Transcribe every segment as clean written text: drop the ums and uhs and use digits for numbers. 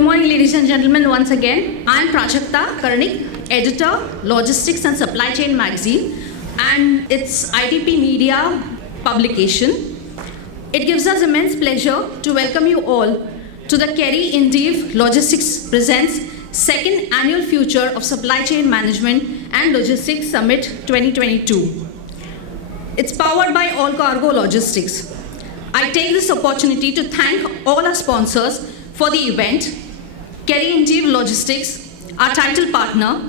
Good morning, ladies and gentlemen, once again. I am Prajakta Karnik, editor, Logistics and Supply Chain magazine, and it's ITP Media publication. It gives us immense pleasure to welcome you all to the Kerry Indiv Logistics Presents second annual Future of Supply Chain Management and Logistics Summit 2022. It's powered by All Cargo Logistics. I take this opportunity to thank all our sponsors for the event, Kerry Indiv Logistics, our title partner,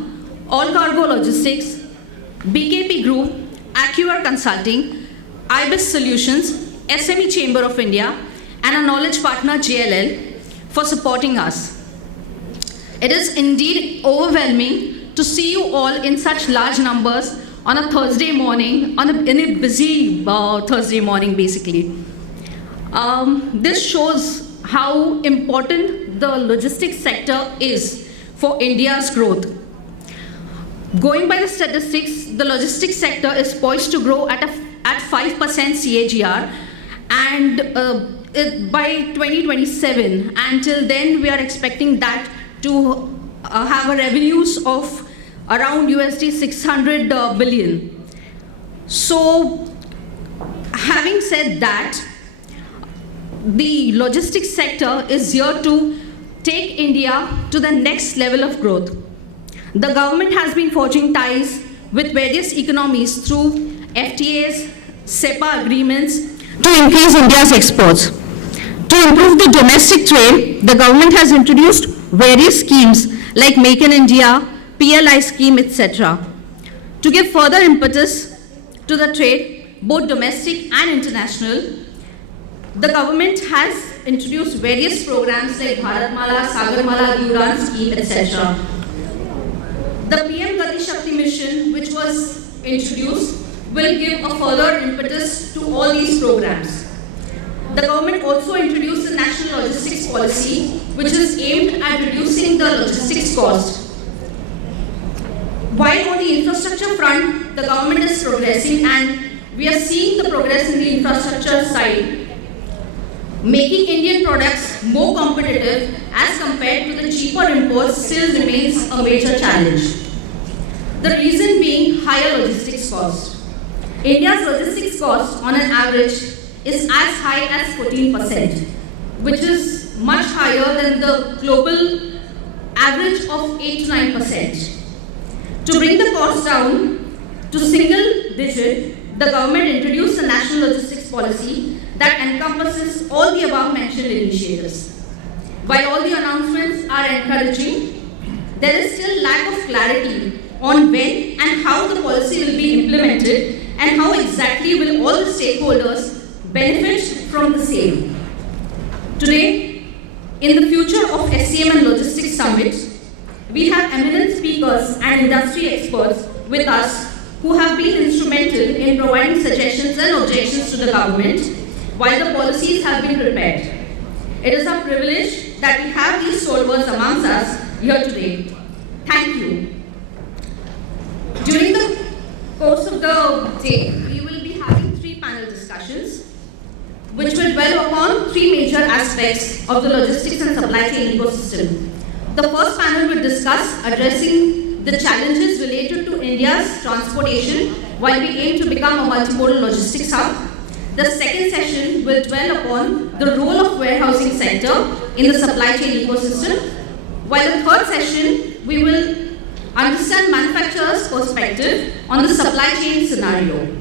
All Cargo Logistics, BKP Group, Accure Consulting, IBIS Solutions, SME Chamber of India, and our knowledge partner JLL for supporting us. It is indeed overwhelming to see you all in such large numbers on a Thursday morning, in a busy Thursday morning basically. This shows how important the logistics sector is for India's growth. Going by the statistics, the logistics sector is poised to grow at 5% CAGR, and by 2027. Until then, we are expecting that to have a revenues of around USD 600 billion. So, having said that, the logistics sector is here to take India to the next level of growth. The government has been forging ties with various economies through FTAs, SEPA agreements to increase India's exports. To improve the domestic trade, the government has introduced various schemes like Make in India, PLI scheme, etc. To give further impetus to the trade, both domestic and international, the government has introduced various programs like Bharatmala, Sagarmala, Udan scheme, etc. The PM Gati Shakti mission, which was introduced, will give a further impetus to all these programs. The government also introduced the National Logistics Policy, which is aimed at reducing the logistics cost. While on the infrastructure front, the government is progressing, and we are seeing the progress in the infrastructure side. Making Indian products more competitive as compared to the cheaper imports still remains a major challenge. The reason being higher logistics cost. India's logistics cost on an average is as high as 14%, which is much higher than the global average of 8 to 9%. To bring the cost down to single digit, the government introduced a national logistics policy that encompasses all the above mentioned initiatives. While all the announcements are encouraging, there is still lack of clarity on when and how the policy will be implemented and how exactly will all the stakeholders benefit from the same. Today, in the Future of SCM and Logistics Summit, we have eminent speakers and industry experts with us who have been instrumental in providing suggestions and objections to the government while the policies have been prepared. It is a privilege that we have these stalwarts amongst us here today. Thank you. During the course of the day, we will be having 3 panel discussions, which will dwell upon 3 major aspects of the logistics and supply chain ecosystem. The first panel will discuss addressing the challenges related to India's transportation while we aim to become a multimodal logistics hub. The second session will dwell upon the role of warehousing sector in the supply chain ecosystem, while the third session we will understand manufacturers' perspective on the supply chain scenario.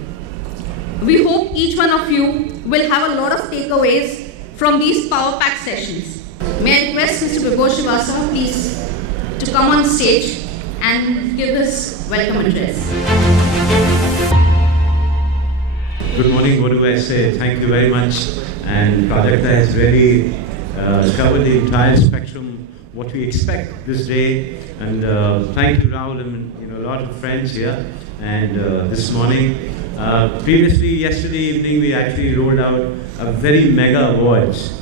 We hope each one of you will have a lot of takeaways from these power-packed sessions. May I request Mr. Vibhor Srivastava, please, to come on stage and give his welcome address. Good morning, what do I say? Thank you very much. And Prajakta has really covered the entire spectrum, what we expect this day. And thank you, Rahul, and a lot of friends here. And this morning, previously, yesterday evening, we actually rolled out a very mega awards,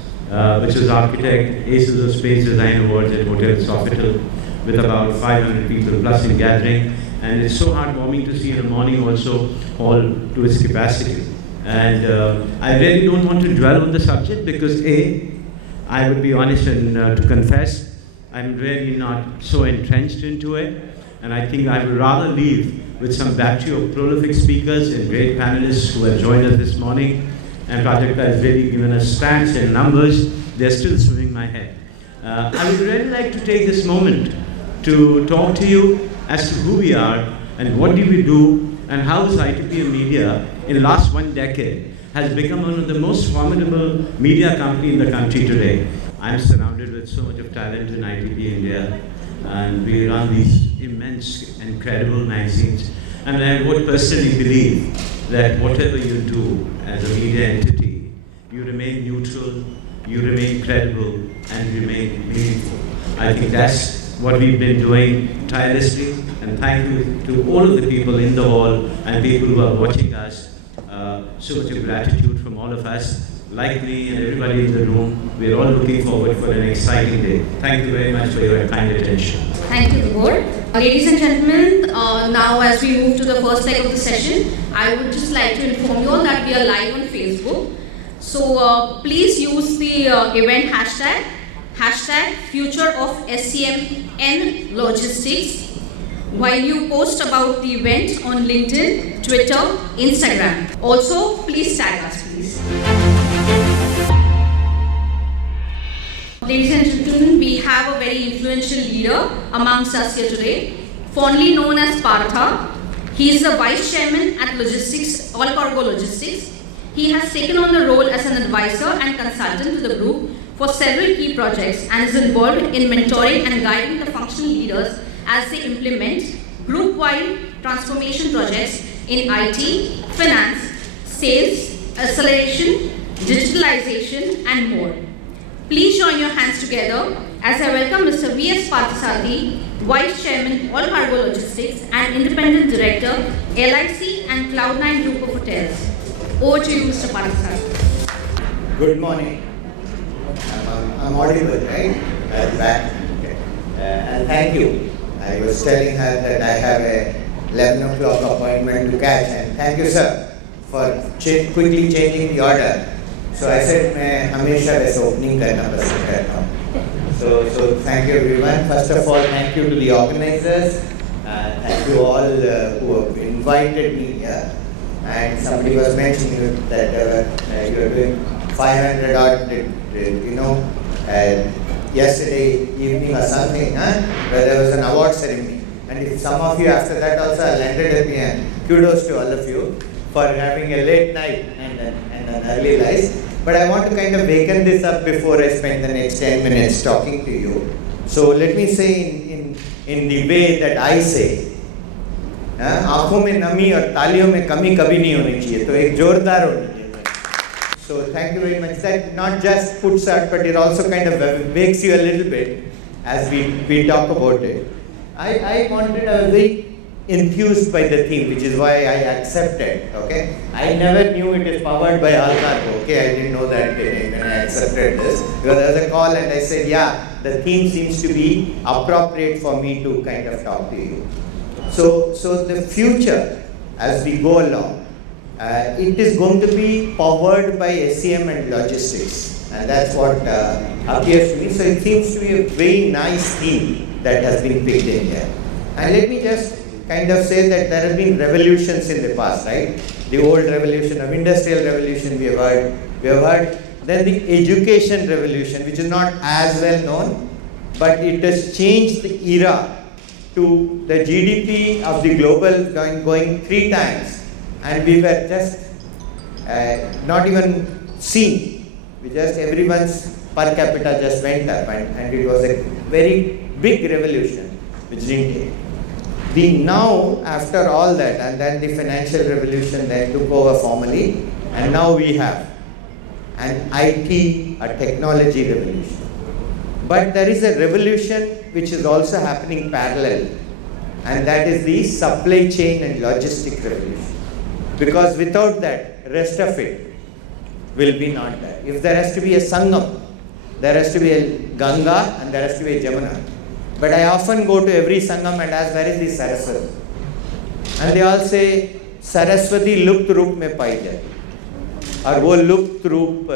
which was Architect Aces of Space Design Awards at Hotel Sofitel, with about 500 people plus in gathering. And it's so heartwarming to see in the morning also all to its capacity. And I really don't want to dwell on the subject because A, I would be honest and to confess, I'm really not so entrenched into it. And I think I would rather leave with some battery of prolific speakers and great panelists who have joined us this morning. And Prajakta has really given us stats and numbers. They're still swimming my head. I would really like to take this moment to talk to you as to who we are and what do we do and how is ITP and media in the last 1 decade has become one of the most formidable media company in the country today. I'm surrounded with so much of talent in ITP India, and we run these immense, incredible magazines. And I would personally believe that whatever you do as a media entity, you remain neutral, you remain credible, and remain meaningful. I think that's what we've been doing tirelessly, and thank you to all of the people in the hall and people who are watching us. So much of gratitude from all of us. Like me and everybody in the room, we're all looking forward for an exciting day. Thank you very much for your kind attention. Thank you, Vibhor. Ladies and gentlemen, now as we move to the first leg of the session, I would just like to inform you all that we are live on Facebook. So please use the event hashtag Future of SCM and Logistics while you post about the event on LinkedIn, Twitter, Instagram. Also, please tag us, please. Ladies and gentlemen, we have a very influential leader amongst us here today, fondly known as Partha. He is the Vice Chairman at Logistics, All Cargo Logistics. He has taken on the role as an advisor and consultant to the group for several key projects and is involved in mentoring and guiding the functional leaders as they implement group-wide transformation projects in IT, finance, sales, acceleration, digitalization, and more. Please join your hands together as I welcome Mr. V.S. Parthasarathy, Vice Chairman, All Cargo Logistics and Independent Director, LIC and Cloud9 Group of Hotels. Over to you, Mr. Parthasarathy. Good morning. I'm audible, right? At the back. Okay. And thank you. I was telling her that I have a 11 o'clock appointment to catch, and thank you, sir, for quickly changing the order. So I said, मैं हमेशा वैसे opening करना पसंद करता हूँ. So thank you everyone. First of all, thank you to the organizers. Thank you all who have invited me here. And somebody was mentioning that you are doing 500 odd, yesterday evening or something, where there was an award ceremony. And if some of you after that also landed at the end, kudos to all of you for having a late night and an early rise. But I want to kind of waken this up before I spend the next 10 minutes talking to you. So let me say in the way that I say, आँखों में नमी और तालियों में कमी कभी नहीं होनी चाहिए, तो एक जोरदार होनी चाहिए. So thank you very much. That not just puts out, but it also kind of wakes you a little bit as we talk about it. I was very enthused by the theme, which is why I accepted. Okay, I never knew it is powered by All Cargo. Okay, I didn't know that when I accepted this, because there was a call and I said, yeah, the theme seems to be appropriate for me to kind of talk to you. So the future, as we go along, it is going to be powered by SCM and logistics, and that's what appears to me. So it seems to be a very nice theme that has been picked in here. And let me just kind of say that there have been revolutions in the past, right? The old revolution of industrial revolution we have heard. Then the education revolution, which is not as well known, but it has changed the era to the GDP of the global going 3 times, and we were just not even seen. Everyone's per capita just went up, and it was a very big revolution which didn't take. Now, after all that, and then the financial revolution then took over formally, and now we have an IT, a technology revolution. But there is a revolution which is also happening parallel, and that is the supply chain and logistic revolution. Because without that, rest of it will be not there. If there has to be a Sangam, there has to be a Ganga and there has to be a Jamuna. But I often go to every Sangam and ask, where is the Saraswati? And they all say, Saraswati lupt roop mein pai jati. Aur wo lupt roop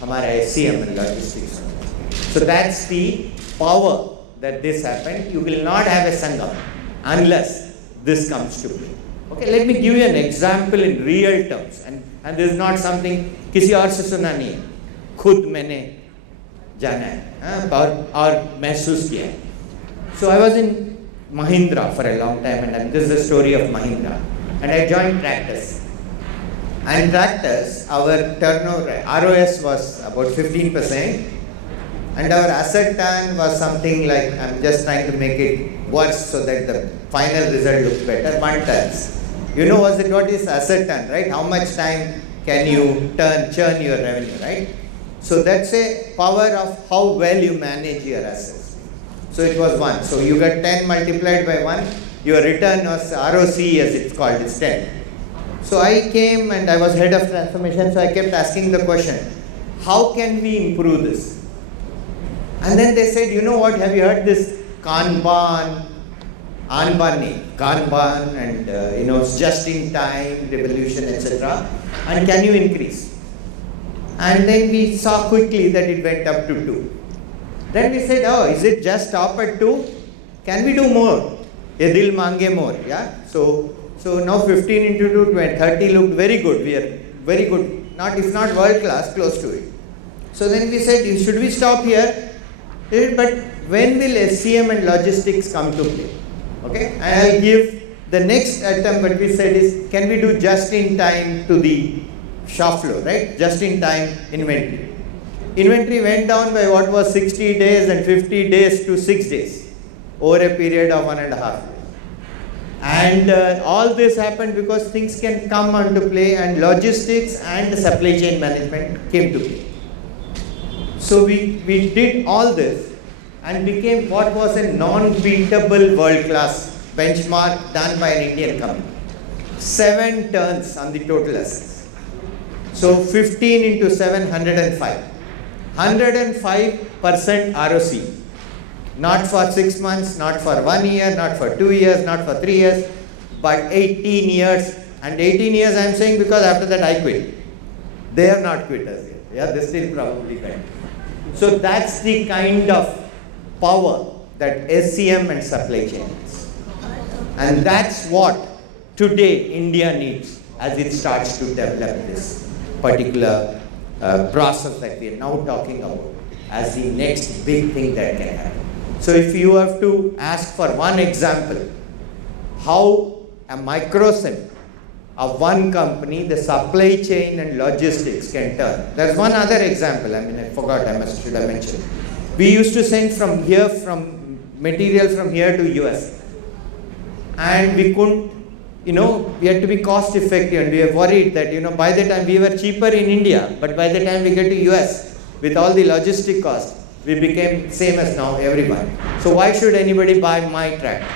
hamara SCM and logistics. So that's the power that this happened, you will not have a Sangam unless this comes to play. Okay, let me give you an example in real terms, and this is not something किसी और से सुना नहीं है, खुद मैंने जाना है और महसूस किया है. So I was in Mahindra for a long time, and this is the story of Mahindra, and I joined Tractors. And Tractors, our turnover ROS was about 15%, and our asset turn was something like, I'm just trying to make it worse so that the final result looks better, 1 turns. You know what is asset turn, right? How much time can you churn your revenue, right? So that's a power of how well you manage your assets. So it was 1. So you get 10 multiplied by 1, your return was ROC as it's called, it's 10. So I came and I was head of transformation, so I kept asking the question, how can we improve this? And then they said, you know what, have you heard this Kanban, Kanban and just in time, revolution, etc. And can you increase? And then we saw quickly that it went up to 2. Then we said, oh, is it just stop at 2? Can we do more? Ye dil mange more, yeah? So now 15 into 2, 20, 30 looked very good. We are very good, if not world class, close to it. So then we said, should we stop here? But when will SCM and logistics come to play? Okay, and I'll give the next attempt, but we said is, can we do just in time to the shop floor, right? Just in time inventory. Inventory went down by what was 60 days and 50 days to 6 days over a period of 1.5 years. And all this happened because things can come onto play, and logistics and supply chain management came to play. So we did all this and became what was a non-beatable world-class benchmark done by an Indian company. 7 turns on the total assets. So 15 into 7, 105. 105% ROC. Not for 6 months, not for 1 year, not for 2 years, not for 3 years, but 18 years. And 18 years I'm saying because after that I quit. They are not quitters yet. Yeah, they still probably quit. So that's the kind of power that SCM and supply chain is. And that's what today India needs as it starts to develop this particular process that we are now talking about as the next big thing that can happen. So if you have to ask for one example, how a microsem of one company, the supply chain and logistics can turn. There's one other example, I forgot, should have mentioned. We used to send material from here to US. And we couldn't, we had to be cost effective, and we were worried that, by the time we were cheaper in India, but by the time we get to US, with all the logistic costs, we became same as now everyone. So why should anybody buy my tractor?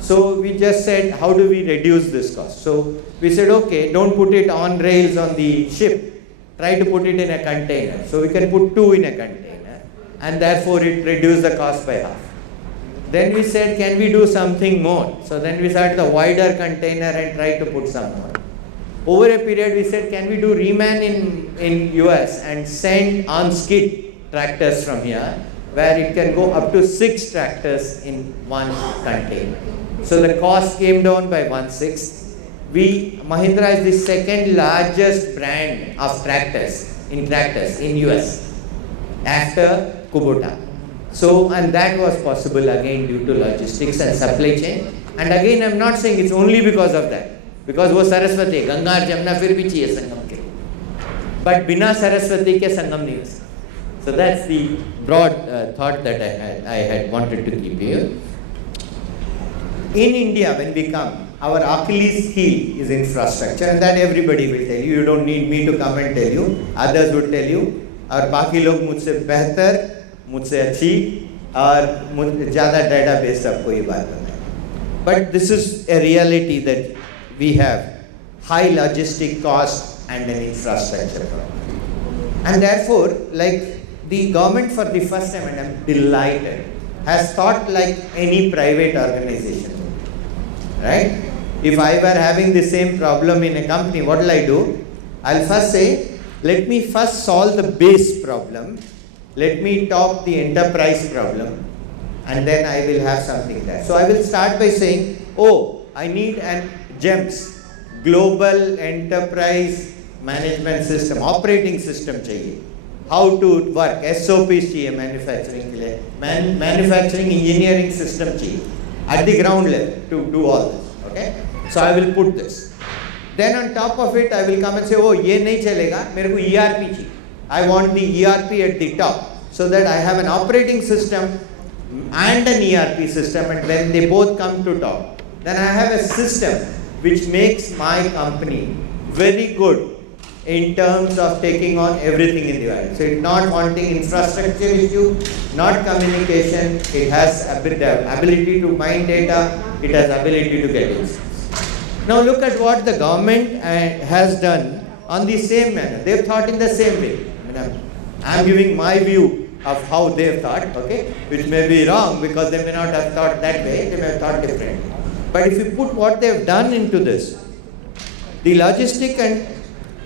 So we just said, how do we reduce this cost? So we said, okay, don't put it on rails on the ship. Try to put it in a container. So we can put 2 in a container, and therefore it reduced the cost by half. Then we said, can we do something more? So then we started the wider container and tried to put some more. Over a period, we said, can we do reman in US and send on skid tractors from here, where it can go up to 6 tractors in one container. So the cost came down by 1/6. Mahindra is the second largest brand of tractors in US after Kubota. So, and that was possible again due to logistics and supply chain. And again, I'm not saying it's only because of that. Because वो सरस्वती, गंगा और जमुना फिर भी चाहिए संगम के. But बिना सरस्वती के संगम नहीं हो सकता. So that's the broad thought that I had wanted to give you. In India, when we come, our Achilles heel is infrastructure, and that everybody will tell you. You don't need me to come and tell you. Others would tell you. और बाकी लोग मुझसे बेहतर, मुझसे अच्छी और ज़्यादा database सबको ये बात बताएं. But this is a reality that we have high logistic cost and an infrastructure problem. And therefore, like the government for the first time, and I'm delighted, has thought like any private organization. Right? If I were having the same problem in a company, what will I do? I'll first say, let me first solve the base problem. let me top the enterprise problem, and then I will have something there. So I will start by saying, oh, I need an GEMS, Global Enterprise Management System, operating system चाहिए. How to work, SOPs चाहिए manufacturing के लिए, manufacturing engineering system चाहिए at the ground level to do all this. Okay, so I will put this. Then on top of it, I will come and say, oh, ये नहीं चलेगा, मेरे को ERP चाहिए. I want the ERP at the top, so that I have an operating system and an ERP system, and when they both come to top, then I have a system which makes my company very good in terms of taking on everything in the world. So it's not wanting infrastructure issue, not communication, it has ability to mine data, it has ability to get insights. Now look at what the government has done on the same manner. They've thought in the same way. I'm giving my view of how they've thought, okay, which may be wrong because they may not have thought that way, they may have thought differently. But if you put what they've done into this, the logistic and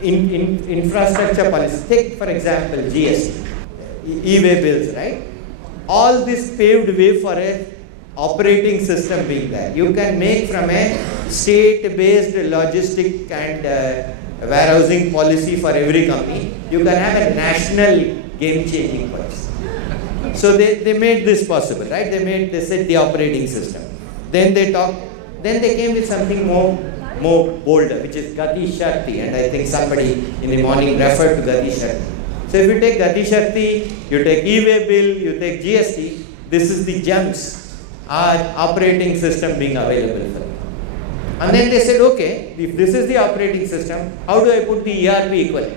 infrastructure policy, take for example GST, e-way bills, right? All this paved way for a operating system being there. You can make from a state-based logistic and warehousing policy for every company, you can have a national game-changing policy. So they made this possible, right? They set the operating system. Then they came with something more bolder, which is Gati Shakti, and I think somebody in the morning referred to Gati Shakti. So if you take Gati Shakti, you take e-way bill, you take GST, this is the GEMS, operating system being available for them. And then they said, okay, if this is the operating system, how do I put the ERP equivalent?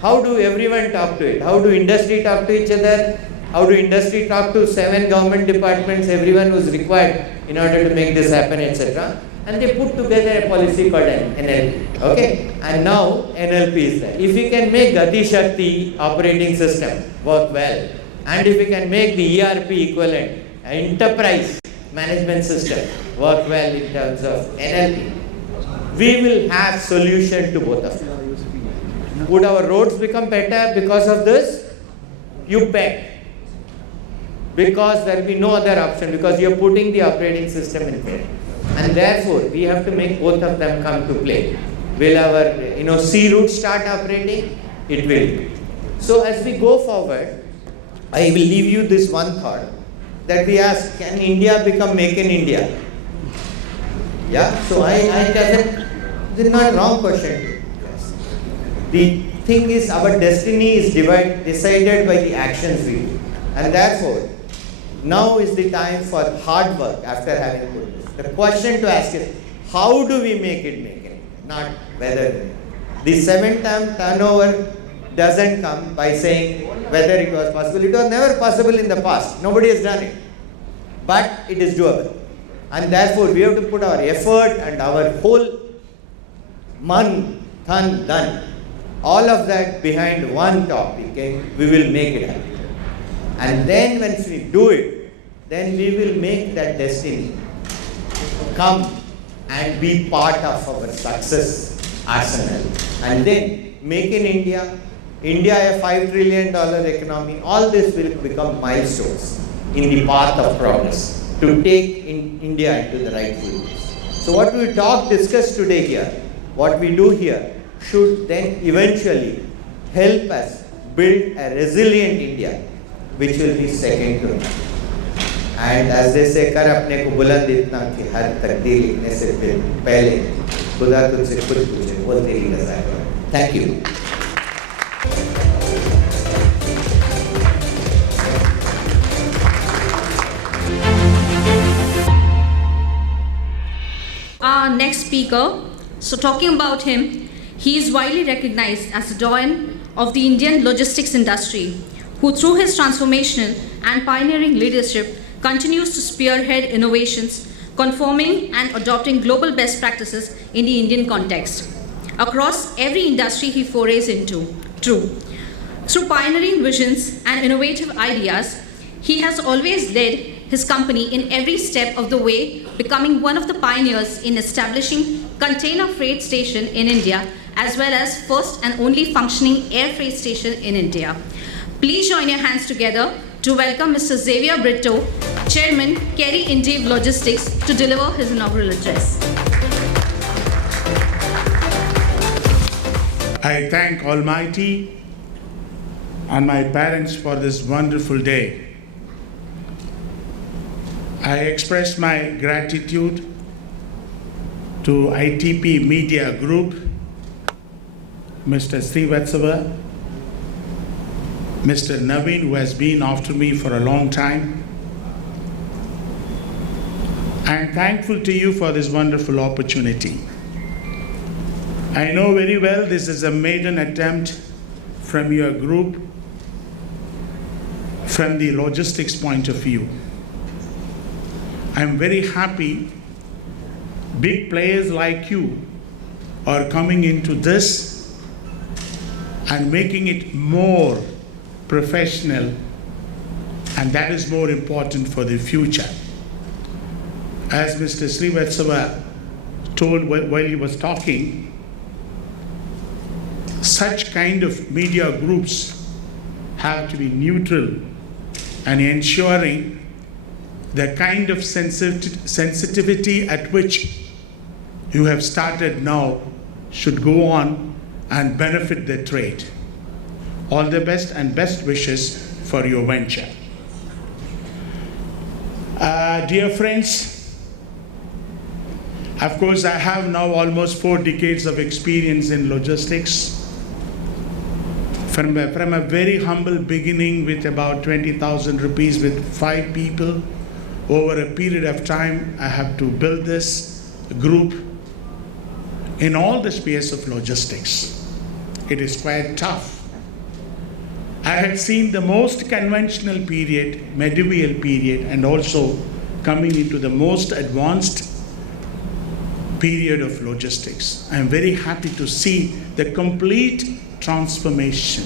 How do everyone talk to it? How do industry talk to each other? How do industry talk to 7 government departments, everyone who is required in order to make this happen, etc. And they put together a policy called NLP. Okay? And now NLP is there. If we can make Gati Shakti operating system work well, and if we can make the ERP equivalent, enterprise management system work well in terms of NLP, we will have solution to both of them. Would our roads become better because of this? You bet. Because there will be no other option, because you are putting the operating system in place. And therefore, we have to make both of them come to play. Will our sea route start operating? It will. So as we go forward, I will leave you this one thought, that we ask, can India become Make in India? Yeah, so this is not a wrong question. The thing is, our destiny is decided by the actions we do. And therefore, now is the time for hard work after having put this. The question to ask is, how do we make it? Not whether. The 7-term turnover doesn't come by saying whether it was possible. It was never possible in the past. Nobody has done it. But it is doable. And therefore, we have to put our effort and our whole man, than, done, all of that behind one topic, okay? We will make it happen. And then once we do it, then we will make that destiny come and be part of our success arsenal. And then make in India, a $5 trillion economy, all this will become milestones in the path of progress to take India into the right place. So what we discuss today here, what we do here, should then eventually help us build a resilient India, which will be second to none. And as they say, कर अपने को बुलंद इतना कि हर तकदीर लिखने से पहले खुदा तुझसे खुद पूछे, वो तेरी रज़ा है. Thank you. Our next speaker, so talking about him, he is widely recognized as the doyen of the Indian logistics industry, who through his transformational and pioneering leadership continues to spearhead innovations, conforming and adopting global best practices in the Indian context, across every industry he forays into. True. Through pioneering visions and innovative ideas, he has always led his company in every step of the way, becoming one of the pioneers in establishing container freight station in India, as well as first and only functioning air freight station in India. Please join your hands together to welcome Mr. Xavier Brito, Chairman, Kerry Indiv Logistics, to deliver his inaugural address. I thank Almighty and my parents for this wonderful day. I express my gratitude to ITP Media Group, Mr. Srivatsava, Mr. Naveen, who has been after me for a long time. I am thankful to you for this wonderful opportunity. I know very well this is a maiden attempt from your group from the logistics point of view. I'm very happy big players like you are coming into this and making it more professional, and that is more important for the future. As Mr. Srivatsava told while he was talking, such kind of media groups have to be neutral and ensuring the kind of sensitivity at which you have started now should go on and benefit the trade. All the best and best wishes for your venture. Dear friends, of course I have now almost 4 decades of experience in logistics. From a very humble beginning with about 20,000 rupees with 5 people, over a period of time I have to build this group in all the space of logistics. It is quite tough. I had seen the most conventional period, medieval period, and also coming into the most advanced period of logistics. I am very happy to see the complete transformation.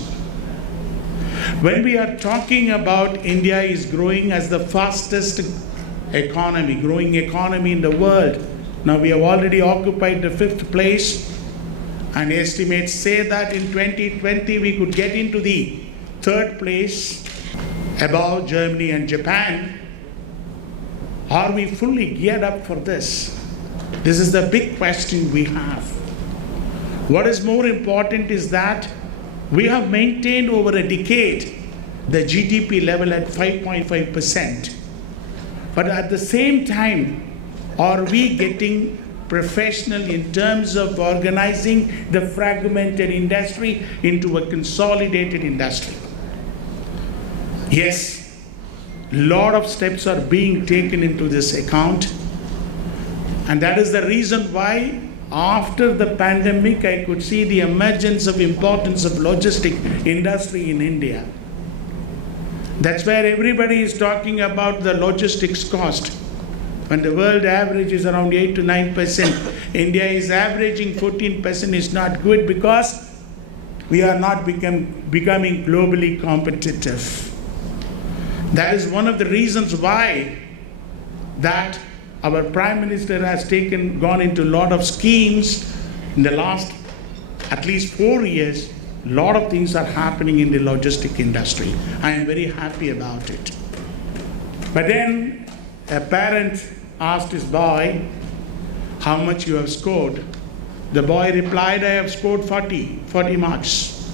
When we are talking about India is growing as the fastest growing economy in the world. Now we have already occupied the 5th place, and estimates say that in 2020 we could get into the 3rd place above Germany and Japan. Are we fully geared up for this? This is the big question we have. What is more important is that we have maintained over a decade the GDP level at 5.5%. But at the same time, are we getting professional in terms of organizing the fragmented industry into a consolidated industry? Yes, a lot of steps are being taken into this account, and that is the reason why after the pandemic I could see the emergence of importance of logistic industry in India. That's where everybody is talking about the logistics cost. When the world average is around 8 to 9%, India is averaging 14%. Is not good because we are not becoming globally competitive. That is one of the reasons why that our Prime Minister has gone into a lot of schemes in the last at least 4 years. A lot of things are happening in the logistic industry. I am very happy about it. But then a parent asked his boy, how much you have scored? The boy replied, I have scored 40 marks.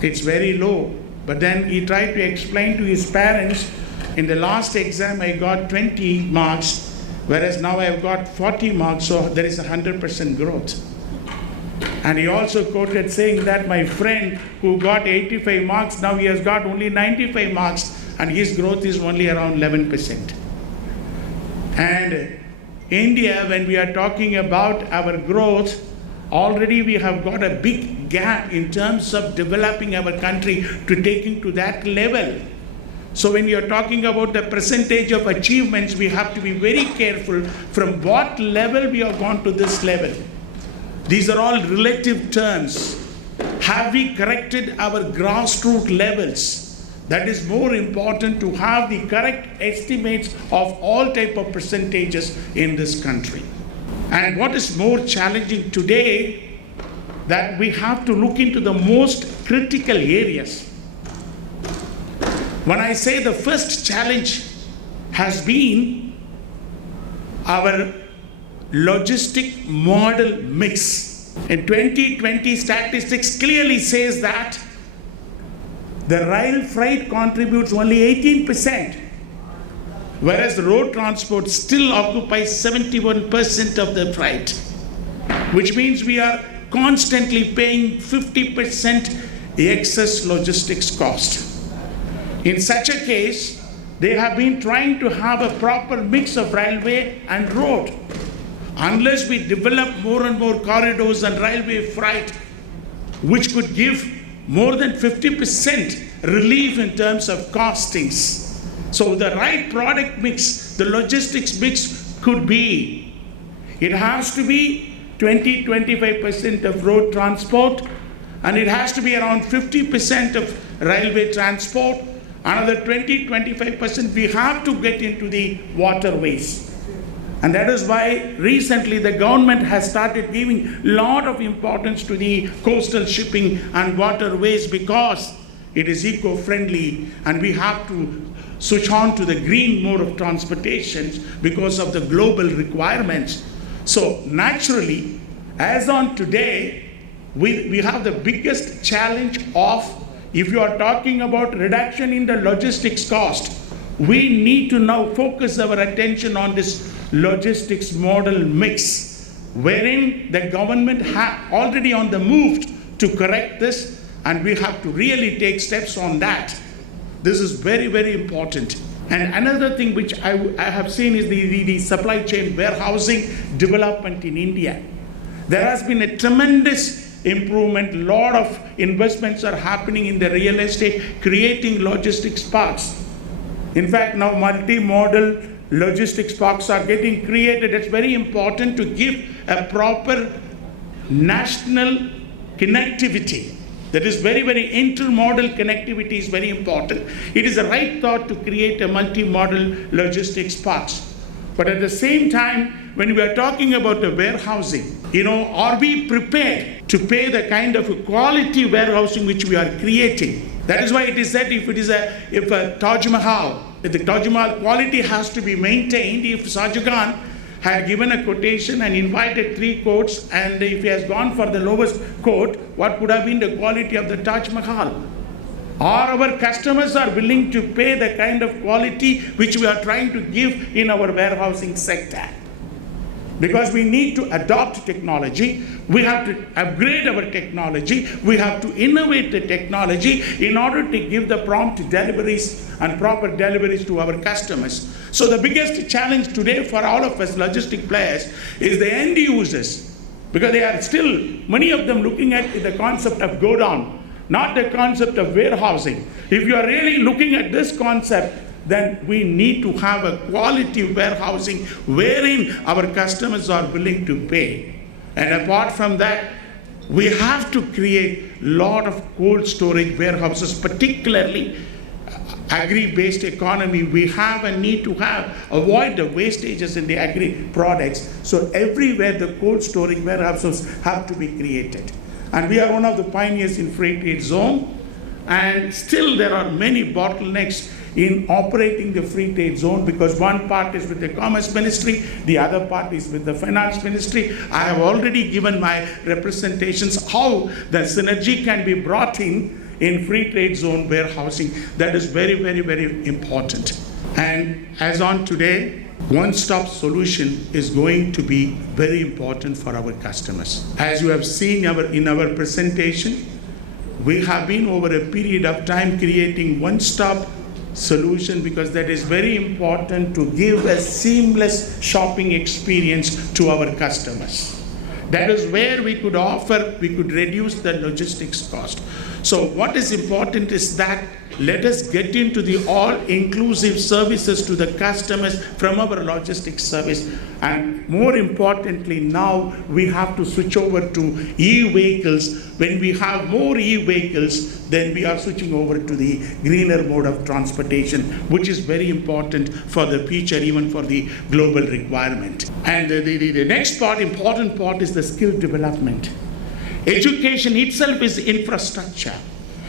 It's very low. But then he tried to explain to his parents, in the last exam I got 20 marks, whereas now I have got 40 marks, so there is 100% growth. And he also quoted saying that my friend who got 85 marks, now he has got only 95 marks, and his growth is only around 11%. And India, when we are talking about our growth, already we have got a big gap in terms of developing our country to taking to that level. So when we are talking about the percentage of achievements, we have to be very careful from what level we have gone to this level. These are all relative terms. Have we corrected our grassroots levels? That is more important, to have the correct estimates of all type of percentages in this country. And what is more challenging today, that we have to look into the most critical areas. When I say the first challenge has been our logistic model mix. In 2020, statistics clearly says that the rail freight contributes only 18%, whereas the road transport still occupies 71% of the freight, which means we are constantly paying 50% excess logistics cost. In such a case, they have been trying to have a proper mix of railway and road. Unless we develop more and more corridors and railway freight, which could give more than 50% relief in terms of costings. So the right product mix, the logistics mix could be, it has to be 20-25% of road transport, and it has to be around 50% of railway transport. Another 20-25% we have to get into the waterways. And that is why recently the government has started giving a lot of importance to the coastal shipping and waterways, because it is eco-friendly and we have to switch on to the green mode of transportation because of the global requirements. So naturally, as on today, we have the biggest challenge of, if you are talking about reduction in the logistics cost, we need to now focus our attention on this logistics model mix, wherein the government already on the move to correct this, and we have to really take steps on that. This is very, very important. And another thing which I have seen is the supply chain warehousing development in India. There has been a tremendous improvement. A lot of investments are happening in the real estate, creating logistics parks. In fact, now multi-modal logistics parks are getting created. It's very important to give a proper national connectivity. That is very, very intermodal connectivity is very important. It is the right thought to create a multi-modal logistics parks. But at the same time, when we are talking about the warehousing, are we prepared to pay the kind of quality warehousing which we are creating? That is why it is said if a Taj Mahal, if the Taj Mahal quality has to be maintained, if Shah Jahan had given a quotation and invited 3 courts, and if he has gone for the lowest court, what would have been the quality of the Taj Mahal? Our customers are willing to pay the kind of quality which we are trying to give in our warehousing sector. Because we need to adopt technology, we have to upgrade our technology, we have to innovate the technology in order to give the prompt deliveries and proper deliveries to our customers. So the biggest challenge today for all of us logistic players is the end users, because they are still, many of them looking at the concept of go down, not the concept of warehousing. If you are really looking at this concept, then we need to have a quality warehousing wherein our customers are willing to pay. And apart from that, we have to create a lot of cold storage warehouses, particularly agri-based economy. We have and need to avoid the wastages in the agri products. So everywhere the cold storage warehouses have to be created. And we are one of the pioneers in free trade zone. And still there are many bottlenecks in operating the free trade zone, because one part is with the Commerce Ministry, the other part is with the Finance Ministry. I have already given my representations how the synergy can be brought in free trade zone warehousing. That is very, very, very important. And as on today, one-stop solution is going to be very important for our customers. As you have seen in our presentation, we have been over a period of time creating one-stop solution, because that is very important to give a seamless shopping experience to our customers. That is where we could reduce the logistics cost. So what is important is that let us get into the all-inclusive services to the customers from our logistics service. And more importantly, now we have to switch over to e-vehicles. When we have more e-vehicles, then we are switching over to the greener mode of transportation, which is very important for the future, even for the global requirement. And the next important part is the skill development. Education itself is infrastructure.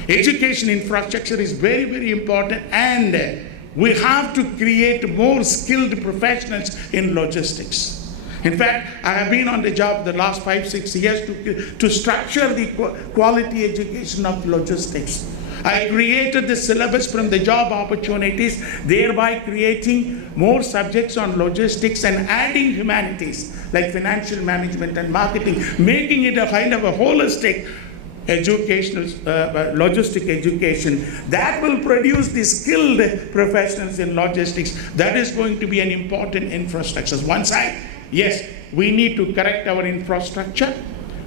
Education infrastructure is very, very important, and we have to create more skilled professionals in logistics. In fact, I have been on the job the last 5-6 years to structure the quality education of logistics. I created the syllabus from the job opportunities, thereby creating more subjects on logistics and adding humanities like financial management and marketing, making it a kind of a holistic educational, logistic education that will produce the skilled professionals in logistics. That is going to be an important infrastructure. One side, yes, we need to correct our infrastructure,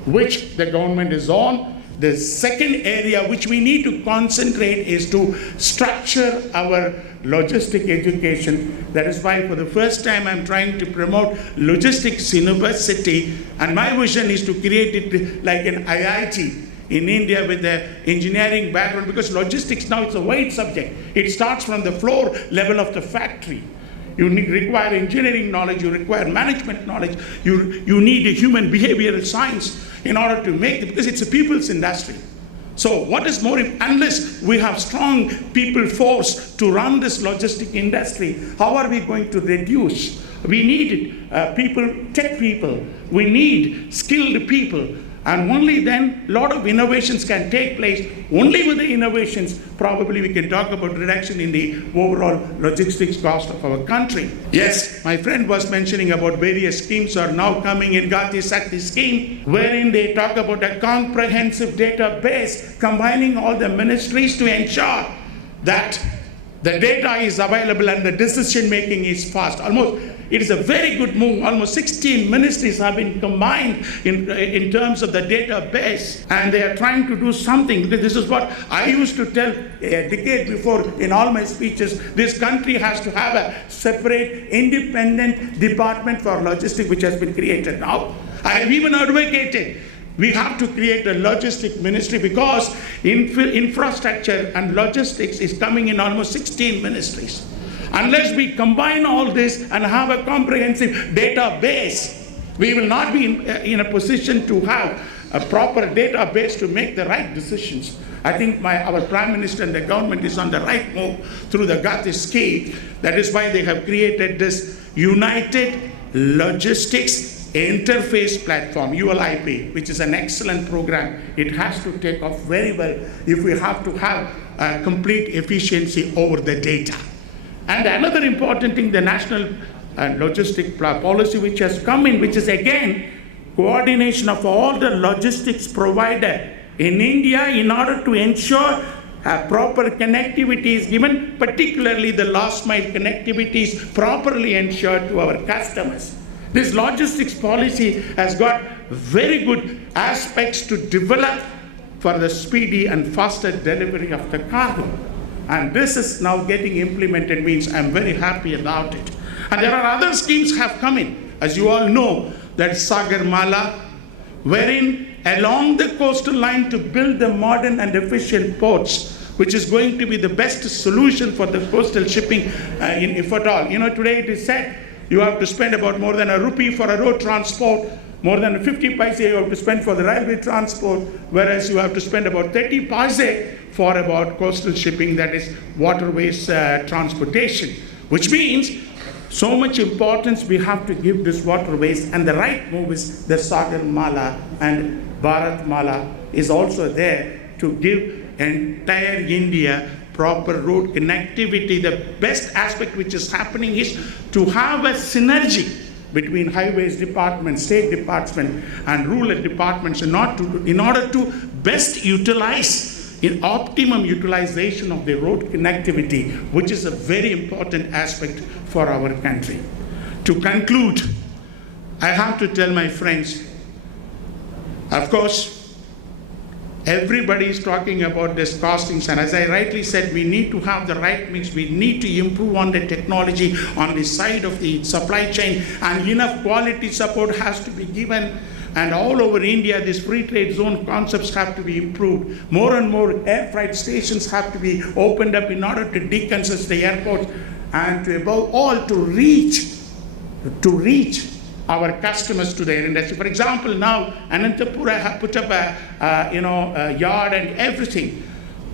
which the government is on. The second area which we need to concentrate is to structure our logistic education. That is why for the first time I'm trying to promote logistics university, and my vision is to create it like an IIT in India with the engineering background, because logistics now it's a wide subject. It starts from the floor level of the factory. You require engineering knowledge, you require management knowledge, you need a human behavioral science in order to make it, because it's a people's industry. So what is more, unless we have strong people force to run this logistic industry, how are we going to reduce? We need people, tech people, we need skilled people. And only then a lot of innovations can take place. Only with the innovations, probably we can talk about reduction in the overall logistics cost of our country. Yes, my friend was mentioning about various schemes are now coming in. Gati Shakti scheme, wherein they talk about a comprehensive database combining all the ministries to ensure that the data is available and the decision making is fast. It is a very good move. Almost 16 ministries have been combined in terms of the database, and they are trying to do something. This is what I used to tell a decade before in all my speeches. This country has to have a separate independent department for logistics, which has been created now. I have even advocated we have to create a logistic ministry, because infrastructure and logistics is coming in almost 16 ministries. Unless we combine all this and have a comprehensive database, we will not be in a position to have a proper database to make the right decisions. I think our Prime Minister and the government is on the right move through the Gati scheme. That is why they have created this United Logistics Interface Platform, ULIP, which is an excellent program. It has to take off very well if we have to have complete efficiency over the data. And another important thing, the national logistic policy which has come in, which is again coordination of all the logistics provider in India in order to ensure proper connectivity is given, particularly the last mile connectivity is properly ensured to our customers. This logistics policy has got very good aspects to develop for the speedy and faster delivery of the cargo. And this is now getting implemented, means I'm very happy about it. And there are other schemes have come in. As you all know, that Sagar Mala, wherein along the coastal line to build the modern and efficient ports, which is going to be the best solution for the coastal shipping if at all. You know, today it is said you have to spend about more than ₹1 for a road transport, more than 50 paise you have to spend for the railway transport, whereas you have to spend about 30 paise for about coastal shipping, that is waterways transportation, which means so much importance we have to give this waterways, and the right move is the Sagar Mala, and Bharat Mala is also there to give entire India proper road connectivity. The best aspect which is happening is to have a synergy between highways department, state department and rural departments in order to best utilize in optimum utilization of the road connectivity, which is a very important aspect for our country. To conclude, I have to tell my friends, of course, everybody is talking about this costings, and as I rightly said, we need to have the right mix. We need to improve on the technology on the side of the supply chain, and enough quality support has to be given. And all over India, these free trade zone concepts have to be improved. More and more air freight stations have to be opened up in order to decongest the airports, and to above all to reach our customers to their industry. For example, now Anantapura have put up a yard and everything.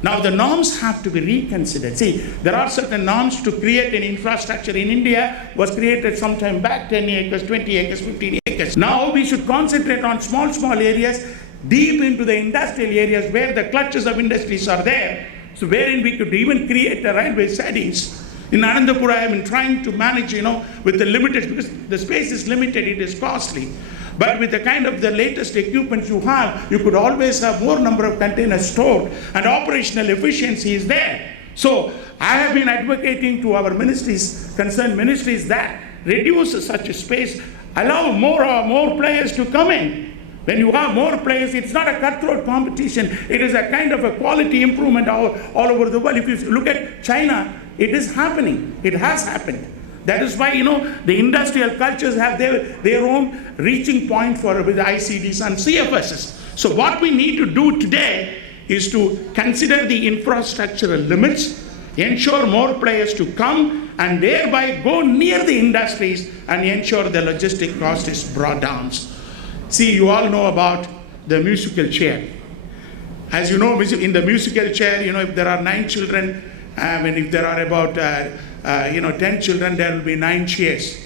Now the norms have to be reconsidered. See, there are certain norms to create an infrastructure in India was created sometime back, 10 acres, 20 acres, 15 acres. Now we should concentrate on small areas, deep into the industrial areas where the clutches of industries are there. So wherein we could even create a railway sidings. In Anandapur, I have been trying to manage, with the limited, because the space is limited, it is costly. But with the kind of the latest equipment you have, you could always have more number of containers stored and operational efficiency is there. So I have been advocating to our ministries, concerned ministries, that reduce such a space, allow more players to come in. When you have more players, it's not a cutthroat competition. It is a kind of a quality improvement all over the world. If you look at China, it is happening. It has happened. That is why, the industrial cultures have their own reaching point with ICDs and CFSs. So what we need to do today is to consider the infrastructural limits, ensure more players to come, and thereby go near the industries and ensure the logistic cost is brought down. See, you all know about the musical chair. As you know, in the musical chair, if there are 9 children, and if there are about 10 children, there will be 9 chairs.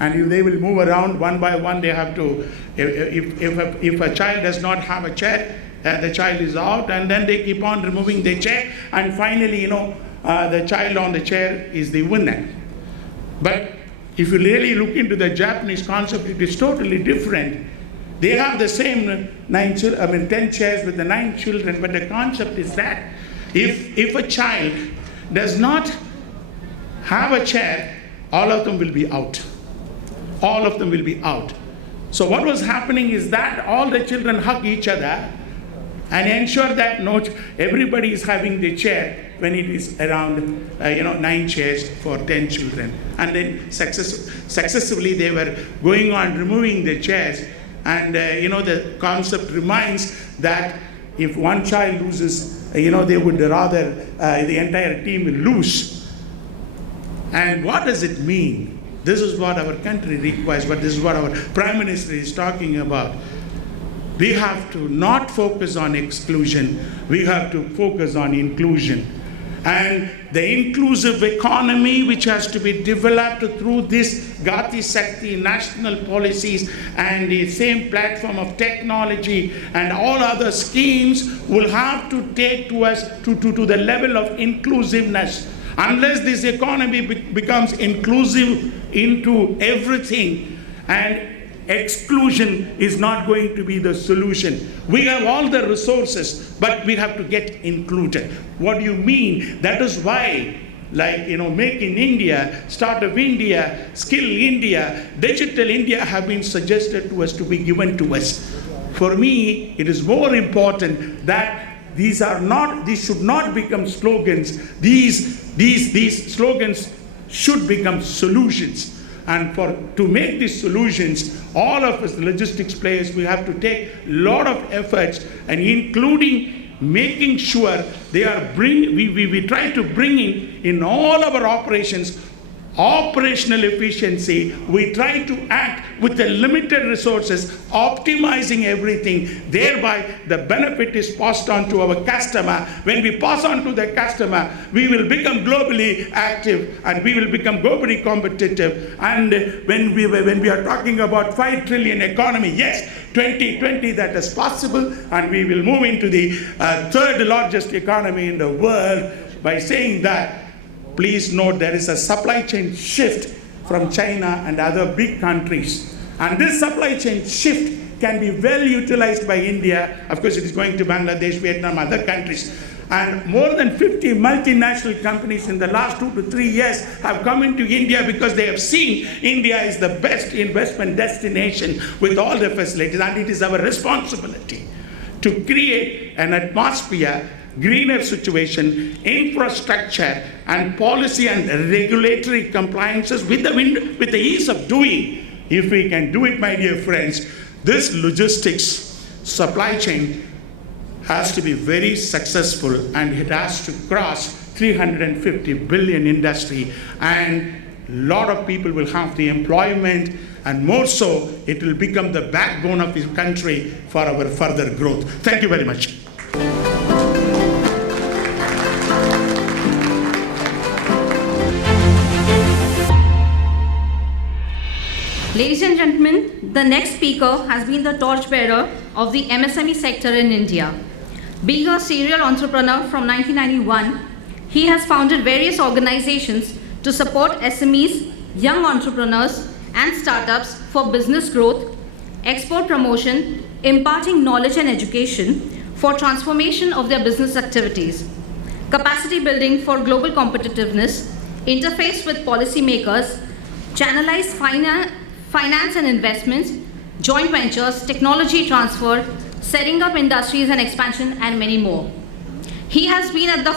And they will move around one by one. They have to, if a child does not have a chair, the child is out, and then they keep on removing the chair, and finally, the child on the chair is the winner. But if you really look into the Japanese concept, it is totally different. They have the same 10 chairs with the 9 children, but the concept is that if a child does not have a chair, all of them will be out. All of them will be out. So what was happening is that all the children hug each other and ensure that everybody is having the chair when it is around 9 chairs for 10 children. And then successively they were going on removing the chairs. And the concept reminds that if one child loses, they would rather the entire team will lose. And what does it mean? This is what our country requires, but this is what our Prime Minister is talking about. We have to not focus on exclusion, we have to focus on inclusion. And the inclusive economy, which has to be developed through this Gati Shakti national policies and the same platform of technology and all other schemes, will have to take to us to the level of inclusiveness. Unless this economy becomes inclusive into everything, and exclusion is not going to be the solution. We have all the resources, but we have to get included. What do you mean? That is why, Make in India, Startup India, Skill India, Digital India have been suggested to us to be given to us. For me, it is more important that these should not become slogans. These slogans should become solutions. And to make these solutions, all of us, the logistics players, we have to take a lot of efforts, and including making sure we try to bring in all our operations operational efficiency. We try to act with the limited resources, optimizing everything. Thereby, the benefit is passed on to our customer. When we pass on to the customer, we will become globally active and we will become globally competitive. And when we are talking about 5 trillion economy, yes, 2020 that is possible, and we will move into the third largest economy in the world. By saying that, please note there is a supply chain shift from China and other big countries. And this supply chain shift can be well utilized by India. Of course, it is going to Bangladesh, Vietnam, other countries. And more than 50 multinational companies in the last 2 to 3 years have come into India because they have seen India is the best investment destination with all the facilities. And it is our responsibility to create an atmosphere, greener situation, infrastructure, and policy and regulatory compliances with the ease of doing. If we can do it, my dear friends, this logistics supply chain has to be very successful, and it has to cross 350 billion industry, and a lot of people will have the employment, and more so, it will become the backbone of this country for our further growth. Thank you very much. Ladies and gentlemen, the next speaker has been the torchbearer of the MSME sector in India. Being a serial entrepreneur from 1991, he has founded various organizations to support SMEs, young entrepreneurs, and startups for business growth, export promotion, imparting knowledge and education for transformation of their business activities, capacity building for global competitiveness, interface with policymakers, channelize finance and investments, joint ventures, technology transfer, setting up industries and expansion, and many more. He has been at the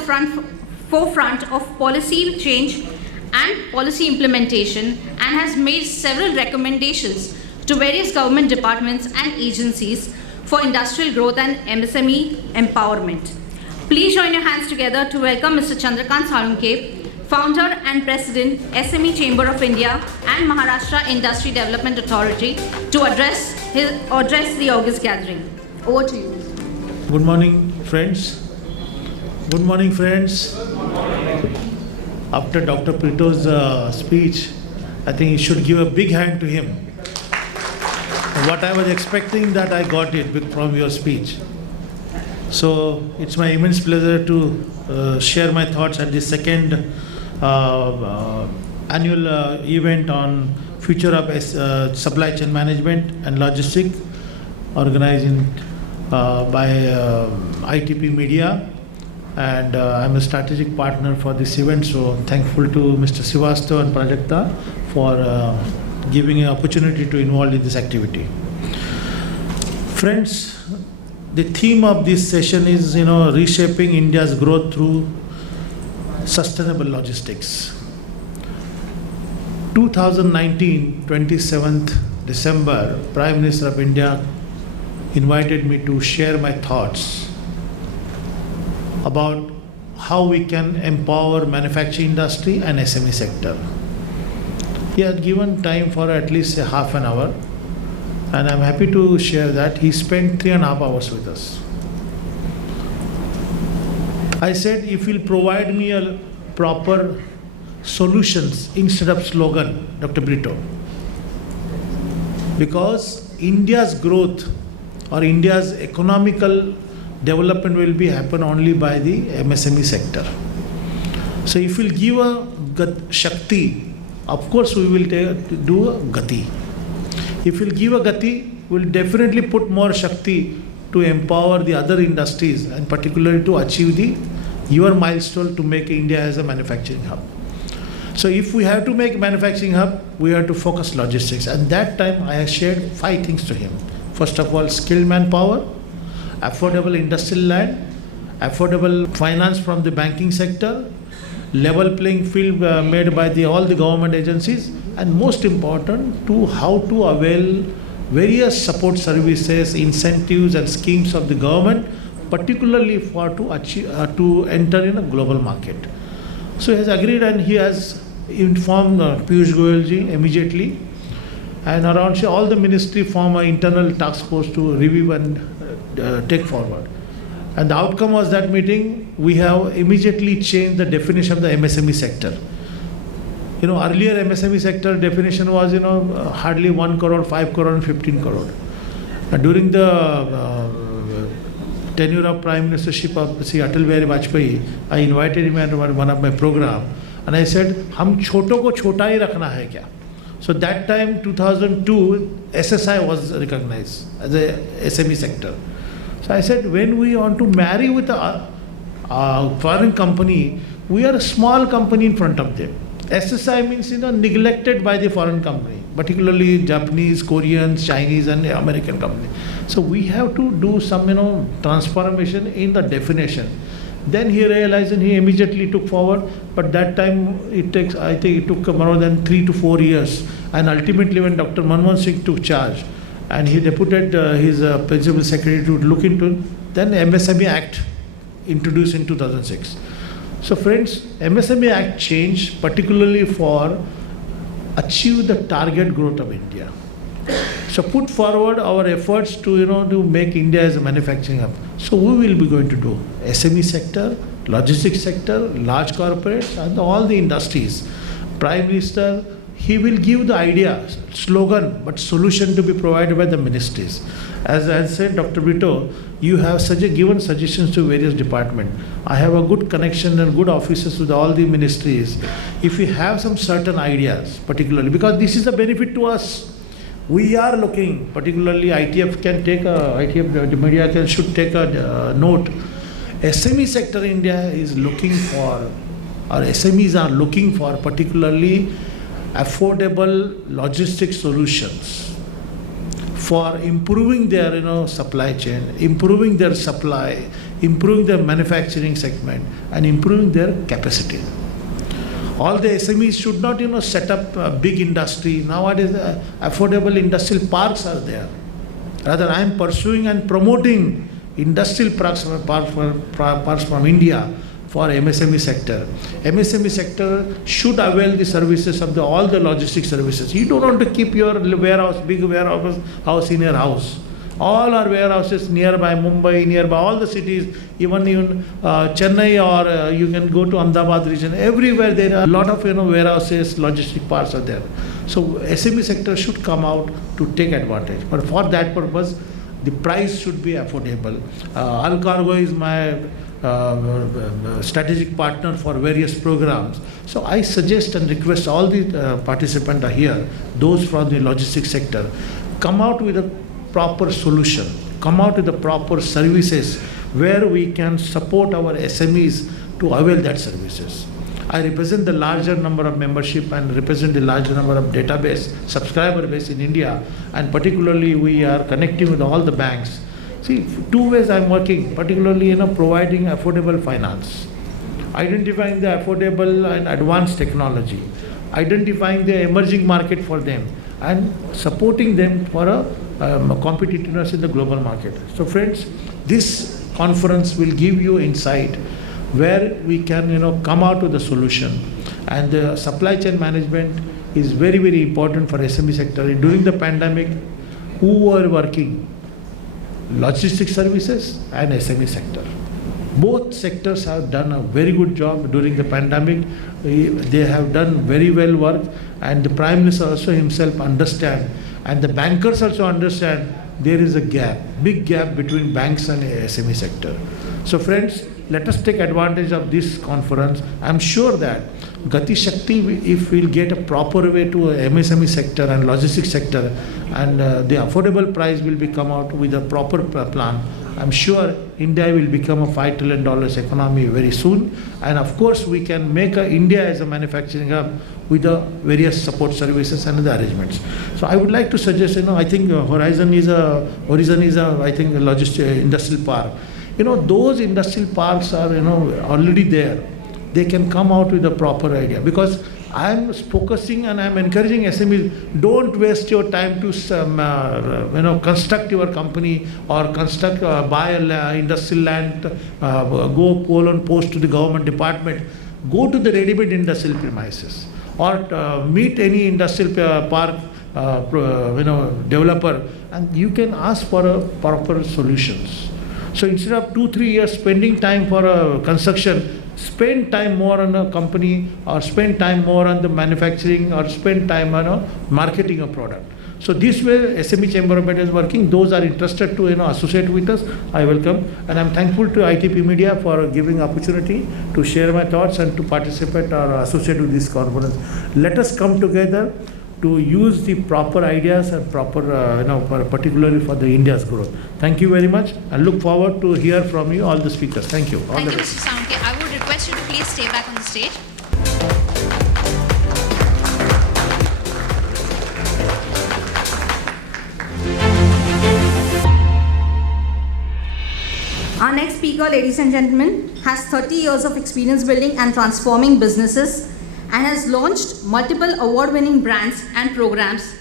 forefront of policy change and policy implementation and has made several recommendations to various government departments and agencies for industrial growth and MSME empowerment. Please join your hands together to welcome Mr. Chandrakant Sarunke, Founder and President, SME Chamber of India and Maharashtra Industry Development Authority, to address the August gathering. Over to you. Good morning, friends. Good morning, friends. After Dr. Prito's speech, I think you should give a big hand to him. What I was expecting, that I got it from your speech. So it's my immense pleasure to share my thoughts at the second annual event on future of supply chain management and logistics, organized by ITP Media, and I'm a strategic partner for this event, so thankful to Mr. Srivastav and Prajakta for giving an opportunity to involve in this activity. Friends, the theme of this session is, reshaping India's growth through sustainable logistics. 2019, 27th December, Prime Minister of India invited me to share my thoughts about how we can empower manufacturing industry and SME sector. He had given time for at least a half an hour, and I'm happy to share that he spent 3.5 hours with us. I said, if you'll provide me a proper solutions instead of slogan, Dr. Brito, because India's growth or India's economical development will be happen only by the MSME sector. So if we'll give a Shakti, of course we will do a Gati. If we'll give a Gati, we'll definitely put more Shakti to empower the other industries and particularly to achieve your milestone to make India as a manufacturing hub. So if we have to make manufacturing hub, we have to focus logistics. And that time I shared 5 things to him. First of all, skilled manpower, affordable industrial land, affordable finance from the banking sector, level playing field made by all the government agencies, and most important, to how to avail various support services, incentives and schemes of the government, particularly for to enter in a global market. So he has agreed, and he has informed Piyush Goyal ji immediately, and around all the ministry form an internal task force to review and take forward. And the outcome was that meeting, we have immediately changed the definition of the MSME sector. Earlier MSME sector definition was, hardly 1 crore, 5 crore and 15 crore. During the tenure of Prime Ministership of Sri Atal Bihari Vajpayee, I invited him at one of my program, and I said, "हम छोटों को छोटा ही रखना है क्या?" So that time, 2002, SSI was recognized as a SME sector. So I said, when we want to marry with a foreign company, we are a small company in front of them. SSI means, neglected by the foreign company, particularly Japanese, Koreans, Chinese and American company. So we have to do some, transformation in the definition. Then he realized and he immediately took forward, but that time I think it took more than 3 to 4 years. And ultimately when Dr. Manmohan Singh took charge and he deputed his principal secretary to look into it, then MSME Act introduced in 2006. So friends, MSME Act changed particularly for achieve the target growth of India. So put forward our efforts to, to make India as a manufacturing hub. So we will be going to do SME sector, logistics sector, large corporates and all the industries. Prime Minister, he will give the idea, slogan, but solution to be provided by the ministries. As I said, Dr. Brito, you have given suggestions to various departments. I have a good connection and good offices with all the ministries. If we have some certain ideas, particularly, because this is a benefit to us, we are looking, particularly ITF can take ITF, the media should take a note. SME sector in India is looking for, or SMEs are looking for particularly affordable logistic solutions for improving their supply chain, improving their supply, improving their manufacturing segment, and improving their capacity. All the SMEs should not set up a big industry. Nowadays affordable industrial parks are there. Rather, I am pursuing and promoting industrial parks from India for MSME sector. MSME sector should avail the services of all the logistic services. You don't want to keep your big warehouse in your house. All our warehouses nearby Mumbai, nearby all the cities, even Chennai, or you can go to Ahmedabad region. Everywhere there are a lot of warehouses, logistic parks are there. So SME sector should come out to take advantage. But for that purpose, the price should be affordable. Alcargo is my strategic partner for various programs. So I suggest and request all the participants are here, those from the logistics sector, come out with a proper solution, come out with the proper services where we can support our SMEs to avail that services. I represent the larger number of membership and represent the larger number of database, subscriber base in India, and particularly we are connecting with all the banks. See, two ways I'm working, particularly providing affordable finance, identifying the affordable and advanced technology, identifying the emerging market for them, and supporting them for a competitiveness in the global market. So friends, this conference will give you insight where we can come out with a solution. And the supply chain management is very, very important for SME sector. During the pandemic, who were working? Logistics services and SME sector. Both sectors have done a very good job during the pandemic. They have done very well work, and the Prime Minister also himself understand, and the bankers also understand there is a gap, big gap between banks and SME sector. So friends, let us take advantage of this conference. I'm sure that Gati Shakti, if we'll get a proper way to a MSME sector and logistics sector, and the affordable price will be come out with a proper plan, I'm sure India will become a $5 trillion economy very soon. And of course, we can make India as a manufacturing hub with the various support services and the arrangements. So I would like to suggest, I think Horizon is a I think a logistic industrial park. Those industrial parks are already there. They can come out with a proper idea, because I'm focusing and I'm encouraging SMEs, don't waste your time to construct your company or buy industrial land, go poll and post to the government department. Go to the ready-made industrial premises, or meet any industrial park developer, and you can ask for a proper solutions. So instead of 2-3 years spending time for construction, spend time more on a company, or spend time more on the manufacturing, or spend time on marketing a product. So this way SME Chamber of Media is working. Those are interested to associate with us, I welcome. And I'm thankful to ITP Media for giving opportunity to share my thoughts and to participate or associate with this conference. Let us come together to use the proper ideas and proper, particularly for the India's growth. Thank you very much. I look forward to hear from you, all the speakers. Thank you. Thank you, Mr. Soundke. I would request you to please stay back on the stage. Our next speaker, ladies and gentlemen, has 30 years of experience building and transforming businesses, and has launched multiple award-winning brands and programs.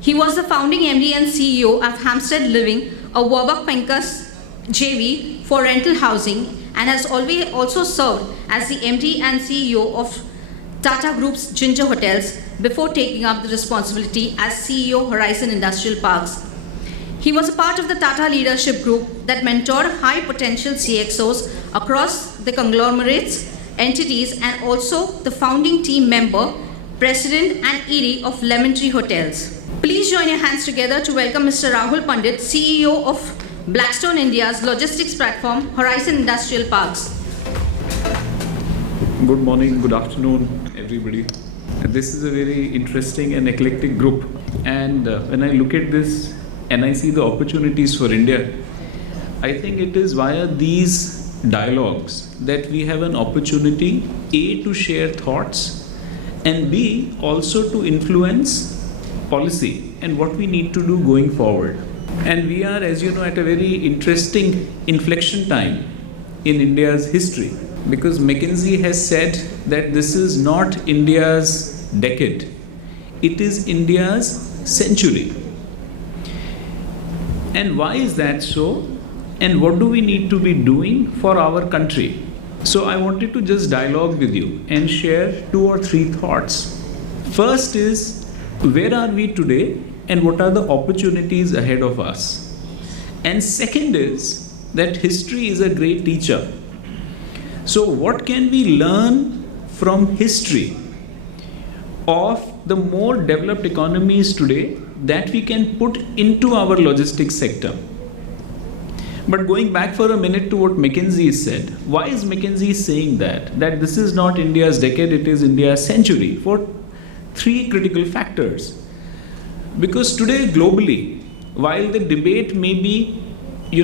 He was the founding MD and CEO of Hampstead Living, a Warburg Pincus JV for rental housing, and has always also served as the MD and CEO of Tata Group's Ginger Hotels before taking up the responsibility as CEO Horizon Industrial Parks. He was a part of the Tata leadership group that mentored high potential CXOs across the conglomerates entities, and also the founding team member President and ED of Lemon Tree Hotels. Please join your hands together to welcome Mr. Rahul Pandit, CEO of Blackstone India's logistics platform, Horizon Industrial Parks. Good morning, good afternoon, everybody. This is a very interesting and eclectic group. And when I look at this and I see the opportunities for India, I think it is via these dialogues that we have an opportunity, A, to share thoughts, and B, also to influence policy and what we need to do going forward. And we are, as you know, at a very interesting inflection time in India's history, because McKinsey has said that this is not India's decade, it is India's century. And why is that so? And what do we need to be doing for our country? So I wanted to just dialogue with you and share 2 or 3 thoughts. First is, where are we today and what are the opportunities ahead of us? And second is that history is a great teacher. So what can we learn from history of the more developed economies today that we can put into our logistics sector? But going back for a minute to what McKinsey said, why is McKinsey saying that? That this is not India's decade, it is India's century, for 3 critical factors. Because today globally, while the debate may be,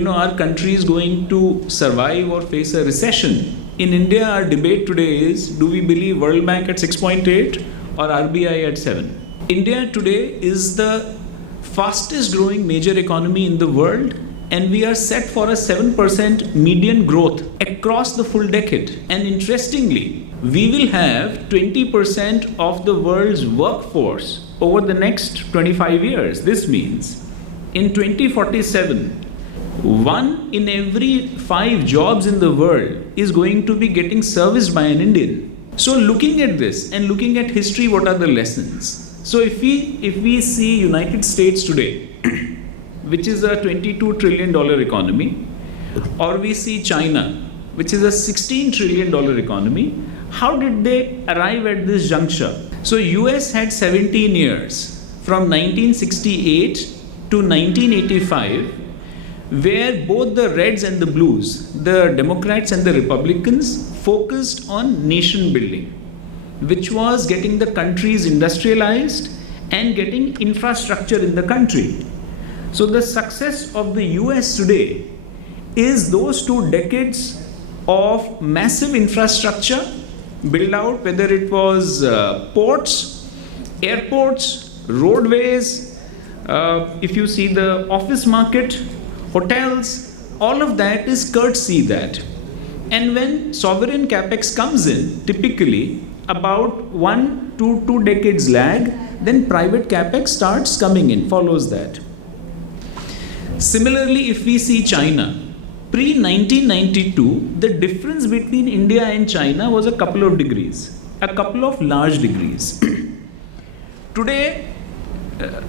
our country is going to survive or face a recession, in India our debate today is, do we believe World Bank at 6.8 or RBI at 7? India today is the fastest growing major economy in the world, and we are set for a 7% median growth across the full decade. And interestingly, we will have 20% of the world's workforce over the next 25 years. This means in 2047, 1 in every 5 jobs in the world is going to be getting serviced by an Indian. So looking at this and looking at history, what are the lessons? So if we see United States today, which is a $22 trillion economy, or we see China, which is a $16 trillion economy, how did they arrive at this juncture? So US had 17 years, from 1968 to 1985, where both the Reds and the Blues, the Democrats and the Republicans, focused on nation building, which was getting the countries industrialized and getting infrastructure in the country. So the success of the US today is those 2 decades of massive infrastructure build out, whether it was ports, airports, roadways, if you see the office market, hotels, all of that is courtesy that. And when sovereign capex comes in, typically about 1 to 2 decades lag, then private capex starts coming in, follows that. Similarly, if we see China, pre-1992, the difference between India and China was a couple of degrees, a couple of large degrees. Today,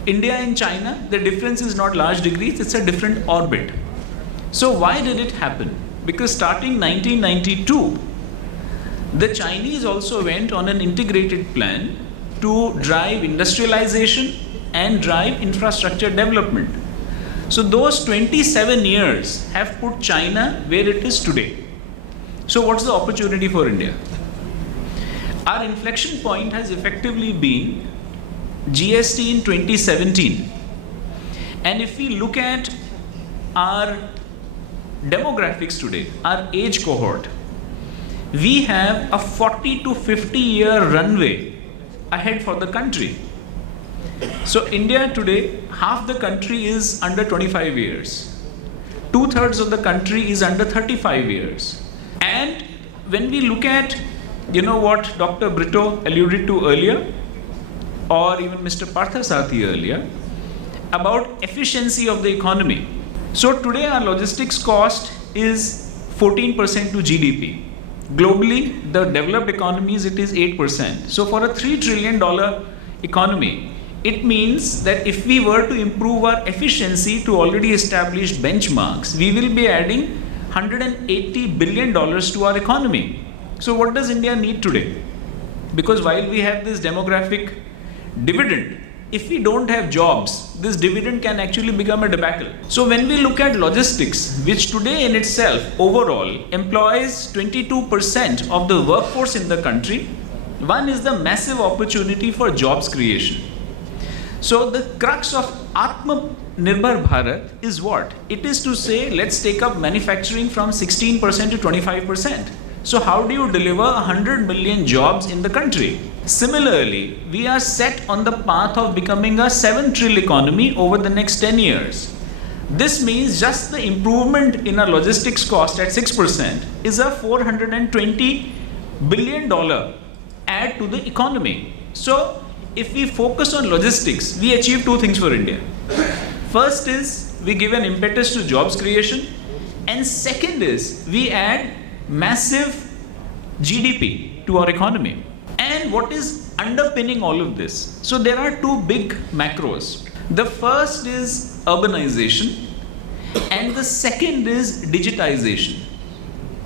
India and China, the difference is not large degrees, it's a different orbit. So why did it happen? Because starting 1992, the Chinese also went on an integrated plan to drive industrialization and drive infrastructure development. So those 27 years have put China where it is today. So what's the opportunity for India? Our inflection point has effectively been GST in 2017. And if we look at our demographics today, our age cohort, we have a 40 to 50 year runway ahead for the country. So India today, half the country is under 25 years. 2/3 of the country is under 35 years. And when we look at, what Dr. Brito alluded to earlier, or even Mr. Parthasarathy earlier, about efficiency of the economy. So today our logistics cost is 14% to GDP. Globally, the developed economies, it is 8%. So for a $3 trillion economy, it means that if we were to improve our efficiency to already established benchmarks, we will be adding $180 billion to our economy. So what does India need today? Because while we have this demographic dividend, if we don't have jobs, this dividend can actually become a debacle. So when we look at logistics, which today in itself overall employs 22% of the workforce in the country, one is the massive opportunity for jobs creation. So the crux of Atmanirbhar Bharat is what? It is to say, let's take up manufacturing from 16% to 25%. So how do you deliver 100 million jobs in the country? Similarly, we are set on the path of becoming a 7 trillion economy over the next 10 years. This means just the improvement in our logistics cost at 6% is a $420 billion add to the economy. So if we focus on logistics, we achieve two things for India. First is we give an impetus to jobs creation, and second is we add massive GDP to our economy. And what is underpinning all of this? So there are two big macros. The first is urbanization, and the second is digitization.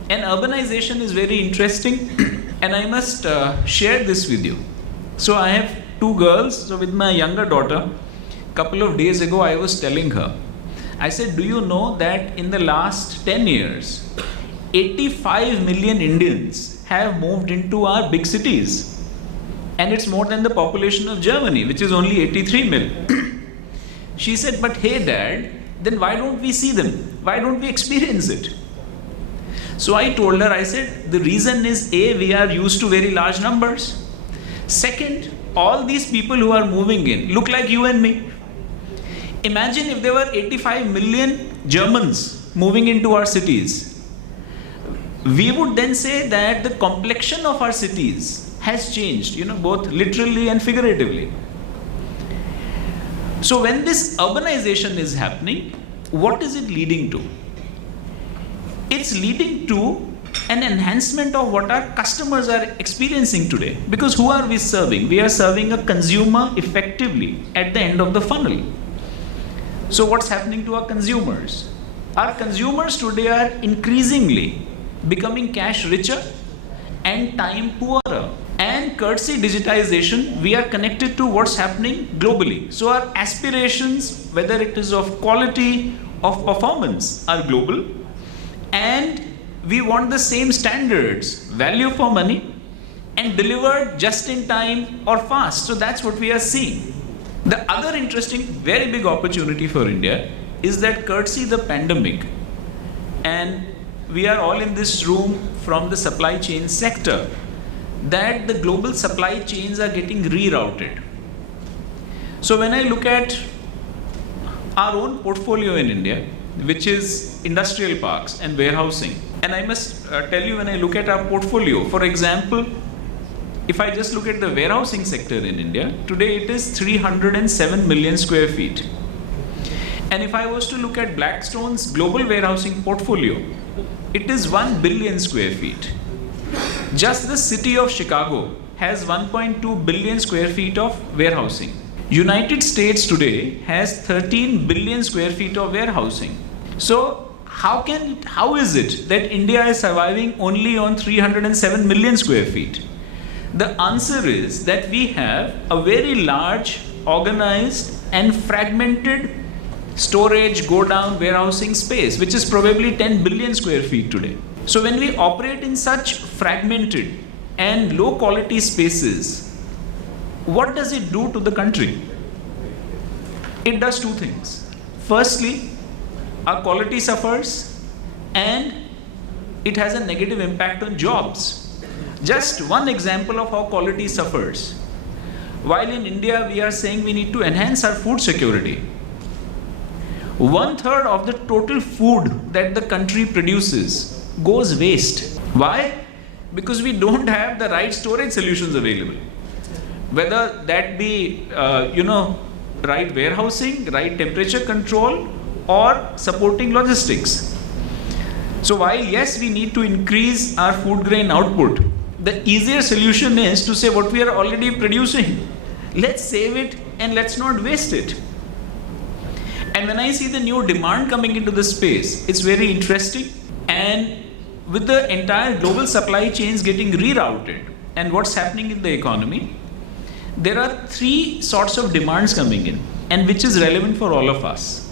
And urbanization is very interesting, and I must share this with you. So I have two girls. So with my younger daughter, a couple of days ago, I was telling her, I said, do you know that in the last 10 years, 85 million Indians have moved into our big cities? And it's more than the population of Germany, which is only 83 million. She said, but hey dad, then why don't we see them? Why don't we experience it? So I told her, I said, the reason is A, we are used to very large numbers. Second, all these people who are moving in look like you and me. Imagine if there were 85 million Germans moving into our cities. We would then say that the complexion of our cities has changed, both literally and figuratively. So when this urbanization is happening, what is it leading to? It's leading to an enhancement of what our customers are experiencing today. Because who are we serving? We are serving a consumer effectively at the end of the funnel. So what's happening to our consumers? Our consumers today are increasingly becoming cash richer and time poorer. And courtesy digitization, we are connected to what's happening globally. So our aspirations, whether it is of quality, of performance, are global. And we want the same standards, value for money, and delivered just in time or fast. So that's what we are seeing. The other interesting, very big opportunity for India is that courtesy the pandemic, and we are all in this room from the supply chain sector, that the global supply chains are getting rerouted. So when I look at our own portfolio in India, which is industrial parks and warehousing, and I must tell you, when I look at our portfolio, for example, if I just look at the warehousing sector in India, today it is 307 million square feet. And if I was to look at Blackstone's global warehousing portfolio, it is 1 billion square feet. Just the city of Chicago has 1.2 billion square feet of warehousing. United States today has 13 billion square feet of warehousing. So how is it that India is surviving only on 307 million square feet? The answer is that we have a very large, organized and fragmented storage, go-down warehousing space, which is probably 10 billion square feet today. So when we operate in such fragmented and low quality spaces, what does it do to the country? It does two things. Firstly, our quality suffers and it has a negative impact on jobs. Just one example of how quality suffers. While in India we are saying we need to enhance our food security, 1/3 of the total food that the country produces goes waste. Why? Because we don't have the right storage solutions available. Whether that be, right warehousing, right temperature control, or supporting logistics. So while yes, we need to increase our food grain output, the easier solution is to say what we are already producing, let's save it and let's not waste it. And when I see the new demand coming into the space, it's very interesting. And with the entire global supply chains getting rerouted and what's happening in the economy, there are three sorts of demands coming in, and which is relevant for all of us.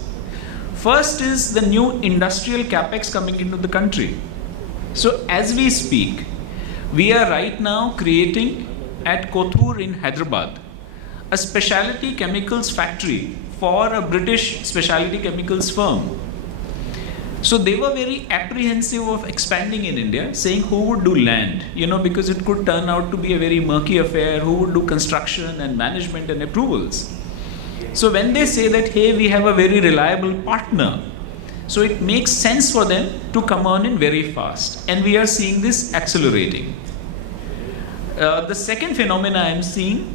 First is the new industrial capex coming into the country. So as we speak, we are right now creating at Kothur in Hyderabad a specialty chemicals factory for a British specialty chemicals firm. So they were very apprehensive of expanding in India, saying who would do land, because it could turn out to be a very murky affair, who would do construction and management and approvals. So when they say that, hey, we have a very reliable partner, so it makes sense for them to come on in very fast. And we are seeing this accelerating. The second phenomena I am seeing,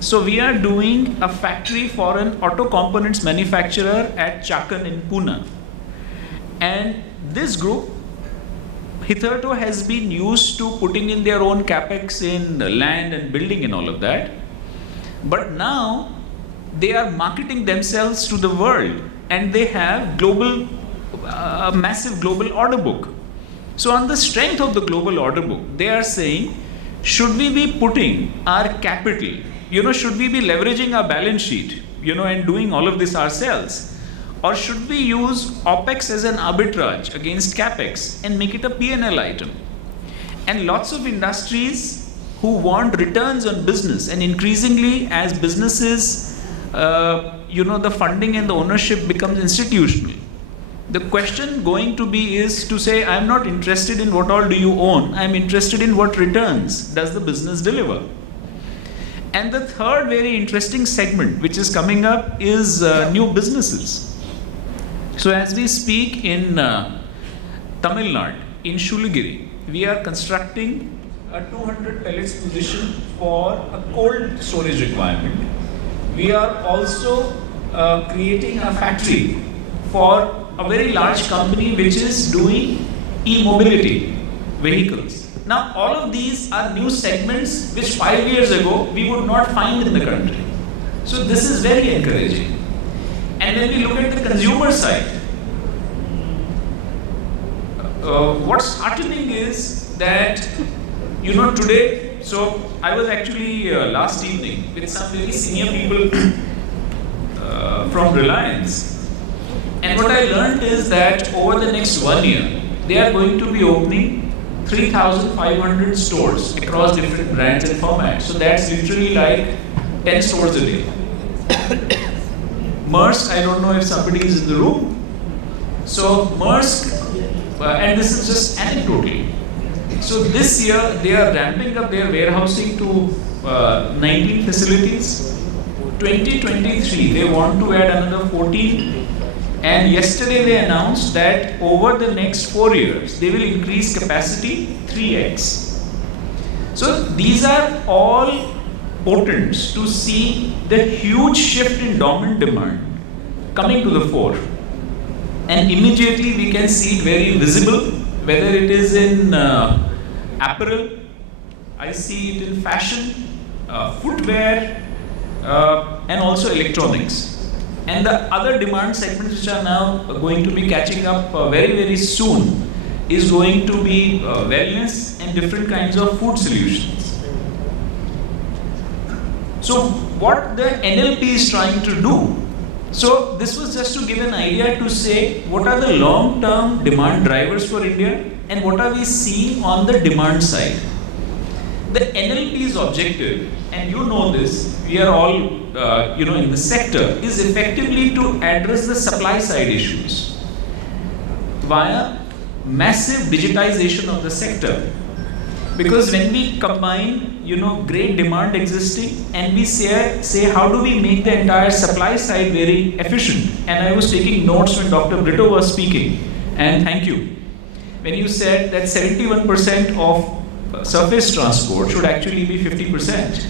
so we are doing a factory for an auto components manufacturer at Chakan in Pune. And this group hitherto has been used to putting in their own capex in land and building and all of that. But now they are marketing themselves to the world, and they have a massive global order book. So on the strength of the global order book, they are saying, should we be putting our capital, should we be leveraging our balance sheet, and doing all of this ourselves? Or should we use OPEX as an arbitrage against CAPEX and make it a P&L item? And lots of industries who want returns on business, and increasingly as businesses, the funding and the ownership becomes institutional. The question going to be is to say, I'm not interested in what all do you own, I'm interested in what returns does the business deliver. And the third very interesting segment which is coming up is new businesses. So as we speak in Tamil Nadu, in Shuligiri, we are constructing a 200 pellets position for a cold storage requirement. We are also creating a factory for a very large company which is doing e-mobility vehicles. Now all of these are new segments which 5 years ago we would not find in the country. So this is very encouraging. And when we look at the consumer side, what's heartening is that, today, so I was actually last evening with some very senior people from Reliance. And what I learned is that over the next 1 year, they are going to be opening 3,500 stores across different brands and formats. So that's literally like 10 stores a day. Maersk, I don't know if somebody is in the room. So Maersk, and this is just anecdotal. So this year they are ramping up their warehousing to 19 facilities. 2023 they want to add another 14. And yesterday they announced that over the next 4 years they will increase capacity 3x. So these are all portents to see the huge shift in dormant demand coming to the fore. And immediately we can see it very visible, whether it is in apparel, I see it in fashion, footwear, and also electronics. And the other demand segments which are now going to be catching up very, very soon is going to be wellness and different kinds of food solutions. So what the NLP is trying to do, so this was just to give an idea to say what are the long-term demand drivers for India and what are we seeing on the demand side. The NLP's objective, and you know this, we are all in the sector, is effectively to address the supply side issues via massive digitization of the sector. Because when we combine, great demand existing, and we say how do we make the entire supply side very efficient. And I was taking notes when Dr. Brito was speaking, and thank you. When you said that 71% of surface transport should actually be 50%,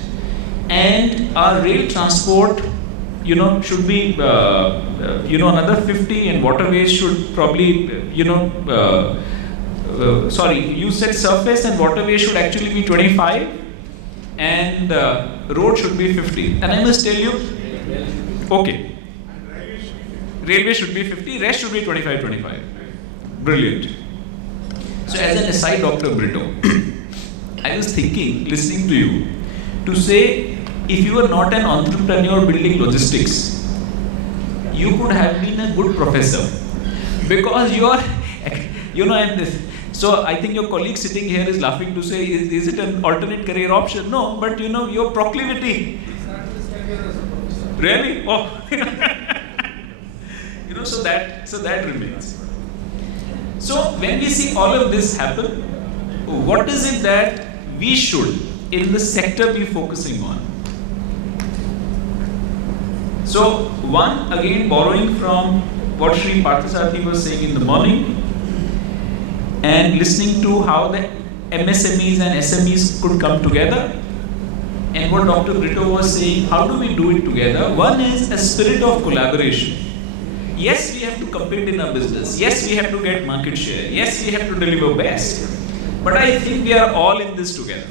and our rail transport, should be, another 50, and waterways should probably, you said surface and waterway should actually be 25 and road should be 50. And I must tell you, okay, railway should be 50, rest should be 25. Brilliant. So as an aside, Dr. Brito, I was thinking, listening to you, to say, if you are not an entrepreneur building logistics, you could have been a good professor. Because you are, and this. So I think your colleague sitting here is laughing to say, is it an alternate career option? No, but your proclivity. Really? Oh. So that remains. So when we see all of this happen, what is it that we should, in the sector, be focusing on? So one, again, borrowing from what Sri Parthasarathy was saying in the morning, and listening to how the MSMEs and SMEs could come together, and what Dr. Brito was saying, how do we do it together? One is a spirit of collaboration. Yes, we have to compete in our business. Yes, we have to get market share. Yes, we have to deliver best. But I think we are all in this together.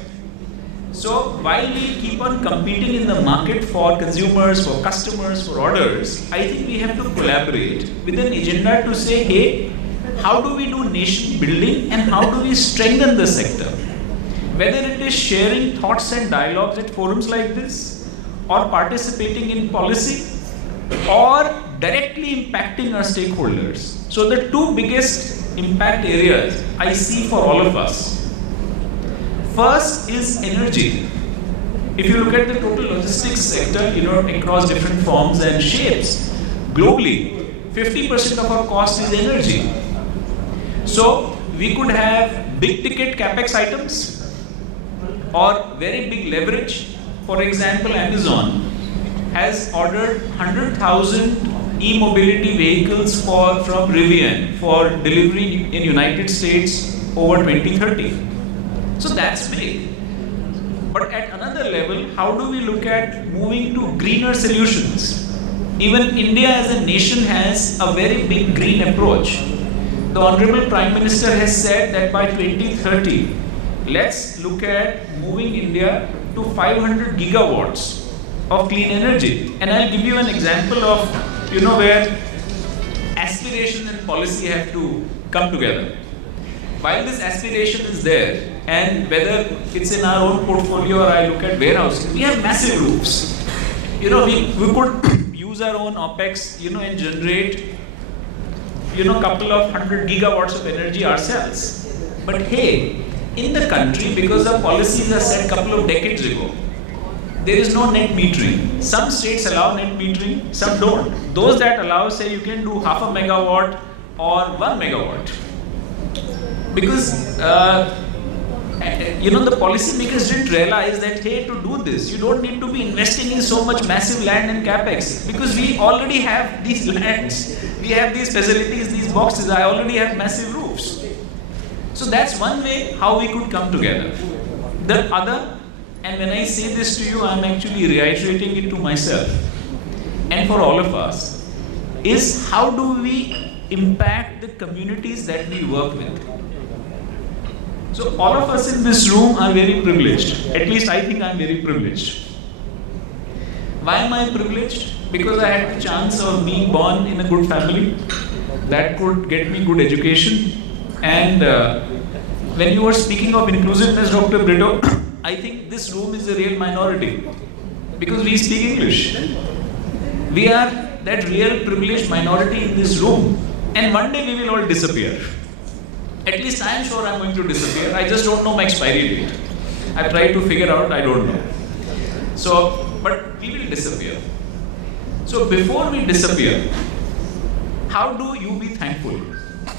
So while we keep on competing in the market for consumers, for customers, for orders, I think we have to collaborate with an agenda to say, hey, how do we do nation building and how do we strengthen the sector? Whether it is sharing thoughts and dialogues at forums like this, or participating in policy, or directly impacting our stakeholders. So the two biggest impact areas I see for all of us. First is energy. If you look at the total logistics sector, across different forms and shapes, globally, 50% of our cost is energy. So we could have big ticket capex items or very big leverage. For example, Amazon has ordered 100,000 e-mobility vehicles from Rivian for delivery in United States over 2030. So that's big. But at another level, how do we look at moving to greener solutions? Even India as a nation has a very big green approach. The Honorable Prime Minister has said that by 2030, let's look at moving India to 500 gigawatts of clean energy. And I'll give you an example of, where aspiration and policy have to come together. While this aspiration is there, and whether it's in our own portfolio or I look at warehousing, we have massive roofs. We could use our own OPEX, and generate, couple of 100 gigawatts of energy ourselves. But hey, in the country, because the policies are set a couple of decades ago, there is no net metering. Some states allow net metering, some don't. Those that allow say you can do half a megawatt or 1 megawatt. Because the policymakers didn't realize that, hey, to do this, you don't need to be investing in so much massive land and capex, because we already have these lands, we have these facilities, these boxes, I already have massive roofs. So that's one way how we could come together. The other, and when I say this to you, I'm actually reiterating it to myself and for all of us, is how do we impact the communities that we work with? So all of us in this room are very privileged. At least I think I'm very privileged. Why am I privileged? Because I had the chance of being born in a good family that could get me good education. And when you were speaking of inclusiveness, Dr. Brito, I think this room is a real minority because we speak English. We are that real privileged minority in this room, and one day we will all disappear. At least I am sure I am going to disappear. I just don't know my expiry date. I tried to figure out, I don't know. So, but we will disappear. So before we disappear, how do you be thankful?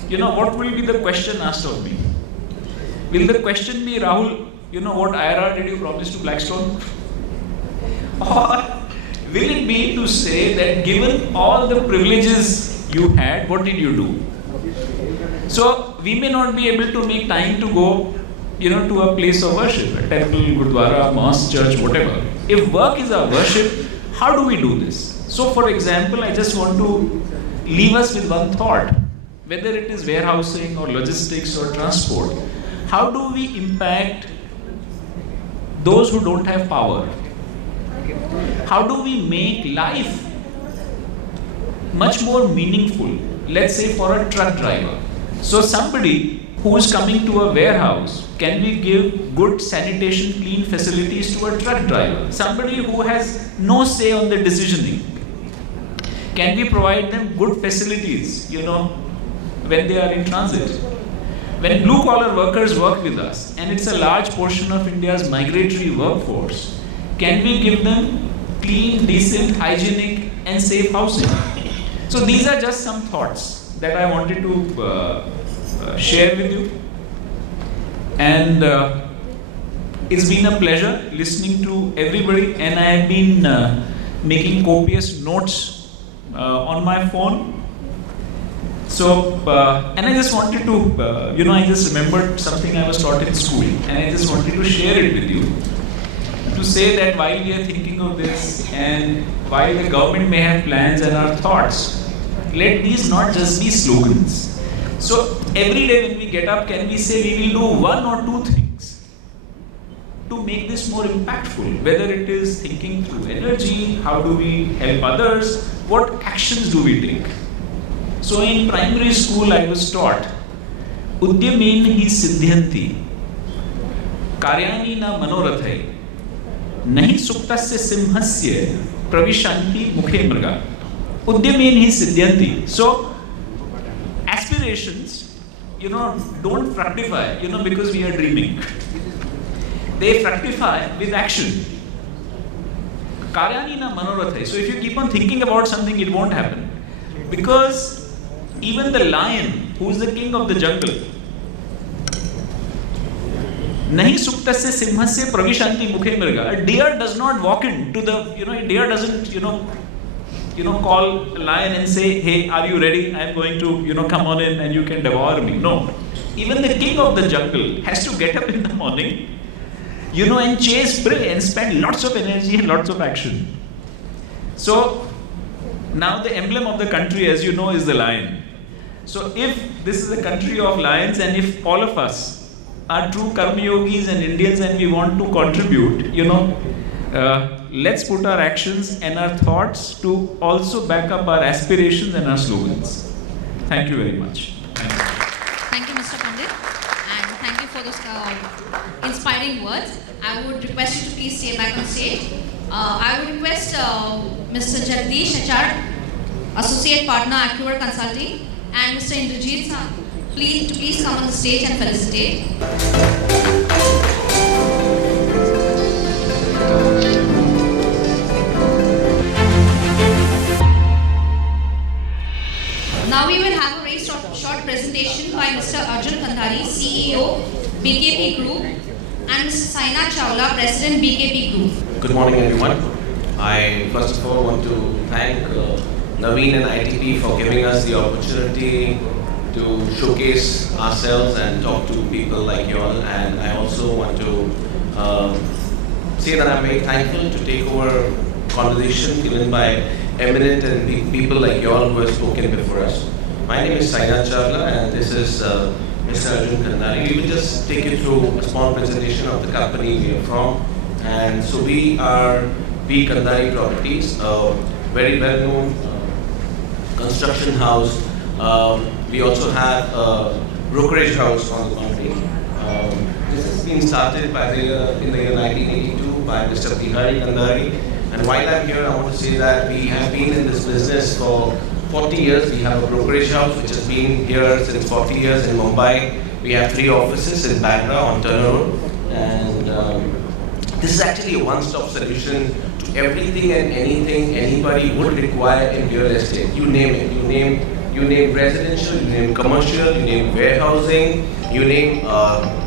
What will be the question asked of me? Will the question be, Rahul, what IRR did you promise to Blackstone? Or will it be to say that given all the privileges you had, what did you do? So we may not be able to make time to go, to a place of worship, a temple, gurdwara, mosque, church, whatever. If work is our worship, how do we do this? So for example, I just want to leave us with one thought. Whether it is warehousing or logistics or transport, how do we impact those who don't have power? How do we make life much more meaningful, let's say for a truck driver? So somebody who is coming to a warehouse, can we give good sanitation, clean facilities to a truck driver? Somebody who has no say on the decisioning. Can we provide them good facilities, when they are in transit? When blue collar workers work with us, and it's a large portion of India's migratory workforce, can we give them clean, decent, hygienic and safe housing? So these are just some thoughts that I wanted to share with you. And it's been a pleasure listening to everybody, and I have been making copious notes on my phone. So, and I just wanted to, I just remembered something I was taught in school, and I just wanted to share it with you. To say that while we are thinking of this, and while the government may have plans and our thoughts, let these not just be slogans. So, every day when we get up, can we say we will do one or two things to make this more impactful? Whether it is thinking through energy, how do we help others, what actions do we take? So in primary school I was taught, Udyamen hi siddhyanti, karyani na manorathai, nahi suktasya simhasya, pravishanti mukhe mrga. Udyamen hi siddhyanti. So aspirations, don't fructify, because we are dreaming. They fructify with action. Karyani na manorathai. So if you keep on thinking about something, it won't happen. Because even the lion, who is the king of the jungle, nahi suktasya simhasya pravishanti mukhe mrga. A deer does not walk into a deer doesn't, call a lion and say, hey, are you ready? I'm going to, come on in and you can devour me. No. Even the king of the jungle has to get up in the morning, and chase prey and spend lots of energy and lots of action. So, now the emblem of the country, as you know, is the lion. So if this is a country of lions, and if all of us are true Karma Yogis and Indians and we want to contribute, let's put our actions and our thoughts to also back up our aspirations and our slogans. Thank you very much. Thank you, Mr. Pandit, and thank you for those inspiring words. I would request you to please stay back on stage. I would request Mr. Jagdish HR, Associate Partner, Accure Consulting, and Mr. Indrajit, please come on the stage and felicitate. Now we will have a very short presentation by Mr. Arjun Kandhari, CEO, BKP Group, and Mr. Saina Chawla, President, BKP Group. Good morning, everyone. I first of all want to thank Naveen and ITP for giving us the opportunity to showcase ourselves and talk to people like you all. And I also want to say that I'm very thankful to take over conversation given by eminent and big people like you all who have spoken before us. My name is Saina Chawla, and this is Mr. Arjun Kandhari. We will just take you through a small presentation of the company we are from. And so we are B. Kandhari Properties, a very well-known construction house. We also have a brokerage house on the country. This has been started in the year 1982 by Mr. Bihari Kandhari. And while I'm here, I want to say that we have been in this business for 40 years. We have a brokerage house which has been here since 40 years in Mumbai. We have 3 offices in Bandra on Turner Road. And this is actually a one-stop solution to everything and anything anybody would require in real estate. You name it. You name residential, you name commercial, you name warehousing, you name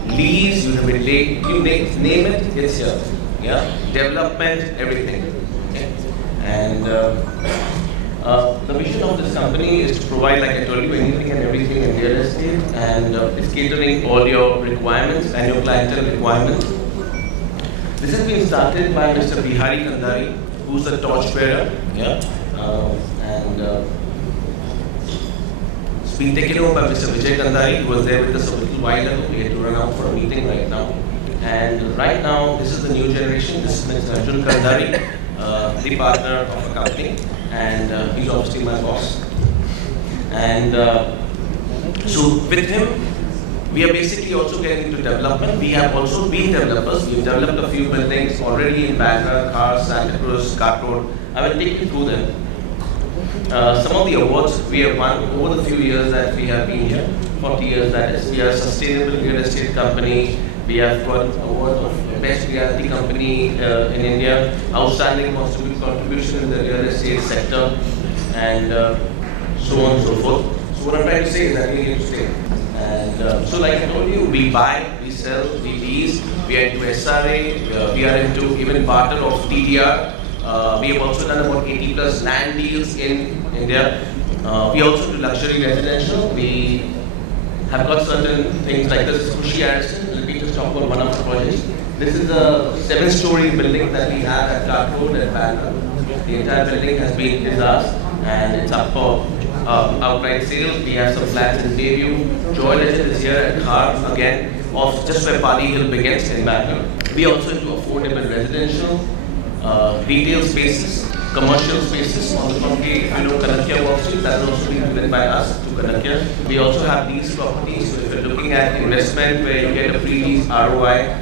lease, you name it, it's here. Yeah, development, everything. Okay? And the mission of this company is to provide, like I told you, anything and everything in real estate, and it's catering all your requirements and your clientele requirements. This has been started by Mr. Bihari Kandhari, who's the torchbearer. Yeah, it's been taken over by Mr. Vijay Kandhari, who was there with us a little while ago. We had to run out for a meeting right now. And right now, this is the new generation. This is Mr. Arjun Kandhari, the partner of a company, and he's obviously my boss. And so with him, We are basically also getting into development. We have also been developers. We've developed a few buildings already in Bandra, Khar, Santa Cruz, Cart Road. I will take you through them. Some of the awards we have won over the few years that we have been here, 40 years that is. We are a sustainable real estate company. We have got award of best realty company in India, outstanding contribution in the real estate sector, and so on and so forth. So what I'm trying to say is that we need to stay. And so like I told you, we buy, we sell, we lease, we are into SRA, we are into even barter of TDR. We have also done about 80 plus land deals in India. We also do luxury residential. We have got certain things like this. Kushi Addison. Let me just talk about one of the projects. This is a 7-story building that we have at Cart Road at Bandra. The entire building has been ours and it's up for outright sales. We have some flats in Bayview. Joy Legend is here at Khar again, off just where Pali Hill begins in Bangalore. We also into affordable residential, retail spaces, commercial spaces. On the contrary, if you know Kanakya Wall Street, that is also being given by us to Kanakya. We also have these properties. So if you're looking at investment where you get a pre-lease ROI,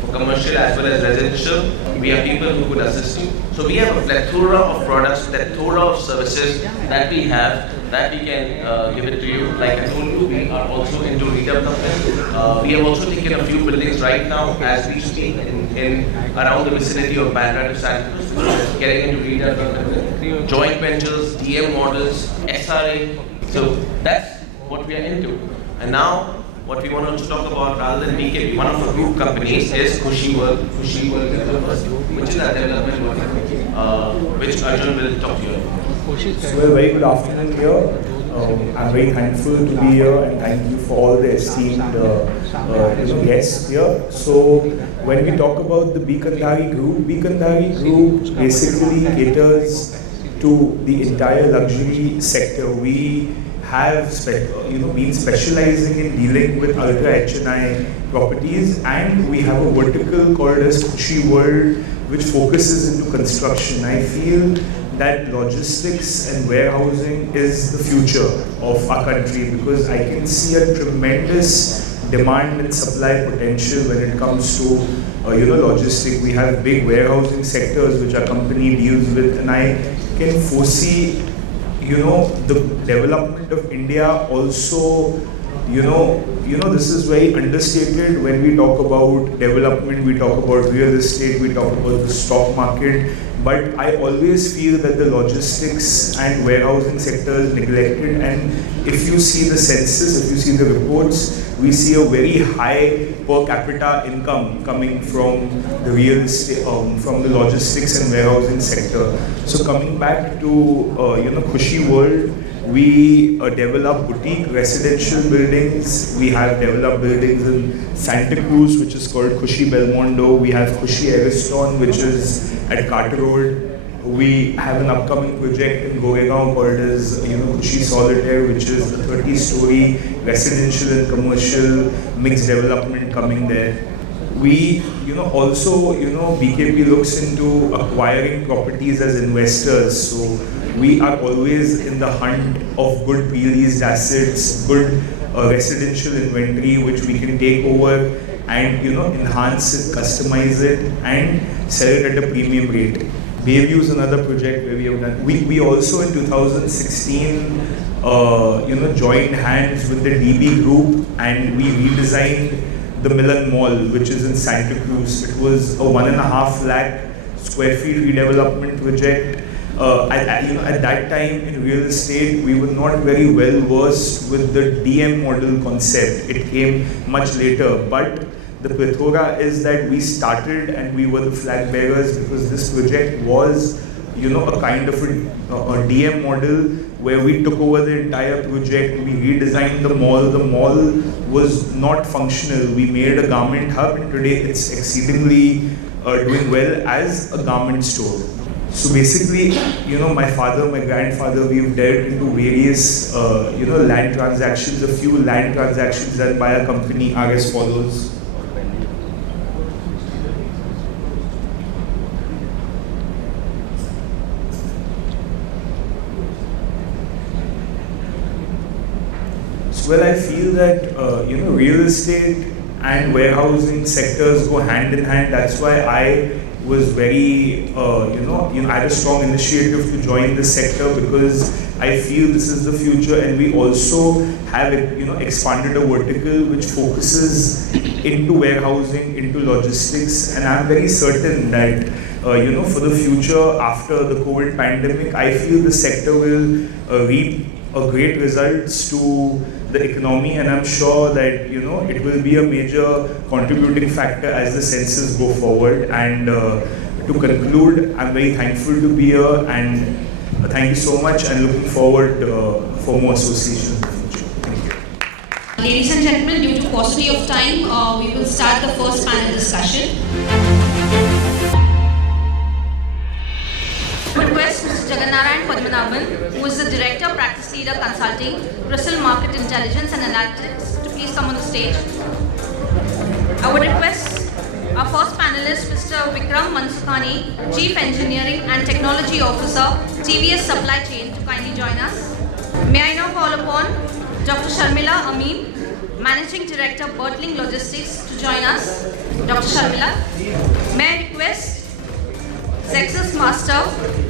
for commercial as well as residential, we have people who could assist you. So we have a plethora of products, plethora of services that we have that we can give it to you. Like I told you, we are also into redevelopment. We have also taken a few buildings right now as we speak in around the vicinity of Bandra to Santa Cruz, getting into redevelopment, joint ventures, DM models, SRA. So that's what we are into. And now, what we want to talk about rather than BKB, one of our group companies is Khushi World Developers, which is our development work, which Arjun will talk to you about. So a very good afternoon here. I'm very thankful to be here and thank you for all the esteemed guests here. So when we talk about the Bikandhari Group basically caters to the entire luxury sector. We have been specializing in dealing with ultra HNI properties, and we have a vertical called as Khushi World, which focuses into construction. I feel that logistics and warehousing is the future of our country because I can see a tremendous demand and supply potential when it comes to logistics. We have big warehousing sectors which our company deals with, and I can foresee the development of India also, this is very understated when we talk about development, we talk about real estate, we talk about the stock market, but I always feel that the logistics and warehousing sector is neglected, and if you see the census, if you see the reports, we see a very high per capita income coming from the real estate, from the logistics and warehousing sector. So coming back to Khushi World, we develop boutique residential buildings. We have developed buildings in Santa Cruz, which is called Khushi Belmondo. We have Khushi Ariston, which is at Carter Road. We have an upcoming project in Goregaon called as Khushi Solitaire, which is a 30-story residential and commercial mixed development coming there. We also BKP looks into acquiring properties as investors. So we are always in the hunt of good pre-leased assets, good residential inventory which we can take over and enhance it, customize it, and sell it at a premium rate. Bayview is another project where we have done. We also in 2016 joined hands with the DB Group and we redesigned the Milan Mall, which is in Santa Cruz. It was a 1.5 lakh square feet redevelopment project. At that time in real estate, we were not very well versed with the DM model concept. It came much later, but the plethora is that we started and we were the flag bearers because this project was, a kind of a DM model where we took over the entire project. We redesigned the mall. The mall was not functional. We made a garment hub, and today it's exceedingly doing well as a garment store. So basically, my father, my grandfather, we've delved into various, land transactions. A few land transactions done by our company are as follows. Well, I feel that real estate and warehousing sectors go hand in hand. That's why I was very I had a strong initiative to join this sector, because I feel this is the future, and we also have expanded a vertical which focuses into warehousing, into logistics, and I'm very certain that for the future after the COVID pandemic, I feel the sector will reap a great results to the economy, and I'm sure that it will be a major contributing factor as the census go forward. And to conclude, I'm very thankful to be here, and thank you so much, and looking forward for more association in the future. Thank you. Ladies and gentlemen, due to paucity of time, we will start the first panel discussion. I request Mr. Jagannarayan Padmanabhan, who is the Director, Practice Leader Consulting, CRISIL Market Intelligence and Analytics, to please come on the stage. I would request our first panelist, Mr. Vikram Mansukhani, Chief Engineering and Technology Officer, TVS Supply Chain, to kindly join us. May I now call upon Dr. Sharmila Amin, Managing Director, Bertling Logistics, to join us. Dr. Sharmila. May I request Zexus Master,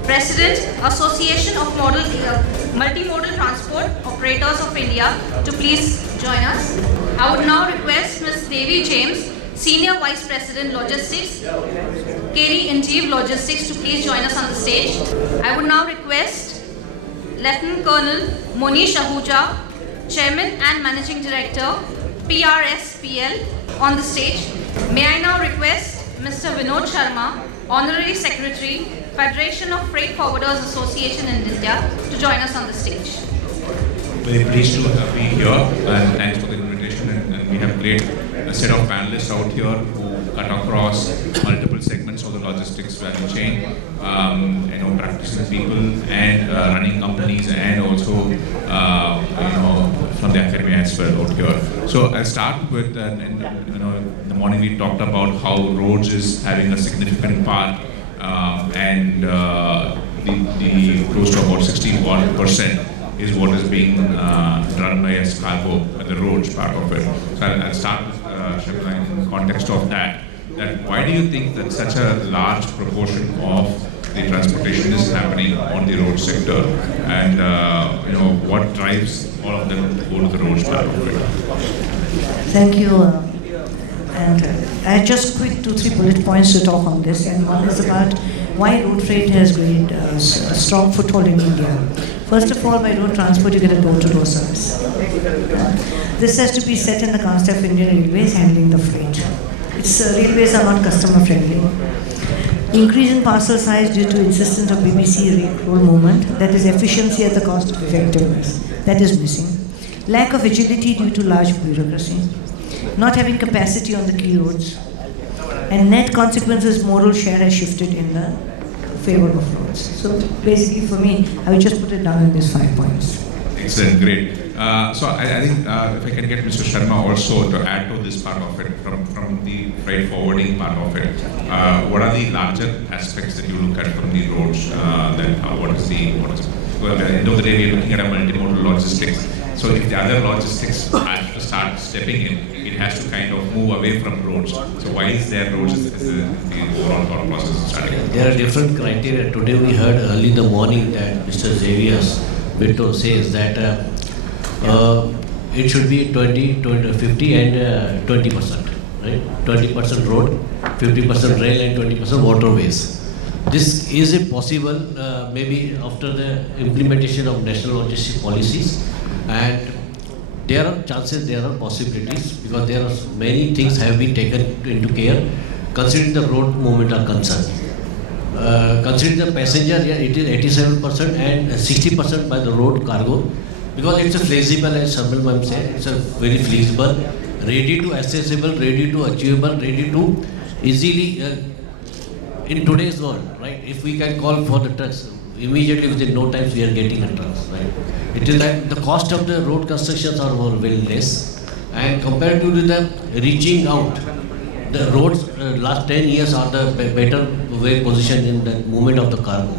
President, Association of Multimodal Transport Operators of India, to please join us. I would now request Ms. Devi James, Senior Vice President Logistics, Kerry Injeev Logistics, to please join us on the stage. I would now request Lieutenant Colonel Monish Ahuja, Chairman and Managing Director, PRSPL, on the stage. May I now request Mr. Vinod Sharma, Honorary Secretary, Federation of Freight Forwarders Association in India, to join us on the stage. Very pleased to be here, and thanks for the invitation. And we have great set of panelists out here who cut across multiple segments of the logistics value chain, practicing people and running companies, and also from the academia as well out here. So I'll start with in the morning we talked about how roads is having a significant part, and the close to about 61% is what is being run by as cargo at the roads part of it. So I'll start with Sharmila, in the context of that why do you think that such a large proportion of the transportation is happening on the road sector, and what drives all of them to go to the roads part of it? Thank you. And I had just quick 2-3 bullet points to talk on this, and one is about why road freight has gained a strong foothold in India. First of all, by road transport, you get a door-to-door service. This has to be set in the concept of Indian Railways handling the freight. Railways are not customer-friendly. Increase in parcel size due to insistence of BBC roll movement, that is efficiency at the cost of effectiveness, that is missing. Lack of agility due to large bureaucracy. Not having capacity on the key roads. And net consequences, modal share has shifted in the favor of roads. So basically for me, I will just put it down in these 5 points. Excellent, great. So I think if I can get Mr. Sharma also to add to this part of it, from the freight forwarding part of it, what are the larger aspects that you look at from the roads? Well, at the end of the day, we're looking at a multimodal logistics. So if the other logistics have to start stepping in, it has to kind of move away from roads. So why is there roads is the overall thought process starting? There are different criteria. Today we heard early in the morning that Mr. Xavier Vito says that it should be 20, 50 and 20%, right? 20% road, 50% rail and 20% waterways. This is it possible maybe after the implementation of national logistics policies, and there are chances, there are possibilities, because there are many things have been taken into care considering the road movement are concerned. Considering the passenger, yeah, it is 87% and 60% by the road cargo, because it's a flexible, as Sharmil ma'am said, it's a very flexible, ready to accessible, ready to achievable, ready to easily in today's world, right? If we can call for the trucks, immediately within no time we are getting the trucks, right? It is that the cost of the road constructions are more very less, and compared to the reaching out, the roads last 10 years are the better way positioned in the movement of the cargo.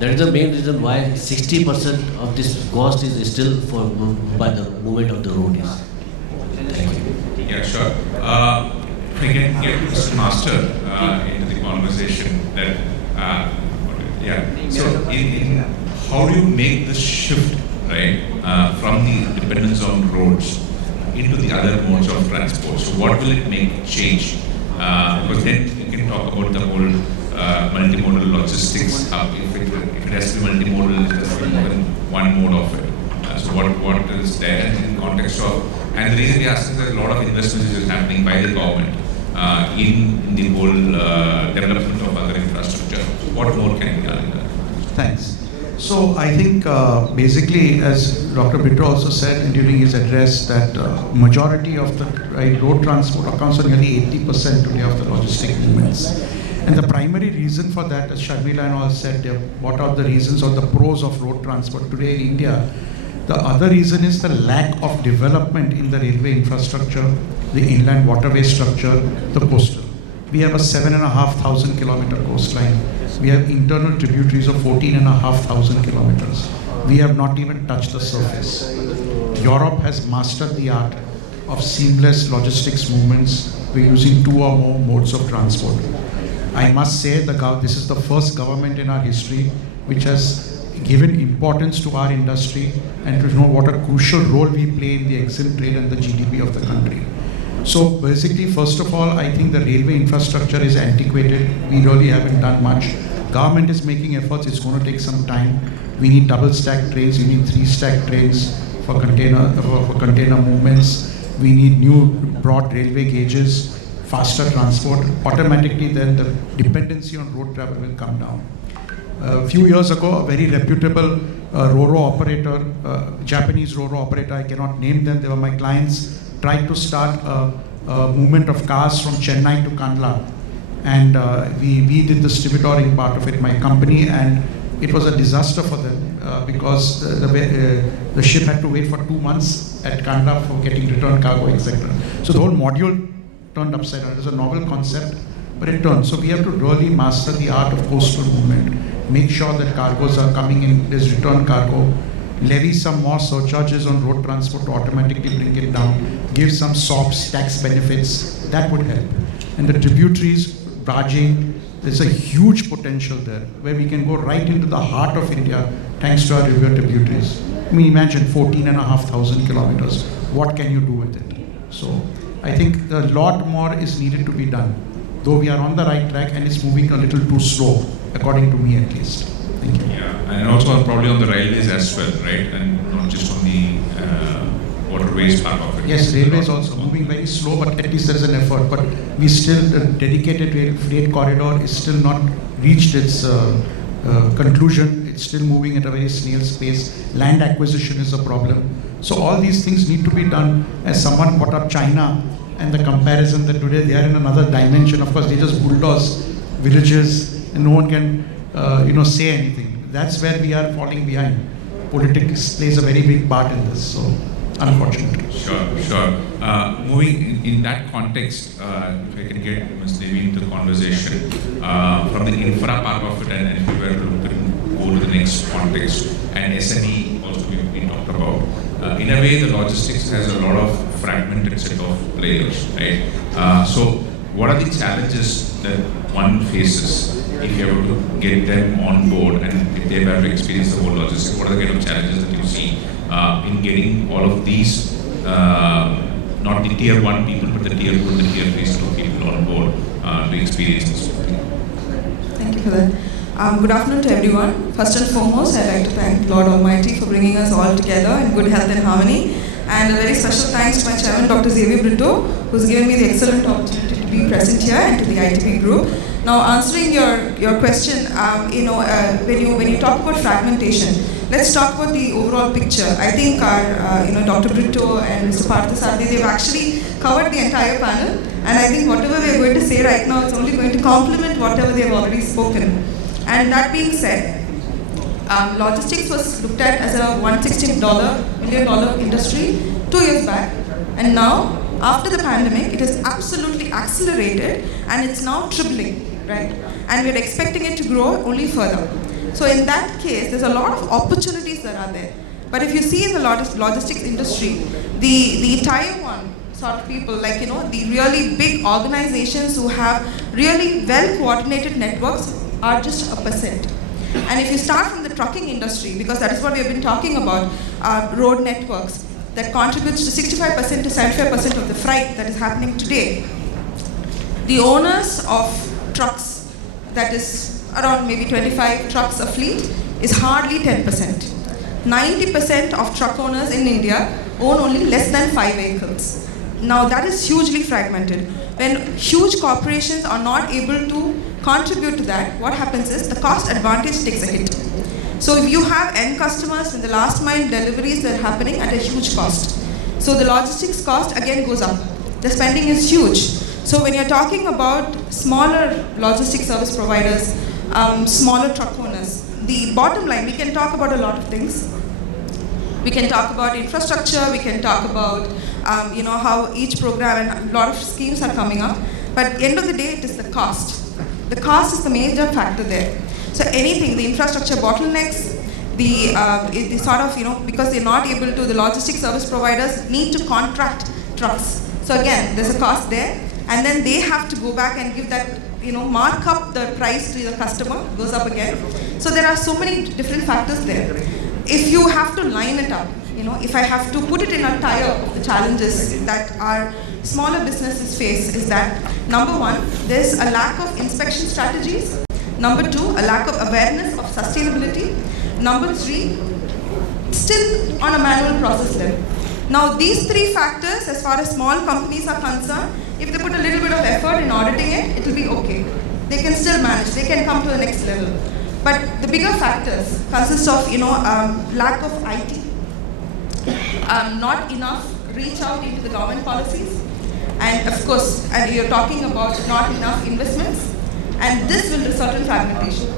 That is the main reason why 60% of this cost is still by the movement of the road is. Thank you. Yeah, sure. If I can get Mr. Master into the conversation, that So, how do you make the shift, right, from the dependence on roads into the other modes of transport? So, what will it make change? Because then you can talk about the whole multimodal logistics hub. If it has to be multimodal, it has to be more than one mode of it. So what is there in context of, and the reason we ask is that a lot of investments is happening by the government in the whole development of other infrastructure. What more can be done in that? Thanks. So I think basically, as Dr. Bitro also said during his address, that majority of the road transport accounts for nearly 80% today of the logistic movements. And the primary reason for that, as Sharmila and all said, what are the reasons or the pros of road transport today in India? The other reason is the lack of development in the railway infrastructure, the inland waterway structure, the coastal. We have a 7,500 kilometer coastline. We have internal tributaries of 14,500 kilometers. We have not even touched the surface. Europe has mastered the art of seamless logistics movements. We're using 2 or more modes of transport. I must say this is the first government in our history which has given importance to our industry and to know what a crucial role we play in the exim trade and the GDP of the country. So basically, first of all, I think the railway infrastructure is antiquated. We really haven't done much. Government is making efforts. It's going to take some time. We need double stack trains. We need 3 stack trains for container movements. We need new broad railway gauges, faster transport. Automatically, then the dependency on road travel will come down. A few years ago, a very reputable Ro-Ro operator, Japanese Ro-Ro operator, I cannot name them, they were my clients, tried to start a movement of cars from Chennai to Kandla. And we did the stevedoring part of it, my company, and it was a disaster for them because the ship had to wait for 2 months at Kandla for getting return cargo, etc. So the whole module turned upside down. It was a novel concept, but it turned. So we have to really master the art of coastal movement. Make sure that cargoes are coming in, there's return cargo, levy some more surcharges on road transport to automatically bring it down, give some SOPs, tax benefits, that would help. And the tributaries, barging, there's a huge potential there where we can go right into the heart of India thanks to our river tributaries. I mean, imagine 14,500 kilometers. What can you do with it? So I think a lot more is needed to be done, though we are on the right track and it's moving a little too slow, according to me at least. Thank you. Yeah, and also probably on the railways as well, right? And not just on the waterways part of it. Yes, railways also moving very slow, but at least there is an effort. But we still, the dedicated freight corridor is still not reached its conclusion. It's still moving at a very snail's pace. Land acquisition is a problem. So all these things need to be done. As someone brought up China and the comparison that today they are in another dimension. Of course, they just bulldoze villages and no one can say anything. That's where we are falling behind. Politics plays a very big part in this, so unfortunately. Sure. Moving in that context, if I can get Ms. Devi into the conversation, from the infra part of it, and if we were to go to the next context, and SME also we talked about. In a way, the logistics has a lot of fragmented set of players, right? So what are the challenges that one faces if you have to get them on board and if they have to experience the whole logistics? What are the kind of challenges that you see in getting all of these, not the tier 1 people, but the tier 2 and the tier 3 sort of people on board to experience this? Thank you for that. Good afternoon to everyone. First and foremost, I'd like to thank Lord Almighty for bringing us all together in good health and harmony. And a very special thanks to my chairman, Dr. Xavier Brito, who's given me the excellent opportunity to be present here, and to the ITP group. Now, answering your question, when you talk about fragmentation, let's talk about the overall picture. I think our, Dr. Brito and Mr. Parthasarthi, they've actually covered the entire panel, and I think whatever we're going to say right now, it's only going to complement whatever they've already spoken. And that being said, logistics was looked at as a $160 million industry 2 years back, and now, after the pandemic, it has absolutely accelerated, and it's now tripling, right? And we're expecting it to grow only further. So in that case, there's a lot of opportunities that are there. But if you see in the logistics industry, the tier one sort of people, like, the really big organizations who have really well coordinated networks are just a percent. And if you start from the trucking industry, because that is what we have been talking about, road networks, that contributes to 65% to 75% of the freight that is happening today. The owners of trucks, that is around maybe 25 trucks a fleet, is hardly 10%. 90% of truck owners in India own only less than 5 vehicles. Now that is hugely fragmented. When huge corporations are not able to contribute to that, what happens is the cost advantage takes a hit. So if you have end customers in the last mile deliveries, they're happening at a huge cost. So the logistics cost again goes up. The spending is huge. So when you're talking about smaller logistics service providers, smaller truck owners, the bottom line, we can talk about a lot of things. We can talk about infrastructure, we can talk about how each program and a lot of schemes are coming up. But at the end of the day, it is the cost. The cost is the major factor there. So anything, the infrastructure bottlenecks, the sort of, because they're not able to, the logistics service providers need to contract trucks. So again, there's a cost there. And then they have to go back and give that, mark up the price to the customer, goes up again. So there are so many different factors there. If you have to line it up, if I have to put it in a tier of the challenges that our smaller businesses face, is that number one, there's a lack of inspection strategies. Number two, a lack of awareness of sustainability. Number three, still on a manual process level. Now these three factors, as far as small companies are concerned, if they put a little bit of effort in auditing it, it will be okay. They can still manage, they can come to the next level. But the bigger factors consist of, lack of IT, not enough reach out into the government policies, and of course, and you're talking about not enough investments, and this will result in fragmentation.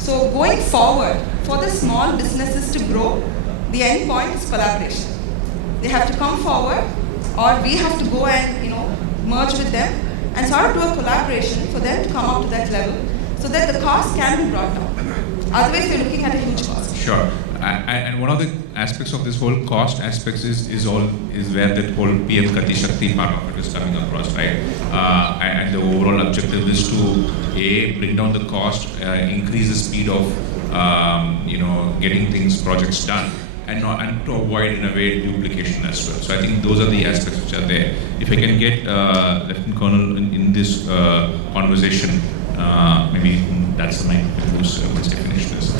So going forward, for the small businesses to grow, the end point is collaboration. They have to come forward, or we have to go and merge with them and sort of do a collaboration for them to come up to that level, so that the cost can be brought down. Otherwise, we're looking at a huge cost. Sure. And one of the aspects of this whole cost aspects is where that whole PM Gati Shakti part of it is coming across, right? And the overall objective is to bring down the cost, increase the speed of getting projects done, and to avoid in a way duplication as well. So I think those are the aspects which are there. If I can get Lieutenant Colonel in this conversation, maybe that's the mic once I finish this.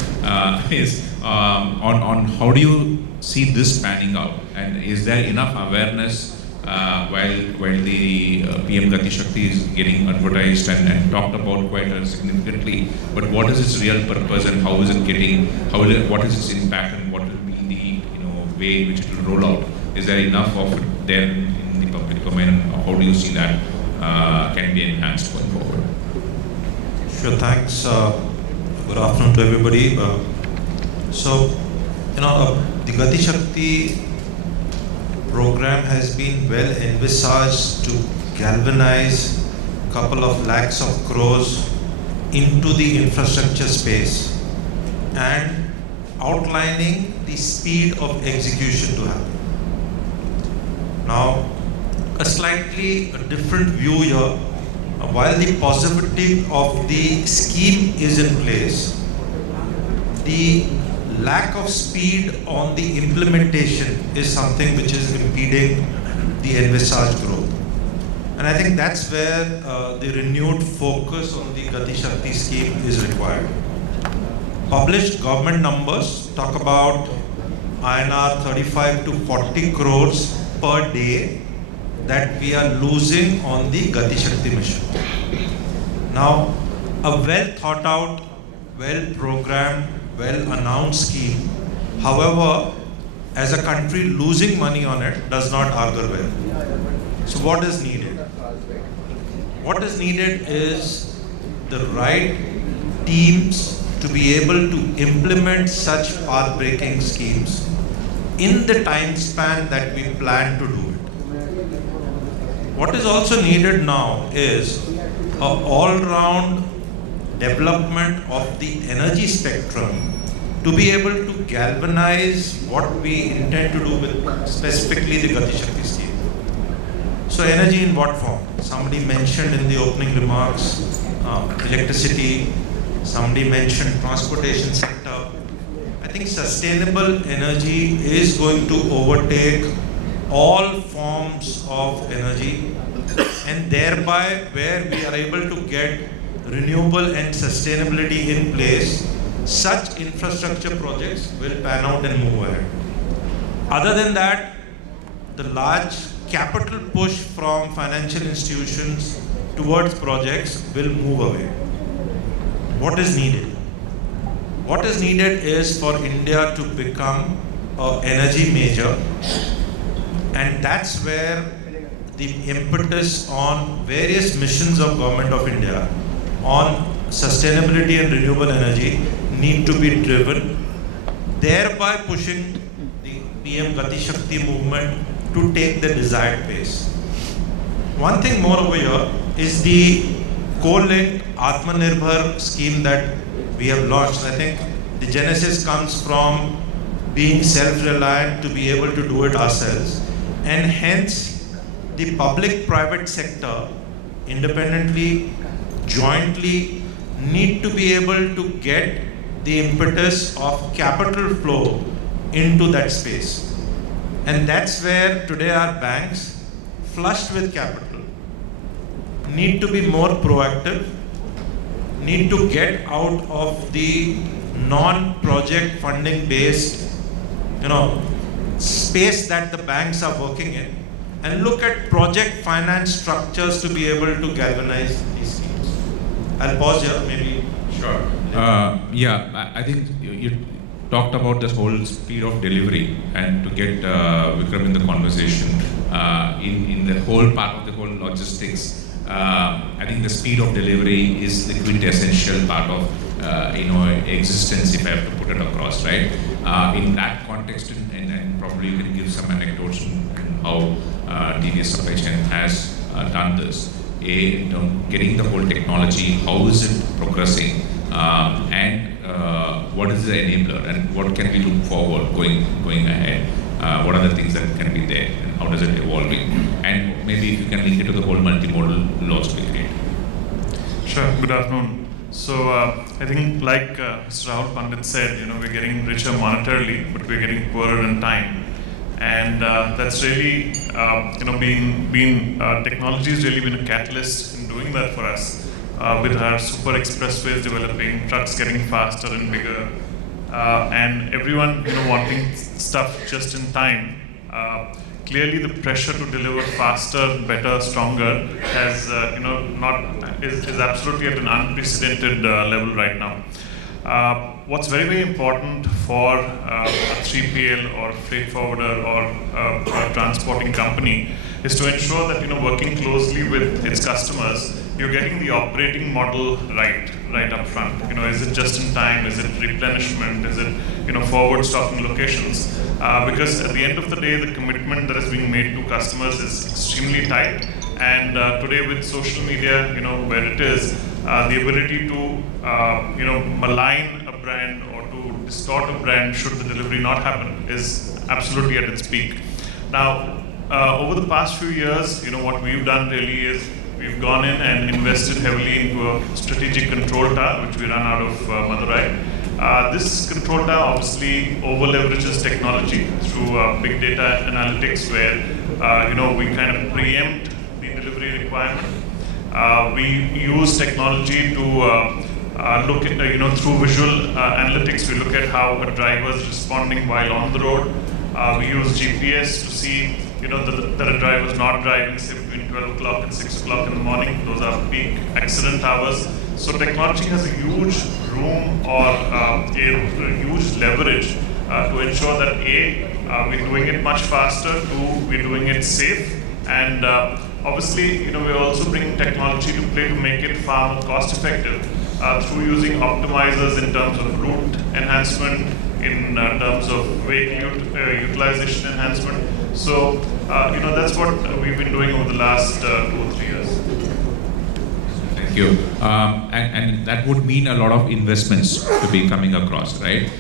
Is on how do you see this panning out, and is there enough awareness while the PM Gati Shakti is getting advertised and talked about quite significantly, but what is its real purpose and how is it getting, what is its impact and what will be the way in which it will roll out? Is there enough of it there in the public domain, and how do you see that can be enhanced going forward? Sure, thanks. Good afternoon to everybody. The Gati Shakti program has been well envisaged to galvanize a couple of lakhs of crores into the infrastructure space and outlining the speed of execution to happen. Now, a slightly different view here. While the positivity of the scheme is in place, the lack of speed on the implementation is something which is impeding the envisaged growth. And I think that's where the renewed focus on the Gati Shakti scheme is required. Published government numbers talk about INR 35 to 40 crores per day that we are losing on the Gati Shakti mission. Now, a well thought out, well programmed, well announced scheme, however, as a country losing money on it does not augur well. So what is needed? What is needed is the right teams to be able to implement such path-breaking schemes in the time span that we plan to do it. What is also needed now is an all-round development of the energy spectrum to be able to galvanize what we intend to do with specifically the Gati Shakti scheme. So energy in what form? Somebody mentioned in the opening remarks electricity, somebody mentioned transportation sector. I think sustainable energy is going to overtake all forms of energy, and thereby where we are able to get renewable and sustainability in place, such infrastructure projects will pan out and move ahead. Other than that, the large capital push from financial institutions towards projects will move away. What is needed? What is needed is for India to become an energy major, and that's where the impetus on various missions of Government of India on sustainability and renewable energy need to be driven, thereby pushing the PM Gati Shakti movement to take the desired pace. One thing more over here is the co-linked Atmanirbhar scheme that we have launched. I think the genesis comes from being self-reliant to be able to do it ourselves, and hence the public-private sector independently, jointly need to be able to get the impetus of capital flow into that space. And that's where today our banks, flushed with capital, need to be more proactive, need to get out of the non-project funding based, space that the banks are working in, and look at project finance structures to be able to galvanize these schemes. I'll pause here, maybe. Sure. I think you talked about this whole speed of delivery, and to get Vikram in the conversation in the whole part of the whole logistics. I think the speed of delivery is the quintessential part of existence, if I have to put it across, right? In that context, and probably you can give some anecdotes on how TVS Supply Chain has done this. Getting the whole technology, how is it progressing, and what is the enabler, and what can we look forward going ahead? What are the things that can be there, and how does it evolving? And maybe if you can link it to the whole multimodal laws we create. Sure. Good afternoon. So I think, like Mr. Rahul Pandit said, we're getting richer monetarily, but we're getting poorer in time, and that's really, technology has really been a catalyst in doing that for us. With our super expressways developing, trucks getting faster and bigger, and everyone wanting stuff just in time. Clearly, the pressure to deliver faster, better, stronger has is absolutely at an unprecedented level right now. What's very, very important for a 3PL or freight forwarder or a transporting company is to ensure that working closely with its customers, you're getting the operating model right up front. Is it just in time? Is it replenishment? Is it forward stocking locations? Because at the end of the day, the commitment that is being made to customers is extremely tight. And today, with social media, where it is, the ability to malign a brand or to distort a brand should the delivery not happen is absolutely at its peak. Now, over the past few years, what we've done really is we've gone in and invested heavily into a strategic control tower, which we run out of Madurai. This control tower obviously over-leverages technology through big data analytics, where we kind of preempt the delivery requirement. We use technology to look at, through visual analytics, we look at how a driver is responding while on the road. We use GPS to see that a driver is not driving, say, between 12 o'clock and 6 o'clock in the morning. Those are peak accident hours. So technology has a huge room or a huge leverage to ensure that we're doing it much faster, we're doing it safe, and obviously, we're also bringing technology to play to make it far more cost effective through using optimizers in terms of route enhancement, in terms of vehicle utilization enhancement. So, that's what we've been doing over the last 2 or 3 years. Thank you. And that would mean a lot of investments to be coming across, right?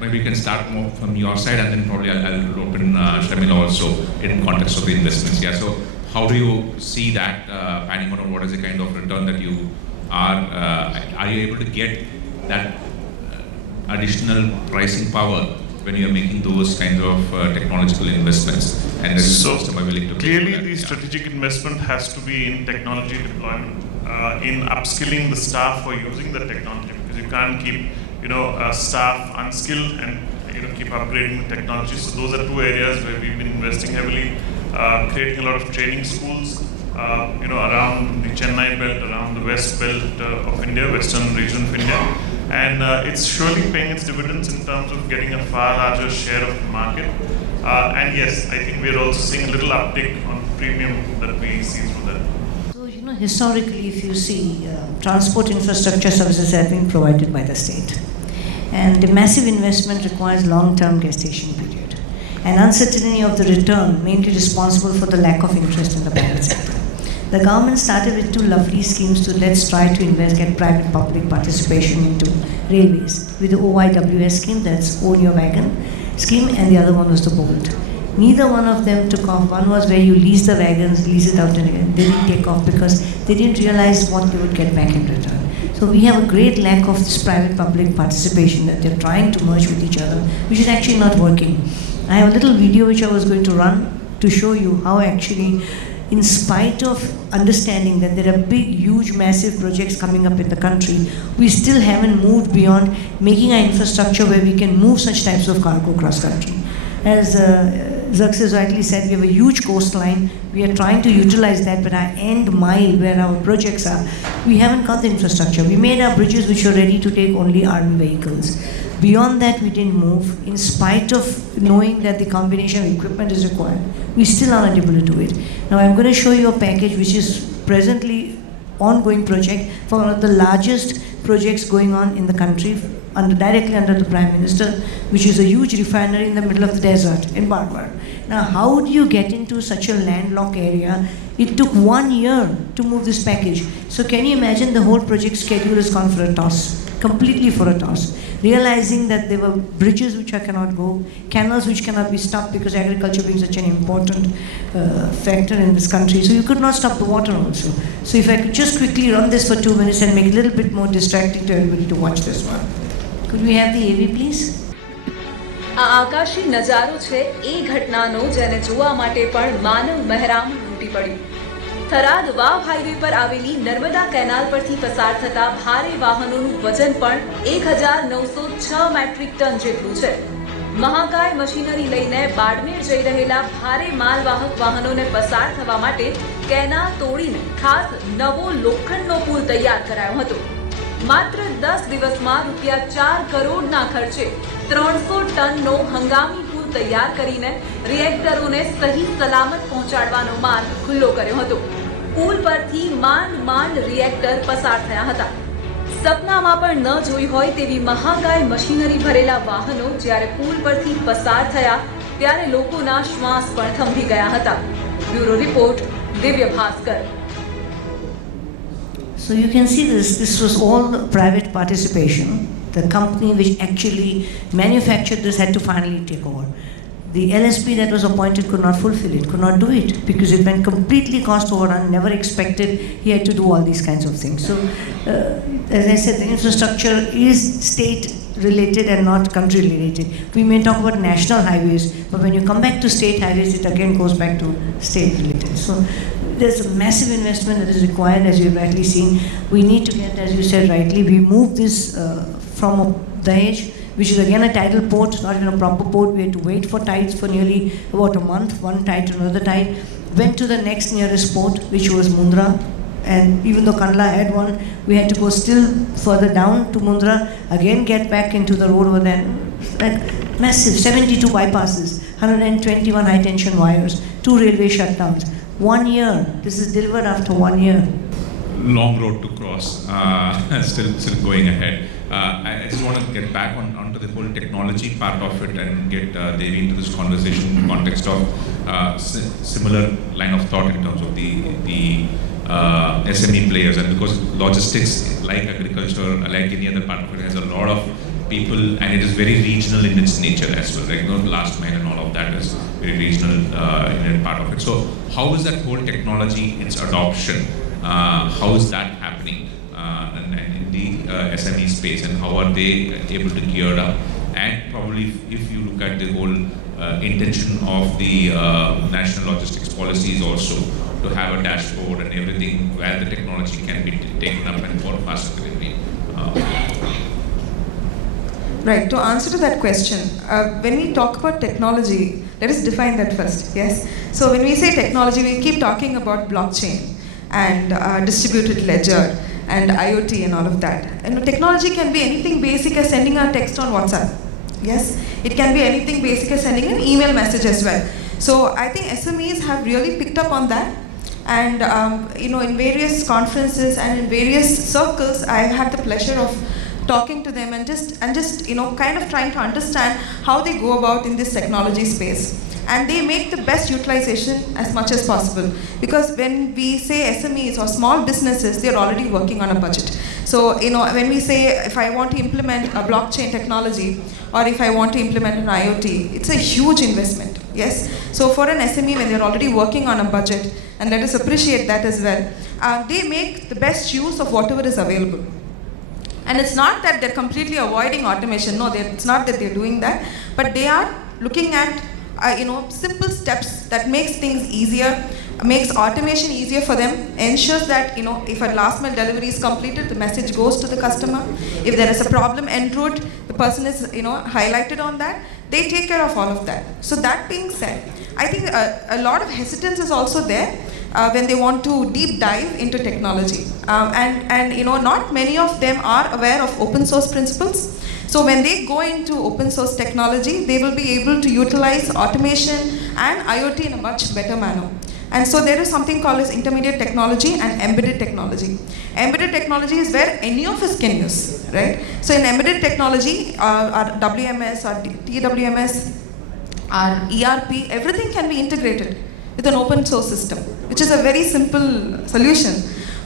Maybe you can start more from your side, and then probably I'll open Shamila also in context of the investments. Yeah. So how do you see that panning out, or what is the kind of return that you are you able to get that additional pricing power when you're making those kinds of technological investments, and there is a customer willing to pay clearly for that? the strategic investment has to be in technology deployment, in upskilling the staff for using the technology, because you can't keep staff unskilled and keep upgrading the technology. So those are two areas where we've been investing heavily, creating a lot of training schools around the Chennai belt, around the west belt of India, western region of India. And it's surely paying its dividends in terms of getting a far larger share of the market. And yes, I think we're also seeing a little uptick on premium that we see through that. So, historically, if you see, transport infrastructure services have been provided by the state. And the massive investment requires long-term gestation period. And uncertainty of the return mainly responsible for the lack of interest in the private sector. The government started with two lovely schemes to let's try to get private-public participation into railways. With the OYWS scheme, that's Own Your Wagon scheme, and the other one was the BOLT. Neither one of them took off. One was where you lease the wagons, lease it out, and again, they didn't take off because they didn't realize what they would get back in return. So we have a great lack of this private-public participation that they're trying to merge with each other, which is actually not working. I have a little video which I was going to run to show you how actually, in spite of understanding that there are big, huge, massive projects coming up in the country, we still haven't moved beyond making our infrastructure where we can move such types of cargo cross-country. As Xerxes rightly said, we have a huge coastline. We are trying to utilize that, but our end mile where our projects are, we haven't got the infrastructure. We made our bridges which are ready to take only armed vehicles. Beyond that, we didn't move. In spite of knowing that the combination of equipment is required, we still aren't able to do it. Now, I'm going to show you a package which is presently ongoing project for one of the largest projects going on in the country, directly under the Prime Minister, which is a huge refinery in the middle of the desert in Barwar. Now, how do you get into such a landlocked area? It took 1 year to move this package. So can you imagine the whole project schedule has gone for a toss, completely for a toss. Realizing that there were bridges which cannot go, canals which cannot be stopped because agriculture being such an important factor in this country. So you could not stop the water also. So if I could just quickly run this for 2 minutes and make it a little bit more distracting to everybody to watch this one. Could we have the AV please? આ આકાશી નજારો છે એ ઘટનાનો જેને જોવા માટે પણ માનવ મહેરામ ઉમટી પડ્યું. થરાદ વાવ હાઈવે પર આવેલી નર્મદા કેનાલ પરથી પસાર થતા ભારે વાહનોનું વજન પણ 1906 મેટ્રિક ટન જેટલું છે. મહાકાય મશીનરી લઈને બાડમેર જઈ રહેલા ભારે માલવાહક વાહનોને પસાર થવા માટે કેનાલ તોડીને ખાસ નવો લોખંડનો પુલ તૈયાર કરાયો હતો. માત્ર 10 દિવસમાં રૂપિયા 4 કરોડના ખર્ચે 300 ટનનો હંગામી પુલ તૈયાર કરીને રિએક્ટરોને સહી સલામત પહોંચાડવાનો માર્ગ ખુલ્લો કર્યો હતો. પુલ પરથી માંડ રિએક્ટર પસાર થયા હતા. સપનામાં પણ ન જોઈ હોય તેવી મહાકાય મશીનરી ભરેલા વાહનો જ્યારે પુલ પરથી પસાર થયા ત્યારે લોકોના શ્વાસ પણ થંભી ગયા હતા. Bureau report, Divya Bhaskar. So you can see this was all private participation. The company which actually manufactured this had to finally take over. The LSP that was appointed could not fulfill it, could not do it, because it went completely cost overrun, never expected he had to do all these kinds of things. So, as I said, the infrastructure is state related and not country related. We may talk about national highways, but when you come back to state highways, it again goes back to state related. So, there's a massive investment that is required, as you've rightly seen. We need to get, as you said rightly, we moved this from Dahej, which is again a tidal port, not even a proper port. We had to wait for tides for nearly about a month, one tide to another tide. Went to the next nearest port, which was Mundra. And even though Kandla had one, we had to go still further down to Mundra, again get back into the road over there. Like massive, 72 bypasses, 121 high tension wires, 2 railway shutdowns. 1 year. This is delivered after 1 year. Long road to cross, still going ahead. I just want to get back onto the whole technology part of it and get Devi into this conversation in context of similar line of thought in terms of the SME players, and because logistics, like agriculture, like any other part of it, has a lot of people, and it is very regional in its nature as well. Like, you know, last mile and all of that is very regional in a part of it. So, how is that whole technology, its adoption? How is that happening and in the SME space, and how are they able to gear up? And probably, if you look at the whole intention of the national logistics policies also, to have a dashboard and everything where the technology can be taken up and for faster delivery. Right, to answer to that question, when we talk about technology, let us define that first, yes? So when we say technology, we keep talking about blockchain and distributed ledger and IoT and all of that. And technology can be anything basic as sending a text on WhatsApp, yes? It can be anything basic as sending an email message as well. So I think SMEs have really picked up on that. And in various conferences and in various circles, I've had the pleasure of talking to them and just kind of trying to understand how they go about in this technology space. And they make the best utilization as much as possible. Because when we say SMEs or small businesses, they're already working on a budget. So, when we say, if I want to implement a blockchain technology, or if I want to implement an IoT, it's a huge investment, yes? So for an SME, when they're already working on a budget, and let us appreciate that as well, they make the best use of whatever is available. And it's not that they're completely avoiding automation. No, it's not that they're doing that. But they are looking at simple steps that makes things easier, makes automation easier for them, ensures that if a last mile delivery is completed, the message goes to the customer. If there is a problem en route, the person is highlighted on that. They take care of all of that. So that being said, I think a lot of hesitance is also there when they want to deep dive into technology. And not many of them are aware of open source principles. So when they go into open source technology, they will be able to utilize automation and IoT in a much better manner. And so there is something called as intermediate technology and embedded technology. Embedded technology is where any of us can use, right? So in embedded technology, our WMS, our TWMS, our ERP, everything can be integrated with an open source system, which is a very simple solution.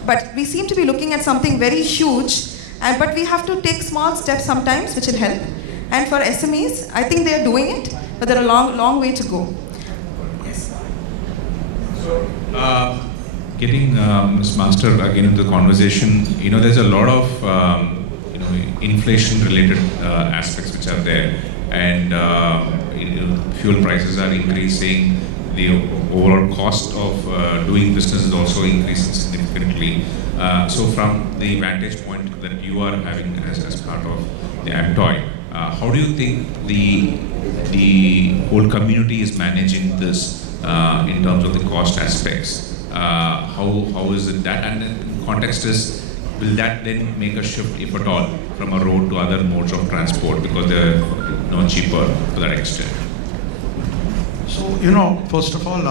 But we seem to be looking at something very huge, but we have to take small steps sometimes, which will help. And for SMEs, I think they are doing it, but there are a long way to go. Yes. Getting Ms. Master again into the conversation, there's a lot of inflation-related aspects which are there, and fuel prices are increasing. The overall cost of doing business is also increasing significantly. So from the vantage point that you are having as part of the AMTOY, how do you think the whole community is managing this in terms of the cost aspects? How is it that? And the context is, will that then make a shift, if at all, from a road to other modes of transport because they're cheaper to that extent? So, first of all,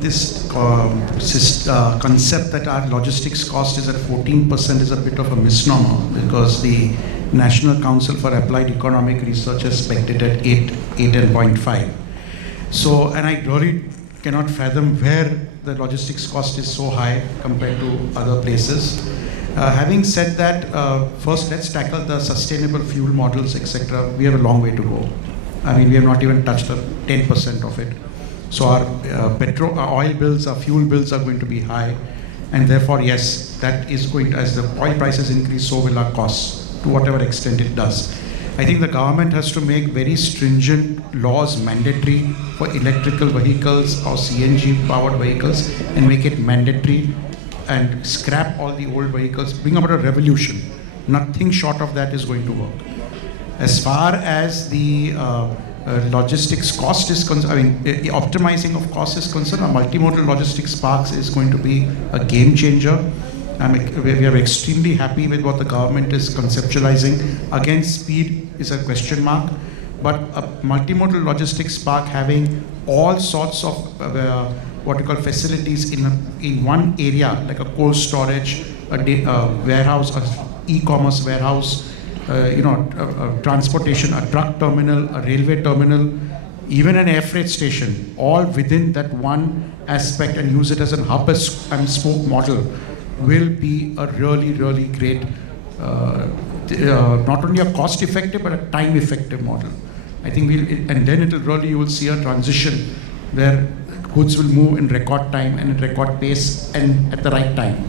this concept that our logistics cost is at 14% is a bit of a misnomer, because the National Council for Applied Economic Research has pegged it at 8.5. So, and I really cannot fathom where the logistics cost is so high compared to other places. Having said that, first let's tackle the sustainable fuel models, etc. We have a long way to go. I mean, we have not even touched the 10% of it. So our oil bills, our fuel bills are going to be high, and therefore, yes, that is going to, as the oil prices increase, so will our costs, to whatever extent it does. I think the government has to make very stringent laws mandatory for electrical vehicles or CNG powered vehicles, and make it mandatory and scrap all the old vehicles, bring about a revolution. Nothing short of that is going to work. As far as the logistics cost is concerned, I mean, optimizing of cost is concerned, a multimodal logistics parks is going to be a game changer. We are extremely happy with what the government is conceptualizing. Again, speed is a question mark, but a multimodal logistics park having all sorts of what we call facilities in one area, like a cold storage, a warehouse, an e-commerce warehouse, transportation, a truck terminal, a railway terminal, even an air freight station, all within that one aspect, and use it as a hub and spoke model, will be a really, really great, not only a cost effective, but a time effective model. I think and then you will see a transition where goods will move in record time and in record pace and at the right time.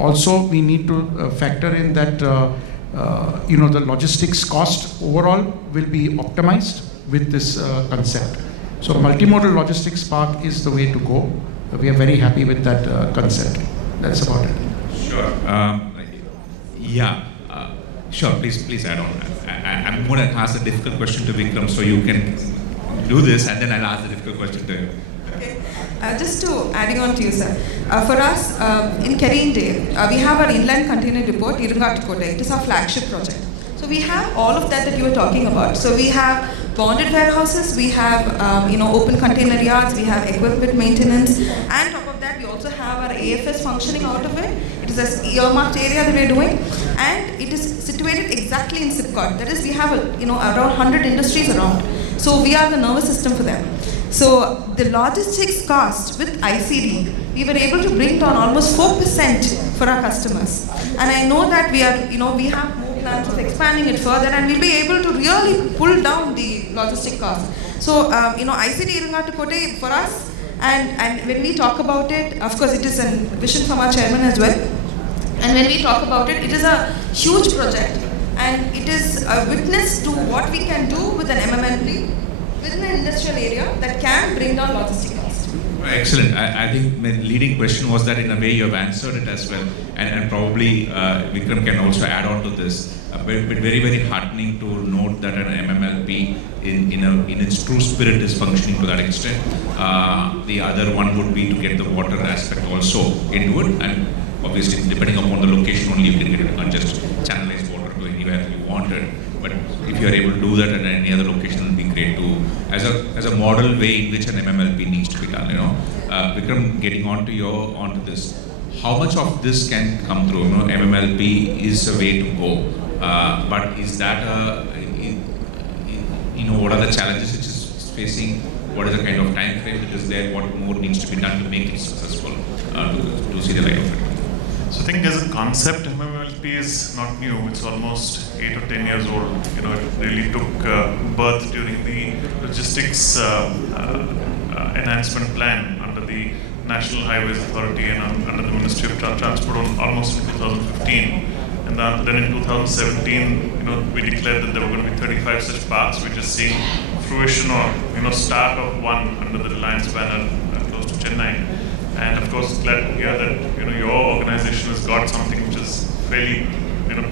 Also, we need to factor in that the logistics cost overall will be optimized with this concept. So multimodal logistics park is the way to go. We are very happy with that concept. That's about it. Sure. Sure. Please add on. I'm going to ask a difficult question to Vikram, so you can do this, and then I'll ask the difficult question to him. Okay. Just to adding on to you, sir. For us, in Kerinde, we have our inland container depot, Irungattukode. It is our flagship project. So we have all of that you were talking about. So we have bonded warehouses, we have open container yards, we have equipment maintenance, and top of that we also have our AFS functioning out of it. It is an earmarked area that we are doing, and it is situated exactly in SIPCOT. That is, we have around 100 industries around. So we are the nervous system for them. So the logistics cost with ICD, we were able to bring down almost 4% for our customers. And I know that we have more plans of expanding it further, and we'll be able to really pull down the logistic cost. So, ICD Irungattukode for us, and when we talk about it, of course, it is a vision from our chairman as well. And when we talk about it, it is a huge project, and it is a witness to what we can do with an MMLP within an industrial area that can bring down logistic cost. Excellent. I think my leading question was that in a way you have answered it as well, and probably Vikram can also add on to this. But very, very heartening to note that an MMLP in its true spirit is functioning to that extent. The other one would be to get the water aspect also into it, and obviously depending upon the location only you can get it, not just channelize water to anywhere you want it. But if you are able to do that at any other location, it would be great to, as a model way in which an MMLP needs to be done. Vikram, getting onto this, how much of this can come through? MMLP is a way to go, but is that what are the challenges which is facing? What is the kind of time frame which is there? What more needs to be done to make it successful to see the light of it? So I think as a concept, MMLP is not new. It's almost 8 or 10 years old. It really took birth during the logistics enhancement plan under the National Highways Authority and under the Ministry of Transport almost in 2015. And then in 2017, we declared that there were going to be 35 such parks. We're just seeing fruition or start of one under the Reliance banner close to Chennai. And of course, glad to hear that your organization has got something which is fairly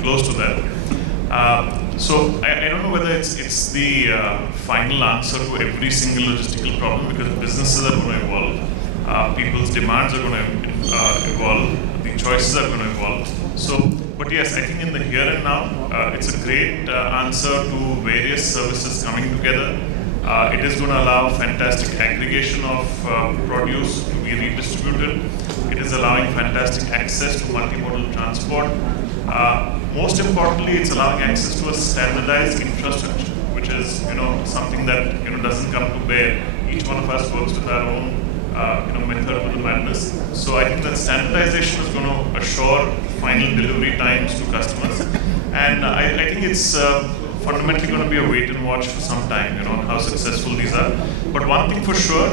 close to that. So I don't know whether it's the final answer to every single logistical problem, because businesses are going to evolve, people's demands are going to evolve, the choices are going to evolve. So, but yes, I think in the here and now, it's a great answer to various services coming together. It is going to allow fantastic aggregation of produce to be redistributed. It is allowing fantastic access to multimodal transport. Most importantly, it's allowing access to a standardized infrastructure, which is something that doesn't come to bear. Each one of us works with our own method of the madness. So I think that standardization is going to assure final delivery times to customers, and I think it's fundamentally going to be a wait and watch for some time, on how successful these are. But one thing for sure,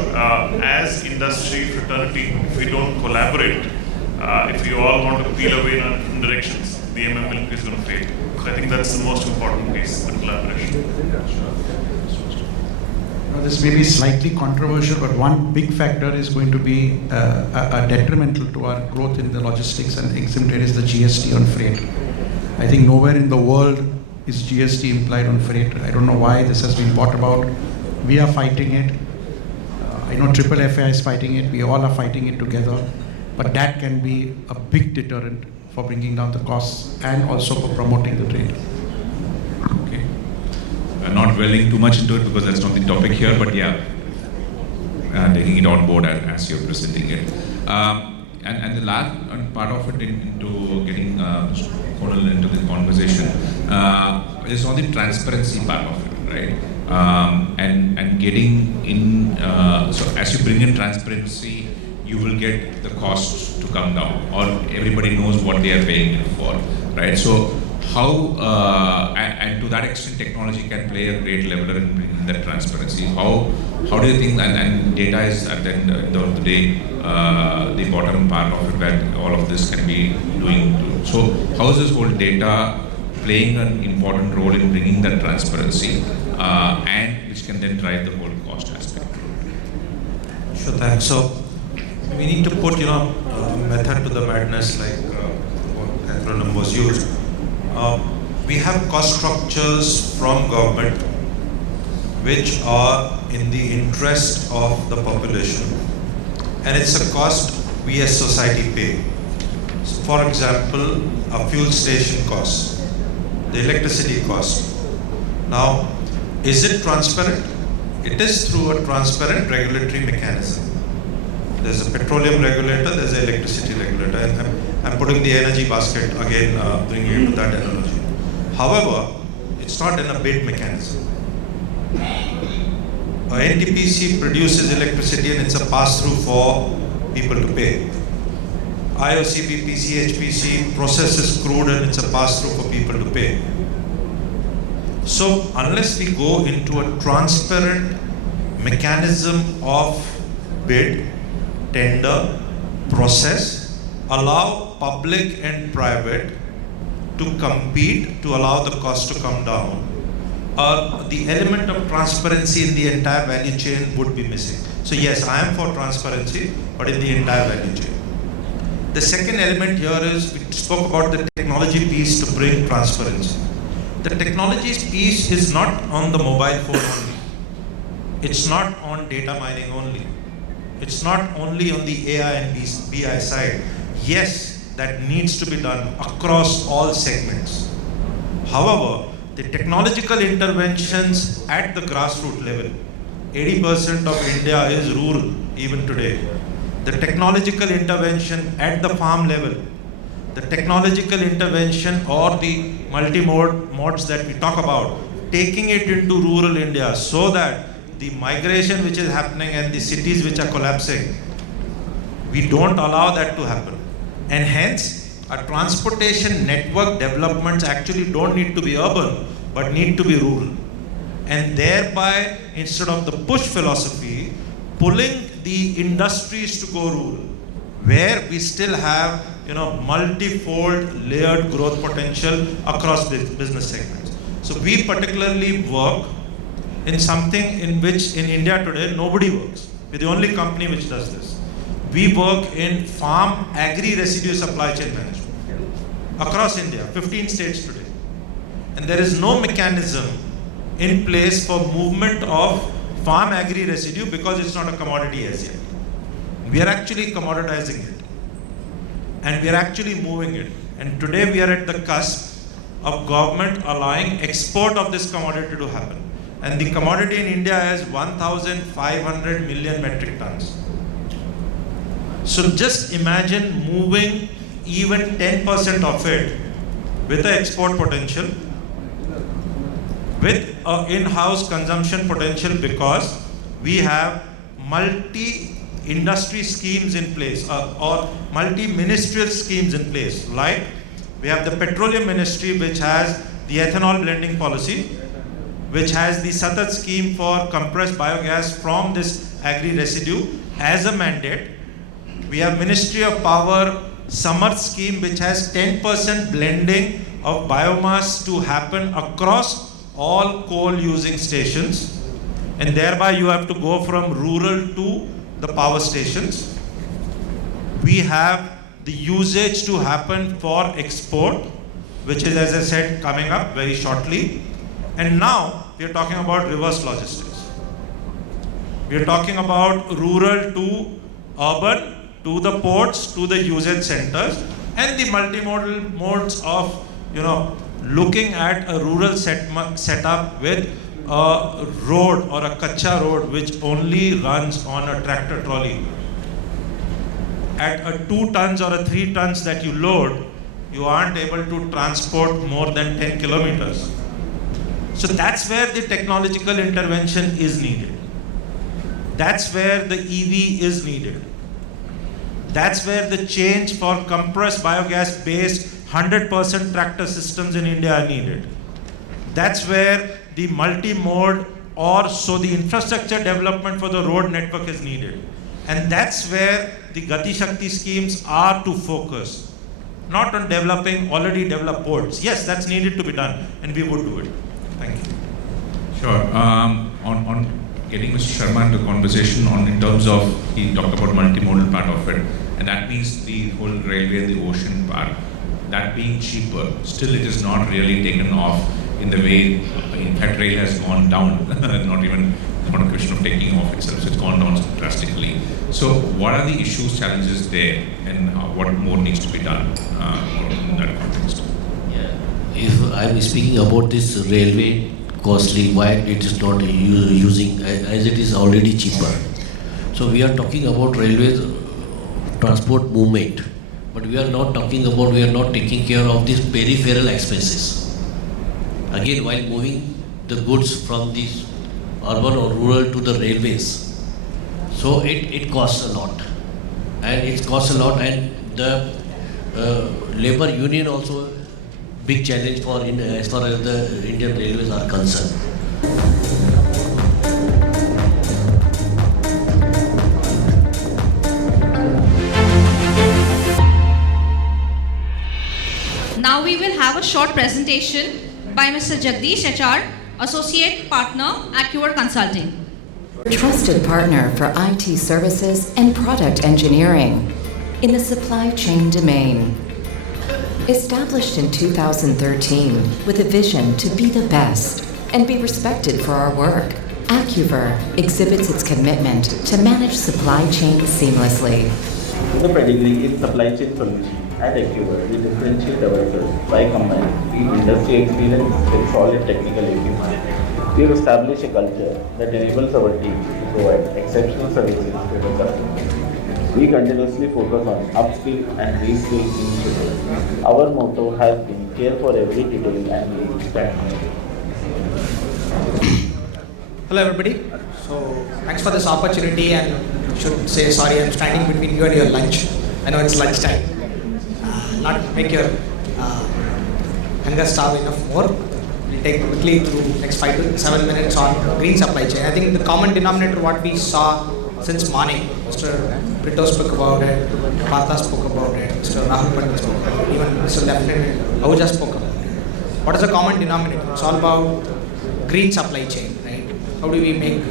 as industry fraternity, if we don't collaborate, if we all want to peel away in different directions, the MMLP is going to fail. So I think that's the most important piece, the collaboration. This may be slightly controversial, but one big factor is going to be a detrimental to our growth in the logistics and exempt is the GST on freight. I think nowhere in the world is GST implied on freight. I don't know why this has been brought about. We are fighting it. I know FFI is fighting it. We all are fighting it together. But that can be a big deterrent for bringing down the costs and also for promoting the trade. Okay. Not dwelling too much into it because that's not the topic here, but yeah, taking it on board as you're presenting it. and the last part of it into getting Konal into the conversation is on the transparency part of it, right? And getting in, so as you bring in transparency, you will get the costs to come down, or everybody knows what they are paying it for, right? So how, and to that extent, technology can play a great leveler in bringing that transparency. How do you think, and data is at the end of the day, the bottom part of it, that all of this can be doing too. So how is this whole data playing an important role in bringing that transparency, and which can then drive the whole cost aspect? Sure, thanks. So we need to put, method to the madness, like what acronym was used. We have cost structures from government which are in the interest of the population, and it's a cost we as society pay. So for example, a fuel station cost, the electricity cost. Now, is it transparent? It is through a transparent regulatory mechanism. There's a petroleum regulator, there's an electricity regulator, and I'm putting the energy basket again, bringing it to that analogy. However, it's not in a bid mechanism. A NTPC produces electricity and it's a pass-through for people to pay. IOCP, PCHPC processes crude and it's a pass-through for people to pay. So unless we go into a transparent mechanism of bid, tender, process, allow public and private to compete to allow the cost to come down, the element of transparency in the entire value chain would be missing. So yes, I am for transparency, but in the entire value chain. The second element here is, we spoke about the technology piece to bring transparency. The technology piece is not on the mobile phone only. It's not on data mining only. It's not only on the AI and BI side. Yes, that needs to be done across all segments. However, the technological interventions at the grassroots level, 80% of India is rural even today. The technological intervention at the farm level, the technological intervention or the modes that we talk about, taking it into rural India so that the migration which is happening and the cities which are collapsing, we don't allow that to happen. And hence, a transportation network developments actually don't need to be urban, but need to be rural. And thereby, instead of the push philosophy, pulling the industries to go rural, where we still have multi-fold layered growth potential across business segments. So we particularly work in something in which in India today nobody works. We're the only company which does this. We work in farm agri-residue supply chain management across India, 15 states today. And there is no mechanism in place for movement of farm agri-residue because it's not a commodity as yet. We are actually commoditizing it. And we are actually moving it. And today we are at the cusp of government allowing export of this commodity to happen. And the commodity in India is 1,500 million metric tons. So just imagine moving even 10% of it with an export potential, with an in-house consumption potential, because we have multi-industry schemes in place or multi-ministerial schemes in place. Like we have the Petroleum Ministry, which has the ethanol blending policy, which has the Satat scheme for compressed biogas from this agri-residue as a mandate. We have Ministry of Power Samarth scheme, which has 10% blending of biomass to happen across all coal using stations, and thereby you have to go from rural to the power stations. We have the usage to happen for export, which is, as I said, coming up very shortly. And now we are talking about reverse logistics. We are talking about rural to urban, to the ports, to the usage centers, and the multimodal modes of looking at a rural setup with a road or a kacha road which only runs on a tractor trolley. at a 2 tons or a 3 tons that you load, you aren't able to transport more than 10 kilometers. So that's where the technological intervention is needed. That's where the EV is needed. That's where the change for compressed biogas based 100% tractor systems in India are needed. That's where the multi-mode the infrastructure development for the road network is needed. And that's where the Gati Shakti schemes are to focus. Not on developing already developed ports. Yes, that's needed to be done, and we would do it. Thank you. Sure. On getting Mr. Sharma into conversation in terms of, he talked about multimodal part of it, and that means the whole railway and the ocean part, that being cheaper, still it is not really taken off in the way, in fact, rail has gone down, not a question of taking off itself, so it's gone down drastically. So what are the issues, challenges there, and what more needs to be done in that context? Yeah. If I'm speaking about this railway costly, why it is not using, as it is already cheaper. So we are talking about railways transport movement, but we are not taking care of these peripheral expenses. Again, while moving the goods from these urban or rural to the railways, so it costs a lot, and the labor union also big challenge as far as the Indian railways are concerned. Now we will have a short presentation by Mr. Jagdish HR, Associate Partner, Accure Consulting. Trusted partner for IT services and product engineering in the supply chain domain. Established in 2013 with a vision to be the best and be respected for our work, Accuver exhibits its commitment to manage supply chain seamlessly. The pedigree is supply chain solution. At Accuver, we differentiate ourselves by combining deep industry experience with solid technical acumen. We have established a culture that enables our team to provide exceptional services to the customer. We continuously focus on upskill and reskill initiatives. Our motto has been care for every detail and each step. Hello everybody. So thanks for this opportunity, and I should say sorry I'm standing between you and your lunch. I know it's lunchtime. Not make your hunger starve enough more. We'll take quickly through next 5 to 7 minutes on green supply chain. I think the common denominator what we saw since morning, Mr. Brito spoke about it, Partha spoke about it, Mr. Rahul Pandit spoke about it, even Mr. Lieutenant Ahuja spoke about it. What is the common denominator? It's all about green supply chain, right? How do we make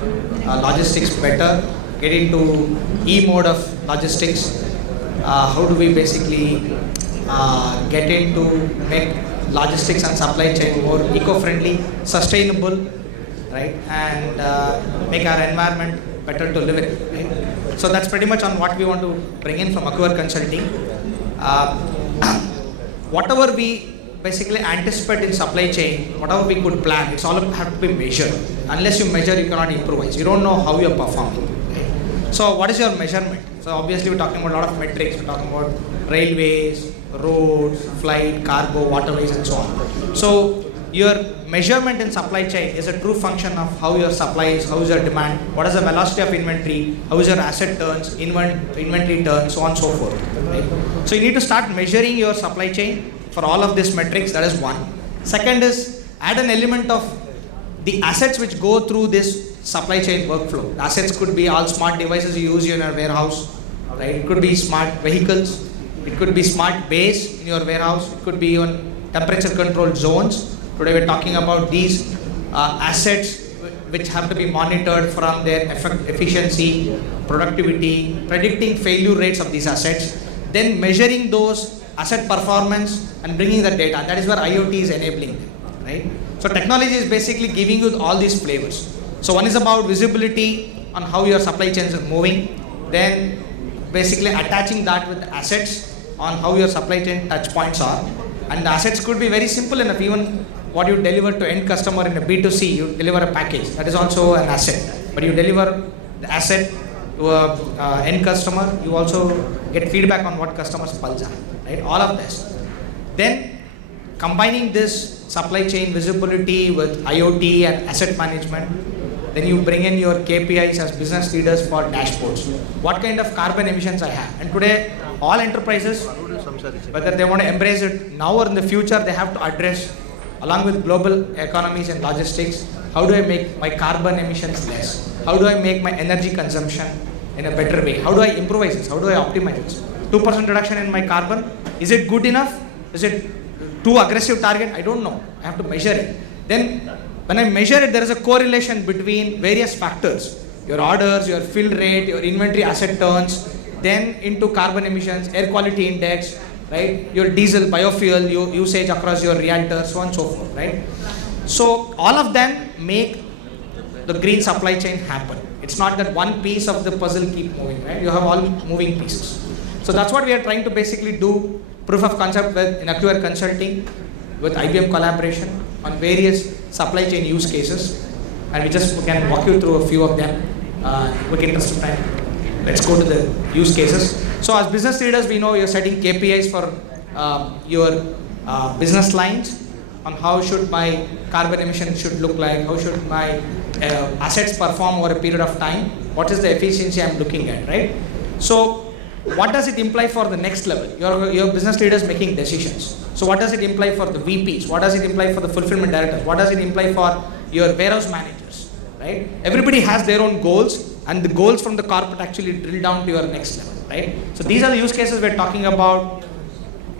logistics better, get into E-mode of logistics? How do we basically get into make logistics and supply chain more eco-friendly, sustainable, right, and make our environment better to live in, right? So that's pretty much on what we want to bring in from Acquire Consulting. Whatever we basically anticipate in supply chain, whatever we could plan, it's all have to be measured. Unless you measure, you cannot improvise. You don't know how you're performing. Right? So what is your measurement? So obviously we're talking about a lot of metrics. We're talking about railways, roads, flight, cargo, waterways, and so on. So your measurement in supply chain is a true function of how your supply is, how is your demand, what is the velocity of inventory, how is your asset turns, inventory turns, so on and so forth. Right? So you need to start measuring your supply chain for all of these metrics. That is one. Second is add an element of the assets which go through this supply chain workflow. The assets could be all smart devices you use in your warehouse, right? It could be smart vehicles. It could be smart bays in your warehouse. It could be on temperature controlled zones. Today we're talking about these assets which have to be monitored from their efficiency, productivity, predicting failure rates of these assets, then measuring those asset performance and bringing the data. And that is where IoT is enabling, right? So technology is basically giving you all these flavors. So one is about visibility on how your supply chains are moving, then basically attaching that with assets on how your supply chain touch points are. And the assets could be very simple enough. Even what you deliver to end customer in a B2C, you deliver a package. That is also an asset. But you deliver the asset to to a end customer, you also get feedback on what customers' pulse are, right? All of this. Then combining this supply chain visibility with IoT and asset management, then you bring in your KPIs as business leaders for dashboards. What kind of carbon emissions I have? And today, all enterprises, whether they want to embrace it now or in the future, they have to address, along with global economies and logistics, how do I make my carbon emissions less? How do I make my energy consumption in a better way? How do I improvise this? How do I optimize this? 2% reduction in my carbon, is it good enough? Is it too aggressive target? I don't know. I have to measure it. Then when I measure it, there is a correlation between various factors. Your orders, your fill rate, your inventory asset turns, then into carbon emissions, air quality index, right? Your diesel, biofuel usage across your reactors, so on and so forth, right? So all of them make the green supply chain happen. It's not that one piece of the puzzle keep moving, right? You have all moving pieces. So that's what we are trying to basically do, proof of concept with Acquire Consulting, with IBM collaboration on various supply chain use cases. And we can walk you through a few of them. Quick interest of time. Let's go to the use cases. So as business leaders, we know you're setting KPIs for your business lines on how should my carbon emission should look like, how should my assets perform over a period of time, what is the efficiency I'm looking at, right? So what does it imply for the next level? Your business leaders making decisions. So what does it imply for the VPs? What does it imply for the fulfillment directors? What does it imply for your warehouse managers, right? Everybody has their own goals, and the goals from the corporate actually drill down to your next level, right? So these are the use cases we're talking about,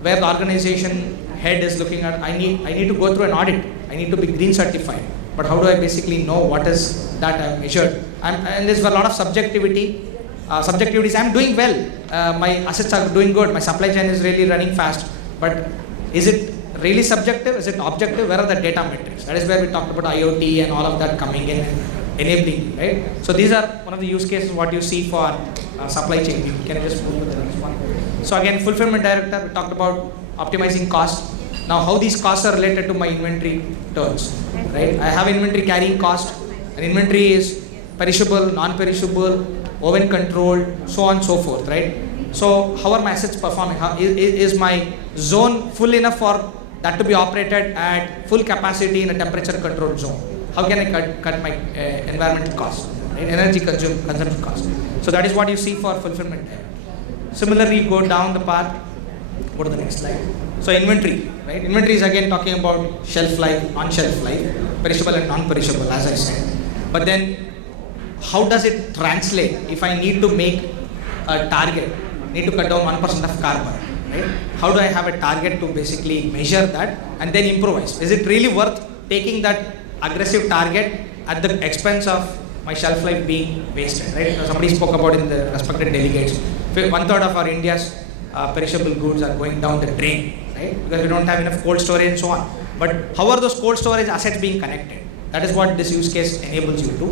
where the organization head is looking at, I need to go through an audit, I need to be green certified, but how do I basically know what is that I've measured? And there's a lot of subjectivity. Subjectivity is I'm doing well, my assets are doing good, my supply chain is really running fast, but is it really subjective? Is it objective? Where are the data metrics? That is where we talked about IoT and all of that coming in, enabling, right? So these are one of the use cases what you see for supply chain. Can I just move to the next one? So again, fulfillment director, we talked about optimizing cost. Now how these costs are related to my inventory turns, right? I have inventory carrying cost, and inventory is perishable, non-perishable, oven controlled, so on and so forth, right? So how are my assets performing? Is my zone full enough for that to be operated at full capacity in a temperature controlled zone? How can I cut my environmental cost, right? Energy consumption cost. So that is what you see for fulfillment. Similarly, go down the path, go to the next slide. So inventory, right? Inventory is again talking about shelf life, on-shelf life, perishable and non-perishable, as I said. But then how does it translate if I need to make a target, need to cut down 1% of carbon, right? How do I have a target to basically measure that and then improvise? Is it really worth taking that aggressive target at the expense of my shelf life being wasted, right? Somebody spoke about in the respected delegates, 1/3 of our India's perishable goods are going down the drain, right? Because we don't have enough cold storage and so on. But how are those cold storage assets being connected? That is what this use case enables you to,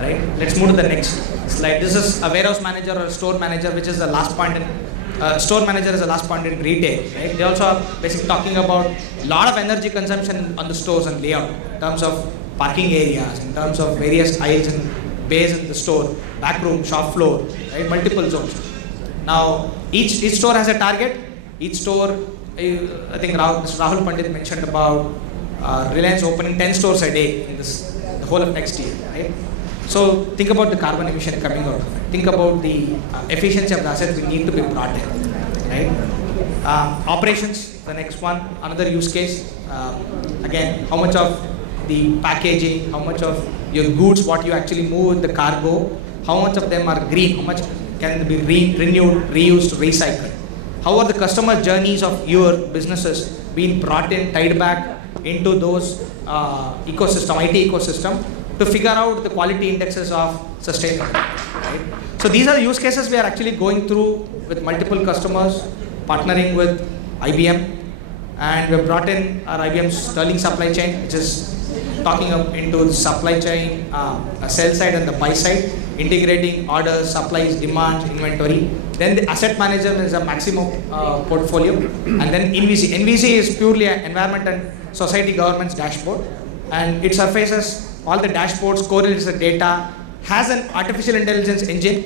right? Let's move to the next slide. This is a warehouse manager or a store manager, which is the last point in, store manager is the last point in retail, right? They also are basically talking about a lot of energy consumption on the stores and layout in terms of parking areas, in terms of various aisles and bays in the store, back room, shop floor, right? Multiple zones. Now, each store has a target. Each store, I think Rahul Pandit mentioned about Reliance opening 10 stores a day in the whole of next year, right? So think about the carbon emission coming out of it. Think about the efficiency of the assets we need to be brought in, right? Operations, the next one, another use case. Again, how much of the packaging, how much of your goods, what you actually move in the cargo, how much of them are green, how much can be renewed, reused, recycled. How are the customer journeys of your businesses being brought in, tied back into those ecosystem, IT ecosystem, to figure out the quality indexes of sustainability, right? So these are the use cases we are actually going through with multiple customers, partnering with IBM, and we have brought in our IBM Sterling supply chain, which is talking into the supply chain, sell side and the buy side, integrating orders, supplies, demand, inventory. Then the asset manager is a Maximo portfolio, and then NVC. NVC is purely an environment and society governance dashboard, and it surfaces all the dashboards, correlates the data, has an artificial intelligence engine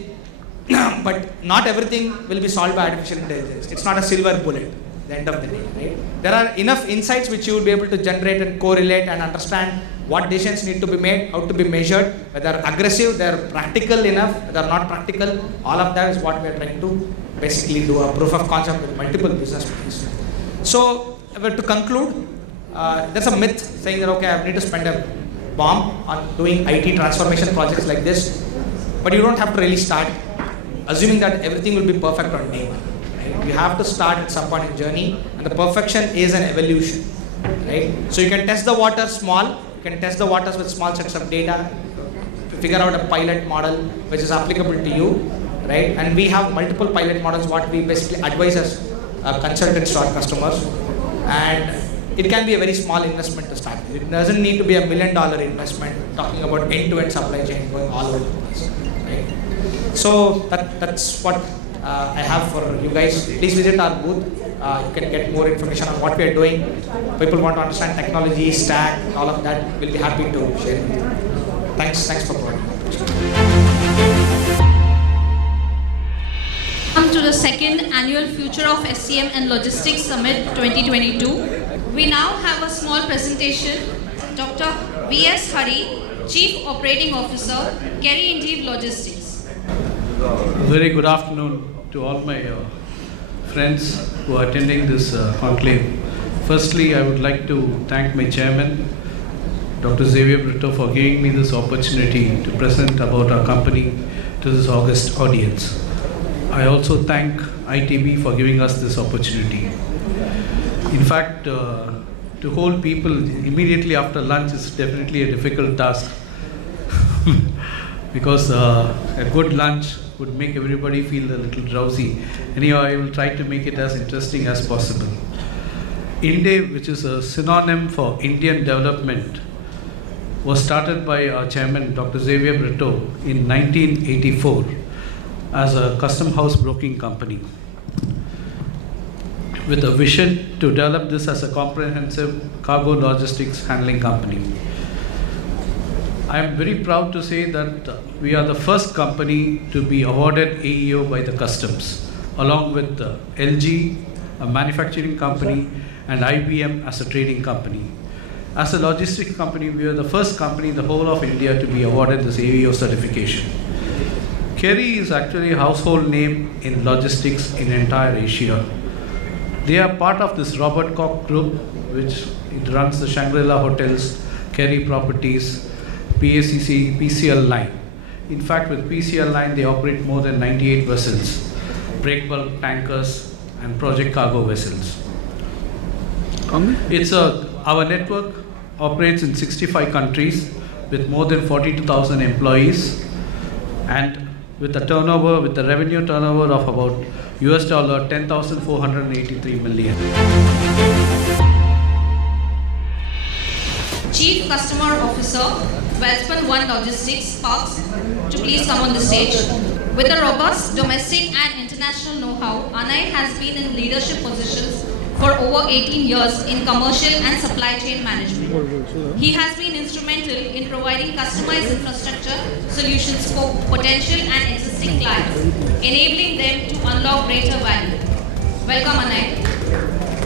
but not everything will be solved by artificial intelligence. It's not a silver bullet at the end of the day, right? There are enough insights which you will be able to generate and correlate and understand what decisions need to be made, how to be measured, whether aggressive, they're practical enough, whether not practical. All of that is what we are trying to basically do a proof of concept with multiple business models. So, to conclude, there's a myth saying that, okay, I need to spend a bomb on doing IT transformation projects like this, but you don't have to really start assuming that everything will be perfect on day one. Right? You have to start at some point in journey, and the perfection is an evolution. Right? So you can test the waters small, you can test the waters with small sets of data, figure out a pilot model which is applicable to you, right? And we have multiple pilot models what we basically advise as consultants to our customers, and it can be a very small investment to start. It doesn't need to be $1 million investment, talking about end-to-end supply chain going all over the place. Right? So that's what I have for you guys. Please visit our booth. You can get more information on what we are doing. People want to understand technology, stack, all of that. We'll be happy to share with you. Thanks for providing the opportunity. Welcome to the second annual Future of SCM and Logistics Summit 2022. We now have a small presentation. Dr. V.S. Hari, Chief Operating Officer, Kerry Indeed Logistics. Very good afternoon to all my friends who are attending this conclave. Firstly, I would like to thank my chairman, Dr. Xavier Brito, for giving me this opportunity to present about our company to this august audience. I also thank ITB for giving us this opportunity. In fact, to hold people immediately after lunch is definitely a difficult task because a good lunch would make everybody feel a little drowsy. Anyhow, I will try to make it as interesting as possible. INDE, which is a synonym for Indian development, was started by our chairman, Dr. Xavier Brito, in 1984 as a custom house broking company, with a vision to develop this as a comprehensive cargo logistics handling company. I am very proud to say that we are the first company to be awarded AEO by the customs, along with LG, a manufacturing company, and IBM as a trading company. As a logistics company, we are the first company in the whole of India to be awarded this AEO certification. Kerry is actually a household name in logistics in entire Asia. They are part of this Robert Koch group, which it runs the Shangri-La hotels, Kerry properties, PACC, PCL line. In fact, with PCL line, they operate more than 98 vessels, break bulk tankers, and project cargo vessels. Our network operates in 65 countries with more than 42,000 employees, and with a revenue turnover of about US $10,483 million. Chief Customer Officer, Welspun One Logistics Parks, to please come on the stage. With a robust domestic and international know-how, Anay has been in leadership positions for over 18 years in commercial and supply chain management. He has been instrumental in providing customized infrastructure solutions for potential and existing clients, enabling them to unlock greater value. Welcome, Anay.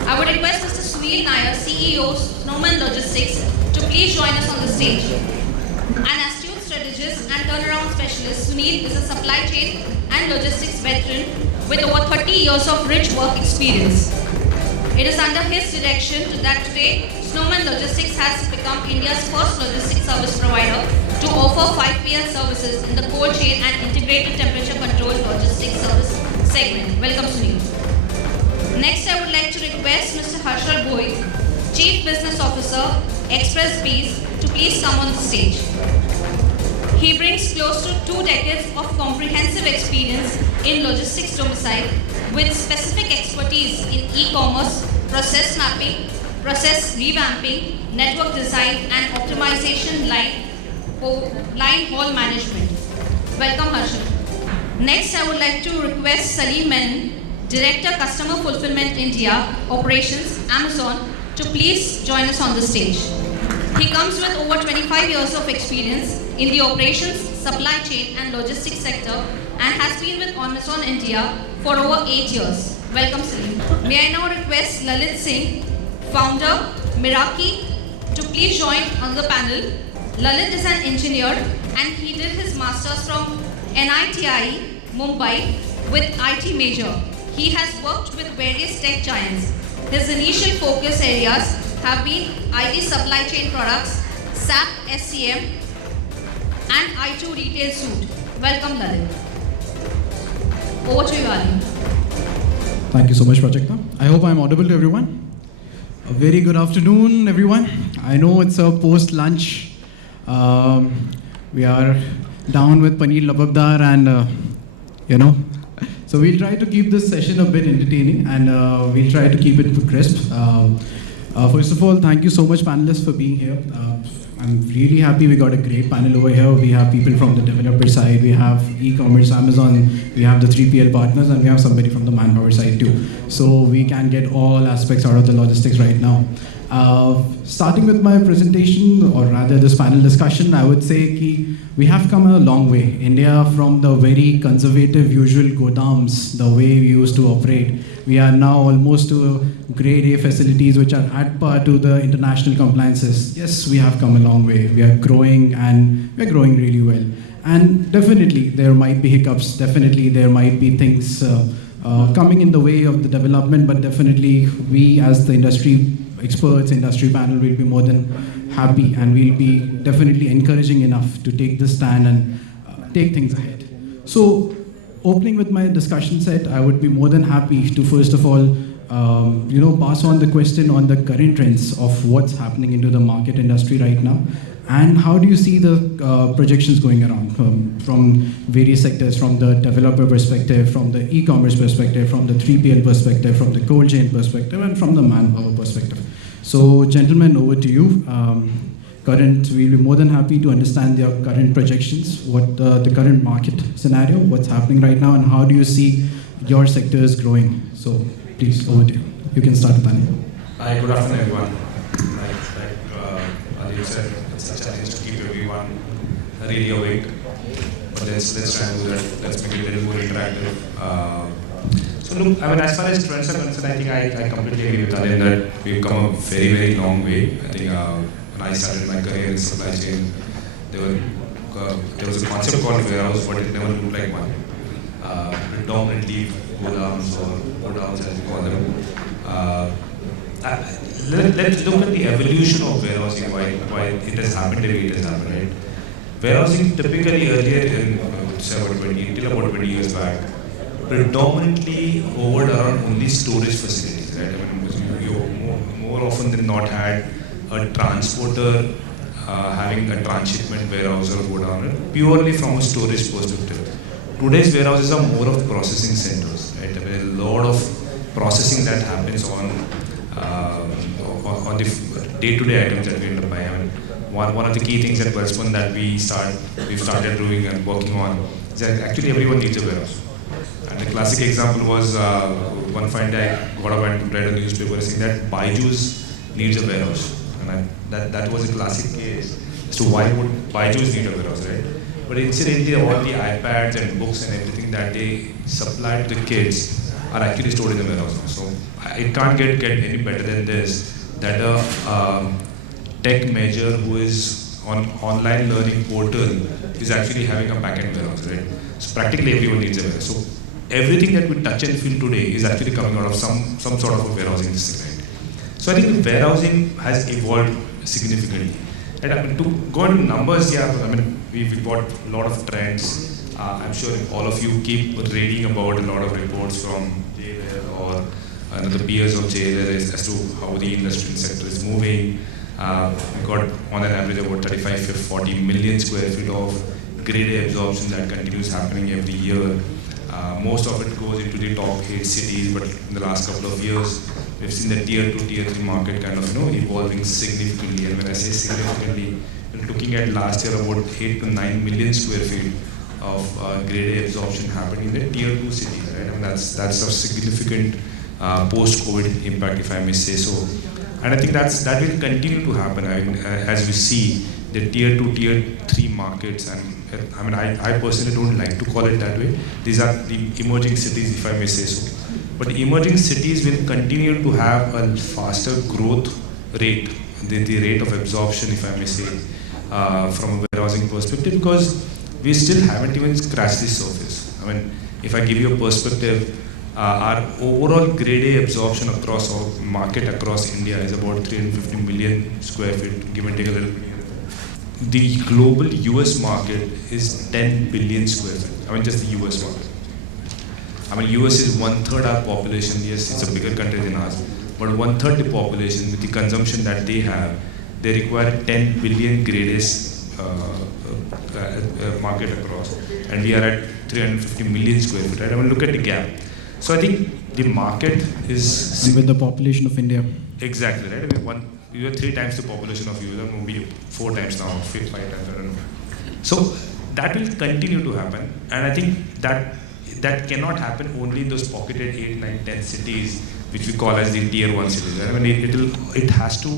I would request Mr. Sunil Nair, CEO, Snowman Logistics, to please join us on the stage. An astute strategist and turnaround specialist, Sunil is a supply chain and logistics veteran with over 30 years of rich work experience. It is under his direction that today, Snowman Logistics has become India's first logistics service provider to offer 5PL services in the cold chain and integrated temperature controlled logistics service segment. Welcome, Sunil. Next, I would like to request Mr. Harshal Bhoi, Chief Business Officer, Express Bees, to please come on the stage. He brings close to 2 decades of comprehensive experience in logistics domicile with specific expertise in e-commerce, process mapping, process revamping, network design and optimization line haul management. Welcome, Harshal. Next, I would like to request Salim Menon, Director Customer Fulfillment India, Operations, Amazon, to please join us on the stage. He comes with over 25 years of experience in the operations, supply chain and logistics sector and has been with Amazon India for over 8 years. Welcome, Salim. May I now request Lalit Singh, founder, Miraki, to please join on the panel. Lalit is an engineer and he did his master's from NITI, Mumbai with IT major. He has worked with various tech giants. His initial focus areas have been IT supply chain products, SAP SCM, and I2 retail suite. Welcome, Lalit. Over to you, Ali. Thank you so much, Prajakta. I hope I'm audible to everyone. A very good afternoon, everyone. I know it's a post-lunch. We are down with Paneer Lababdar and, so we'll try to keep this session a bit entertaining and we'll try to keep it crisp. First of all, thank you so much, panelists, for being here. I'm really happy we got a great panel over here. We have people from the developer side, we have e-commerce, Amazon, we have the 3PL partners, and we have somebody from the manpower side too. So we can get all aspects out of the logistics right now. Starting with my presentation, or rather this panel discussion, I would say we have come a long way. India, from the very conservative usual godams, the way we used to operate, we are now almost to grade A facilities which are at par to the international compliances. Yes, we have come a long way. We are growing and we're growing really well. And definitely there might be hiccups, definitely there might be things coming in the way of the development, but definitely we as the industry experts, industry panel will be more than happy and we'll be definitely encouraging enough to take this stand and take things ahead. So opening with my discussion set, I would be more than happy to first of all pass on the question on the current trends of what's happening into the market industry right now and how do you see the projections going around from various sectors, from the developer perspective, from the e-commerce perspective, from the 3PL perspective, from the cold chain perspective, and from the manpower perspective. So gentlemen, over to you. We'll be more than happy to understand your current projections, what the current market scenario, what's happening right now, and how do you see your sectors growing. So please, over to you. You can start, Tani. Hi, good afternoon, everyone. Like Ali said, it's a challenge to keep everyone really awake. But let's try and do that. Let's make it a little more interactive. So look, as far as trends are concerned, I think I completely agree with Ali that we've come a very, very long way. I think when I started my career in supply chain, there was a concept called warehouse, but it never looked like one. Predominantly godowns or godowns as we call them. Let's look at the evolution of warehousing, why it has happened the way it has happened, right? Warehousing typically earlier in, say about 20 years back, predominantly hovered around only storage facilities, right? I mean, you more often than not had a transporter having a transshipment warehouse or godown, purely from a storage perspective. Today's warehouses are more of processing centers, right? I mean, a lot of processing that happens on the day-to-day items that we end up buying. I mean, one of the key things at Wellspun that we've started doing and working on is that actually everyone needs a warehouse. And the classic example was one fine day I got up and read a newspaper saying that Byju's needs a warehouse. And that was a classic case as to why would Byju's need a warehouse, right? But incidentally, all the iPads and books and everything that they supply to the kids are actually stored in the warehouse. So it can't get any better than this, that a tech measure who is on online learning portal is actually having a backend warehouse, right? So practically everyone needs a warehouse. So everything that we touch and feel today is actually coming out of some sort of a warehousing system, right? So I think warehousing has evolved significantly. And I mean, to go into numbers, yeah, I mean, we've got a lot of trends. I'm sure all of you keep reading about a lot of reports from JLL or the peers of JLL as to how the industry sector is moving. We've got on an average about 35 to 40 million square feet of grade A absorption that continues happening every year. Most of it goes into the top 8 cities, but in the last couple of years, we've seen the tier 2, tier 3 market kind of evolving significantly. And when I say significantly, we're looking at last year about 8 to 9 million square feet of grade A absorption happening in the tier 2 cities, right? I mean, that's a significant post-COVID impact, if I may say so. And I think that will continue to happen. I mean, as we see, the tier 2, tier 3 markets, and I mean, I personally don't like to call it that way. These are the emerging cities, if I may say so. But the emerging cities will continue to have a faster growth rate, the rate of absorption, if I may say, from a warehousing perspective, because we still haven't even scratched the surface. I mean, if I give you a perspective, our overall grade A absorption across our market across India is about 350 million square feet, give and take a little bit. The global US market is 10 billion square feet. I mean, just the US market. I mean, US is 1/3 our population. Yes, it's a bigger country than ours. But 1/3 the population, with the consumption that they have, they require 10 billion grade A market across. And we are at 350 million square feet. Right? I mean, look at the gap. So I think the market is... And with the population of India. Exactly, right? I mean, we are 3 times the population of US, maybe 4 times now, 5 times, I don't know. So that will continue to happen. And I think that cannot happen only in those pocketed 8, 9, 10 cities, which we call as the tier 1 cities. Right? I mean, it has to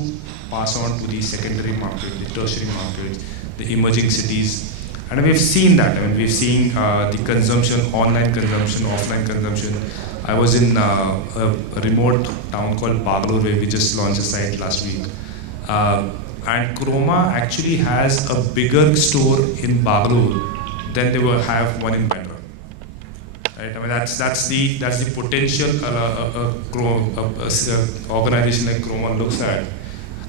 pass on to the secondary market, the tertiary markets, the emerging cities. And we've seen that. I mean, we've seen the consumption, online consumption, offline consumption. I was in a remote town called Bangalore, where we just launched a site last week. And Croma actually has a bigger store in Bangalore than they will have one in Bandra. Right? I mean, that's the potential organization like Croma looks at.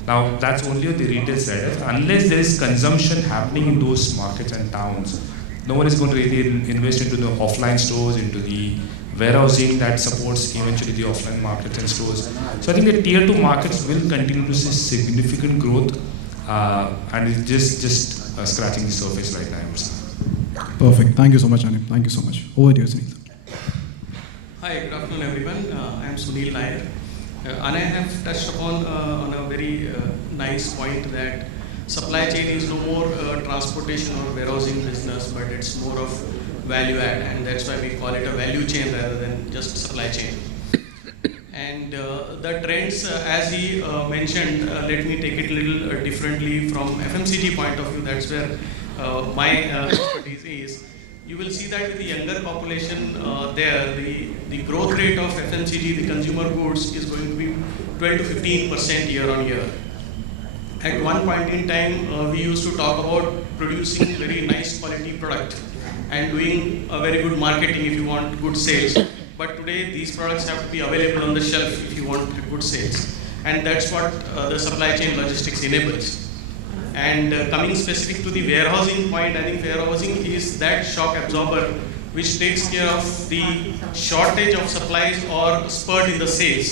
Now, that's only on the retail side. Unless there is consumption happening in those markets and towns, no one is going to really invest into the offline stores, into the warehousing that supports eventually the offline markets and stores. So I think the tier 2 markets will continue to see significant growth, and it's just scratching the surface right now. Perfect. Thank you so much, Anil. Thank you so much. Over to you, Sunil. Hi, good afternoon, everyone. I am Sunil Nair. Anay have touched upon on a very nice point that supply chain is no more transportation or warehousing business, but it's more of value add, and that's why we call it a value chain rather than just supply chain. And the trends, as he mentioned, let me take it a little differently from FMCG point of view. That's where my expertise is. You will see that with the younger population there, the growth rate of FMCG, the consumer goods, is going to be 12 to 15% year on year. At one point in time, we used to talk about producing very nice quality product and doing a very good marketing if you want good sales. But today, these products have to be available on the shelf if you want good sales. And that's what the supply chain logistics enables. And coming specific to the warehousing point, I think warehousing is that shock absorber which takes care of the shortage of supplies or spurt in the sales.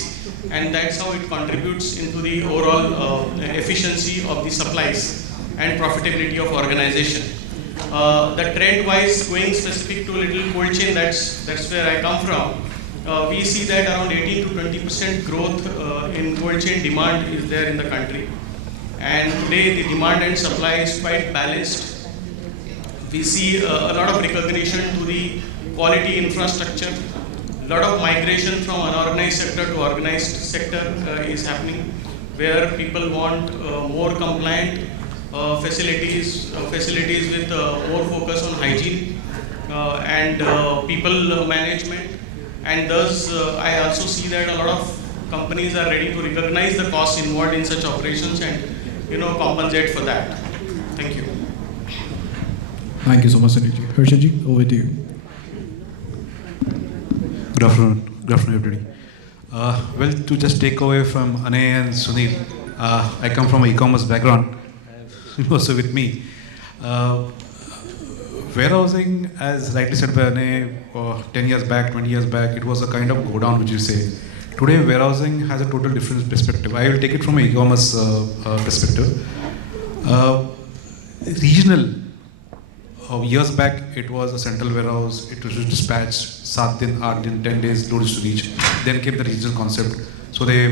And that's how it contributes into the overall efficiency of the supplies and profitability of organization. The trend-wise, going specific to little cold chain, that's where I come from. We see that around 18 to 20% growth in cold chain demand is there in the country. And today the demand and supply is quite balanced. We see a lot of recognition to the quality infrastructure. A lot of migration from unorganized sector to organized sector is happening, where people want more compliant facilities with more focus on hygiene and people management. And thus, I also see that a lot of companies are ready to recognize the costs involved in such operations and compensate for that. Thank you. Thank you so much, Sunil. Harshadji, over to you. Good afternoon, everybody. Well, to just take away from Anay and Sunil, I come from an e-commerce background, also with me. Warehousing, as rightly said by Anay, 10 years back, 20 years back, it was a kind of go-down, which you say. Today, warehousing has a total different perspective. I will take it from an e-commerce perspective. Regional. Years back, it was a central warehouse. It was dispatched 7 din, 8 din, 10 days, loads to reach. Then came the regional concept. So we have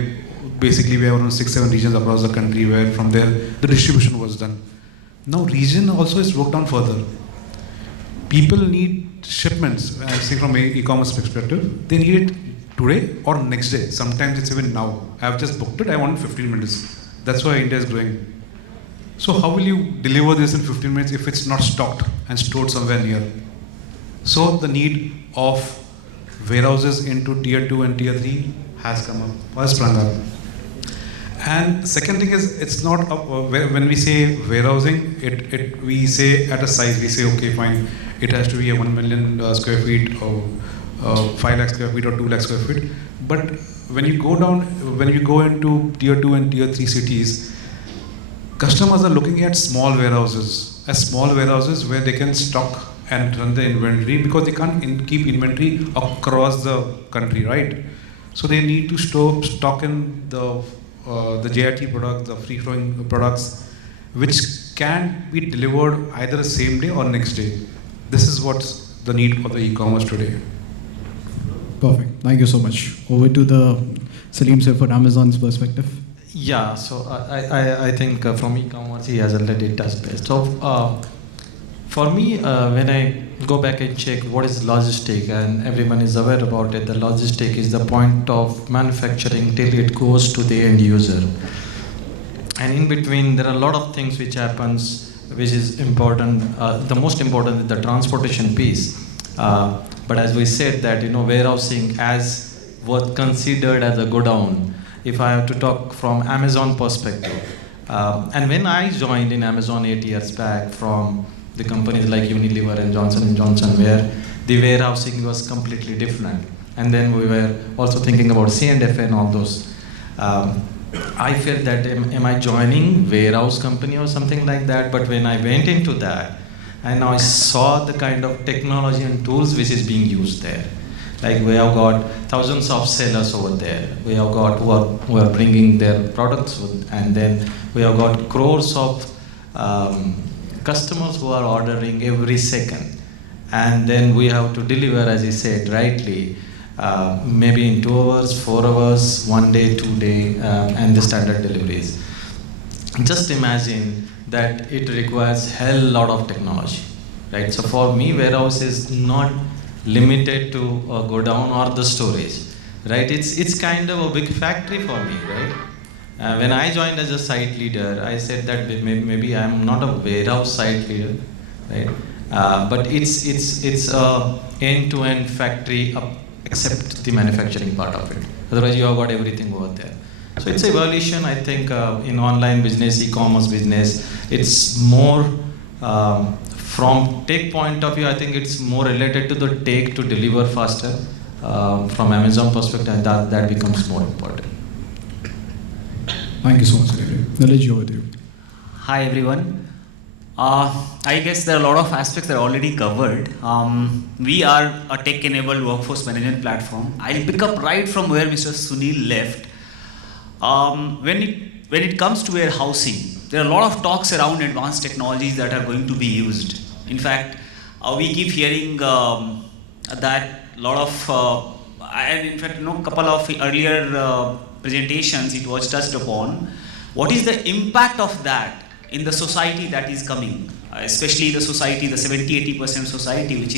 around 6-7 regions across the country where from there the distribution was done. Now region also is broke down further. People need shipments. I'm saying from an e-commerce perspective, they need it today or next day. Sometimes it's even now. I've just booked it. I want 15 minutes. That's why India is growing. So how will you deliver this in 15 minutes if it's not stocked and stored somewhere near? So the need of warehouses into tier 2 and tier 3 has come up, has sprung up. And second thing is, it's not when we say warehousing, we say at a size, we say okay fine, it has to be a 1 million square feet or 5 lakh square feet or 2 lakh square feet. But when you go into tier 2 and tier 3 cities, customers are looking at small warehouses where they can stock and run the inventory, because they can't keep inventory across the country, right? So they need to stock in the JIT products, the free-flowing products, which can be delivered either the same day or next day. This is what's the need for the e-commerce today. Perfect. Thank you so much. Over to the Salim sir for Amazon's perspective. Yeah, so I think from e-commerce he has already touched base. So for me, when I go back and check what is logistic, and everyone is aware about it, the logistic is the point of manufacturing till it goes to the end user. And in between, there are a lot of things which happens, which is important. The most important is the transportation piece. But as we said that, warehousing as was considered as a godown. If I have to talk from Amazon perspective, and when I joined in Amazon 8 years back from the companies like Unilever and Johnson & Johnson, where the warehousing was completely different. And then we were also thinking about C&F and all those. I felt that am I joining warehouse company or something like that? But when I went into that, and I saw the kind of technology and tools which is being used there. Like we have got thousands of sellers over there. We have got who are bringing their products, and then we have got crores of customers who are ordering every second. And then we have to deliver, as he said rightly, maybe in 2 hours, 4 hours, 1 day, 2 day, and the standard deliveries. Just imagine that it requires hell lot of technology, right? So for me, warehouse is not limited to go down or the storage, right? It's kind of a big factory for me, right? When I joined as a site leader, I said that maybe I'm not a warehouse site leader, right? But it's a end-to-end factory except the manufacturing part of it. Otherwise, you have got everything over there. So it's evolution, I think, in online business, e-commerce business. It's more from tech point of view. I think it's more related to the tech to deliver faster. From Amazon perspective, and that becomes more important. Thank you so much, Knowledge over to you. Hi everyone. I guess there are a lot of aspects that are already covered. We are a tech-enabled workforce management platform. I'll pick up right from where Mr. Sunil left. When it comes to warehousing, there are a lot of talks around advanced technologies that are going to be used. In fact, we keep hearing that a lot of, and in fact, a couple of earlier presentations, it was touched upon. What is the impact of that in the society that is coming, especially the society, the 70-80% society, which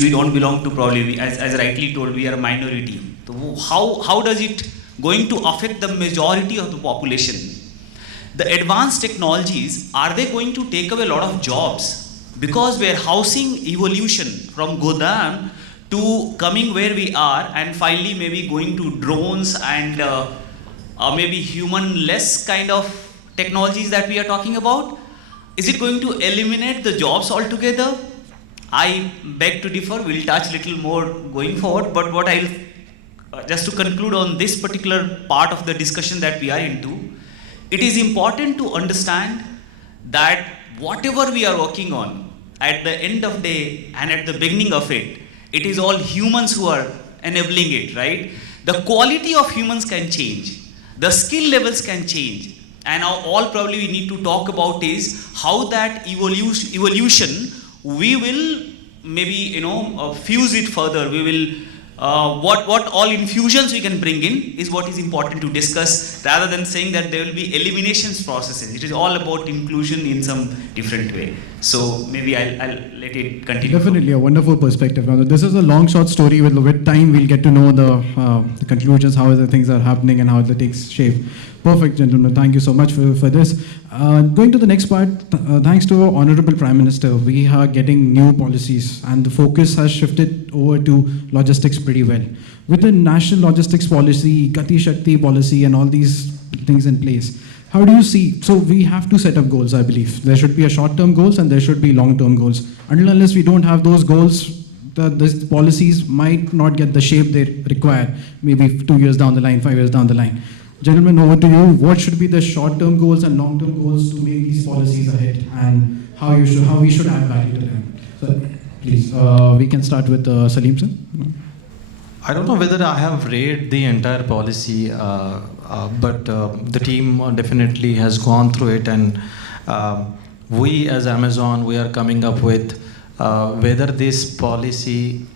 we don't belong to probably, as rightly told, we are a minority. So how does it going to affect the majority of the population? The advanced technologies, are they going to take away a lot of jobs? Because warehousing evolution from Godan to coming where we are and finally maybe going to drones and maybe human-less kind of technologies that we are talking about, is it going to eliminate the jobs altogether? I beg to differ. We'll touch little more going forward, but what I'll just to conclude on this particular part of the discussion that we are into, it is important to understand that whatever we are working on, at the end of the day and at the beginning of it, it is all humans who are enabling it, right? The quality of humans can change. The skill levels can change. And all probably we need to talk about is how that evolution, we will maybe, fuse it further. We will, what all infusions we can bring in is what is important to discuss, rather than saying that there will be eliminations processes. It is all about inclusion in some different way. So maybe I'll let it continue. Definitely a wonderful perspective. Now, this is a long, short story. With time, we'll get to know the conclusions, how the things are happening, and how it takes shape. Perfect, gentlemen. Thank you so much for this. Going to the next part, thanks to our Honorable Prime Minister, we are getting new policies, and the focus has shifted over to logistics pretty well. With the National Logistics Policy, Gati Shakti policy, and all these things in place, how do you see? So we have to set up goals, I believe. There should be a short-term goals and there should be long-term goals. Unless we don't have those goals, these policies might not get the shape they require, maybe 2 years down the line, 5 years down the line. Gentlemen, over to you. What should be the short-term goals and long-term goals to make these policies ahead, and how we should add value to them? So, please, we can start with Salim sir. I don't know whether I have read the entire policy, but the team definitely has gone through it, and we as Amazon, we are coming up with whether this policy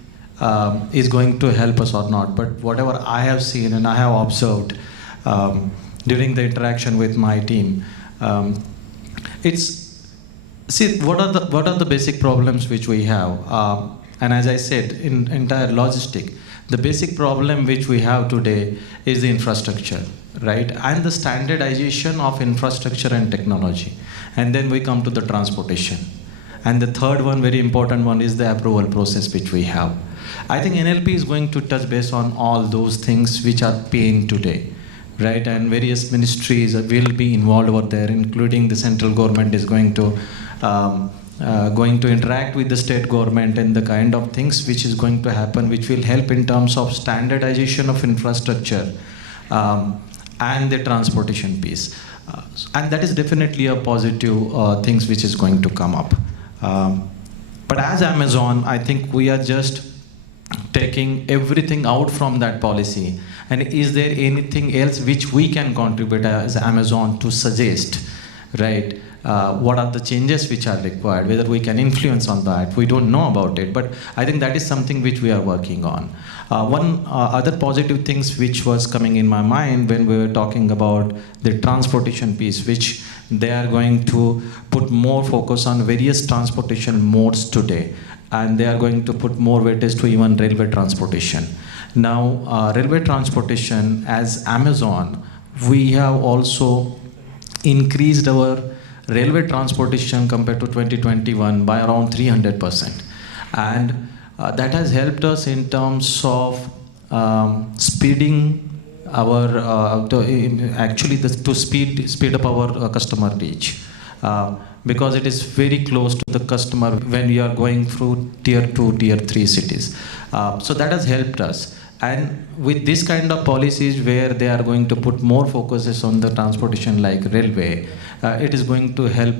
is going to help us or not. But whatever I have seen and I have observed during the interaction with my team, what are the basic problems which we have? And as I said, in entire logistic, the basic problem which we have today is the infrastructure, right? And the standardization of infrastructure and technology. And then we come to the transportation. And the third one, very important one, is the approval process which we have. I think NLP is going to touch base on all those things which are pain today, right? And various ministries will be involved over there, including the central government is going to interact with the state government, and the kind of things which is going to happen, which will help in terms of standardization of infrastructure and the transportation piece. And that is definitely a positive things which is going to come up. But as Amazon, I think we are just taking everything out from that policy. And is there anything else which we can contribute as Amazon to suggest, right? What are the changes which are required, whether we can influence on that. We don't know about it, but I think that is something which we are working on. One other positive things which was coming in my mind when we were talking about the transportation piece, which they are going to put more focus on various transportation modes today, and they are going to put more weightage to even railway transportation. Now, railway transportation, as Amazon, we have also increased our railway transportation compared to 2021 by around 300%. And that has helped us in terms of speeding our, to speed up our customer reach. Because it is very close to the customer when we are going through tier 2, tier 3 cities. So that has helped us. And with this kind of policies where they are going to put more focuses on the transportation like railway, it is going to help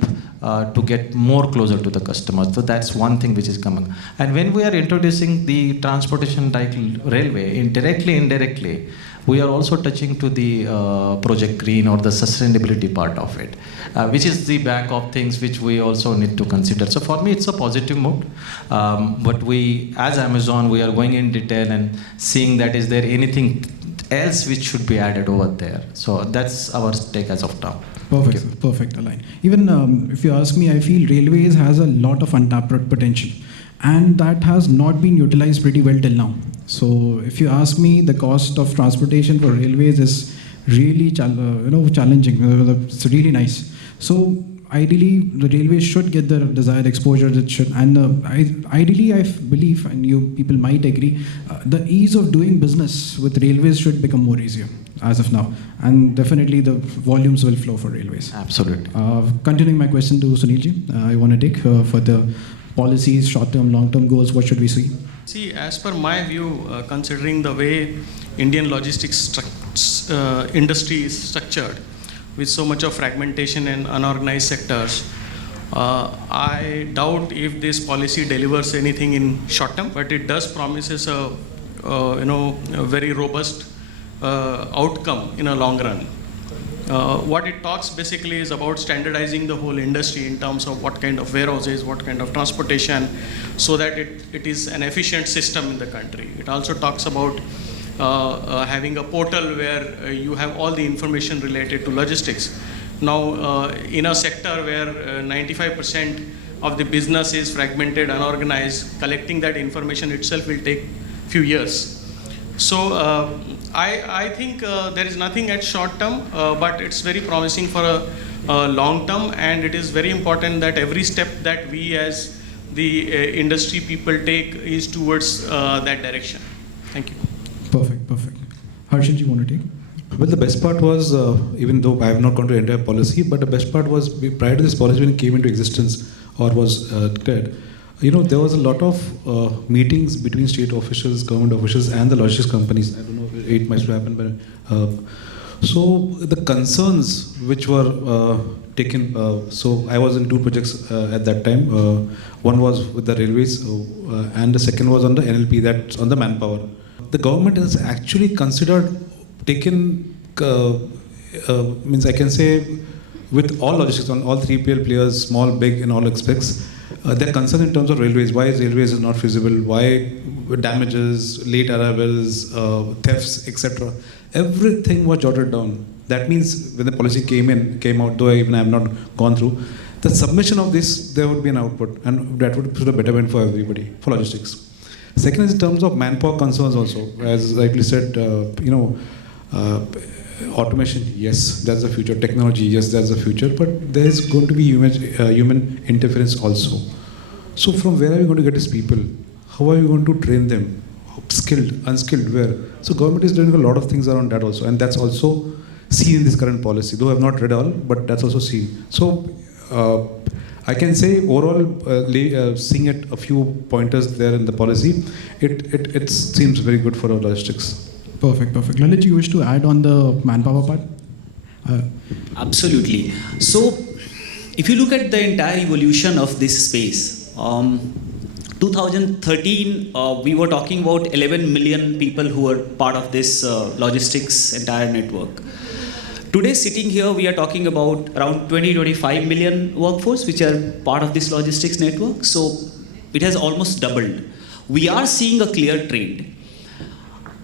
to get more closer to the customer. So that's one thing which is coming. And when we are introducing the transportation like railway, indirectly, we are also touching to the Project Green or the sustainability part of it, which is the back of things which we also need to consider. So for me, it's a positive move. But we, as Amazon, we are going in detail and seeing that is there anything else which should be added over there. So that's our take as of now. Perfect, Align. Even if you ask me, I feel railways has a lot of untapped potential, and that has not been utilized pretty well till now. So if you ask me, the cost of transportation for railways is really challenging. It's really nice. So ideally, the railways should get the desired exposure. That should, and ideally, I believe, and you people might agree, the ease of doing business with railways should become more easier as of now, and definitely the volumes will flow for railways. Absolutely. Continuing my question to Sunilji, I want to take for the policies, short-term, long-term goals. What should we see? See, as per my view, considering the way Indian logistics industry is structured, with so much of fragmentation and unorganized sectors, I doubt if this policy delivers anything in short term, but it does promises a very robust outcome in a long run. What it talks basically is about standardizing the whole industry in terms of what kind of warehouses, what kind of transportation, so that it is an efficient system in the country. It also talks about having a portal where you have all the information related to logistics. Now, in a sector where 95% of the business is fragmented, unorganized, collecting that information itself will take few years. So I think there is nothing at short term, but it's very promising for a long term, and it is very important that every step that we as the industry people take is towards that direction. Thank you. Perfect. Harshit, you want to take? Well, the best part was, even though I have not gone to the entire policy, but the best part was prior to this policy when it came into existence or was declared, there was a lot of meetings between state officials, government officials and the logistics companies. I don't know if it might have happened, but so the concerns which were taken, so I was in two projects at that time. One was with the railways and the second was on the NLP, that's on the manpower. The government has actually considered taken, means I can say with all logistics, on all 3PL players, small, big in all aspects, their concern in terms of railways, why railways is not feasible, why damages, late arrivals, thefts, etc. Everything was jotted down. That means when the policy came out, though even I have not gone through, the submission of this, there would be an output, and that would put a betterment for everybody, for logistics. Second is in terms of manpower concerns also. As rightly said, automation, yes, that's the future. Technology, yes, that's the future. But there is going to be human interference also. So from where are we going to get these people? How are we going to train them? Skilled, unskilled, where? So government is doing a lot of things around that also. And that's also seen in this current policy. Though I have not read all, but that's also seen. So I can say overall, seeing it a few pointers there in the policy, it seems very good for our logistics. Perfect. Lalit, you wish to add on the manpower part? Absolutely. So, if you look at the entire evolution of this space, 2013, we were talking about 11 million people who were part of this logistics entire network. Today, sitting here, we are talking about around 20-25 million workforce which are part of this logistics network. So, it has almost doubled. We are seeing a clear trend.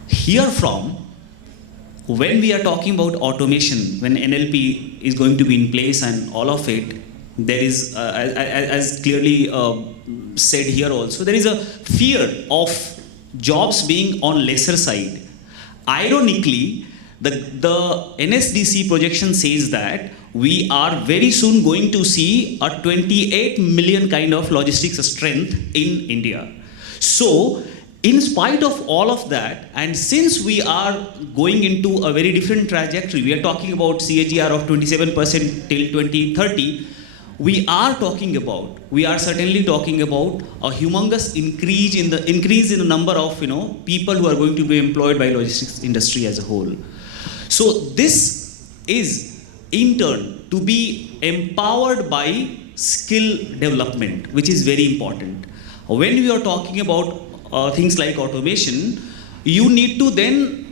Here from, when we are talking about automation, when NLP is going to be in place and all of it, there is, as clearly said here also, there is a fear of jobs being on lesser side. Ironically, the NSDC projection says that we are very soon going to see a 28 million kind of logistics strength in India. So, in spite of all of that, and since we are going into a very different trajectory, we are talking about CAGR of 27% till 2030, we are certainly talking about a humongous increase in the number of people who are going to be employed by logistics industry as a whole. So this is in turn to be empowered by skill development, which is very important. When we are talking about things like automation, you need to then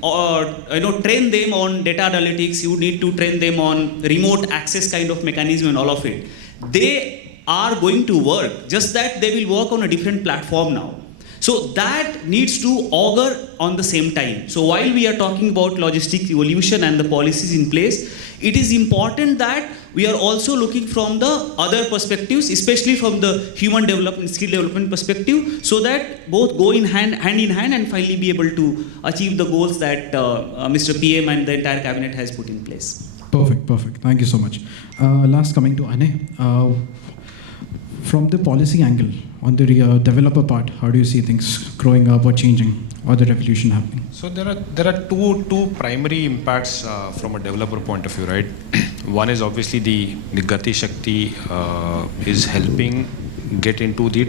train them on data analytics, you need to train them on remote access kind of mechanism and all of it. They are going to work, just that they will work on a different platform now. So that needs to augur on the same time. So while we are talking about logistic evolution and the policies in place, it is important that we are also looking from the other perspectives, especially from the human development, skill development perspective, so that both go in hand in hand and finally be able to achieve the goals that Mr. PM and the entire cabinet has put in place. Perfect. Thank you so much. Last, coming to Ane. From the policy angle, on the developer part, how do you see things growing up or changing, or the revolution happening? So there are two primary impacts from a developer point of view, right? One is obviously the Gati Shakti is helping get into the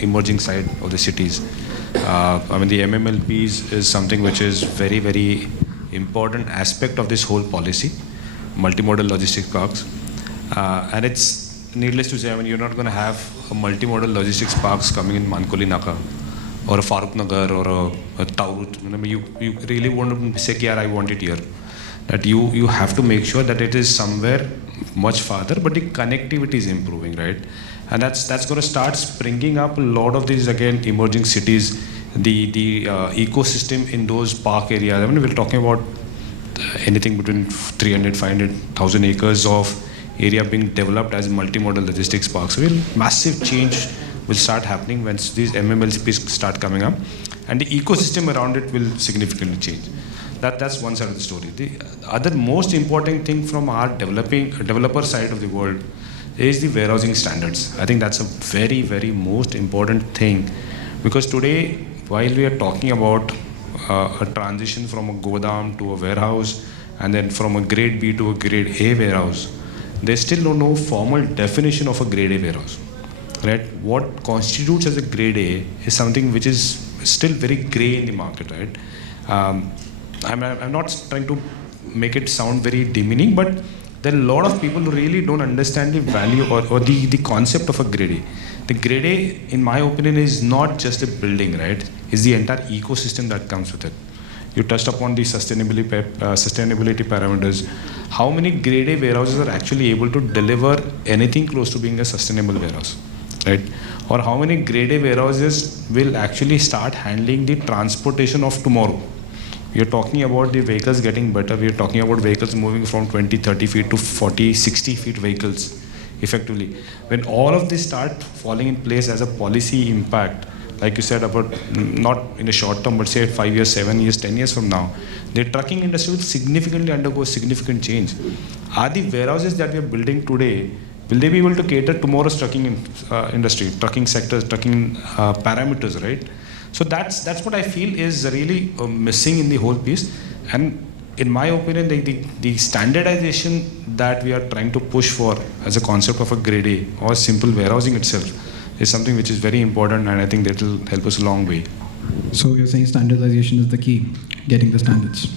emerging side of the cities. The MMLPs is something which is very, very important aspect of this whole policy, multimodal logistics parks, and it's needless to say, you're not going to have a multimodal logistics parks coming in Mankoli Naka or a Farooq Nagar or a Taurut. You really want to say, I want it here. That you have to make sure that it is somewhere much farther, but the connectivity is improving, right? And that's going to start springing up a lot of these emerging cities, the ecosystem in those park areas. We're talking about anything between 300, 500,000 acres of area being developed as multimodal logistics parks. So massive change will start happening once these MMLCPs start coming up, and the ecosystem around it will significantly change. That's one side of the story. The other most important thing from our developer side of the world is the warehousing standards. I think that's a very, very most important thing, because today, while we are talking about a transition from a Godam to a warehouse, and then from a grade B to a grade A warehouse, there's still no formal definition of a grade A warehouse. Right? What constitutes as a grade A is something which is still very gray in the market, right? I'm not trying to make it sound very demeaning, but there are a lot of people who really don't understand the value or the concept of a grade A. The grade A, in my opinion, is not just a building, right? It's the entire ecosystem that comes with it. You touched upon the sustainability parameters. How many grade A warehouses are actually able to deliver anything close to being a sustainable warehouse, right? Or how many grade A warehouses will actually start handling the transportation of tomorrow? We are talking about the vehicles getting better. We are talking about vehicles moving from 20, 30 feet to 40, 60 feet vehicles, effectively. When all of this start falling in place as a policy impact, like you said, about not in the short term, but say 5 years, 7 years, 10 years from now, the trucking industry will significantly undergo significant change. Are the warehouses that we are building today, will they be able to cater tomorrow's trucking industry, trucking sectors, trucking parameters, right? So that's what I feel is really missing in the whole piece. And in my opinion, the standardization that we are trying to push for as a concept of a grade A or simple warehousing itself is something which is very important, and I think that will help us a long way. So you're saying standardization is the key, getting the standards.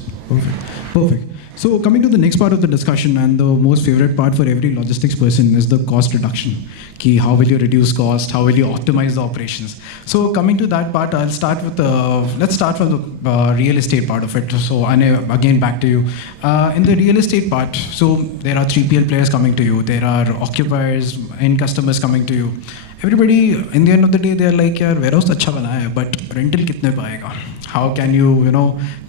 Perfect. So coming to the next part of the discussion, and the most favorite part for every logistics person is the cost reduction. Key, how will you reduce cost? How will you optimize the operations? So coming to that part, I'll start with let's start from the real estate part of it. So again, back to you. In the real estate part, so there are 3PL players coming to you. There are occupiers, end customers coming to you. Everybody, in the end of the day, they're like, yaar, warehouse acha banaya hai, but rental kitne paega? How can you,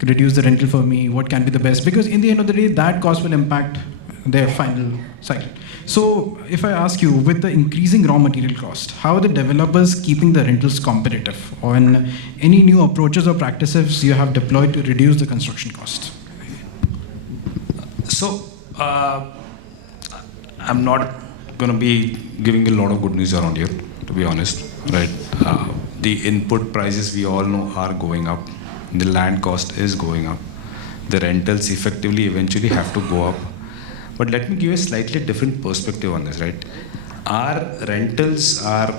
reduce the rental for me? What can be the best? Because in the end of the day, that cost will impact their final cycle. So if I ask you, with the increasing raw material cost, how are the developers keeping the rentals competitive? Or any new approaches or practices you have deployed to reduce the construction cost? So I'm not going to be giving a lot of good news around here, to be honest, right? The input prices we all know are going up. The land cost is going up. The rentals effectively eventually have to go up. But let me give you a slightly different perspective on this, right? Our rentals are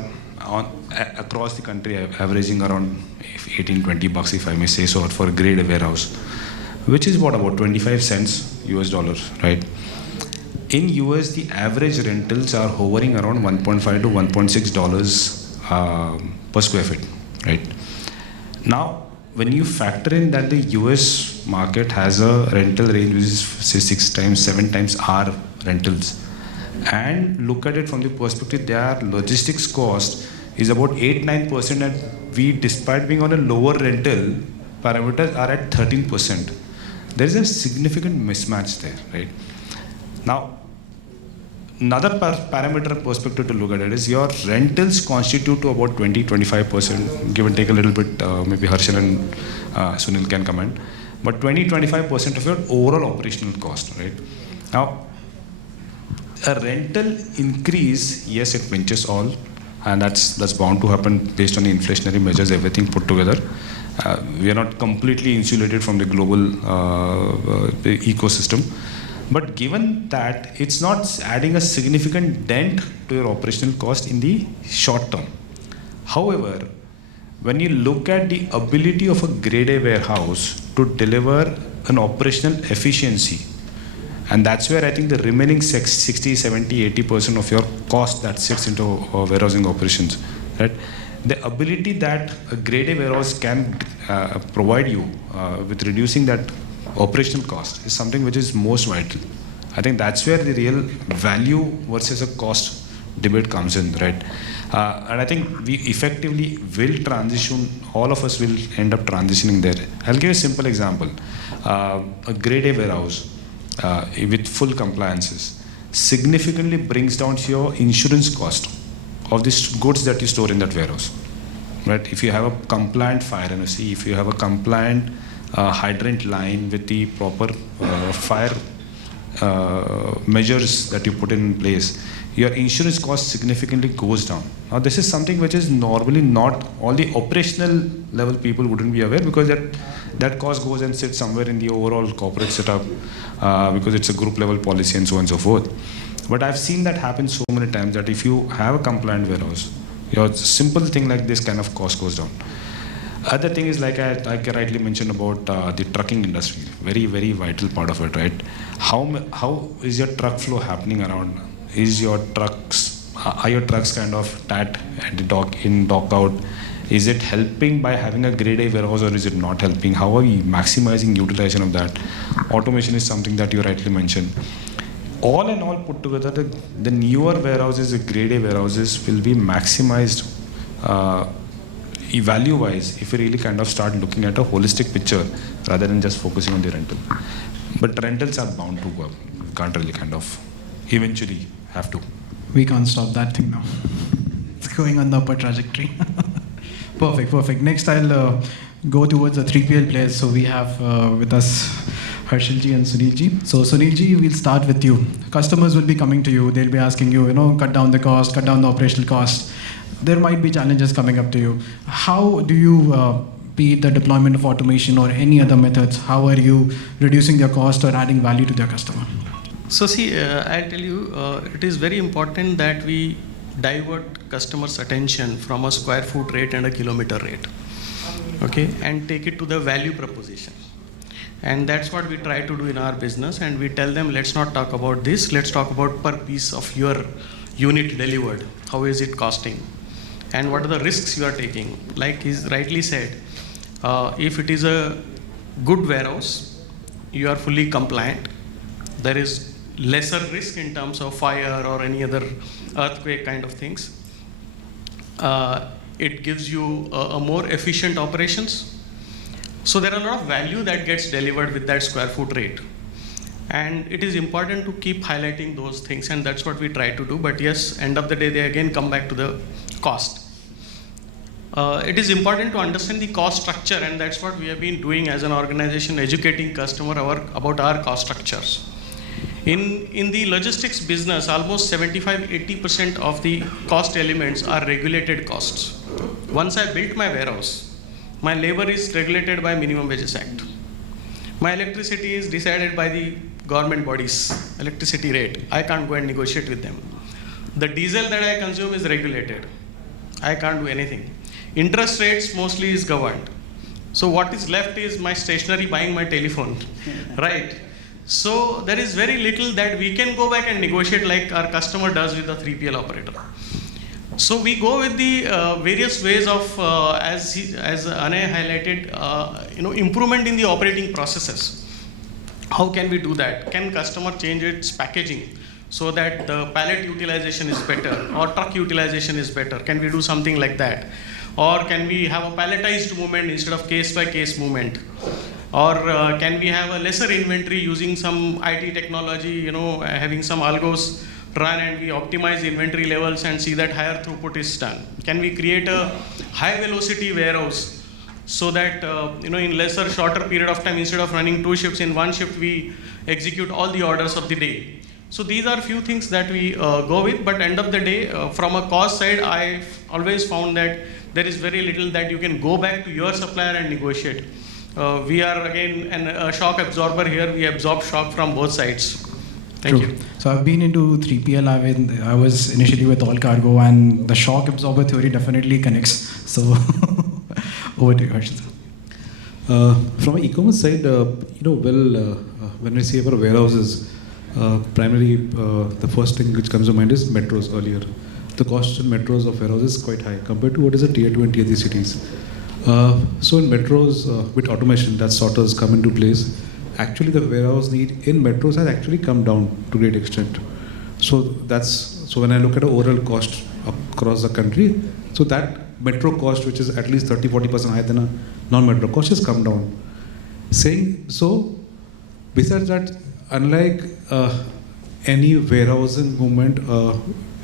across the country averaging around 18, 20 bucks, if I may say so, for a grade A warehouse, which is what, about 25 cents US dollars, right? In US, the average rentals are hovering around $1.5 to $1.6 per square feet, right? Now, when you factor in that the US market has a rental range which is say 6 times, 7 times our rentals, and look at it from the perspective their logistics cost is about 8-9%, and we, despite being on a lower rental, parameters are at 13%. There is a significant mismatch there, right? Now, another parameter perspective to look at it is your rentals constitute to about 20-25%, give and take a little bit, maybe Harshal and Sunil can comment, but 20-25% of your overall operational cost, right? Now, a rental increase, yes, it pinches all, and that's bound to happen based on the inflationary measures, everything put together. We are not completely insulated from the global ecosystem. But given that, it's not adding a significant dent to your operational cost in the short term. However, when you look at the ability of a grade A warehouse to deliver an operational efficiency, and that's where I think the remaining 60, 70, 80% of your cost that sits into warehousing operations, right? The ability that a grade A warehouse can provide you with reducing that operational cost is something which is most vital. I think that's where the real value versus a cost debate comes in, right? And I think we effectively will transition, all of us will end up transitioning there. I'll give you a simple example. A grade A warehouse with full compliances, significantly brings down your insurance cost of the goods that you store in that warehouse. Right? If you have a compliant fire NOC, if you have a compliant hydrant line with the proper fire measures that you put in place, your insurance cost significantly goes down. Now this is something which is normally not all the operational level people wouldn't be aware, because that cost goes and sits somewhere in the overall corporate setup because it's a group level policy and so on and so forth. But I've seen that happen so many times that if you have a compliant warehouse, your simple thing like this kind of cost goes down. Other thing is, like I rightly mentioned about the trucking industry, very, very vital part of it, right? How is your truck flow happening around? Is your trucks, are your trucks kind of tight at the dock in, dock out? Is it helping by having a grade A warehouse, or is it not helping? How are we maximizing utilization of that? Automation is something that you rightly mentioned. All in all put together, the newer warehouses, the grade A warehouses will be maximized value-wise if we really kind of start looking at a holistic picture rather than just focusing on the rental. But rentals are bound to go up. You can't really kind of eventually have to. We can't stop that thing now. It's going on the upper trajectory. Perfect. Next, I'll go towards the 3PL players. So we have with us Harshilji and Sunilji. So Sunilji, we'll start with you. Customers will be coming to you. They'll be asking you, cut down the cost, cut down the operational cost. There might be challenges coming up to you. How do you, be it the deployment of automation or any other methods, how are you reducing their cost or adding value to their customer? So see, I tell you, it is very important that we divert customers' attention from a square foot rate and a kilometer rate, okay, and take it to the value proposition. And that's what we try to do in our business, and we tell them, let's not talk about this, let's talk about per piece of your unit delivered. How is it costing? And what are the risks you are taking? Like he's rightly said, if it is a good warehouse, you are fully compliant. There is lesser risk in terms of fire or any other earthquake kind of things. It gives you a more efficient operations. So there are a lot of value that gets delivered with that square foot rate. And it is important to keep highlighting those things, and that's what we try to do. But yes, end of the day, they again come back to the cost. It is important to understand the cost structure, and that's what we have been doing as an organization, educating customer about our cost structures. In the logistics business, almost 75-80% of the cost elements are regulated costs. Once I built my warehouse, my labor is regulated by Minimum Wages Act. My electricity is decided by the government bodies, electricity rate. I can't go and negotiate with them. The diesel that I consume is regulated. I can't do anything. Interest rates mostly is governed. So what is left is my stationery, buying my telephone, right? So there is very little that we can go back and negotiate like our customer does with the 3PL operator. So we go with the various ways of, as Anay highlighted, improvement in the operating processes. How can we do that? Can customer change its packaging so that the pallet utilization is better or truck utilization is better? Can we do something like that? Or can we have a palletized movement instead of case-by-case movement? Or can we have a lesser inventory using some IT technology, having some algos run and we optimize inventory levels and see that higher throughput is done? Can we create a high velocity warehouse so that in lesser, shorter period of time, instead of running 2 shifts, in 1 shift we execute all the orders of the day? So these are few things that we go with, but end of the day, from a cost side, I've always found that there is very little that you can go back to your supplier and negotiate. We are again a shock absorber here. We absorb shock from both sides. Thank you. So I've been into 3PL. I was initially with All Cargo, and the shock absorber theory definitely connects. So over to you, Harshit. From an e-commerce side, when we see about warehouses, primarily the first thing which comes to mind is metros earlier. The cost in metros of warehouses is quite high compared to what is a tier 2 and tier 3 cities. So in metros, with automation, that sort of come into place. Actually, the warehouse need in metros has actually come down to a great extent. So when I look at the overall cost across the country, so that metro cost, which is at least 30-40% higher than a non-metro cost, has come down. Saying so, besides that, unlike any warehousing movement,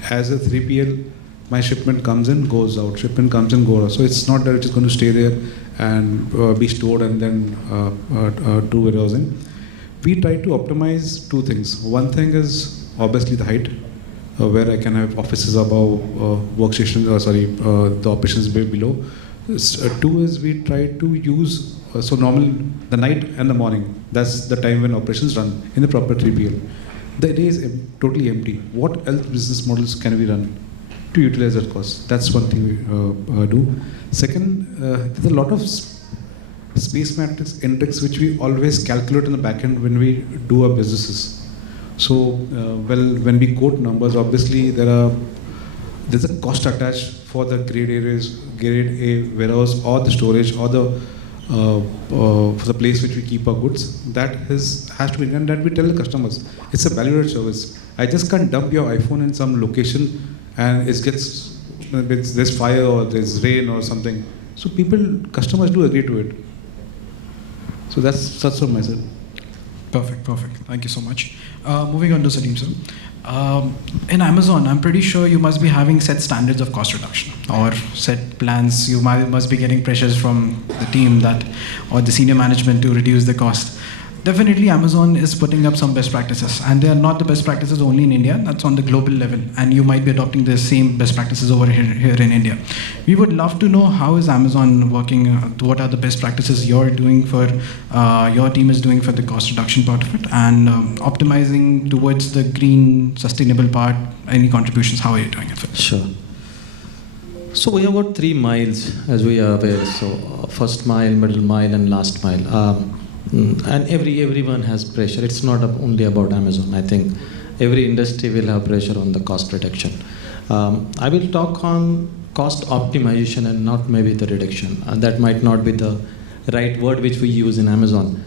as a 3PL, my shipment comes in, goes out. Shipment comes in, goes out. So it's not that it's going to stay there and be stored and then do warehousing. We try to optimize two things. One thing is obviously the height, where I can have offices above, workstations, the operations bay below. Two is we try to use, so normal, the night and the morning, that's the time when operations run in the proper 3PL. The day is totally empty. What else business models can we run to utilize that cost? That's one thing we do. Second, there's a lot of space matrix index which we always calculate in the back end when we do our businesses. So, when we quote numbers, obviously there's a cost attached for the grade A warehouse or the storage or the for the place which we keep our goods. That has to be done. That we tell the customers. It's a valued service. I just can't dump your iPhone in some location and there's fire or there's rain or something. So customers do agree to it. So that's from my side. Perfect. Thank you so much. Moving on to Salim sir. In Amazon, I'm pretty sure you must be having set standards of cost reduction or set plans. You must be getting pressures from the team or the senior management to reduce the cost. Definitely, Amazon is putting up some best practices, and they are not the best practices only in India. That's on the global level, and you might be adopting the same best practices over here in India. We would love to know how is Amazon working. What are the best practices you're doing for your team is doing for the cost reduction part of it, and optimizing towards the green, sustainable part. Any contributions? How are you doing it? Sure. So we have got 3 miles, as we are aware. So first mile, middle mile, and last mile. And everyone has pressure. It's not only about Amazon. I think every industry will have pressure on the cost reduction. I will talk on cost optimization and not maybe the reduction. That might not be the right word which we use in Amazon.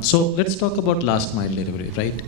So let's talk about last mile delivery, right?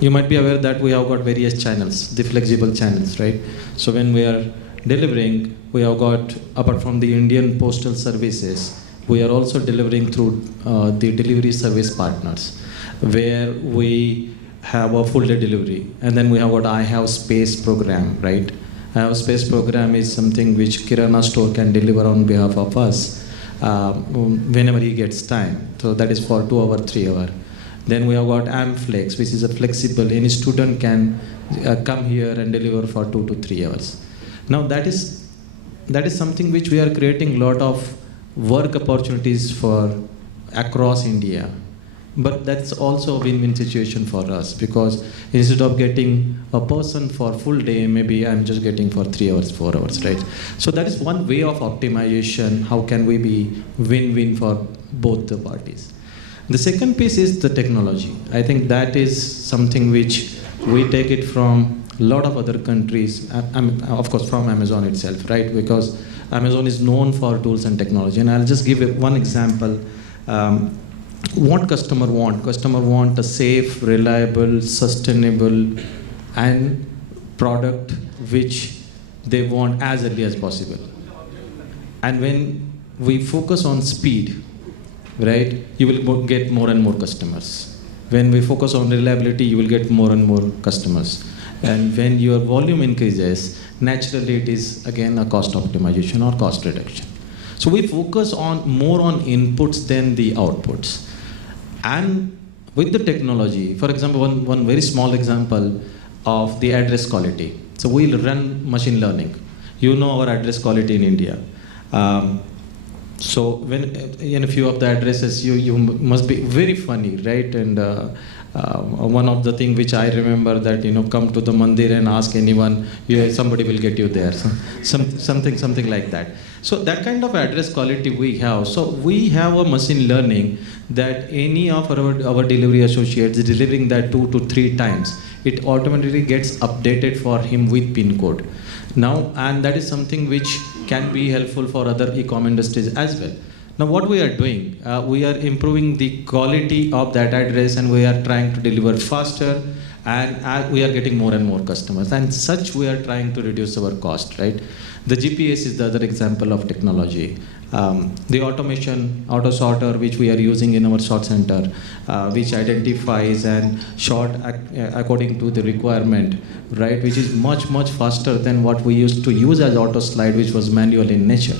You might be aware that we have got various channels, the flexible channels, right? So when we are delivering, we have got, apart from the Indian postal services, we are also delivering through the delivery service partners, where we have a full day delivery. And then we have what I Have Space program, right? I Have Space program is something which Kirana store can deliver on behalf of us whenever he gets time. So that is for 2 hour, 3 hour. Then we have got AmFlex, which is a flexible, any student can come here and deliver for 2 to 3 hours. Now that is something which we are creating a lot of work opportunities for across India. But that's also a win-win situation for us, because instead of getting a person for full day, maybe I'm just getting for 3 hours, 4 hours, right? So that is one way of optimization. How can we be win-win for both the parties? The second piece is the technology. I think that is something which we take it from a lot of other countries, of course from Amazon itself, right? Because Amazon is known for tools and technology. And I'll just give one example. What customer want? Customer want a safe, reliable, sustainable, and product which they want as early as possible. And when we focus on speed, right, you will get more and more customers. When we focus on reliability, you will get more and more customers. And when your volume increases, naturally it is again a cost optimization or cost reduction. So we focus more on inputs than the outputs. And with the technology, for example, one very small example of the address quality. So we'll run machine learning. You know our address quality in India. So when in a few of the addresses, you must be very funny, right? And one of the thing which I remember that, come to the mandir and ask anyone, somebody will get you there. So, something like that. So that kind of address quality we have. So we have a machine learning that any of our delivery associates delivering that 2 to 3 times, it automatically gets updated for him with PIN code. Now, and that is something which can be helpful for other e-com industries as well. Now what we are doing, we are improving the quality of that address, and we are trying to deliver faster, and we are getting more and more customers. And such we are trying to reduce our cost, right? The GPS is the other example of technology. The auto sorter, which we are using in our sort center, which identifies and sort according to the requirement, right, which is much faster than what we used to use as auto slide, which was manual in nature.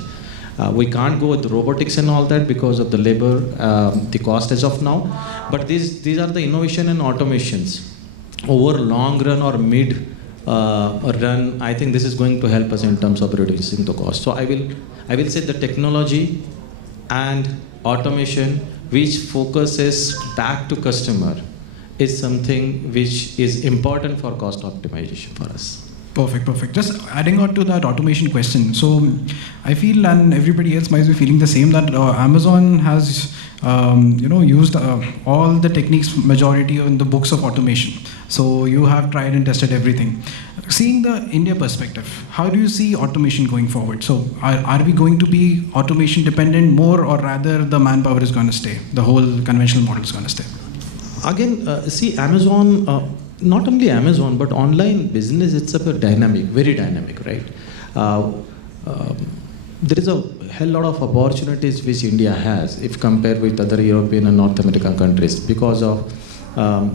We can't go with robotics and all that because of the labor, the cost as of now. But these are the innovation and automations. Over long run or mid run, I think this is going to help us in terms of reducing the cost. So I will say the technology and automation which focuses back to customer is something which is important for cost optimization for us. Perfect. Just adding on to that automation question. So I feel, and everybody else might be feeling the same, that Amazon has used all the techniques, majority in the books of automation. So you have tried and tested everything. Seeing the India perspective, how do you see automation going forward? So are we going to be automation dependent more, or rather the manpower is going to stay? The whole conventional model is going to stay? Again, see, Amazon, not only Amazon, but online business itself is dynamic, very dynamic, right? There is a hell lot of opportunities which India has if compared with other European and North American countries because of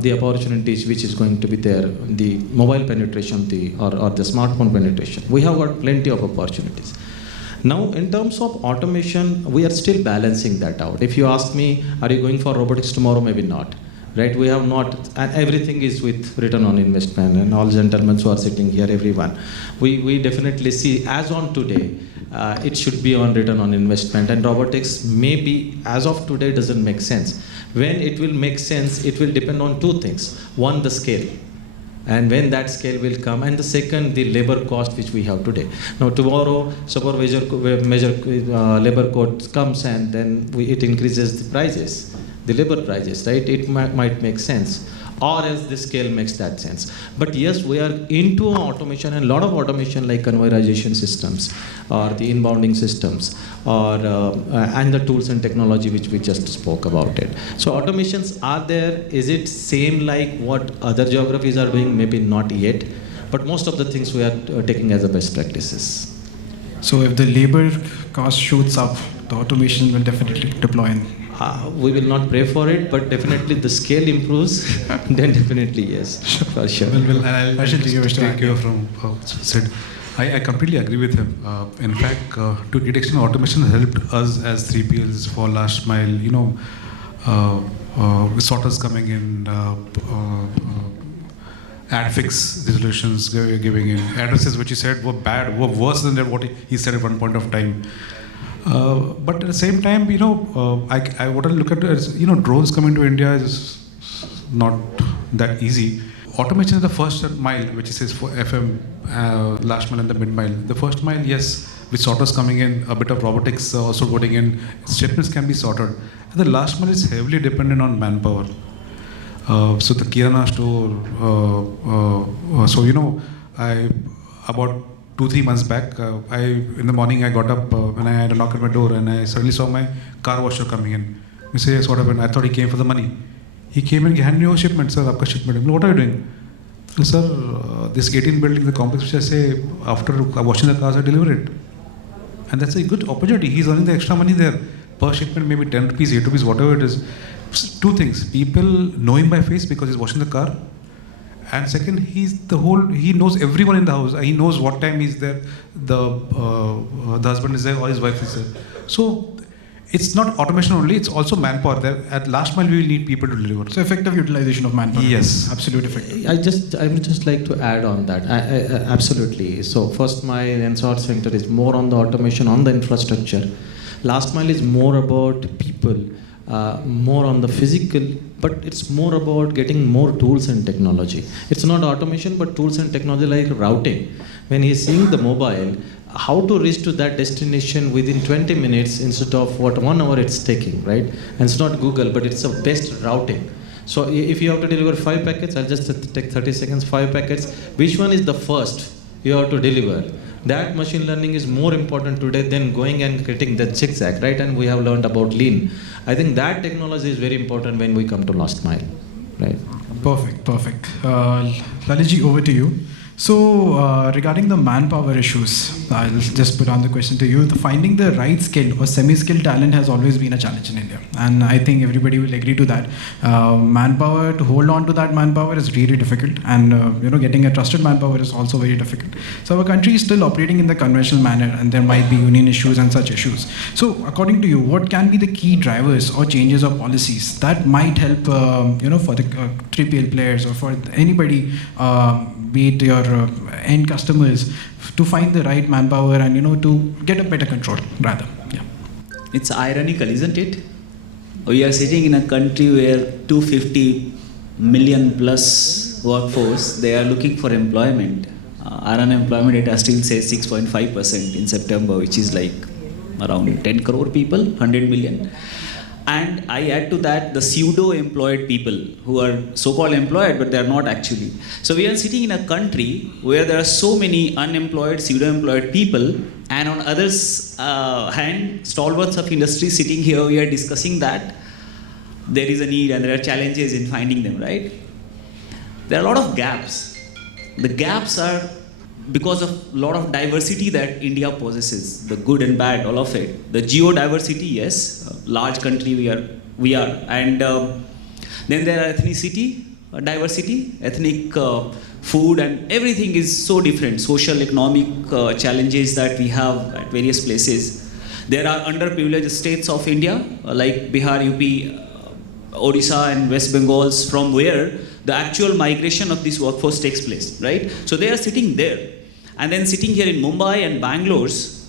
the opportunities which is going to be there, the mobile penetration, or the smartphone penetration. We have got plenty of opportunities. Now, in terms of automation, we are still balancing that out. If you ask me, are you going for robotics tomorrow? Maybe not. Right, we have not, and everything is with return on investment, and all gentlemen who are sitting here, everyone. We definitely see, as on today, it should be on return on investment, and robotics maybe, as of today, doesn't make sense. When it will make sense, it will depend on two things. One, the scale, and when that scale will come, and the second, the labor cost which we have today. Now, tomorrow, supervisor labor cost comes, and then it increases the prices. The labor prices, right? It might make sense, or else the scale makes that sense. But yes, we are into automation, and a lot of automation like conveyorization systems, or the inbounding systems, or and the tools and technology which we just spoke about it. So automations are there. Is it same like what other geographies are doing? Maybe not yet, but most of the things we are taking as a best practices. So if the labor cost shoots up, the automation will definitely deploy in. We will not pray for it, but definitely the scale improves, then definitely yes, for sure. Well, I'll just take you from said. I completely agree with him. In fact, to a great extent, automation helped us as 3PLs for last mile. Sorters coming in, ad fix resolutions giving in, addresses which he said were bad, were worse than what he said at one point of time. But at the same time, I want to look at it as, drones coming to India is not that easy. Automation is the first mile, which is for FM, last mile and the mid mile. The first mile, yes, with sorters coming in, a bit of robotics also going in, shipments can be sorted. And the last mile is heavily dependent on manpower. So the Kirana store, about 2-3 months back, in the morning I got up when I had a knock at my door, and I suddenly saw my car washer coming in. I said, yes, what happened? I thought he came for the money. He came and handed me over shipment, sir, aapka shipment. What are you doing? Sir, this 18 building, the complex which I say, after washing the cars, I deliver it. And that's a good opportunity. He's earning the extra money there. Per shipment, maybe 10 rupees, 8 rupees, whatever it is. Two things. People know him by face because he's washing the car. And second, he knows everyone in the house. He knows what time he's there, the husband is there, or his wife is there. So it's not automation only, it's also manpower. There at last mile we will need people to deliver. So effective utilization of manpower. Yes. Absolute effective. I would just like to add on that. Absolutely. So first mile and sort center is more on the automation, on the infrastructure. Last mile is more about people, more on the physical, but it's more about getting more tools and technology. It's not automation, but tools and technology like routing. When he's seeing the mobile, how to reach to that destination within 20 minutes instead of what 1 hour it's taking, right? And it's not Google, but it's a best routing. So if you have to deliver 5 packets, I'll just take 30 seconds, 5 packets. Which one is the first you have to deliver? That machine learning is more important today than going and getting the zigzag, right? And we have learned about lean. I think that technology is very important when we come to last mile, right? Perfect. Lalitji, over to you. So, regarding the manpower issues, I'll just put on the question to you. Finding the right skilled or semi-skilled talent has always been a challenge in India, and I think everybody will agree to that. Manpower, to hold on to that manpower is really difficult, and getting a trusted manpower is also very difficult. So, our country is still operating in the conventional manner, and there might be union issues and such issues. So, according to you, what can be the key drivers or changes or policies that might help, for the 3PL players or for anybody? Be it your end customers, to find the right manpower and to get a better control rather. Yeah. It's ironical, isn't it? We are sitting in a country where 250 million plus workforce, they are looking for employment. Our unemployment data still says 6.5% in September, which is like around 10 crore people, 100 million. And I add to that the pseudo-employed people who are so-called employed, but they are not actually. So we are sitting in a country where there are so many unemployed, pseudo-employed people, and on others' hand, stalwarts of industry sitting here, we are discussing that there is a need and there are challenges in finding them, right? There are a lot of gaps. The gaps are because of a lot of diversity that India possesses, the good and bad, all of it. The geodiversity, yes, large country we are, and then there are ethnicity, diversity, ethnic food, and everything is so different. Social, economic challenges that we have at various places. There are underprivileged states of India like Bihar, UP, Odisha, and West Bengals, from where the actual migration of this workforce takes place, right? So they are sitting there. And then sitting here in Mumbai and Bangalore's,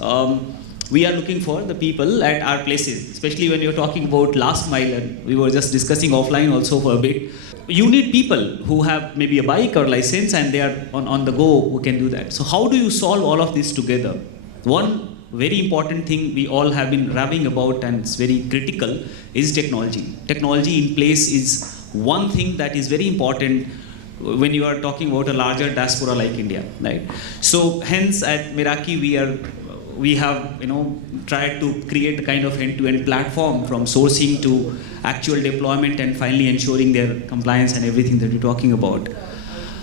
we are looking for the people at our places, especially when you're talking about last mile, and we were just discussing offline also for a bit. You need people who have maybe a bike or license and they are on the go who can do that. So how do you solve all of this together? One very important thing we all have been raving about, and it's very critical, is technology. Technology in place is one thing that is very important when you are talking about a larger diaspora like India, right? So hence at Meraki we have tried to create a kind of end-to-end platform from sourcing to actual deployment and finally ensuring their compliance and everything that you're talking about.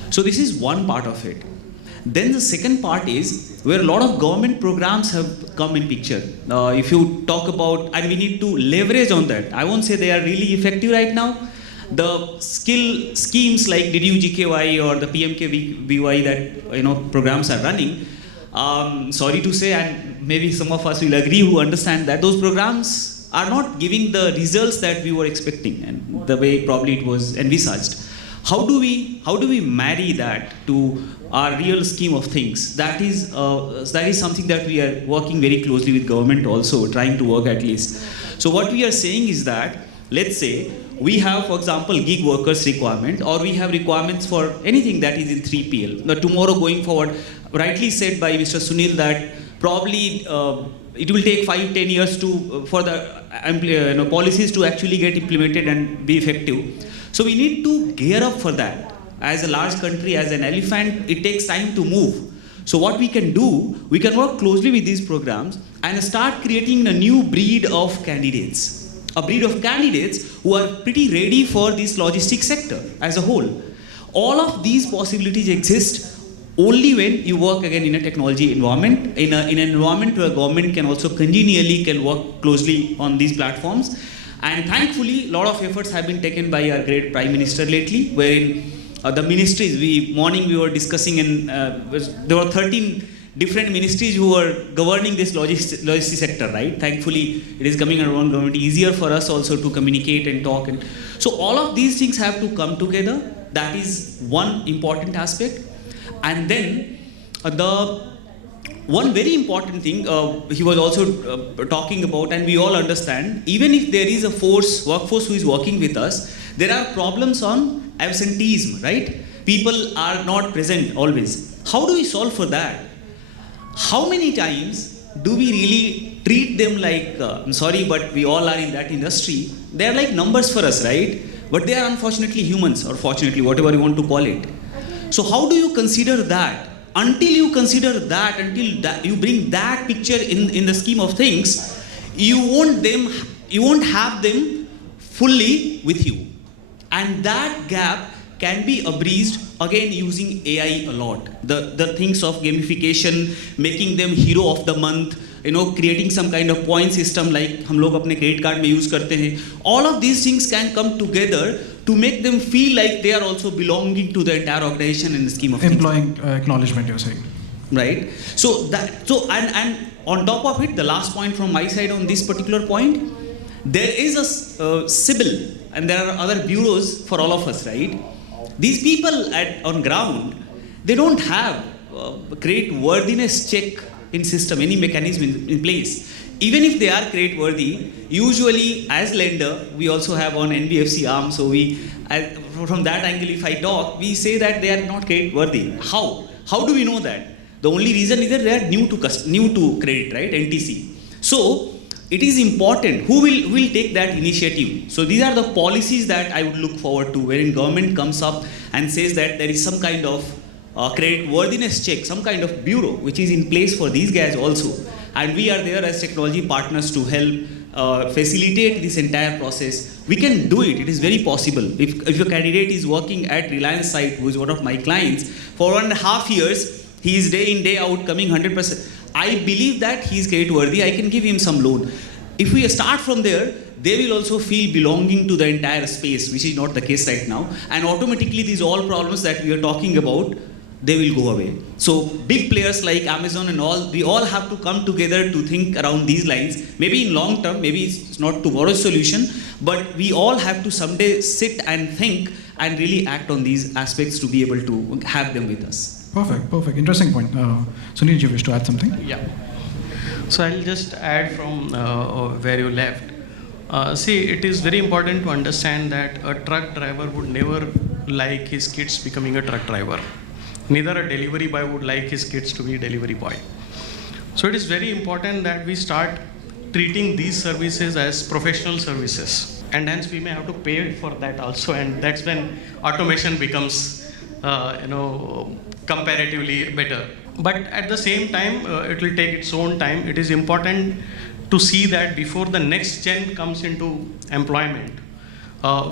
So this is one part of it. Then the second part is where a lot of government programs have come in picture. If you talk about, and we need to leverage on that. I won't say they are really effective right now. The skill schemes like DDU-GKY or the PMKVY that programs are running, sorry to say, and maybe some of us will agree who understand that those programs are not giving the results that we were expecting and the way probably it was envisaged. How do we marry that to our real scheme of things? That is something that we are working very closely with government also, trying to work at least. So what we are saying is that, let's say, we have, for example, gig workers requirement, or we have requirements for anything that is in 3PL. Now, tomorrow going forward, rightly said by Mr. Sunil that probably it will take 5-10 years for the policies to actually get implemented and be effective. So we need to gear up for that. As a large country, as an elephant, it takes time to move. So what we can do, we can work closely with these programs and start creating a new breed of candidates. A breed of candidates who are pretty ready for this logistics sector as a whole. All of these possibilities exist only when you work again in a technology environment, in an environment where government can also congenially work closely on these platforms. And thankfully, a lot of efforts have been taken by our great Prime Minister lately, wherein the ministries, we were discussing, there were 13 different ministries who were governing this logistics sector, right? Thankfully, it is coming under one government, easier for us also to communicate and talk. And so all of these things have to come together. That is one important aspect. And then the one very important thing he was also talking about, and we all understand, even if there is a workforce who is working with us, there are problems on absenteeism, right? People are not present always. How do we solve for that? How many times do we really treat them like, I'm sorry, but we all are in that industry. They are like numbers for us, right? But they are unfortunately humans, or fortunately, whatever you want to call it. So how do you consider that? Until you consider that, until that, you bring that picture in the scheme of things, you won't have them fully with you. And that gap can be abreaced again using AI a lot. The things of gamification, making them hero of the month, creating some kind of point system like हम लोग अपने credit card में use करते हैं. All of these things can come together to make them feel like they are also belonging to the entire organization in the scheme of things. Employing acknowledgement, you're saying. Right. And on top of it, the last point from my side on this particular point, there is a CIBIL and there are other bureaus for all of us, right? These people on ground, they don't have credit worthiness check in system, any mechanism in place. Even if they are credit worthy, usually as lender, we also have on NBFC arm, so from that angle if I talk, we say that they are not credit worthy. How? How do we know that? The only reason is that they are new to credit, right? NTC. So it is important who will take that initiative. So these are the policies that I would look forward to, wherein government comes up and says that there is some kind of credit worthiness check, some kind of bureau which is in place for these guys also, and we are there as technology partners to help facilitate this entire process. We can do it. It is very possible. If your candidate is working at Reliance site, who is one of my clients, for 1.5 years, he is day in, day out coming 100%. I believe that he is credit worthy. I can give him some loan. If we start from there, they will also feel belonging to the entire space, which is not the case right now. And automatically these all problems that we are talking about, they will go away. So big players like Amazon and all, we all have to come together to think around these lines. Maybe in long term, maybe it's not tomorrow's solution, but we all have to someday sit and think and really act on these aspects to be able to have them with us. Perfect. Interesting point. Sunil, you wish to add something? Yeah. So I'll just add from where you left. See, it is very important to understand that a truck driver would never like his kids becoming a truck driver. Neither a delivery boy would like his kids to be a delivery boy. So it is very important that we start treating these services as professional services. And hence we may have to pay for that also. And that's when automation becomes, comparatively better. But at the same time, it will take its own time. It is important to see that before the next gen comes into employment,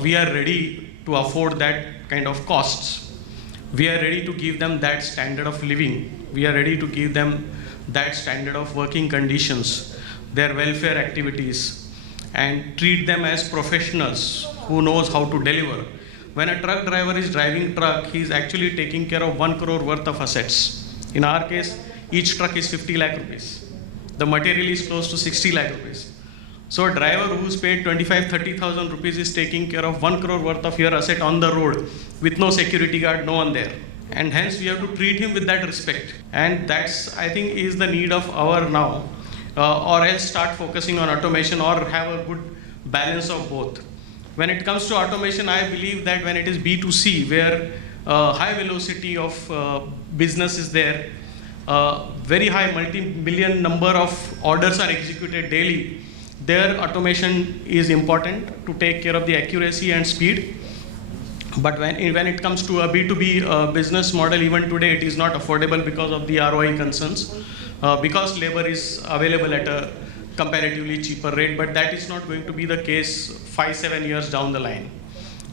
we are ready to afford that kind of costs. We are ready to give them that standard of living. We are ready to give them that standard of working conditions, their welfare activities, and treat them as professionals who knows how to deliver. When a truck driver is driving truck, he is actually taking care of 1 crore worth of assets. In our case, each truck is 50 lakh rupees. The material is close to 60 lakh rupees. So a driver who's paid 25-30,000 rupees is taking care of 1 crore worth of your asset on the road with no security guard, no one there. And hence we have to treat him with that respect. And that's, I think, is the need of our now. Or else start focusing on automation or have a good balance of both. When it comes to automation, I believe that when it is B2C, where high velocity of business is there, very high multi-million number of orders are executed daily, there automation is important to take care of the accuracy and speed. But when it comes to a B2B business model, even today it is not affordable because of the ROI concerns, because labor is available at a comparatively cheaper rate, but that is not going to be the case 5-7 years down the line.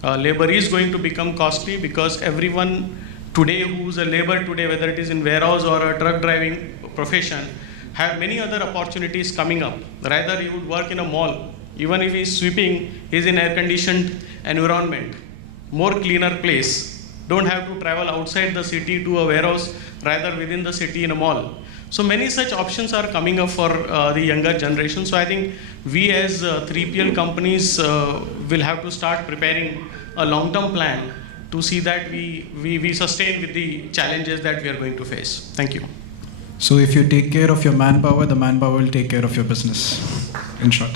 Labor is going to become costly because everyone today who's a labor today, whether it is in warehouse or a truck driving profession, have many other opportunities coming up. Rather, he would work in a mall. Even if he's sweeping, he's in air-conditioned environment, more cleaner place. Don't have to travel outside the city to a warehouse, rather within the city in a mall. So many such options are coming up for the younger generation. So I think we as 3PL companies will have to start preparing a long-term plan to see that we sustain with the challenges that we are going to face. Thank you. So if you take care of your manpower, the manpower will take care of your business, in short.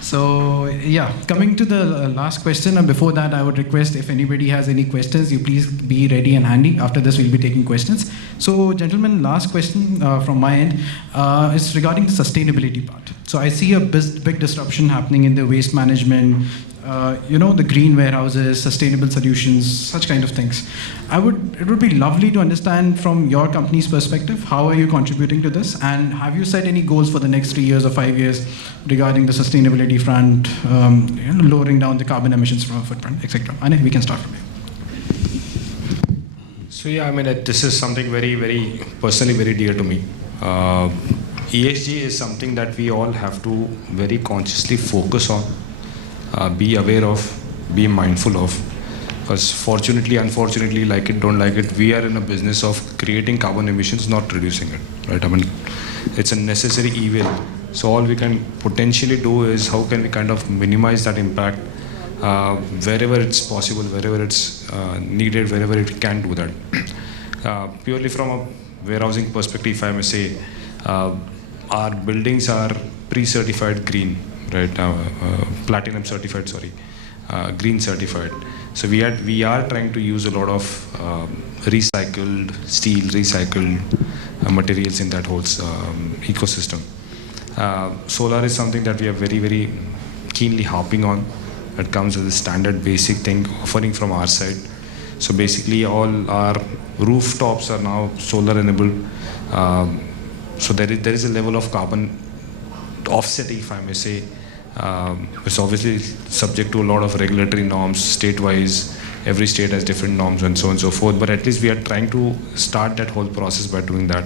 So yeah, coming to the last question, and before that I would request if anybody has any questions, you please be ready and handy. After this we'll be taking questions. So gentlemen, last question from my end is regarding the sustainability part. So I see a big disruption happening in the waste management, the green warehouses, sustainable solutions, such kind of things. It would be lovely to understand from your company's perspective, how are you contributing to this? And have you set any goals for the next 3 years or 5 years regarding the sustainability front, lowering down the carbon emissions from our footprint, etc.? And we can start from here. So yeah, I mean, this is something very, very personally very dear to me. ESG is something that we all have to very consciously focus on, be aware of, be mindful of. Because fortunately, unfortunately, like it, don't like it, we are in a business of creating carbon emissions, not reducing it, right? I mean, it's a necessary evil. So all we can potentially do is how can we kind of minimize that impact wherever it's possible, wherever it's needed, wherever it can do that. Purely from a warehousing perspective, if I may say, our buildings are pre-certified green, right? Platinum certified, sorry, green certified. So we are trying to use a lot of recycled steel, recycled materials in that whole ecosystem. Solar is something that we are very, very keenly harping on. It comes as a standard basic thing offering from our side. So basically all our rooftops are now solar enabled. So there is a level of carbon offsetting, if I may say. It's obviously subject to a lot of regulatory norms state-wise. Every state has different norms and so on and so forth. But at least we are trying to start that whole process by doing that.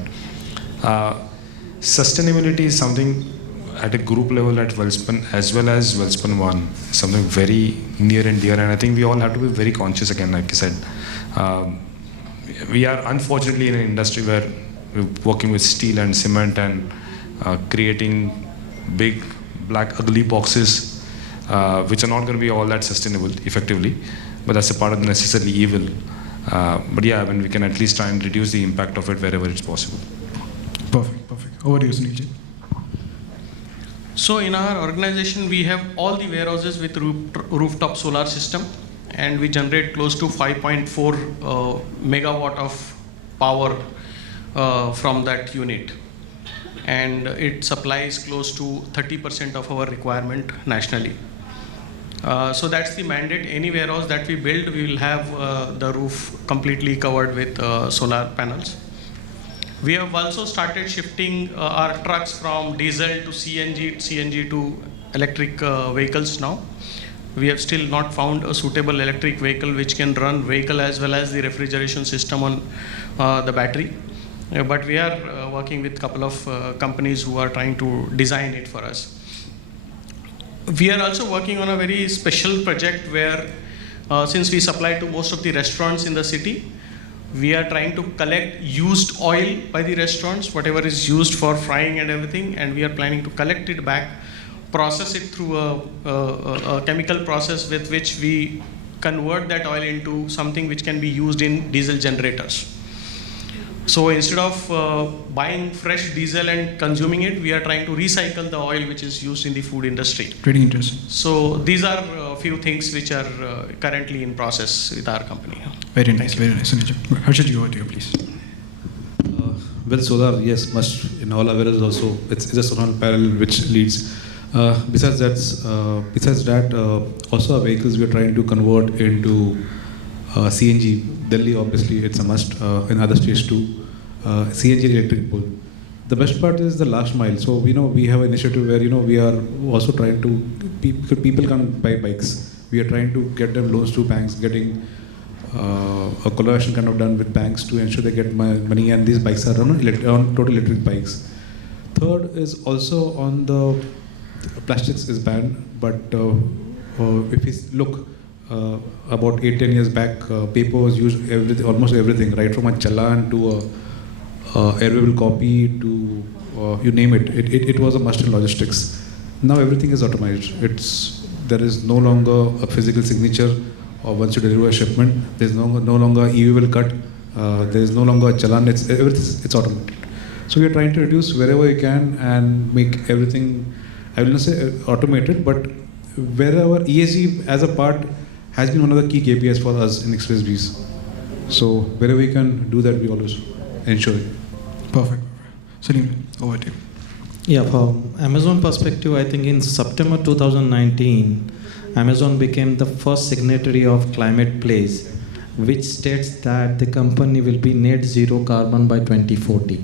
Sustainability is something at a group level at Welspun as well as Welspun One, something very near and dear, and I think we all have to be very conscious again, like I said. We are unfortunately in an industry where we're working with steel and cement and creating big black ugly boxes which are not going to be all that sustainable effectively, but that's a part of the necessary evil. But yeah, I mean, we can at least try and reduce the impact of it wherever it's possible. Perfect. Over to you, Sunil. So in our organization, we have all the warehouses with rooftop solar system, and we generate close to 5.4 megawatt of power from that unit. And it supplies close to 30% of our requirement nationally. So that's the mandate. Any warehouse that we build, we will have the roof completely covered with solar panels. We have also started shifting our trucks from diesel to CNG to electric vehicles now. We have still not found a suitable electric vehicle which can run vehicle as well as the refrigeration system on the battery. But we are working with a couple of companies who are trying to design it for us. We are also working on a very special project where since we supply to most of the restaurants in the city, we are trying to collect used oil by the restaurants, whatever is used for frying and everything, and we are planning to collect it back, process it through a chemical process with which we convert that oil into something which can be used in diesel generators. So instead of buying fresh diesel and consuming it, we are trying to recycle the oil which is used in the food industry. Pretty interesting. So these are a few things which are currently in process with our company. Very nice, very nice. Harshit, you over to you, please. Well, solar, yes, must in all areas also. It's a solar panel which leads. Besides that, also our vehicles we are trying to convert into CNG. Delhi, obviously, it's a must. In other states too, CNG electric pool. The best part is the last mile. So we have an initiative where we are also trying to people can't buy bikes. We are trying to get them loans to banks, getting a collaboration kind of done with banks to ensure they get money, and these bikes are on total electric bikes. Third is also on the plastics is banned, but if we look about 8-10 years back, paper was used almost everything, right from a challan to a airable copy to you name it. It was a must in logistics. Now everything is automated. There is no longer a physical signature or once you deliver a shipment. There's no longer e-will cut. There is no longer a challan. It's automated. So we are trying to reduce wherever we can and make everything, I will not say automated, but wherever ESG as a part has been one of the key KPIs for us in Express. So wherever we can do that, we always ensure it. Perfect. Salim, over to you. Yeah, from Amazon perspective, I think in September 2019, Amazon became the first signatory of Climate Pledge, which states that the company will be net zero carbon by 2040,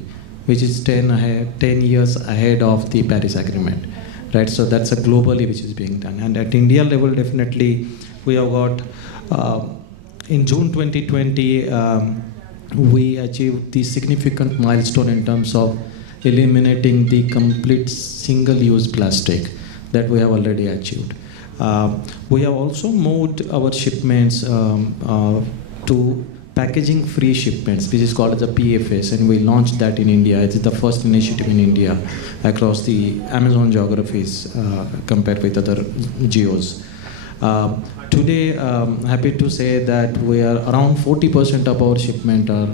which is 10 years ahead of the Paris Agreement, right? So that's a globally which is being done. And at India level, definitely we have got, in June 2020, we achieved the significant milestone in terms of eliminating the complete single-use plastic that we have already achieved. We have also moved our shipments to packaging-free shipments, which is called as a PFS, and we launched that in India. It is the first initiative in India across the Amazon geographies compared with other geos. Today, I'm happy to say that we are around 40% of our shipment are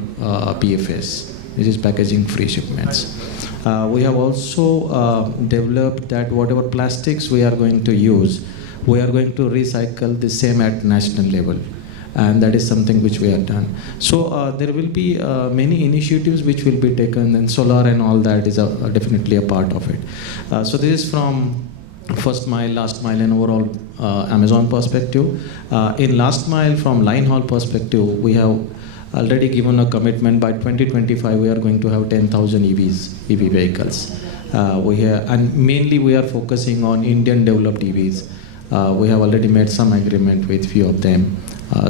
PFS, which is packaging-free shipments. We have also developed that whatever plastics we are going to use, we are going to recycle the same at national level. And that is something which we have done. So there will be many initiatives which will be taken, and solar and all that is definitely a part of it. So this is from first mile, last mile, and overall Amazon perspective. In last mile, from line haul perspective, we have already given a commitment by 2025 we are going to have 10,000 EV vehicles. And mainly we are focusing on Indian developed EVs. We have already made some agreement with few of them.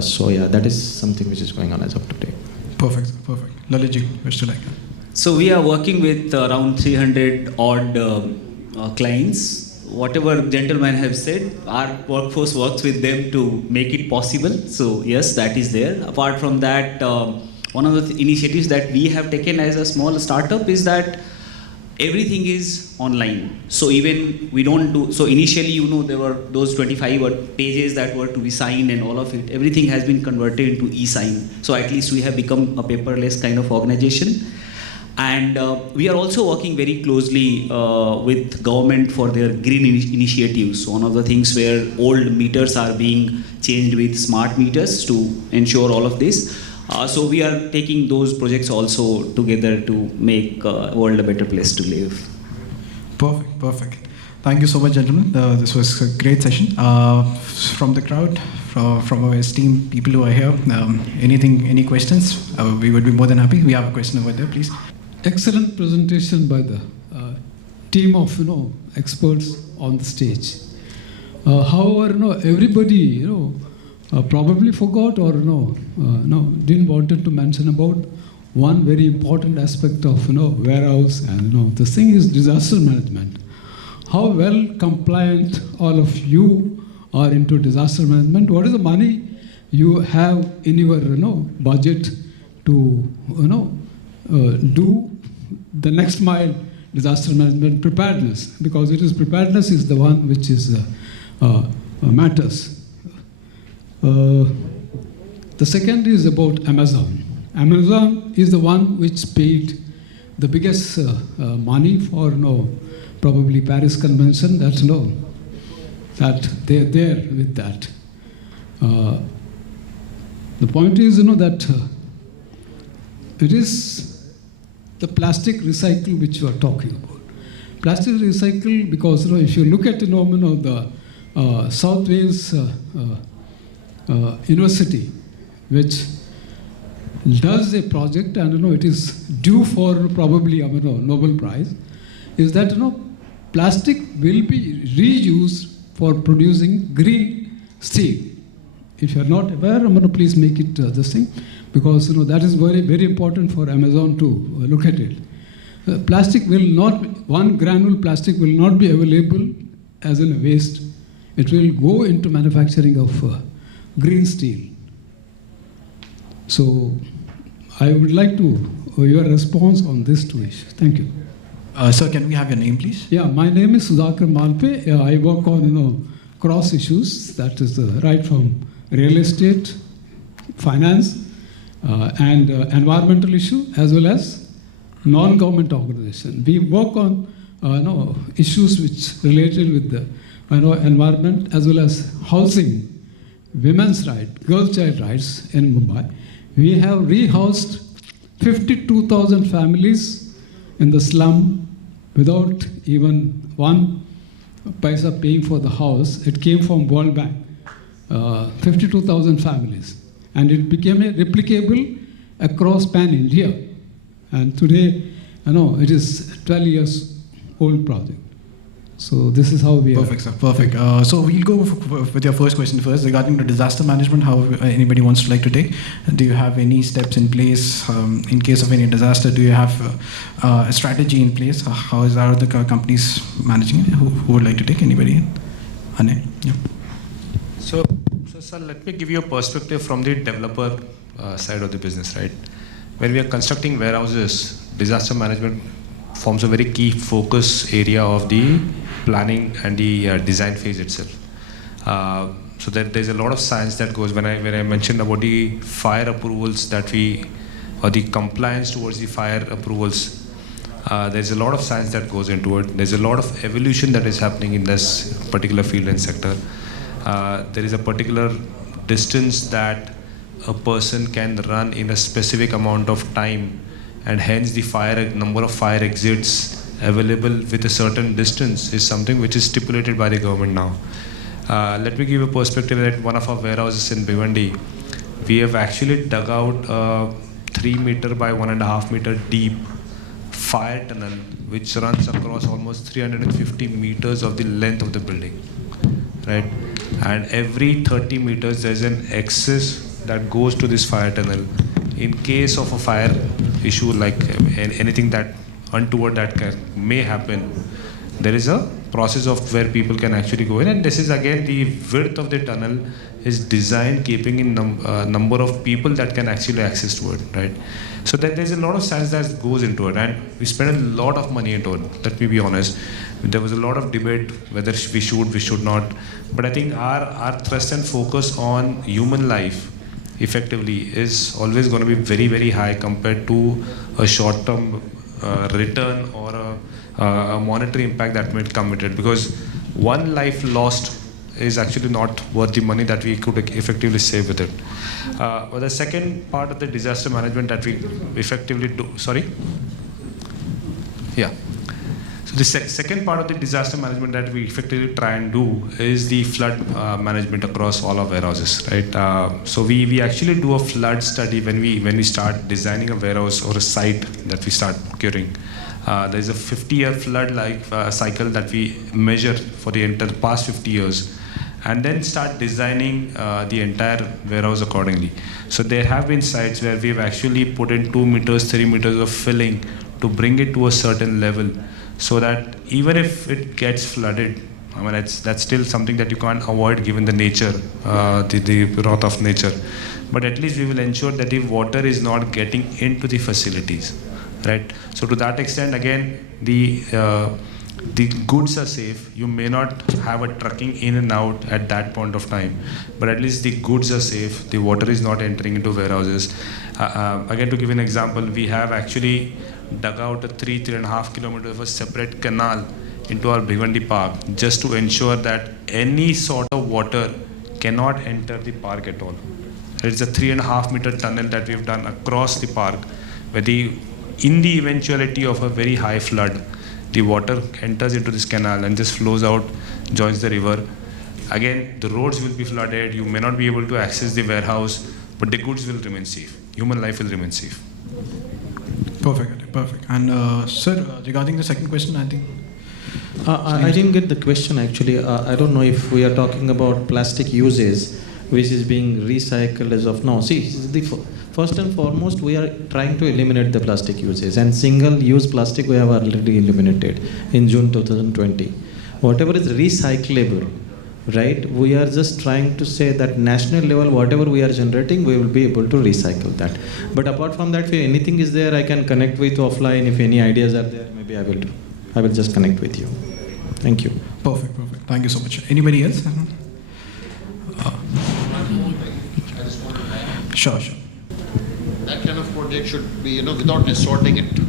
So yeah, that is something which is going on as of today. Perfect. Lalitji, wish to like that. So we are working with around 300 odd clients. Whatever gentlemen have said, our workforce works with them to make it possible. So yes, that is there. Apart from that, one of the initiatives that we have taken as a small startup is that everything is online. So even we don't do, so initially, there were those 25 pages that were to be signed and all of it. Everything has been converted into e-sign. So at least we have become a paperless kind of organization. And we are also working very closely with government for their green initiatives. So one of the things where old meters are being changed with smart meters to ensure all of this. So we are taking those projects also together to make the world a better place to live. Perfect. Thank you so much, gentlemen. This was a great session. From the crowd, from our esteemed people who are here, any questions? We would be more than happy. We have a question over there, please. Excellent presentation by the team of experts on the stage. However, everybody probably forgot or didn't wanted to mention about one very important aspect of warehouse and this thing is disaster management. How well compliant all of you are into disaster management? What is the money you have in your budget to do the next mile disaster management preparedness, because preparedness is the one which is matters. The second is about Amazon. Amazon is the one which paid the biggest money for probably Paris Convention. That they're there with that. The point is that it is the plastic recycle which you are talking about. Plastic recycle, because if you look at the South Wales University, which does a project and it is due for probably Nobel Prize, is that plastic will be reused for producing green steel. If you are not aware, please make it this thing, because that is very, very important for Amazon to look at it. Plastic will not, one granule plastic will not be available as in a waste. It will go into manufacturing of green steel. So I would like your response on these two issues. Thank you. Sir, can we have your name, please? Yeah, my name is Sudhakar Malpe. I work on cross issues, that is right from real estate, finance, and environmental issue, as well as non-government organization. We work on issues which related with the environment, as well as housing, women's rights, girl child rights in Mumbai. We have rehoused 52,000 families in the slum without even one paisa paying for the house. It came from World Bank, 52,000 families. And it became replicable across pan-India. And today, it is 12 years old project. So this is how we Perfect, sir. Perfect. So we'll go with your first question first regarding the disaster management. How anybody wants to like to take? Do you have any steps in place in case of any disaster? Do you have a strategy in place? How are the companies managing it? Who would like to take? Anybody? Ane? Yeah. So sir, let me give you a perspective from the developer side of the business, right? When we are constructing warehouses, disaster management forms a very key focus area of the planning and the design phase itself. So there's a lot of science that goes, when I mentioned about the fire approvals or the compliance towards the fire approvals, there's a lot of science that goes into it. There's a lot of evolution that is happening in this particular field and sector. There is a particular distance that a person can run in a specific amount of time, and hence the number of fire exits available with a certain distance is something which is stipulated by the government now. Let me give a perspective that one of our warehouses in Bhiwandi, we have actually dug out a 3 meter by 1.5 meter deep fire tunnel which runs across almost 350 meters of the length of the building, right? And every 30 meters there's an access that goes to this fire tunnel in case of a fire issue, like anything that untoward that may happen. There is a process of where people can actually go in, and this is again the width of the tunnel is designed keeping in number of people that can actually access to it, right? So there's a lot of science that goes into it, and we spend a lot of money into it. Let me be honest. There was a lot of debate whether we should not, but I think our thrust and focus on human life effectively is always going to be very, very high compared to a short-term return or a monetary impact that might come with it, because one life lost is actually not worth the money that we could effectively save with it. But the second part of the disaster management that we effectively do, So the second part of the disaster management that we effectively try and do is the flood management across all our warehouses, right? So we actually do a flood study when we start designing a warehouse or a site that we start procuring. There's a 50-year flood cycle that we measure for the entire past 50 years, and then start designing the entire warehouse accordingly. So there have been sites where we've actually put in 2 meters, 3 meters of filling to bring it to a certain level, so that even if it gets flooded, I mean, that's still something that you can't avoid given the nature, the wrath of nature. But at least we will ensure that the water is not getting into the facilities, right? So to that extent, again, the goods are safe. You may not have a trucking in and out at that point of time, but at least the goods are safe. The water is not entering into warehouses. Again, to give an example, we have actually dug out a 3.5 kilometers of a separate canal into our Bhiwandi park just to ensure that any sort of water cannot enter the park at all. It's a 3.5 meter tunnel that we've done across the park, where in the eventuality of a very high flood, the water enters into this canal and just flows out, joins the river. Again, the roads will be flooded, you may not be able to access the warehouse, but the goods will remain safe. Human life will remain safe. Perfect. And sir, regarding the second question, I think... I didn't get the question actually. I don't know if we are talking about plastic uses, which is being recycled as of now. See, first and foremost, we are trying to eliminate the plastic uses, and single-use plastic we have already eliminated in June 2020. Whatever is recyclable, right, we are just trying to say that national level, whatever we are generating, we will be able to recycle that. But apart from that, if anything is there, I can connect with you offline. If any ideas are there, maybe I will just connect with you. Thank you. Perfect. Thank you so much. Anybody else? Sure. That kind of project should be, without assorting it.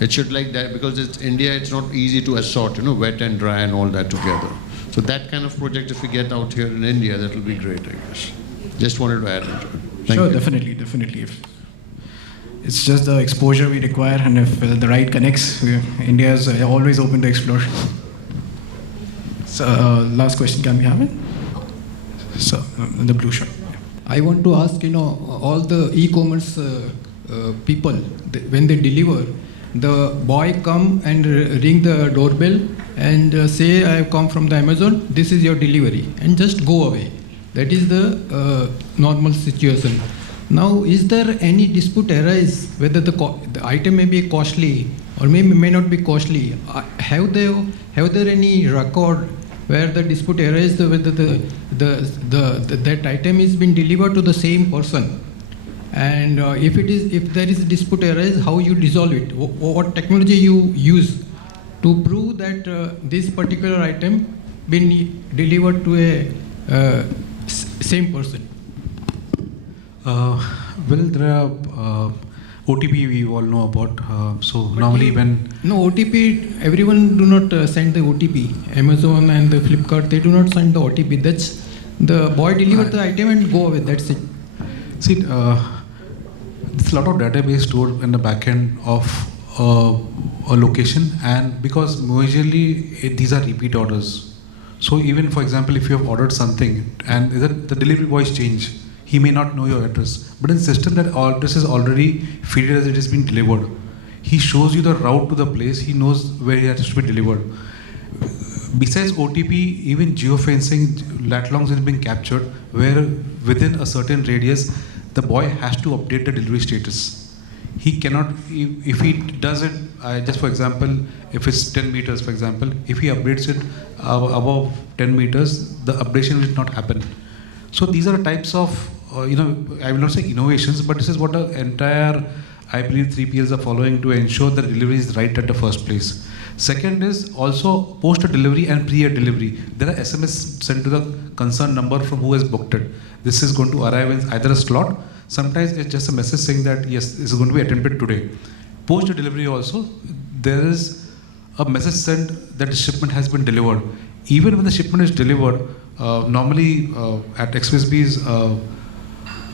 It should like that, because it's India, it's not easy to assort, wet and dry and all that together. So that kind of project, if we get out here in India, that will be great, I guess. Just wanted to add into it. Thank you. Definitely. It's just the exposure we require, and if the right connects, India is always open to explore. So, last question, can we have it? So, the blue shirt. I want to ask, all the e-commerce people, when they deliver, the boy come and ring the doorbell and say, I have come from the Amazon, this is your delivery, and just go away. That is the normal situation. Now, is there any dispute arise whether the item may be costly or may not be costly? Have there any record where the dispute arises whether that item is being delivered to the same person? And if there is a dispute arise, how you resolve it? What technology you use to prove that this particular item been delivered to a same person? Well, there are OTP we all know about. So but normally when... No, OTP, everyone do not send the OTP. Amazon and the Flipkart, they do not send the OTP. That's the boy delivered the item and go away, that's it. See, there's a lot of database stored in the back end of a location, and because majorly these are repeat orders. So even for example, if you have ordered something and the delivery boy's changed, he may not know your address, but in the system that address is already fed as it is being delivered. He shows you the route to the place, he knows where it has to be delivered. Besides OTP, even geofencing, lat longs is being captured, where within a certain radius, the boy has to update the delivery status. He cannot, if he does it, just for example, if it's 10 meters, for example, if he updates it above 10 meters, the updation will not happen. So these are types of, I will not say innovations, but this is what the entire, I believe, 3PLs are following to ensure that delivery is right at the first place. Second is also post a delivery and pre a delivery. There are SMS sent to the concerned number from who has booked it. This is going to arrive in either a slot. Sometimes it's just a message saying that yes, this is going to be attempted today. Post a delivery also, there is a message sent that the shipment has been delivered. Even when the shipment is delivered, normally at XSBs,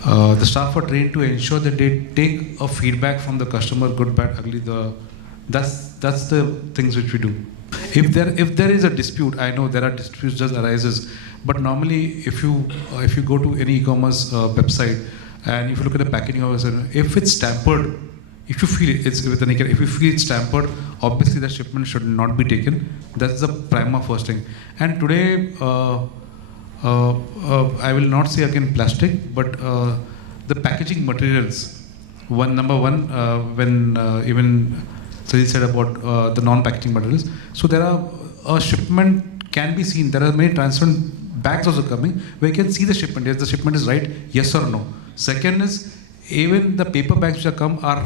the staff are trained to ensure that they take a feedback from the customer, good, bad, ugly. That's the things which we do. If there is a dispute, I know there are disputes just arises, but normally if you go to any e-commerce website and if you look at the packaging of it, if it's tampered, if you feel it's with the naked, if you feel it's tampered, obviously that shipment should not be taken. That's the prima first thing. And today, I will not say again plastic, but the packaging materials. Number one, when even Sajid said about the non-packaging materials. So there are a shipment can be seen. There are many transparent bags also coming where you can see the shipment. Yes, the shipment is right. Yes or no. Second is even the paper bags which are come are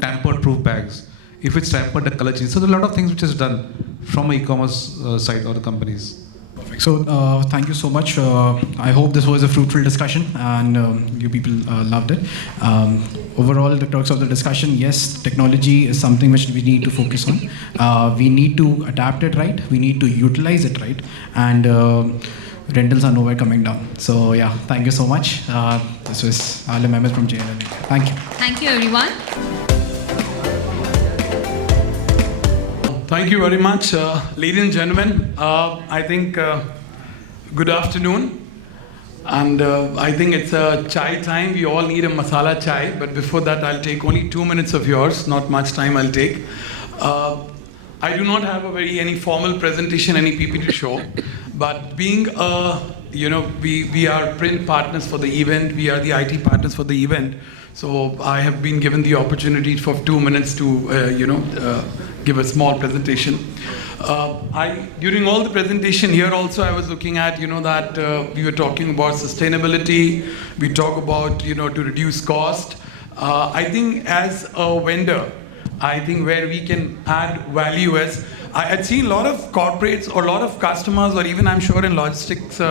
tampered proof bags. If it's tampered, the color changes. So there are a lot of things which is done from an e-commerce site or the companies. Perfect. So thank you so much. I hope this was a fruitful discussion and you people loved it. Overall, the crux of the discussion, yes, technology is something which we need to focus on. We need to adapt it right. We need to utilize it right. And rentals are nowhere coming down. So yeah, thank you so much. This was Alim Ahmed from JNN. Thank you. Thank you, everyone. Thank you very much. Ladies and gentlemen, I think good afternoon. And I think it's a chai time. We all need a masala chai. But before that, I'll take only 2 minutes of yours. Not much time I'll take. I do not have any formal presentation, any PPT to show. But being we are print partners for the event. We are the IT partners for the event. So I have been given the opportunity for 2 minutes to give a small presentation. During all the presentation here also I was looking at that we were talking about sustainability. We talk about to reduce cost. I think as a vendor, I think where we can add value as I had seen a lot of corporates or a lot of customers, or even I'm sure in logistics, we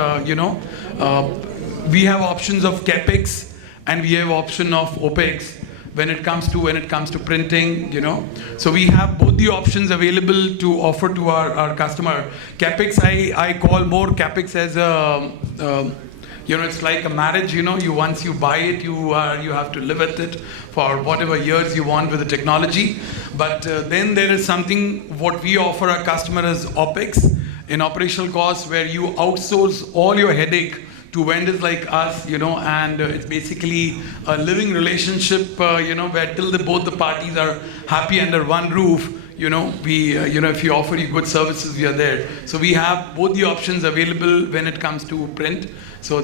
have options of CapEx and we have option of OpEx when it comes to printing, So we have both the options available to offer to our customer. CapEx, I call more CapEx as a, it's like a marriage, once you buy it, you have to live with it for whatever years you want with the technology. But then there is something, what we offer our customer as OpEx, in operational costs, where you outsource all your headache to vendors like us, and it's basically a living relationship, where till both the parties are happy under one roof, we, if you offer you good services, we are there. So we have both the options available when it comes to print. So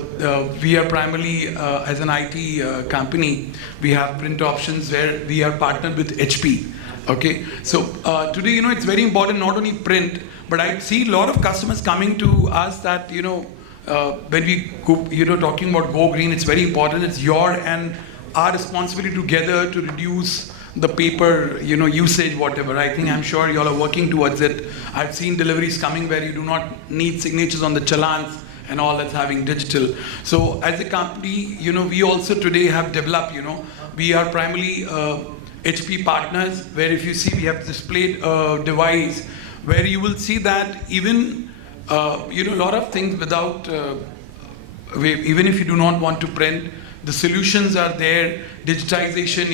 we are primarily, as an IT company, we have print options where we are partnered with HP. Okay, so today, it's very important not only print, but I see a lot of customers coming to us that, when we go, talking about Go Green, it's very important. It's your and our responsibility together to reduce the paper, usage, whatever. I'm sure you all are working towards it. I've seen deliveries coming where you do not need signatures on the challans and all, that's having digital. So as a company, we also today have developed, we are primarily HP partners, where if you see, we have displayed a device where you will see that even, a lot of things without, even if you do not want to print, the solutions are there, digitization,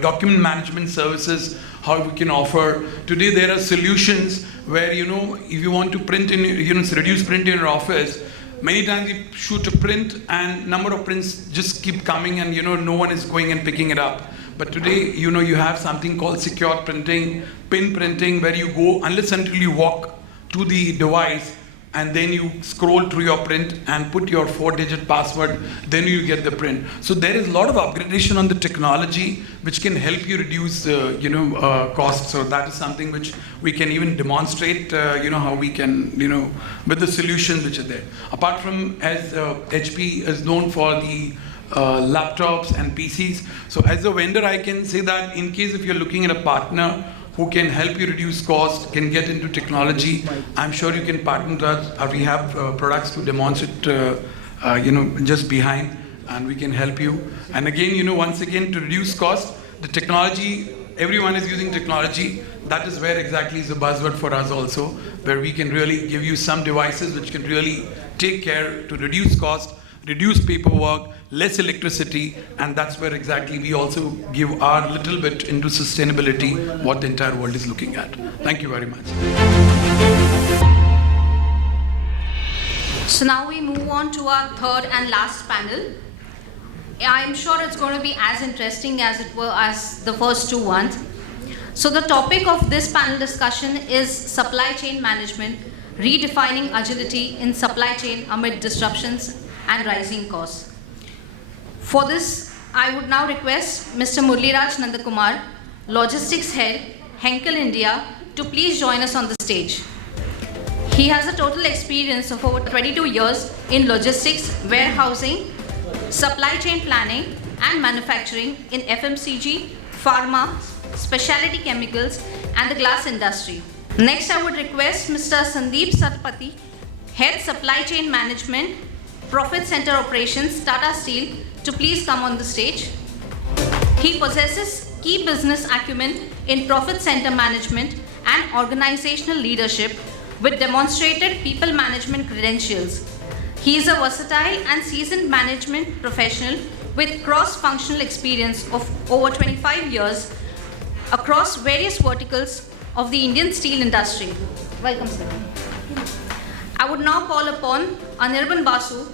document management services, how we can offer. Today there are solutions where, if you want to print in, reduce print in your office, many times we shoot a print and number of prints just keep coming and, no one is going and picking it up. But today, you have something called secure printing, pin printing, where you go, unless until you walk to the device, and then you scroll through your print and put your 4-digit password, then you get the print. So there is a lot of upgradation on the technology which can help you reduce, costs. So that is something which we can even demonstrate, how we can, with the solutions which are there. Apart from, as HP is known for the laptops and PCs. So as a vendor, I can say that in case if you're looking at a partner who can help you reduce cost, can get into technology, I'm sure you can partner with us. We have products to demonstrate, just behind, and we can help you. And again, once again, to reduce cost, the technology, everyone is using technology. That is where exactly is the buzzword for us also, where we can really give you some devices which can really take care to reduce cost, reduce paperwork, less electricity, and that's where exactly we also give our little bit into sustainability, what the entire world is looking at. Thank you very much. So now we move on to our third and last panel. I'm sure it's going to be as interesting as it were as the first two ones. So the topic of this panel discussion is supply chain management, redefining agility in supply chain amid disruptions and rising costs. For this, I would now request Mr. Murliraj Nandakumar, Logistics Head, Henkel India, to please join us on the stage. He has a total experience of over 22 years in logistics, warehousing, supply chain planning and manufacturing in FMCG, pharma, specialty chemicals and the glass industry. Next, I would request Mr. Sandeep Satpathy, Head Supply Chain Management, Profit Center Operations, Tata Steel, to please come on the stage. He possesses key business acumen in profit center management and organizational leadership with demonstrated people management credentials. He is a versatile and seasoned management professional with cross-functional experience of over 25 years across various verticals of the Indian steel industry. Welcome, sir. I would now call upon Anirban Basu,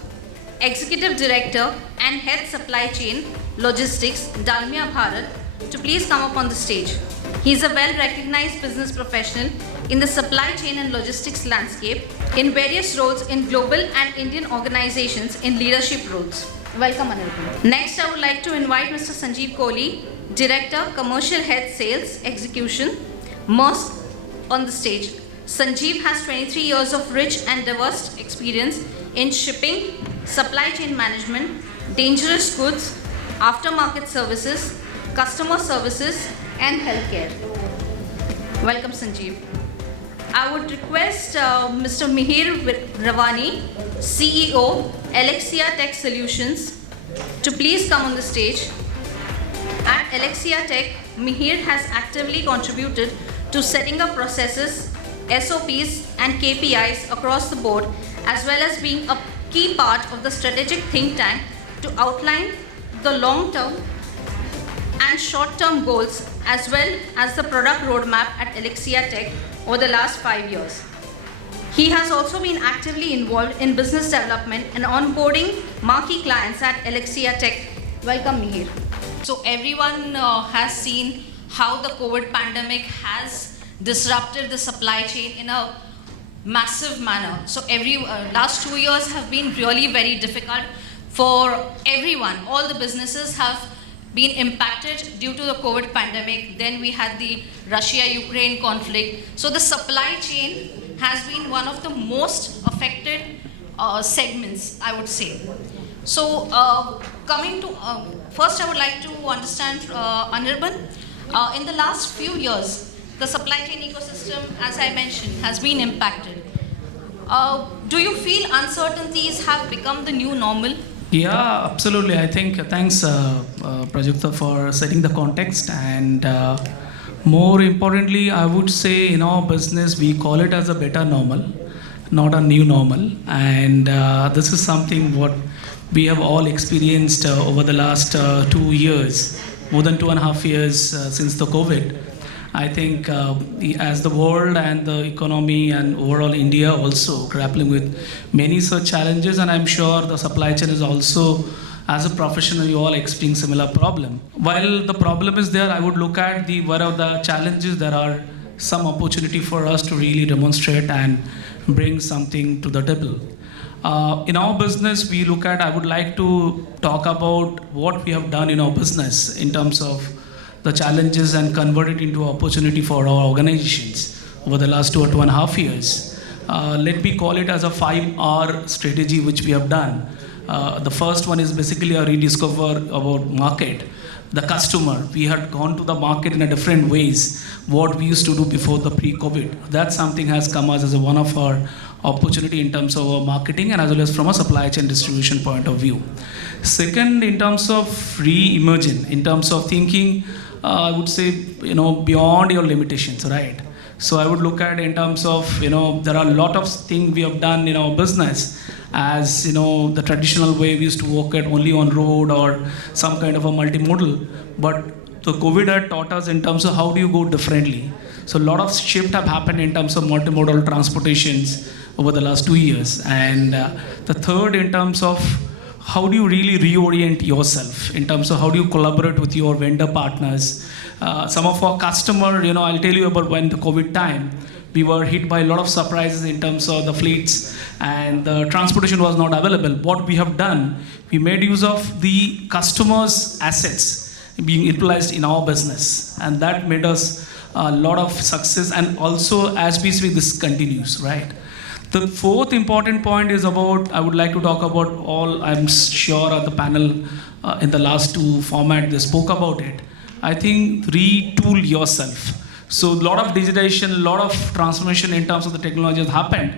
Executive Director and Head Supply Chain Logistics, Dalmia Bharat, to please come up on the stage. He is a well-recognized business professional in the supply chain and logistics landscape in various roles in global and Indian organizations in leadership roles. Welcome, Anirban. Next, I would like to invite Mr. Sanjeev Kohli, Director, Commercial Head Sales Execution, Maersk, on the stage. Sanjeev has 23 years of rich and diverse experience in shipping, supply chain management, dangerous goods, aftermarket services, customer services, and healthcare. Welcome, Sanjeev. I would request Mr. Mihir Ravani, CEO, Alexia Tech Solutions, to please come on the stage. At Alexia Tech, Mihir has actively contributed to setting up processes, SOPs, and KPIs across the board, as well as being a key part of the strategic think tank to outline the long-term and short-term goals, as well as the product roadmap at Alexia Tech over the last 5 years. He has also been actively involved in business development and onboarding marquee clients at Alexia Tech. Welcome, Mihir. So everyone has seen how the COVID pandemic has disrupted the supply chain in a massive manner. So last 2 years have been really very difficult for everyone. All the businesses have been impacted due to the COVID pandemic. Then we had the Russia-Ukraine conflict. So the supply chain has been one of the most affected segments, I would say. So coming to, first I would like to understand, Anirban, in the last few years, the supply chain ecosystem, as I mentioned, has been impacted. Do you feel uncertainties have become the new normal? Yeah, absolutely. I think thanks, Prajakta, for setting the context. And more importantly, I would say in our business, we call it as a better normal, not a new normal. And this is something what we have all experienced over the last 2 years, more than 2.5 years since the COVID. I think as the world and the economy and overall India also grappling with many such challenges, and I'm sure the supply chain is also, as a professional, you all experiencing similar problem. While the problem is there, I would look at where are the challenges. There are some opportunity for us to really demonstrate and bring something to the table. In our business, we look at, I would like to talk about what we have done in our business in terms of the challenges and convert it into opportunity for our organizations over the last 2.5 years. Let me call it as a 5R strategy which we have done. The first one is basically a rediscover about market, the customer. We had gone to the market in a different ways, what we used to do before the pre-COVID. That something has come as one of our opportunity in terms of our marketing and as well as from a supply chain distribution point of view. Second, in terms of re-emerging, in terms of thinking, I would say, beyond your limitations, right? So I would look at in terms of, there are a lot of things we have done in our business as, the traditional way we used to work at only on road or some kind of a multimodal. But the COVID had taught us in terms of how do you go differently. So a lot of shift have happened in terms of multimodal transportations over the last 2 years. And the third in terms of how do you really reorient yourself in terms of how do you collaborate with your vendor partners. Some of our customer, I'll tell you about when the COVID time, we were hit by a lot of surprises in terms of the fleets and the transportation was not available. What we have done, we made use of the customers' assets being utilized in our business. And that made us a lot of success. And also, as we speak, this continues, right? The fourth important point is about, I would like to talk about all, I'm sure at the panel in the last 2 format, they spoke about it. I think retool yourself. So a lot of digitization, a lot of transformation in terms of the technology has happened.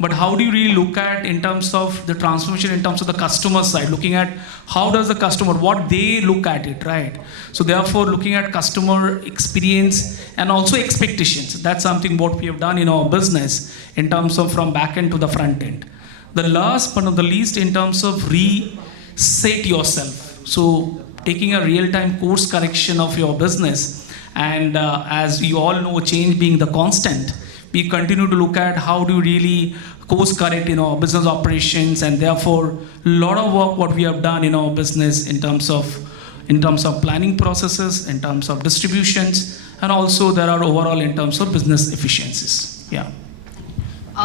But how do you really look at in terms of the transformation in terms of the customer side, looking at how does the customer, what they look at it, right? So therefore looking at customer experience and also expectations. That's something what we have done in our business in terms of from back end to the front end. The last but not the least in terms of reset yourself. So taking a real-time course correction of your business. And as you all know, change being the constant, we continue to look at how do you really course correct in our business operations, and therefore a lot of work what we have done in our business in terms of planning processes, in terms of distributions, and also there are overall in terms of business efficiencies. Yeah.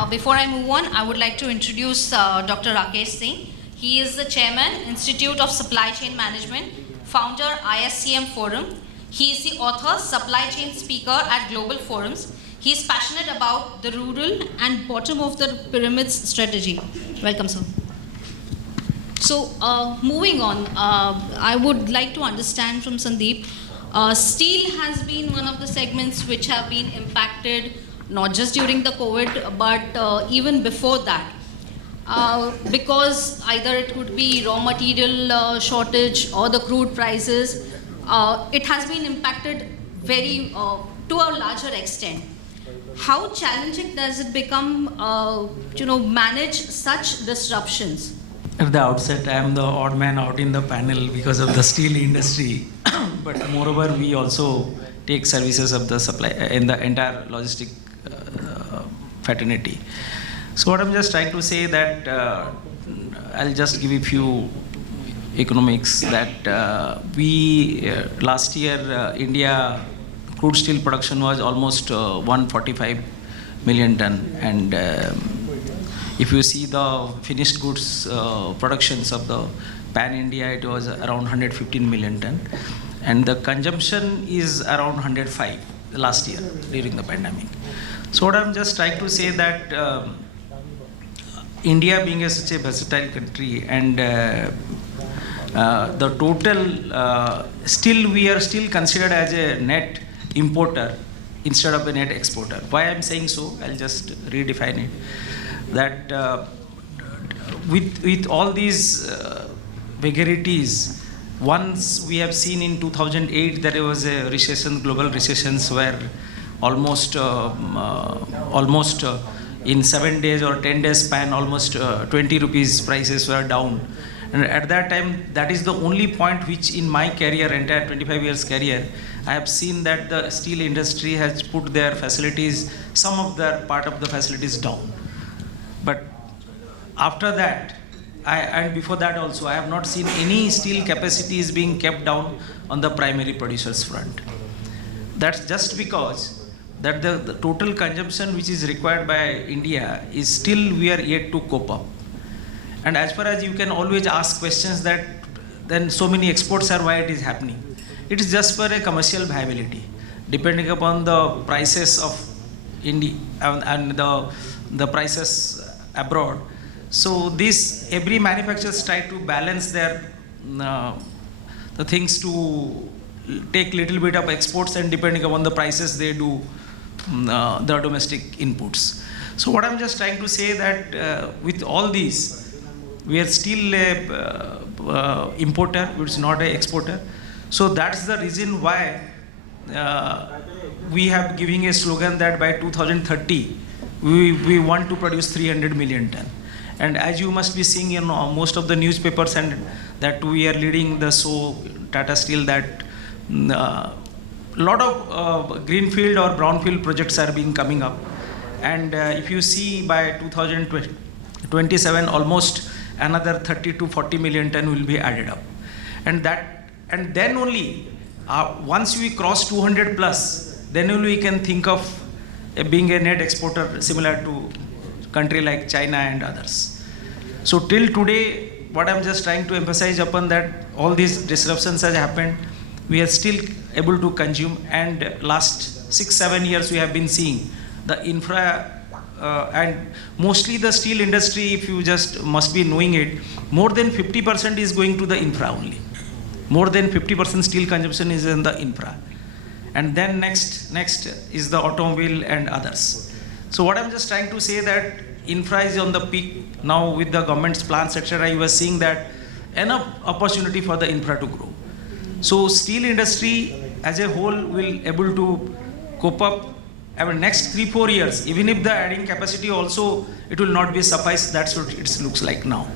Before I move on, I would like to introduce Dr. Rakesh Singh. He is the chairman, Institute of Supply Chain Management, founder, ISCM Forum. He is the author, supply chain speaker at global forums. He is passionate about the rural and bottom of the pyramids strategy. Welcome, sir. So, moving on, I would like to understand from Sandeep, steel has been one of the segments which have been impacted, not just during the COVID, but even before that. Because either it could be raw material shortage or the crude prices, it has been impacted very to a larger extent. How challenging does it become, manage such disruptions? At the outset, I am the odd man out in the panel because of the steel industry. But moreover, we also take services of the supply in the entire logistic fraternity. So what I'm just trying to say that I'll just give a few economics that last year India crude steel production was almost 145 million ton, and if you see the finished goods productions of the pan India, it was around 115 million ton, and the consumption is around 105 last year during the pandemic. So what I'm just trying to say that India being such a versatile country, and the total still we are still considered as a net importer instead of a net exporter. Why I'm saying so, I'll just redefine it. That with all these vagaries, once we have seen in 2008 there was a recession, global recessions, where almost in 7 days or 10 days span, almost 20 rupees prices were down. And at that time, that is the only point which in my career, entire 25 years career, I have seen that the steel industry has put their facilities, some of their part of the facilities down. But after that, and before that also, I have not seen any steel capacities being kept down on the primary producers front. That's just because that the total consumption which is required by India is still we are yet to cope up. And as far as you can always ask questions that then so many exports are, why it is happening. It is just for a commercial viability, depending upon the prices of India and the prices abroad. So this, every manufacturers try to balance their the things to take little bit of exports, and depending upon the prices they do the domestic inputs. So what I'm just trying to say that with all these, we are still a importer, which is not an exporter. So that's the reason why we have giving a slogan that by 2030 we want to produce 300 million ton. And as you must be seeing in most of the newspapers, and that we are leading the Tata Steel, that lot of greenfield or brownfield projects are being coming up. And if you see by 2027, almost another 30 to 40 million ton will be added up. And then only once we cross 200 plus, then only we can think of being a net exporter similar to country like China and others. So till today, what I'm just trying to emphasize upon that all these disruptions has happened, we are still able to consume, and last 6-7 years we have been seeing the infra and mostly the steel industry, if you just must be knowing it, more than 50% is going to the infra only. More than 50% steel consumption is in the infra. And then next is the automobile and others. So what I'm just trying to say that infra is on the peak now with the government's plans, etc. You were seeing that enough opportunity for the infra to grow. So steel industry as a whole will able to cope up. I mean, next 3-4 years, even if the adding capacity also, it will not be suffice. That's what it looks like now.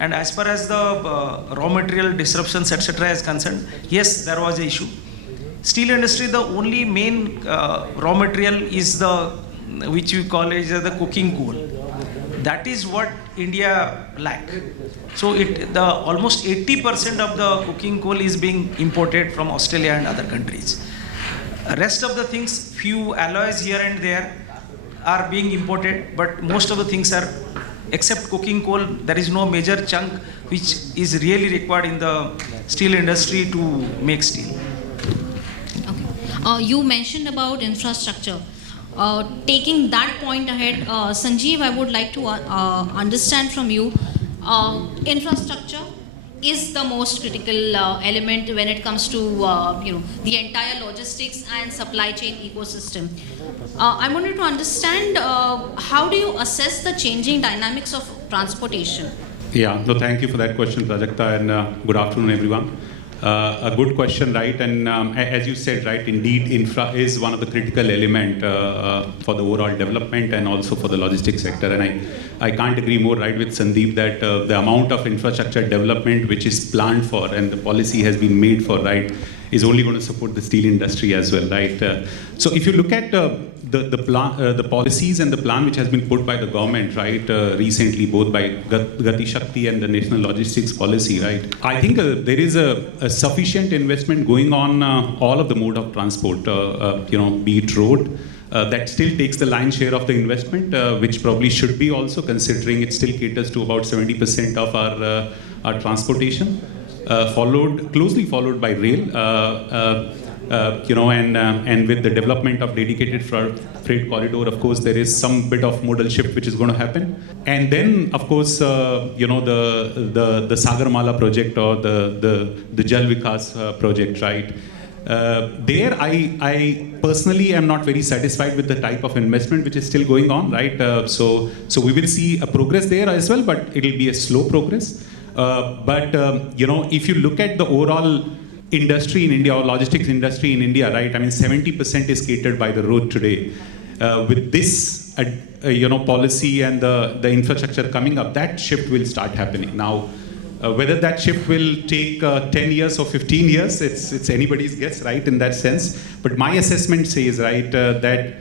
And as far as the raw material disruptions, etc. is concerned, yes, there was an issue. Steel industry, the only main raw material is which we call as the coking coal. That is what India lack. So almost 80% of the coking coal is being imported from Australia and other countries. Rest of the things, few alloys here and there are being imported, but most of the things are, except coking coal, there is no major chunk which is really required in the steel industry to make steel. Okay. You mentioned about infrastructure. Taking that point ahead, Sanjeev, I would like to understand from you, infrastructure is the most critical element when it comes to the entire logistics and supply chain ecosystem. I wanted to understand how do you assess the changing dynamics of transportation? Yeah, no, thank you for that question, Prajakta, and good afternoon, everyone. A good question, right? And as you said, right, indeed, infra is one of the critical element for the overall development and also for the logistics sector. And I can't agree more, right, with Sandeep that the amount of infrastructure development which is planned for and the policy has been made for, right, is only going to support the steel industry as well, right? So if you look at the policies and the plan which has been put by the government, right, recently, both by Gati Shakti and the National Logistics Policy, right, I think there is a sufficient investment going on all of the mode of transport, be it road. That still takes the lion's share of the investment, which probably should be also, considering it still caters to about 70% of our transportation, closely followed by rail, and with the development of dedicated freight corridor, of course, there is some bit of modal shift which is going to happen. And then, of course, the Sagarmala project or the Jal Vikas project, right? There, I personally am not very satisfied with the type of investment which is still going on, right? So we will see a progress there as well, but it will be a slow progress. If you look at the overall industry in India or logistics industry in India, right? I mean, 70% is catered by the road today. With this, policy and the infrastructure coming up, that shift will start happening now. Whether that shift will take 10 years or 15 years, it's anybody's guess, right, in that sense. But my assessment says, right, that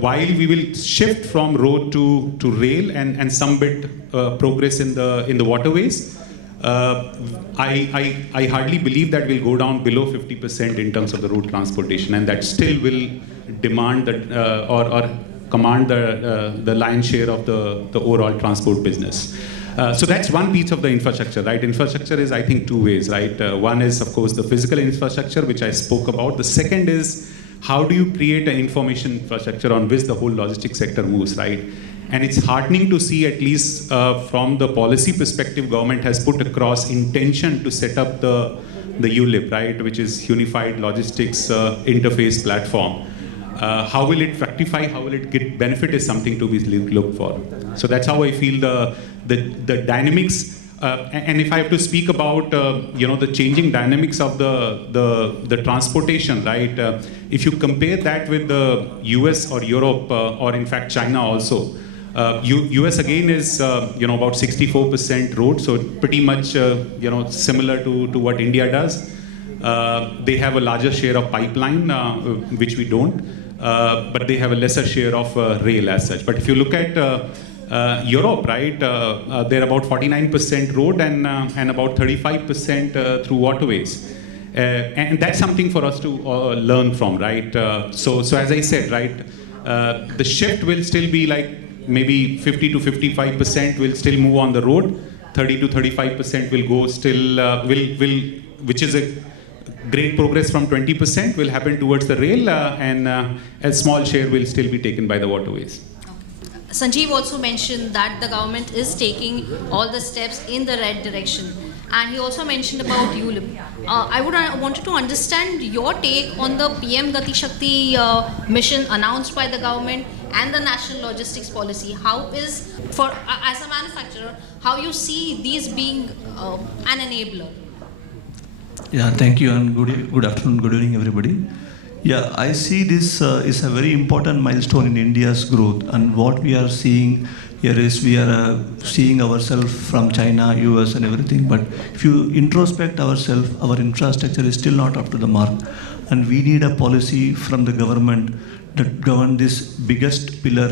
while we will shift from road to rail and some bit progress in the waterways, I hardly believe that we'll go down below 50% in terms of the road transportation, and that still will demand or command the lion's share of the overall transport business. So that's one piece of the infrastructure, right? Infrastructure is, I think, two ways, right? One is, of course, the physical infrastructure, which I spoke about. The second is, how do you create an information infrastructure on which the whole logistics sector moves, right? And it's heartening to see, at least from the policy perspective, government has put across intention to set up the ULIP, right, which is Unified Logistics Interface Platform. How will it fructify? How will it get benefit is something to be looked for. So that's how I feel the dynamics. And if I have to speak about the changing dynamics of the transportation, right? If you compare that with the US or Europe or in fact China also, US again is about 64% road, so pretty much similar to what India does. They have a larger share of pipeline, which we don't, but they have a lesser share of rail as such. But if you look at Europe, right, they're about 49% road and about 35% through waterways. And that's something for us to learn from, right? So as I said, right, the shift will still be like maybe 50 to 55% will still move on the road, 30 to 35% will go still, which is a great progress from 20%, will happen towards the rail, and a small share will still be taken by the waterways. Sanjeev also mentioned that the government is taking all the steps in the right direction. And he also mentioned about ULIP. I wanted to understand your take on the PM Gati Shakti mission announced by the government and the national logistics policy. How is, as a manufacturer, how you see these being an enabler? Yeah, thank you, and good afternoon, good evening, everybody. Yeah, I see this is a very important milestone in India's growth, and what we are seeing here is we are seeing ourselves from China, US and everything, but if you introspect ourselves, our infrastructure is still not up to the mark, and we need a policy from the government that govern this biggest pillar,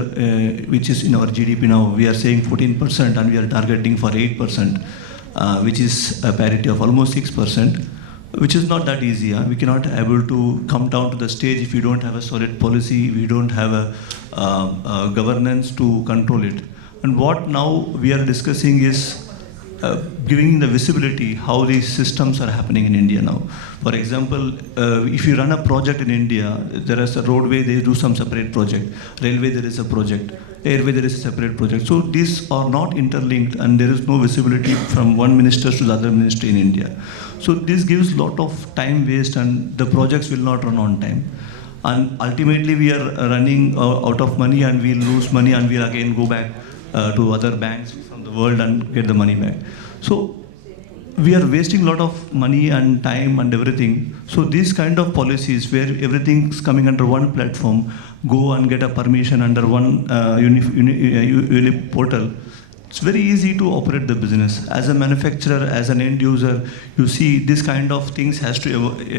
which is in our GDP now. We are saying 14% and we are targeting for 8%, which is a parity of almost 6%. Which is not that easy. We cannot able to come down to the stage if we don't have a solid policy, we don't have a governance to control it. And what now we are discussing is giving the visibility how these systems are happening in India now. For example, if you run a project in India, there is a roadway, they do some separate project. Railway, there is a project. Airway, there is a separate project. So these are not interlinked, and there is no visibility from one minister to the other ministry in India. So this gives lot of time waste, and the projects will not run on time. And ultimately we are running out of money, and we'll lose money, and we'll again go back to other banks from the world and get the money back. So we are wasting a lot of money and time and everything. So these kind of policies where everything's coming under one platform, go and get a permission under one ULIP portal, it's very easy to operate the business. As a manufacturer, as an end user, you see this kind of things has to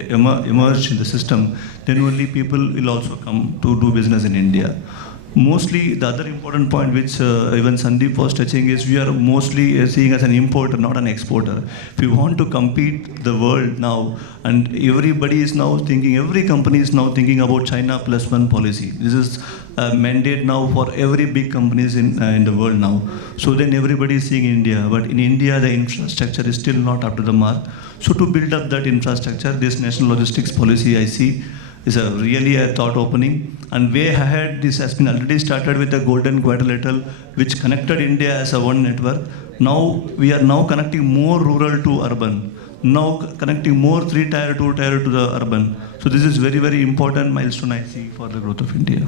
emerge in the system. Then only people will also come to do business in India. Mostly, the other important point which even Sandeep was touching is we are mostly seeing as an importer, not an exporter. If we want to compete the world now, and everybody is now thinking, every company is now thinking about China +1 policy. This is a mandate now for every big companies in the world now. So then everybody is seeing India, but in India the infrastructure is still not up to the mark. So to build up that infrastructure, this national logistics policy I see is really a thought opening, and way ahead. This has been already started with the Golden Quadrilateral, which connected India as a one network. Now we are now connecting more rural to urban, now connecting more 3 tier, 2 tier to the urban. So this is very, very important milestone I see for the growth of India.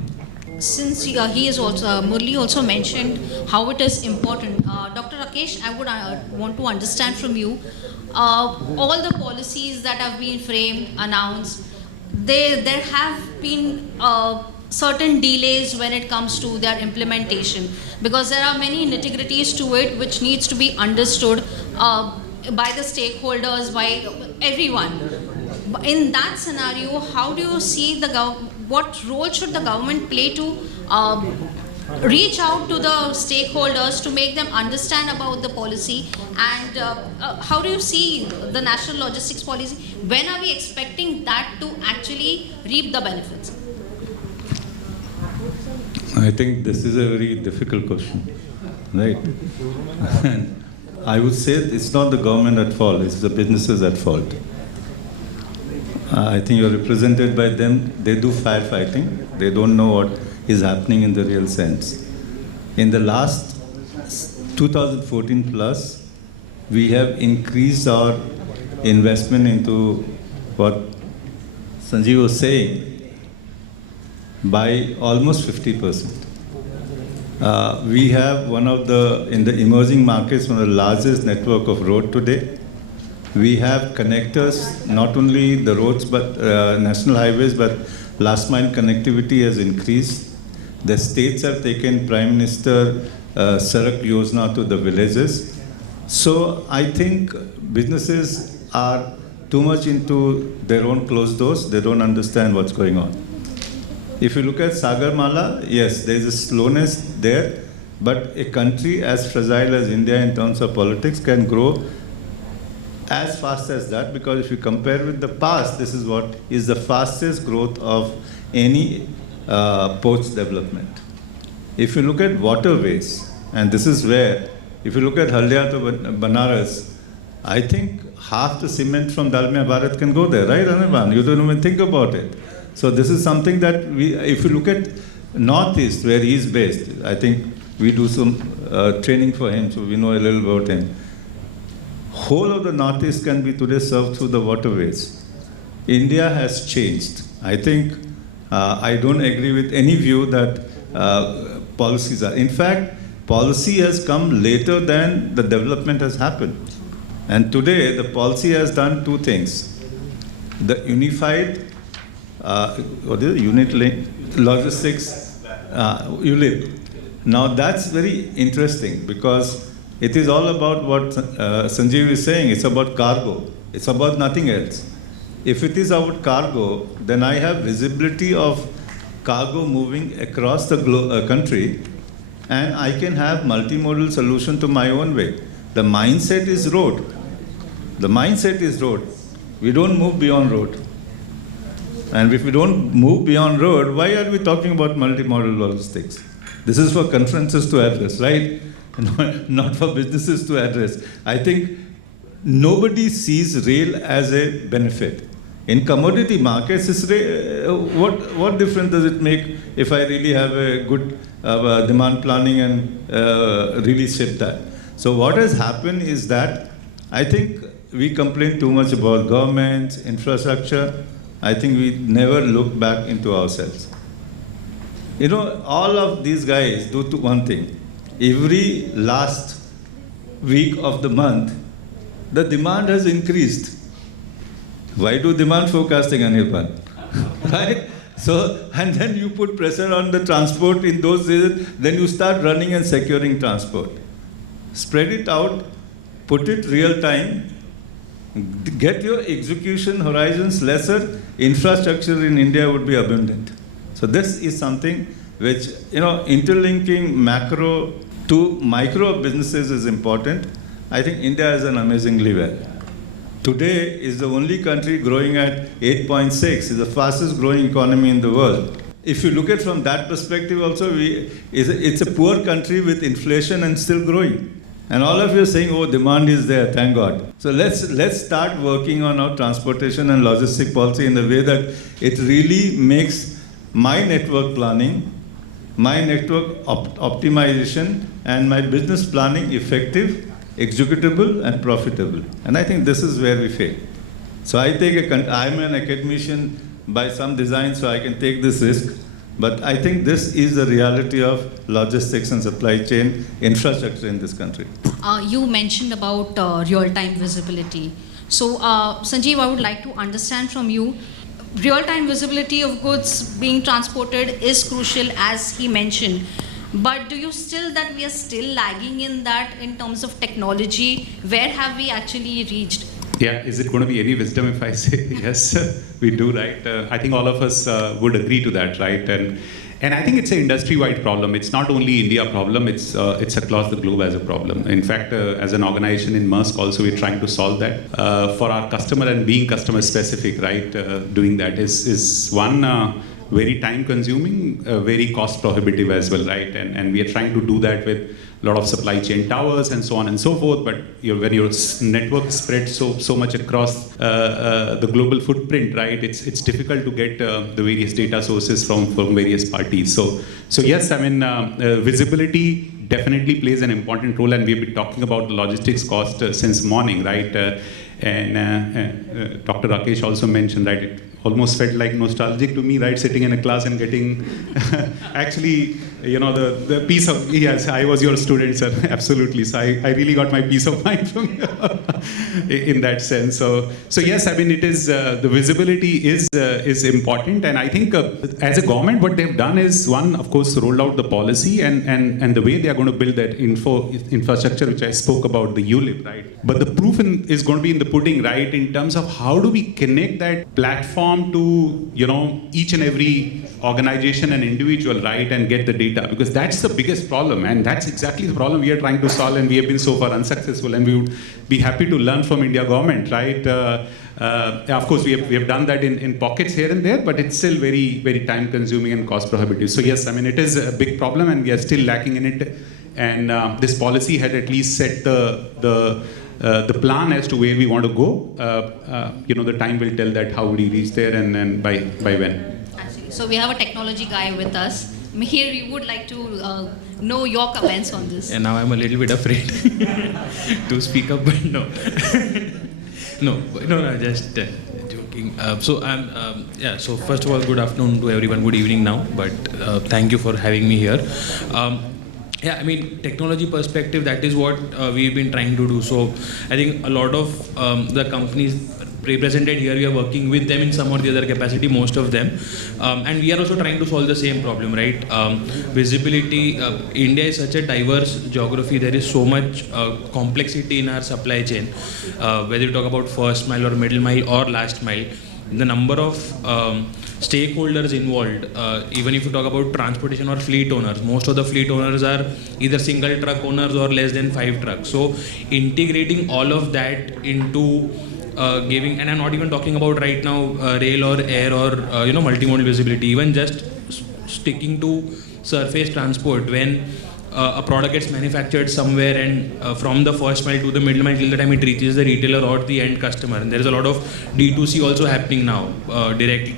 Since he is also, Murli also mentioned how it is important. Dr. Rakesh, I would want to understand from you, all the policies that have been framed, announced, there have been certain delays when it comes to their implementation, because there are many nitty-gritties to it which needs to be understood by the stakeholders, by everyone. In that scenario, how do you see what role should the government play to reach out to the stakeholders to make them understand about the policy, and how do you see the national logistics policy? When are we expecting that to actually reap the benefits? I think this is a very difficult question, right? I would say it's not the government at fault, it's the businesses at fault. I think you're represented by them. They do firefighting. They don't know what is happening in the real sense. In the last 2014 plus, we have increased our investment into what Sanjeev was saying by almost 50%. We have in the emerging markets, one of the largest network of road today. We have connectors, not only the roads, but national highways, but last mile connectivity has increased. The states have taken Prime Minister Sarak Yojana to the villages. So I think businesses are too much into their own closed doors. They don't understand what's going on. If you look at Sagarmala, yes, there is a slowness there, but a country as fragile as India in terms of politics can grow as fast as that, because if you compare with the past, this is what is the fastest growth of any ports development. If you look at waterways, and this is where, if you look at Haldia to Banaras, I think half the cement from Dalmia Bharat can go there, right, Anirban? You don't even think about it. So this is something that if you look at Northeast, where he is based, I think we do some training for him, so we know a little about him. Whole of the Northeast can be today served through the waterways. India has changed. I think I don't agree with any view that policies are. In fact, policy has come later than the development has happened. And today, the policy has done two things. The unified, unit link logistics, ULIP. Now that's very interesting, because it is all about what Sanjeev is saying. It's about cargo. It's about nothing else. If it is about cargo, then I have visibility of cargo moving across the country, and I can have multimodal solution to my own way. The mindset is road. The mindset is road. We don't move beyond road. And if we don't move beyond road, why are we talking about multimodal logistics? This is for conferences to address, right? Not for businesses to address. I think nobody sees rail as a benefit. In commodity markets, what difference does it make if I really have a good demand planning and really shape that? So what has happened is that I think we complain too much about governments, infrastructure. I think we never look back into ourselves. You know, all of these guys do one thing. Every last week of the month, the demand has increased. Why do demand forecasting, Anirban? Right? So, and then you put pressure on the transport in those days, then you start running and securing transport. spread it out, put it real time, get your execution horizons lesser, infrastructure in India would be abundant. So this is something which, interlinking macro to micro businesses is important. I think India is an amazingly well. Today is the only country growing at 8.6, is the fastest growing economy in the world. If you look at from that perspective also, it's a poor country with inflation and still growing. And all of you are saying, oh, demand is there, thank God. So let's start working on our transportation and logistic policy in a way that it really makes my network planning, my network optimization, and my business planning effective, executable, and profitable. And I think this is where we fail. So I'm an academician by some design, so I can take this risk. But I think this is the reality of logistics and supply chain infrastructure in this country. You mentioned about real-time visibility. So, Sanjeev, I would like to understand from you, real-time visibility of goods being transported is crucial, as he mentioned. But do you still that we are still lagging in that in terms of technology? Where have we actually reached? Yeah, is it going to be any wisdom if I say yes, we do, right? I think all of us would agree to that, right? And I think it's an industry-wide problem. It's not only India problem, it's across the globe as a problem. In fact, as an organization in Maersk also, we're trying to solve that. For our customer and being customer specific, right? Doing that is one, very time consuming, very cost prohibitive as well, right? And we are trying to do that with a lot of supply chain towers and so on and so forth, but when your network spreads so much across the global footprint, right, it's difficult to get the various data sources from various parties. So yes, I mean, visibility definitely plays an important role, and we've been talking about the logistics cost since morning, right? And Dr. Rakesh also mentioned, right, it almost felt like nostalgic to me, right, sitting in a class and getting actually, the piece of, yes, I was your student, sir, absolutely. So I really got my peace of mind from in that sense. So yes, I mean, it is, the visibility is important. And I think as a government, what they've done is, one, of course, rolled out the policy and the way they are going to build that infrastructure, which I spoke about, the ULIP, right? But the proof is going to be in the pudding, right, in terms of how do we connect that platform to, each and every organization and individual, right, and get the data, because that's the biggest problem, and that's exactly the problem we are trying to solve, and we have been so far unsuccessful, and we would be happy to learn from India government, right? Of course, we have done that in pockets here and there, but it's still very, very time consuming and cost prohibitive. So yes, I mean, it is a big problem, and we are still lacking in it, and this policy had at least set the plan as to where we want to go. The time will tell that how we reach there and by when. So we have a technology guy with us. Here we would like to know your comments on this. And now I'm a little bit afraid to speak up, but no. no, just joking. So I'm, so first of all, good afternoon to everyone, good evening now, but thank you for having me here. Yeah, I mean, technology perspective, that is what we've been trying to do. So I think a lot of the companies represented here, we are working with them in some or the other capacity, most of them. And we are also trying to solve the same problem, right? Visibility, India is such a diverse geography. There is so much complexity in our supply chain. Whether you talk about first mile or middle mile or last mile, the number of stakeholders involved, even if you talk about transportation or fleet owners, most of the fleet owners are either single truck owners or less than 5 trucks. So integrating all of that into giving, and I'm not even talking about right now rail or air or multimodal visibility, even just sticking to surface transport when a product gets manufactured somewhere and from the first mile to the middle mile till the time it reaches the retailer or the end customer. And there is a lot of D2C also happening now directly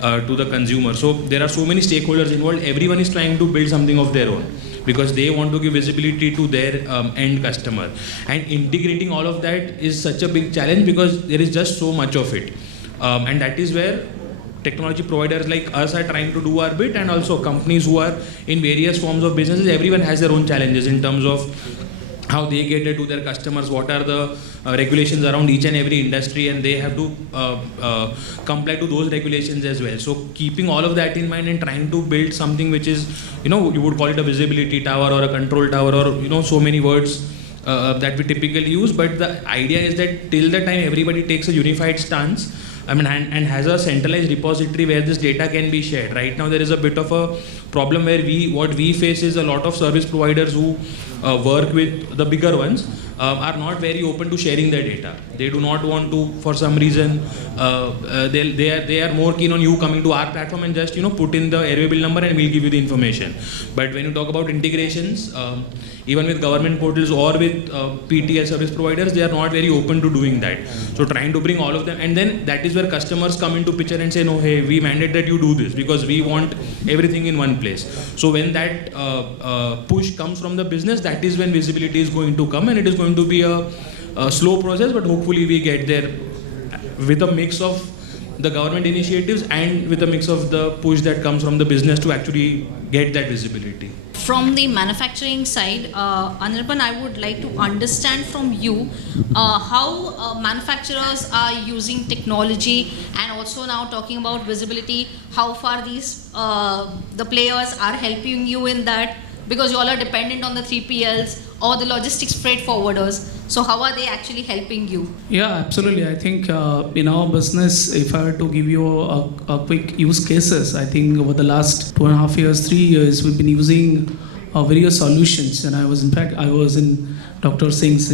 to the consumer. So there are so many stakeholders involved. Everyone is trying to build something of their own because they want to give visibility to their end customer. And integrating all of that is such a big challenge because there is just so much of it. And that is where technology providers like us are trying to do our bit, and also companies who are in various forms of businesses. Everyone has their own challenges in terms of how they cater to their customers, what are the regulations around each and every industry, and they have to comply to those regulations as well. So keeping all of that in mind and trying to build something which is, you would call it a visibility tower or a control tower or, so many words that we typically use. But the idea is that till the time everybody takes a unified stance, I mean, and has a centralized repository where this data can be shared. Right now, there is a bit of a problem where what we face is a lot of service providers who work with the bigger ones are not very open to sharing their data. They do not want to, for some reason, they are more keen on you coming to our platform and just put in the airway bill number and we'll give you the information. But when you talk about integrations, even with government portals or with PTS service providers, they are not very open to doing that. So trying to bring all of them, and then that is where customers come into picture and say, no, hey, we mandate that you do this because we want everything in one place. So when that push comes from the business, that is when visibility is going to come, and it is going to be a slow process, but hopefully we get there with a mix of the government initiatives and with a mix of the push that comes from the business to actually get that visibility. From the manufacturing side, Anirban, I would like to understand from you how manufacturers are using technology, and also now talking about visibility, how far these the players are helping you in that, because you all are dependent on the 3PLs or the logistics freight forwarders. So how are they actually helping you? Yeah, absolutely. I think in our business, if I were to give you a quick use cases, I think over the last 2.5 years, 3 years, we've been using various solutions. And I was in Dr. Singh's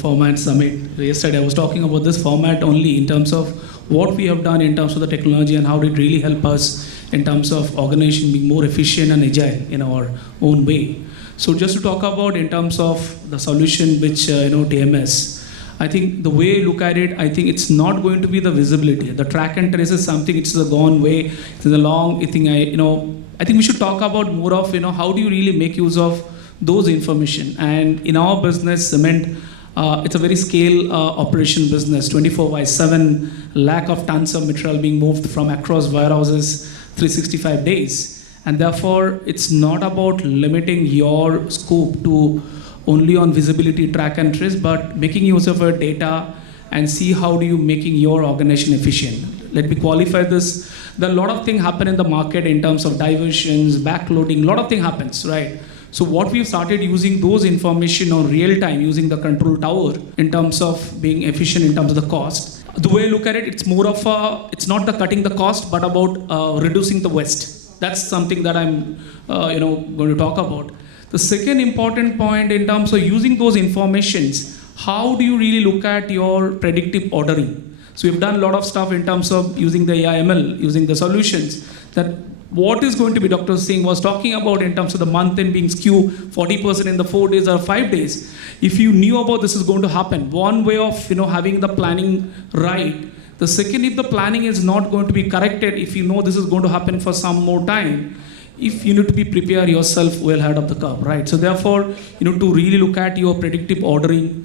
format summit yesterday. I was talking about this format only in terms of what we have done in terms of the technology and how it really help us in terms of organization being more efficient and agile in our own way. So just to talk about in terms of the solution which TMS, I think the way I look at it, I think it's not going to be the visibility. The track and trace is something, it's a gone way, it's a long thing. I think we should talk about more of how do you really make use of those information. And in our business, cement, it's a very scale operation business, 24/7, lakh of tons of material being moved from across warehouses, 365 days. And therefore, it's not about limiting your scope to only on visibility, track and trace, but making use of our data and see how do you making your organization efficient. Let me qualify this. There are a lot of things happen in the market in terms of diversions, backloading, a lot of things happens, right? So what we've started using those information on real time using the control tower in terms of being efficient in terms of the cost. The way I look at it, it's more of it's not the cutting the cost, but about reducing the waste. That's something that I'm going to talk about. The second important point in terms of using those informations, how do you really look at your predictive ordering? So we've done a lot of stuff in terms of using the AI/ML, using the solutions, that what is going to be, Dr. Singh was talking about in terms of the month end being skew 40% in the 4 days or 5 days. If you knew about this is going to happen, one way of having the planning right. The second, if the planning is not going to be corrected, if you know this is going to happen for some more time, if you need to be prepare yourself well ahead of the curve, right? So therefore, to really look at your predictive ordering,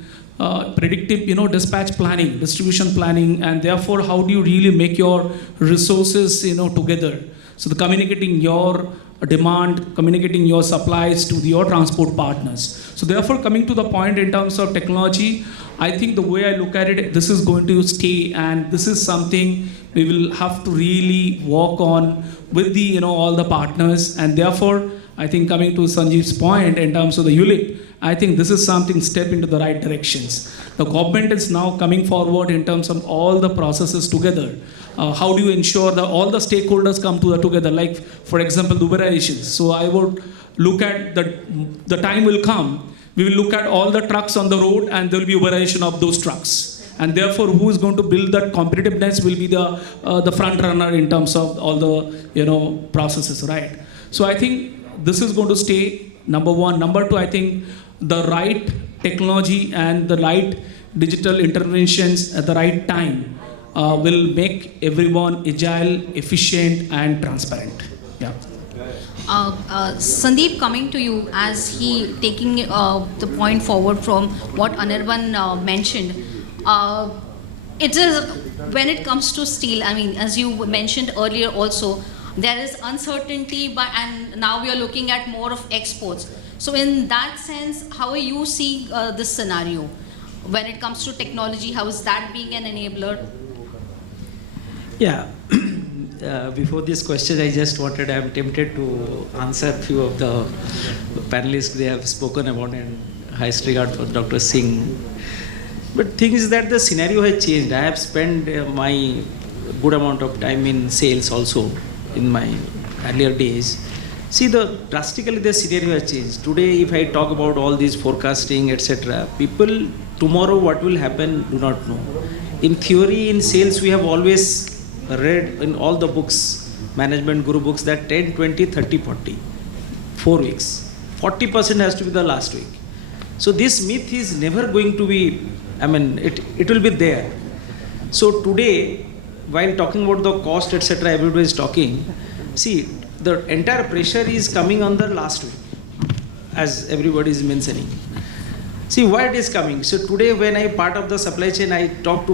predictive, dispatch planning, distribution planning, and therefore, how do you really make your resources, together? So the communicating your demand, communicating your supplies to your transport partners. So therefore, coming to the point in terms of technology, I think the way I look at it, this is going to stay, and this is something we will have to really work on with the all the partners. And therefore, I think coming to Sanjeev's point in terms of the ULIP, I think this is something step into the right directions. The government is now coming forward in terms of all the processes together. How do you ensure that all the stakeholders come together? Like, for example, the Uberization. So I would look at the time will come. We will look at all the trucks on the road, and there will be Uberization of those trucks. And therefore, who is going to build that competitiveness will be the front runner in terms of all the processes, right? So I think this is going to stay number one. Number two, I think the right technology and the right digital interventions at the right time will make everyone agile, efficient, and transparent. Yeah. Sandeep, coming to you as he taking the point forward from what Anirban mentioned. It is when it comes to steel. I mean, as you mentioned earlier, also there is uncertainty, and now we are looking at more of exports. So, in that sense, how are you seeing this scenario when it comes to technology? How is that being an enabler? Yeah. Before this question, I'm tempted to answer a few of the panelists they have spoken about, and highest regard for Dr. Singh. But thing is that the scenario has changed. I have spent my good amount of time in sales also in my earlier days. See, drastically the scenario has changed. Today, if I talk about all these forecasting, etc., people tomorrow what will happen do not know. In theory, in sales, we have always read in all the books, management guru books, that 10, 20, 30, 40, 4 weeks. 40% has to be the last week. So this myth is never going to be, it will be there. So today, while talking about the cost, etc., everybody is talking. See, the entire pressure is coming on the last week, as everybody is mentioning. See, why it is coming? So today, when I part of the supply chain, I talk to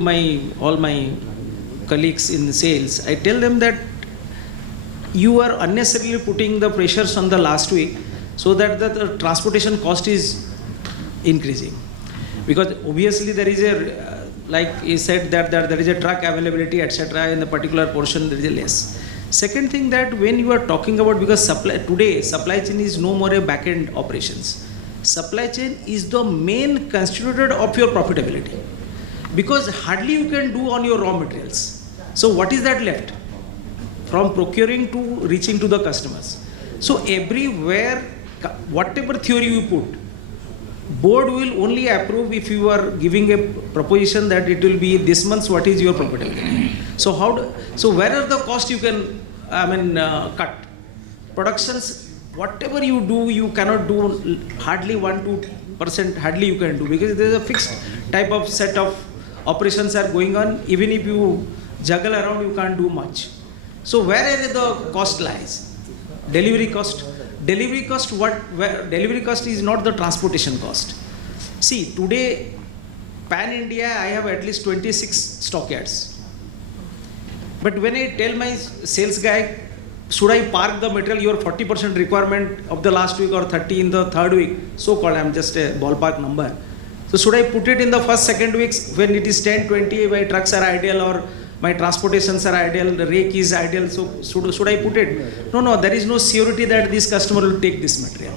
all my colleagues in sales. I tell them that you are unnecessarily putting the pressures on the last week, so that the transportation cost is increasing. Because obviously there is like he said, that there is a truck availability, etc. in the particular portion, there is a less. Second thing, that when you are talking about, because today supply chain is no more a back-end operations. Supply chain is the main constitutor of your profitability, because hardly you can do on your raw materials. So what is that left? From procuring to reaching to the customers. So everywhere, whatever theory you put, board will only approve if you are giving a proposition that it will be this month, what is your profitability. So where are the cost you can cut? Productions, whatever you do, you cannot do hardly 1-2%, hardly you can do, because there is a fixed type of set of operations are going on. Even if you juggle around, you can't do much. So where the cost lies? Delivery cost. Delivery cost, delivery cost is not the transportation cost. See, today, pan India, I have at least 26 stockyards. But when I tell my sales guy, should I park the material, your 40% requirement of the last week or 30 in the third week, so-called, I'm just a ballpark number. So should I put it in the first, second weeks when it is 10, 20, my trucks are ideal or my transportations are ideal, the rake is ideal, so should I put it? No, there is no surety that this customer will take this material.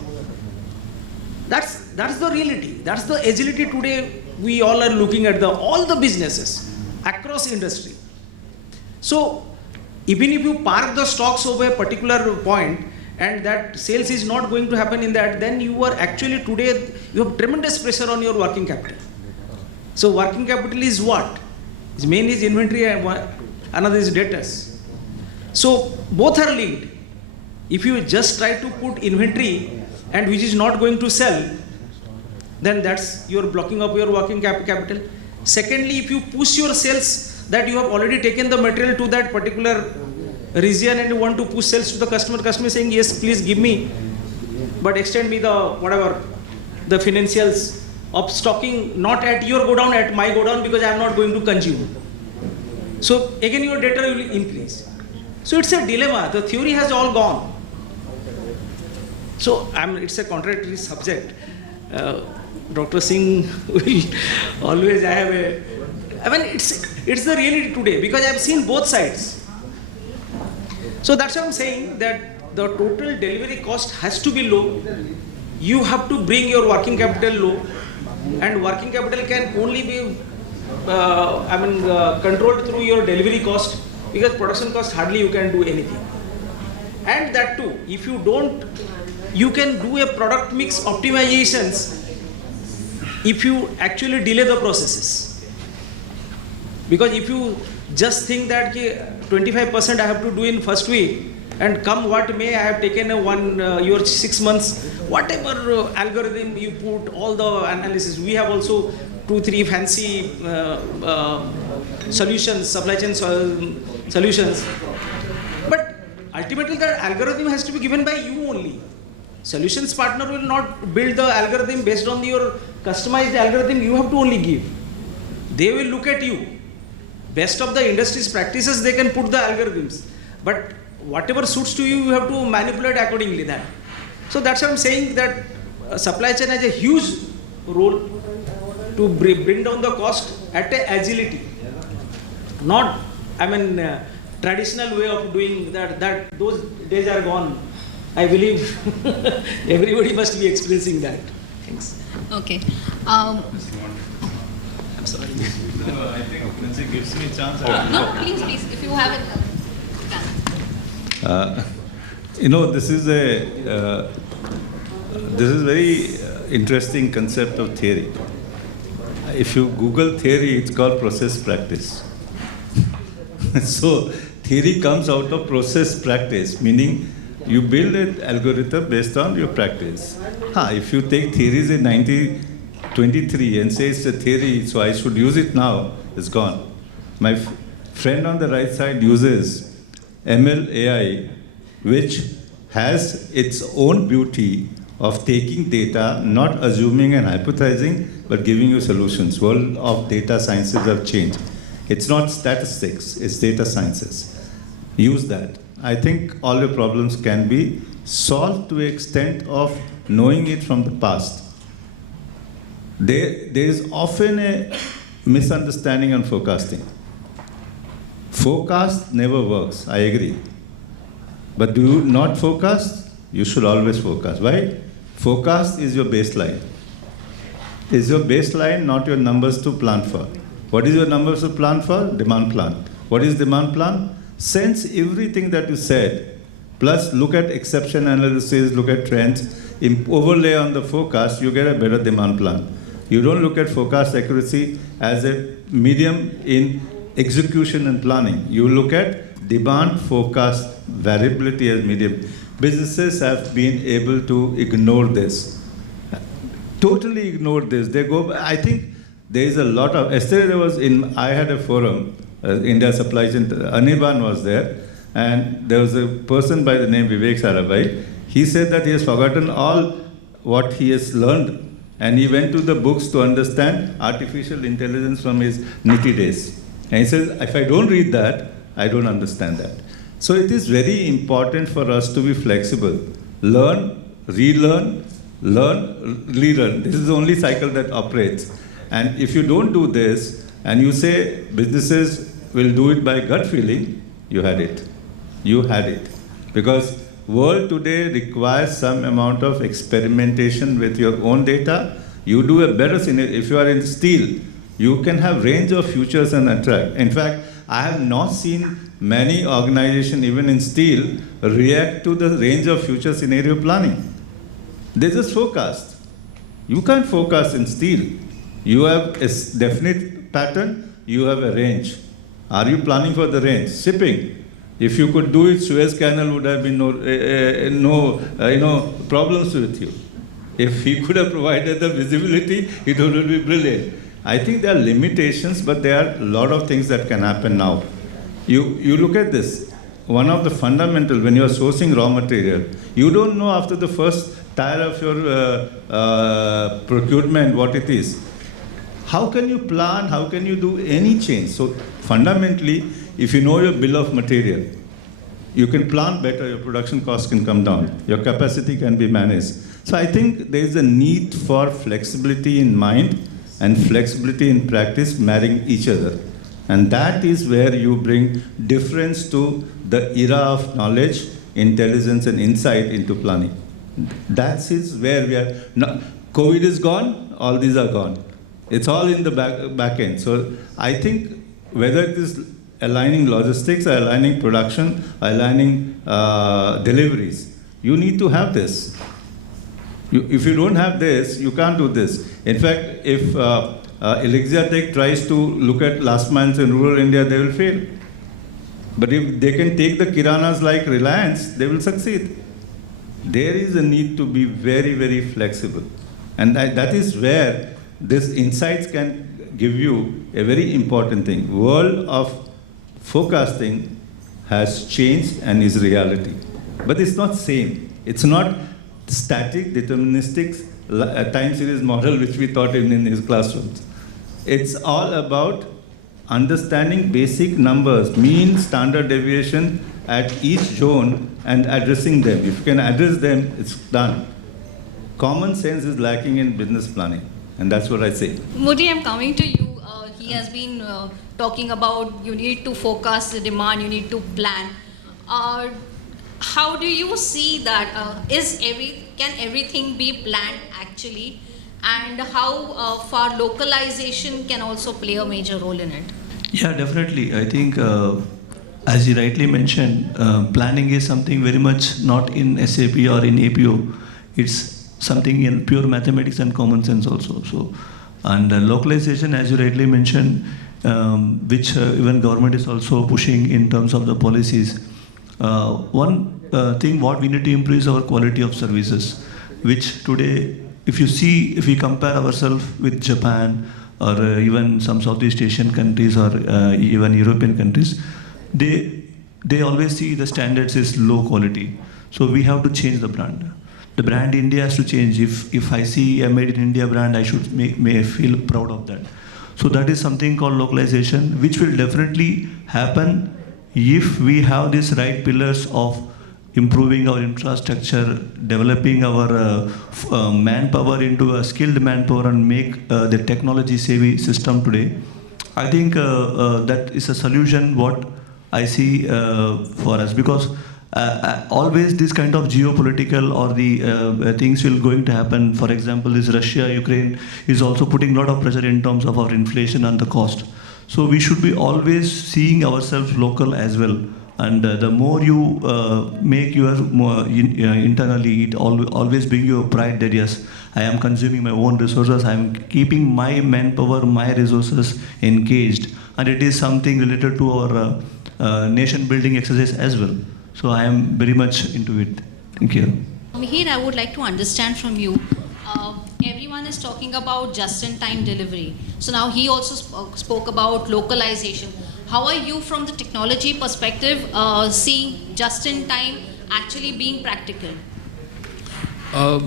That's the reality. That's the agility today we all are looking at all the businesses across industry. So even if you park the stocks over a particular point and that sales is not going to happen in that, then you are actually today, you have tremendous pressure on your working capital. So working capital is what? Its main is inventory and another is debtors. So both are linked. If you just try to put inventory and which is not going to sell, then that's you're blocking up your working capital. Secondly, if you push your sales that you have already taken the material to that particular region and you want to push sales to the customer is saying, yes, please give me, but extend me the financials of stocking not at your godown, at my godown, because I am not going to consume. So again your debtor will increase. So it's a dilemma. The theory has all gone. So it's a contradictory subject. Dr. Singh will always it's the reality today, because I have seen both sides. So that's why I'm saying that the total delivery cost has to be low. You have to bring your working capital low. And working capital can only be controlled through your delivery cost, because production cost hardly you can do anything. And that too, if you don't, you can do a product mix optimizations if you actually delay the processes. Because if you just think that 25% I have to do in first week, and come what may, I have taken your 6 months, whatever algorithm you put, all the analysis. We have also 2-3 fancy solutions, supply chain solutions. But ultimately the algorithm has to be given by you only. Solutions partner will not build the algorithm based on your customized algorithm. You have to only give. They will look at you. Best of the industry's practices, they can put the algorithms. But whatever suits to you, you have to manipulate accordingly that. So that's why I'm saying that supply chain has a huge role to bring down the cost at a agility. Not, traditional way of doing that those days are gone. I believe everybody must be experiencing that. Thanks. Okay. I'm sorry. No, I think once he gives me a chance. No, please, if you have it. This is very interesting concept of theory. If you Google theory, it's called process practice. So theory comes out of process practice, meaning you build an algorithm based on your practice. If you take theories in 1923 and say it's a theory, so I should use it now, it's gone. My friend on the right side uses ML AI, which has its own beauty of taking data, not assuming and hypothesizing, but giving you solutions. World of data sciences have changed. It's not statistics, it's data sciences. Use that. I think all your problems can be solved to the extent of knowing it from the past. There is often a misunderstanding on forecasting. Forecast never works, I agree. But do you not forecast? You should always forecast. Why? Forecast is your baseline. Is your baseline not your numbers to plan for? What is your numbers to plan for? Demand plan. What is demand plan? Sense everything that you said, plus look at exception analysis, look at trends, overlay on the forecast, you get a better demand plan. You don't look at forecast accuracy as a medium in execution and planning. You look at demand forecast variability as medium. Businesses have been able to ignore this. Totally ignore this. They go, I think there is a lot of, yesterday I had a forum, India Supply Chain, Anirban was there, and there was a person by the name Vivek Sarabhai. He said that he has forgotten all what he has learned, and he went to the books to understand artificial intelligence from his nitty days. And he says, if I don't read that, I don't understand that. So it is very important for us to be flexible. Learn, relearn, learn, relearn. This is the only cycle that operates. And if you don't do this, and you say businesses will do it by gut feeling, you had it. You had it. Because world today requires some amount of experimentation with your own data. You do a better scenario. If you are in steel, you can have range of futures and attract. In fact, I have not seen many organizations, even in steel, react to the range of future scenario planning. They just forecast. You can't forecast in steel. You have a definite pattern, you have a range. Are you planning for the range? Shipping. If you could do it, Suez Canal would have been no problems with you. If he could have provided the visibility, it would be brilliant. I think there are limitations, but there are a lot of things that can happen now. You look at this. One of the fundamental, when you are sourcing raw material, you don't know after the first tire of your procurement what it is. How can you plan? How can you do any change? So fundamentally, if you know your bill of material, you can plan better, your production costs can come down, your capacity can be managed. So I think there is a need for flexibility in mind and flexibility in practice marrying each other. And that is where you bring difference to the era of knowledge, intelligence, and insight into planning. That is where we are. Now, COVID is gone, all these are gone. It's all in the back end. So I think whether it is aligning logistics, or aligning production, or aligning deliveries, you need to have this. If you don't have this, you can't do this. In fact, if Elixir Tech tries to look at last miles in rural India, they will fail. But if they can take the kiranas like Reliance, they will succeed. There is a need to be very, very flexible. And that is where this insights can give you a very important thing. World of forecasting has changed and is reality. But it's not same. It's not static, deterministic, time series model which we taught in his classrooms. It's all about understanding basic numbers, mean, standard deviation at each zone and addressing them. If you can address them, it's done. Common sense is lacking in business planning, and that's what I say. Modi, I'm coming to you. He has been talking about you need to forecast the demand, you need to plan. How do you see that? Can everything be planned actually? and how far localization can also play a major role in it? Yeah, definitely. I think, as you rightly mentioned, planning is something very much not in SAP or in APO. It's something in pure mathematics and common sense also. So, and localization, as you rightly mentioned, which even government is also pushing in terms of the policies. One thing what we need to improve is our quality of services, which today, if we compare ourselves with Japan or even some Southeast Asian countries or even European countries, they always see the standards is low quality. So we have to change the brand. The brand India has to change. If I see a made in India brand, I should may feel proud of that. So that is something called localization, which will definitely happen if we have these right pillars of improving our infrastructure, developing our manpower into a skilled manpower and make the technology savvy system today. I think that is a solution what I see for us, because always this kind of geopolitical or the things will going to happen. For example, this Russia-Ukraine is also putting a lot of pressure in terms of our inflation and the cost. So we should be always seeing ourselves local as well. And the more you make your internally, it always bring you pride that yes, I am consuming my own resources, I am keeping my manpower, my resources engaged, and it is something related to our nation building exercise as well. So I am very much into it. Thank you. Mihir, I would like to understand from you. Everyone is talking about just-in-time delivery. So now he also spoke about localization. How are you, from the technology perspective, seeing just-in-time actually being practical? I'll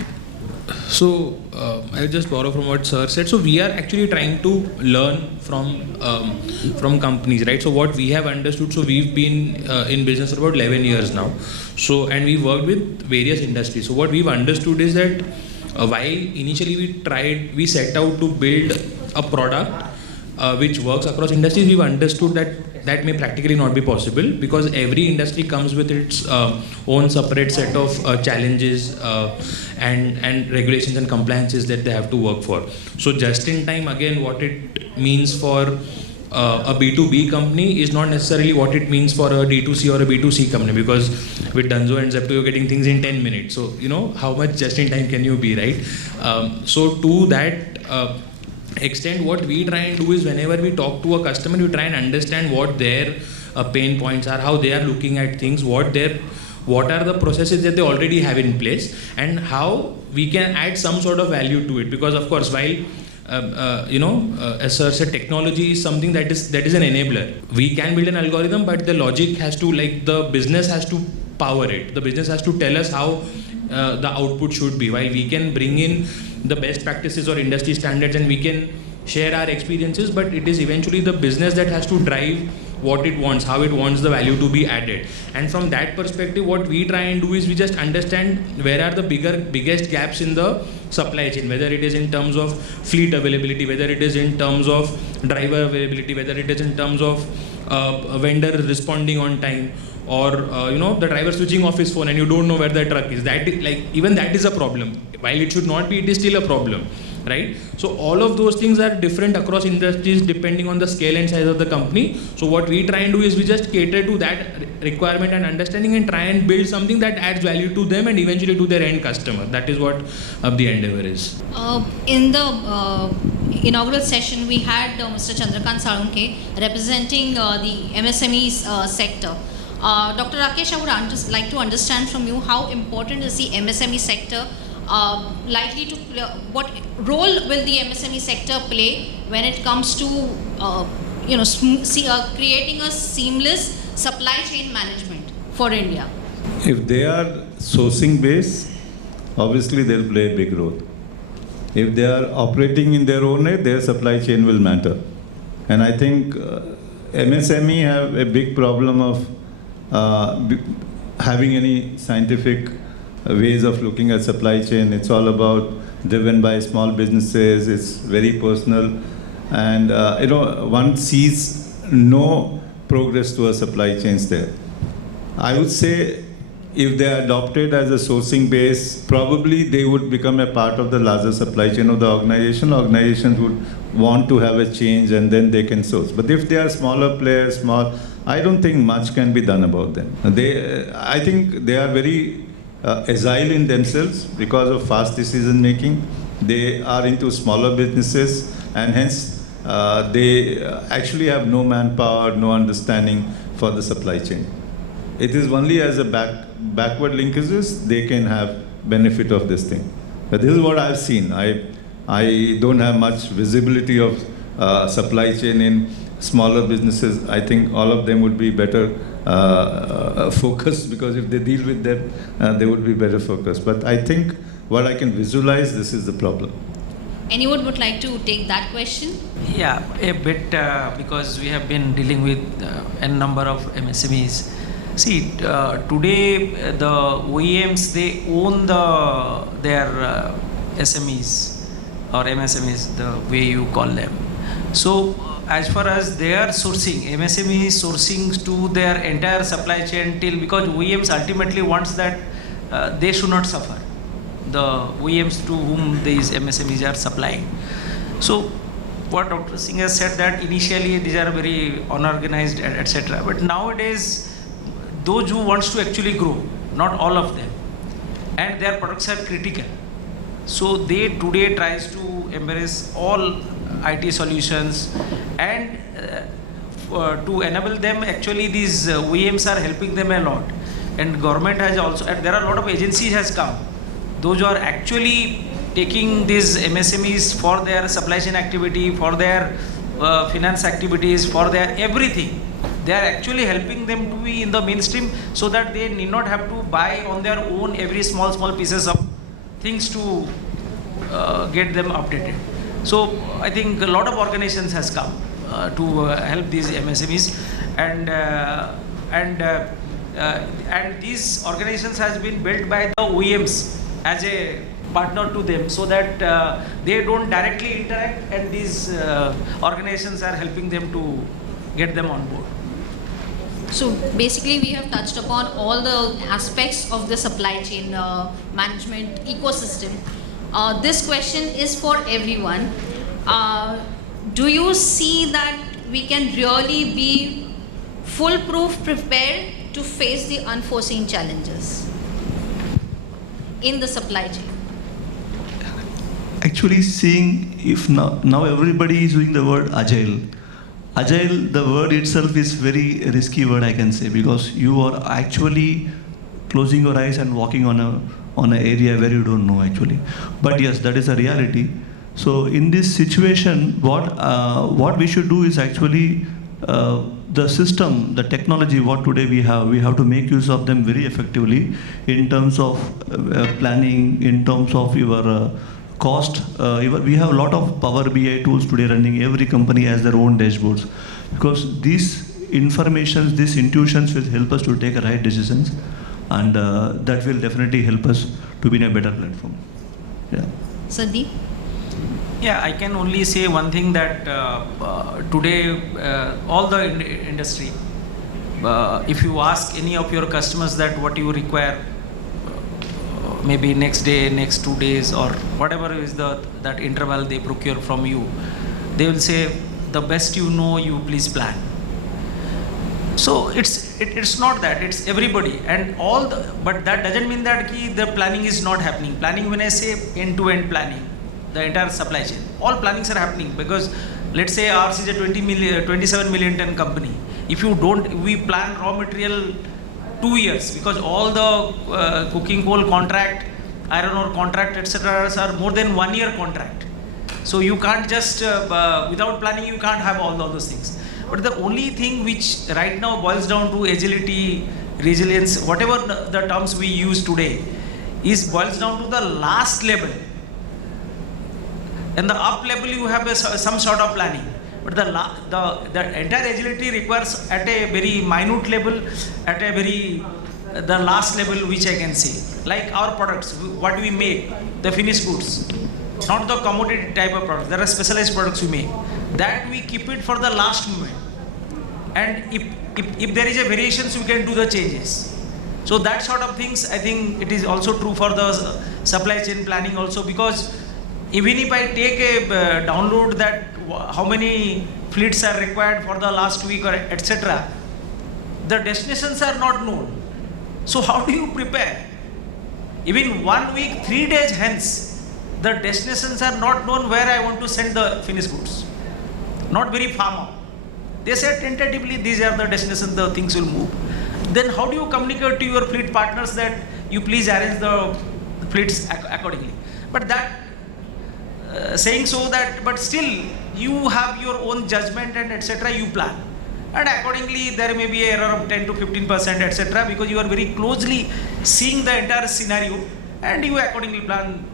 just borrow from what Sir said. So we are actually trying to learn from companies, right? So what we have understood, so we've been in business for about 11 years now. So, and we worked with various industries. So what we've understood is that while initially we set out to build a product which works across industries, we've understood that may practically not be possible, because every industry comes with its own separate set of challenges and regulations and compliances that they have to work for. So just in time, again, what it means for a B2B company is not necessarily what it means for a D2C or a B2C company, because with Dunzo and Zepto you're getting things in 10 minutes. So you know how much just in time can you be, right? So to that extent, what we try and do is, whenever we talk to a customer, we try and understand what their pain points are, how they are looking at things, what are the processes that they already have in place, and how we can add some sort of value to it. Because of course, while as Sir said, technology is something that is an enabler. We can build an algorithm, but the logic has to, like, the business has to power it. The business has to tell us how the output should be. While we can bring in the best practices or industry standards and we can share our experiences, but it is eventually the business that has to drive what it wants, how it wants the value to be added. And from that perspective, what we try and do is we just understand where are the biggest gaps in the supply chain, whether it is in terms of fleet availability, whether it is in terms of driver availability, whether it is in terms of a vendor responding on time, or the driver switching off his phone and you don't know where the truck is. Even that is a problem. While it should not be, it is still a problem, right? So all of those things are different across industries depending on the scale and size of the company. So what we try and do is we just cater to that requirement and understanding and try and build something that adds value to them and eventually to their end customer. That is what the endeavor is. In the inaugural session, we had Mr. Chandrakant Salunke representing the MSME sector. Dr. Rakesh, I would like to understand from you, how important is the MSME sector likely to play, what role will the MSME sector play when it comes to creating a seamless supply chain management for India? If they are sourcing based, obviously they'll play a big role. If they are operating in their own way, their supply chain will matter. And I think MSME have a big problem of having any scientific ways of looking at supply chain. It's all about driven by small businesses. It's very personal, and one sees no progress to a supply chains there. I would say if they are adopted as a sourcing base, probably they would become a part of the larger supply chain of the organization. Organizations would want to have a change and then they can source. But if they are smaller players, I don't think much can be done about them. I think they are very agile in themselves because of fast decision making. They are into smaller businesses and hence they actually have no manpower, no understanding for the supply chain. It is only as a backward linkages they can have benefit of this thing. But this is what I've seen. I don't have much visibility of supply chain in smaller businesses. I think all of them would be better focused, because if they deal with them, they would be better focused. But I think what I can visualize, this is the problem. Anyone would like to take that question? Yeah, a bit, because we have been dealing with a number of MSMEs. See, today the OEMs, they own their SMEs or MSMEs, the way you call them. So as far as they are sourcing, MSME is sourcing to their entire supply chain because OEMs ultimately wants that they should not suffer, the OEMs to whom these MSMEs are supplying. So what Dr. Singh has said, that initially these are very unorganized, etc. But nowadays, those who wants to actually grow, not all of them, and their products are critical. So they today tries to embrace all IT solutions, and to enable them, actually these OEMs are helping them a lot. And government has also, and there are a lot of agencies has come. Those who are actually taking these MSMEs for their supply chain activity, for their finance activities, for their everything. They are actually helping them to be in the mainstream so that they need not have to buy on their own every small pieces of things to get them updated. So I think a lot of organizations has come to help these MSMEs, and these organizations has been built by the OEMs as a partner to them, so that they don't directly interact, and these organizations are helping them to get them on board. So basically we have touched upon all the aspects of the supply chain management ecosystem. This question is for everyone. Do you see that we can really be foolproof prepared to face the unforeseen challenges in the supply chain? Actually, seeing if now everybody is using the word agile. Agile, the word itself is very risky word, I can say, because you are actually closing your eyes and walking on an area where you don't know actually. But yes, that is a reality. So in this situation, what we should do is actually the system, the technology what today we have to make use of them very effectively in terms of planning, in terms of your cost. We have a lot of Power BI tools today running. Every company has their own dashboards, because these informations, these intuitions will help us to take the right decisions, and that will definitely help us to be in a better platform. Yeah. Sandeep? Yeah, I can only say one thing, that today all the industry, if you ask any of your customers that what you require, maybe next day, next 2 days, or whatever is that interval they procure from you, they will say, the best you know, you please plan. So it's not that, it's everybody and all but that doesn't mean that the planning is not happening. Planning, when I say end-to-end planning, the entire supply chain, all plannings are happening, because let's say ours is a 27 million ton company. If you don't, we plan raw material 2 years, because all the cooking coal contract, iron ore contract, etc. are more than 1 year contract. So you can't just, without planning, you can't have all those things. But the only thing which right now boils down to agility, resilience, whatever the terms we use today, boils down to the last level. And the up level you have some sort of planning. But the entire agility requires at a very minute level, at a very the last level, which I can say. Like our products, what we make, the finished goods, not the commodity type of products. There are specialized products we make. That we keep it for the last moment. And if there is a variations, we can do the changes. So that sort of things, I think it is also true for the supply chain planning also, because even if I take a download that how many fleets are required for the last week or etc., the destinations are not known. So how do you prepare? Even 1 week, 3 days hence, the destinations are not known where I want to send the finished goods. Not very far out. They said tentatively these are the destinations, the things will move. Then how do you communicate to your fleet partners that you please arrange the fleets accordingly? But that saying so that, but still you have your own judgment and etc. you plan. And accordingly there may be an error of 10 to 15% etc. because you are very closely seeing the entire scenario and you accordingly plan.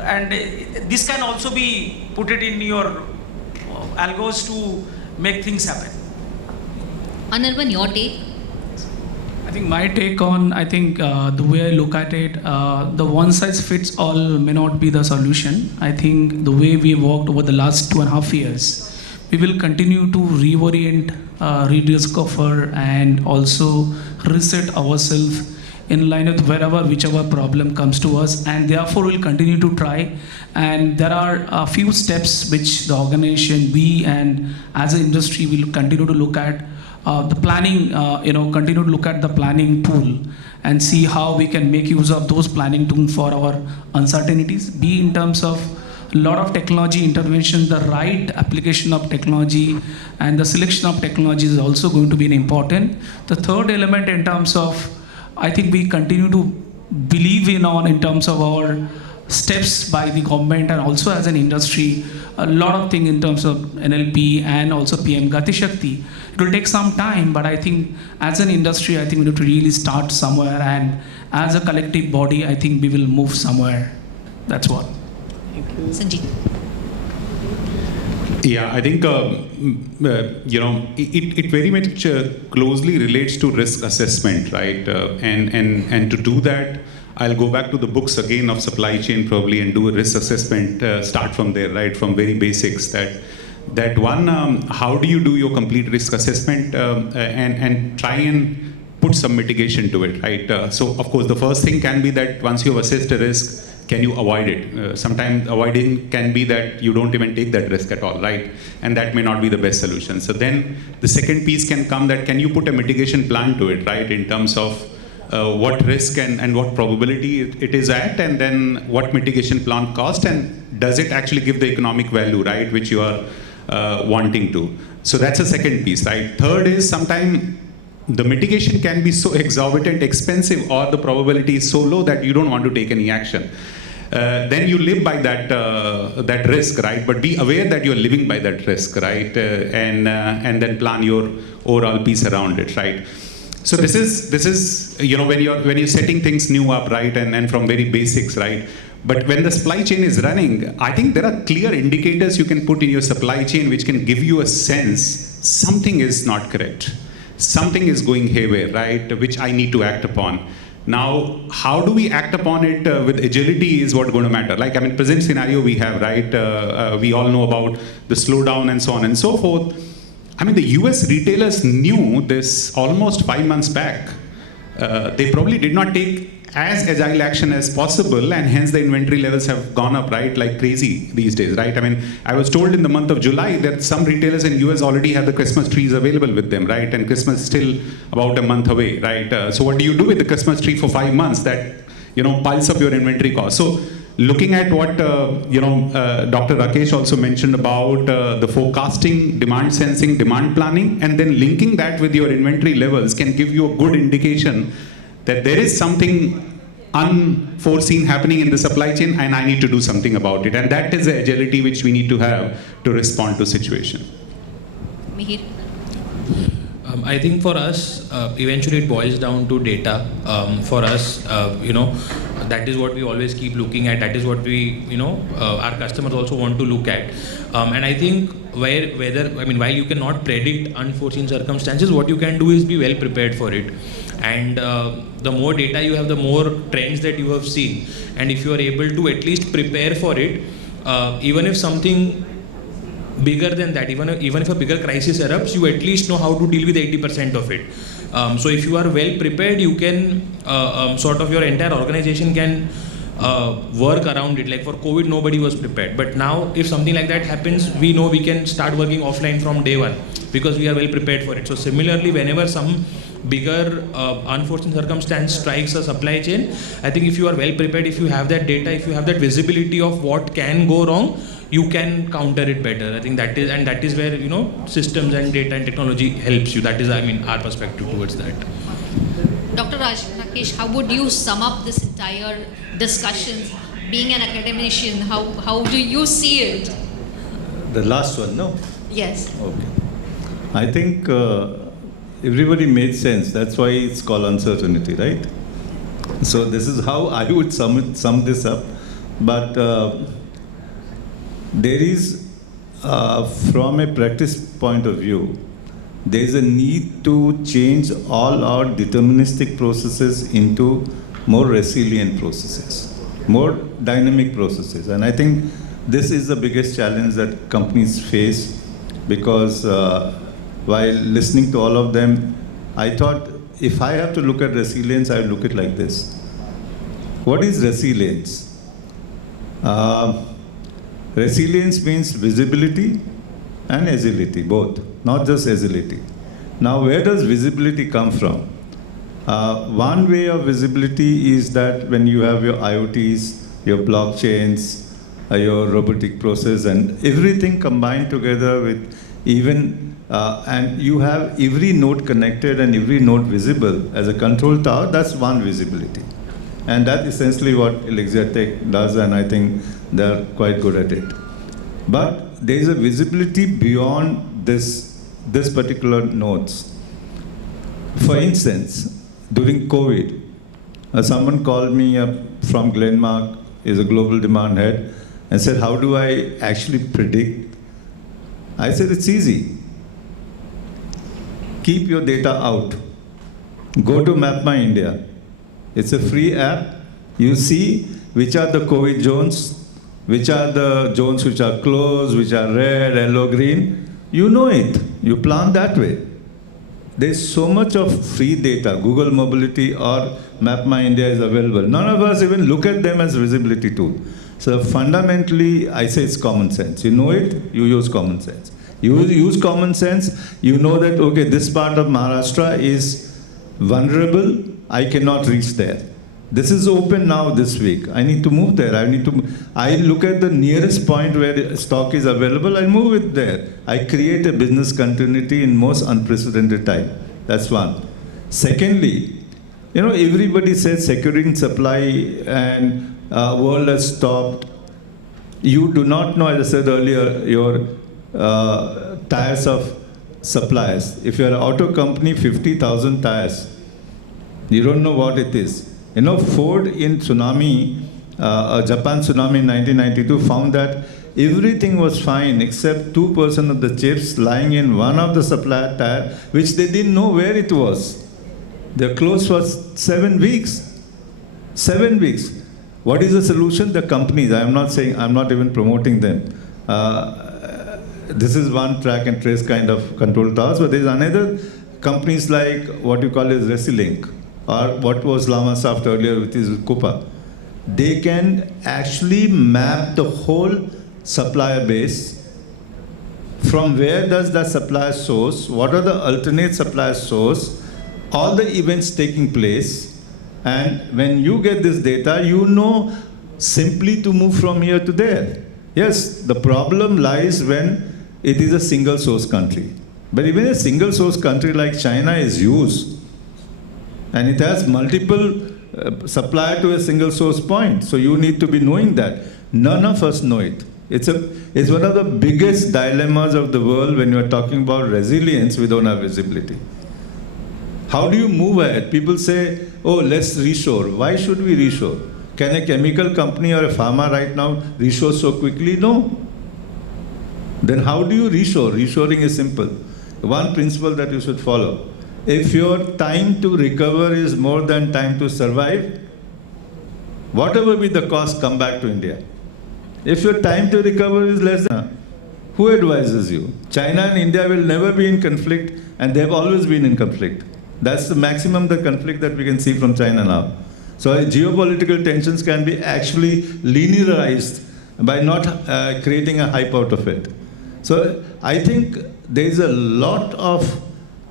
And this can also be put it in your algos to make things happen. Anirban, your take? I think my take on, the way I look at it, the one size fits all may not be the solution. I think the way we worked over the last 2.5 years, we will continue to reorient, rediscover and also reset ourselves in line with whichever problem comes to us, and therefore we'll continue to try. And there are a few steps which the organization, we and as an industry will continue to look at. The planning, continue to look at the planning tool and see how we can make use of those planning tools for our uncertainties, be in terms of a lot of technology intervention, the right application of technology and the selection of technology is also going to be important. The third element in terms of, I think we continue to believe in terms of our steps by the government and also as an industry, a lot of things in terms of NLP and also PM Gati Shakti. It will take some time, but I think as an industry, I think we need to really start somewhere, and as a collective body, I think we will move somewhere. That's what. Thank you. Sanjeev. Yeah, I think it very much closely relates to risk assessment, right? And to do that, I'll go back to the books again of supply chain probably and do a risk assessment. Start from there, right? From very basics. That one, how do you do your complete risk assessment and try and put some mitigation to it, right? So of course, the first thing can be that once you have assessed a risk, can you avoid it? Sometimes avoiding can be that you don't even take that risk at all, right? And that may not be the best solution. So then the second piece can come that can you put a mitigation plan to it, right? In terms of what risk and what probability it is at, and then what mitigation plan cost, and does it actually give the economic value, right, which you are wanting to. So that's the second piece, right? Third is sometimes the mitigation can be so exorbitant, expensive, or the probability is so low that you don't want to take any action. Then you live by that risk, right? But be aware that you're living by that risk, right? And then plan your overall piece around it, right? So this is when you're setting things new up, right? And from very basics, right? But when the supply chain is running, I think there are clear indicators you can put in your supply chain which can give you a sense something is not correct. Something is going haywire, right? Which I need to act upon. Now, how do we act upon it with agility is what's going to matter. Like, present scenario we have, right? We all know about the slowdown and so on and so forth. The US retailers knew this almost 5 months back. They probably did not take as agile action as possible, and hence the inventory levels have gone up, right, like crazy these days, right? I was told in the month of July that some retailers in US already have the Christmas trees available with them, right? And Christmas is still about a month away, right? So what do you do with the Christmas tree for 5 months? That, piles up your inventory cost. So looking at what, Dr. Rakesh also mentioned about the forecasting, demand sensing, demand planning, and then linking that with your inventory levels can give you a good indication that there is something unforeseen happening in the supply chain and I need to do something about it. And that is the agility which we need to have to respond to situation. Mihir? I think for us, eventually it boils down to data. For us, that is what we always keep looking at. That is what we, our customers also want to look at. And I think while you cannot predict unforeseen circumstances, what you can do is be well prepared for it. And the more data you have, the more trends that you have seen. And if you are able to at least prepare for it, even if something bigger than that. Even if a bigger crisis erupts, you at least know how to deal with 80% of it. So if you are well prepared, you can sort of your entire organization can work around it. Like for COVID, nobody was prepared. But now, if something like that happens, we know we can start working offline from day one because we are well prepared for it. So similarly, whenever some bigger unforeseen circumstance strikes a supply chain, I think if you are well prepared, if you have that data, if you have that visibility of what can go wrong, you can counter it better. I think that is where, you know, systems and data and technology helps you. That is, I mean, our perspective towards that. Dr. Rakesh, how would you sum up this entire discussion? Being an academician, how do you see it? The last one, no? Yes. Okay. I think everybody made sense. That's why it's called uncertainty, right? So this is how I would sum this up. But there is, from a practice point of view, there is a need to change all our deterministic processes into more resilient processes, more dynamic processes. And I think this is the biggest challenge that companies face, because while listening to all of them, I thought if I have to look at resilience, I would look at it like this. What is resilience? Resilience means visibility and agility, both, not just agility. Now, where does visibility come from? One way of visibility is that when you have your IoTs, your blockchains, your robotic process, and everything combined together with even, and you have every node connected and every node visible as a control tower, that's one visibility. And that's essentially what Elixir Tech does, and I think they're quite good at it. But there is a visibility beyond this particular nodes. For instance, during COVID, someone called me up from Glenmark, is a global demand head, and said, how do I actually predict? I said, it's easy. Keep your data out. Go to Map My India. It's a free app. You see which are the COVID zones, which are the zones which are closed, which are red, yellow, green. You know it. You plan that way. There's so much of free data. Google Mobility or Map My India is available. None of us even look at them as visibility tool. So fundamentally, I say it's common sense. You know it, you use common sense. You use common sense, you know that, okay, this part of Maharashtra is vulnerable, I cannot reach there. This is open now this week. I need to move there. I look at the nearest point where stock is available, I move it there. I create a business continuity in most unprecedented time. That's one. Secondly, you know, everybody says securing supply and world has stopped. You do not know, as I said earlier, your tires of suppliers. If you're an auto company, 50,000 tires. You don't know what it is. You know, Ford in tsunami, Japan tsunami in 1992 found that everything was fine except 2% of the chips lying in one of the supplier tire, which they didn't know where it was. They're closed for 7 weeks. 7 weeks. What is the solution? The companies, I'm not saying, I'm not even promoting them. This is one track and trace kind of control towers, but there's another companies like what you call is Resilink, or what was Lamasoft earlier, which is Coupa. They can actually map the whole supplier base. From where does that supplier source? What are the alternate supplier source? All the events taking place. And when you get this data, you know simply to move from here to there. Yes, the problem lies when it is a single source country. But even a single source country like China is used. And it has multiple supplier to a single source point. So you need to be knowing that. None of us know it. It's one of the biggest dilemmas of the world when you're talking about resilience, we don't have visibility. How do you move ahead? People say, oh, let's reshore. Why should we reshore? Can a chemical company or a pharma right now reshore so quickly? No. Then how do you reshore? Reshoring is simple. One principle that you should follow. If your time to recover is more than time to survive, whatever be the cost, come back to India. If your time to recover is less than, Who advises you? China and India will never be in conflict, and they've always been in conflict. That's the maximum the conflict that we can see from China now. So geopolitical tensions can be actually linearized by not creating a hype out of it. So I think there is a lot of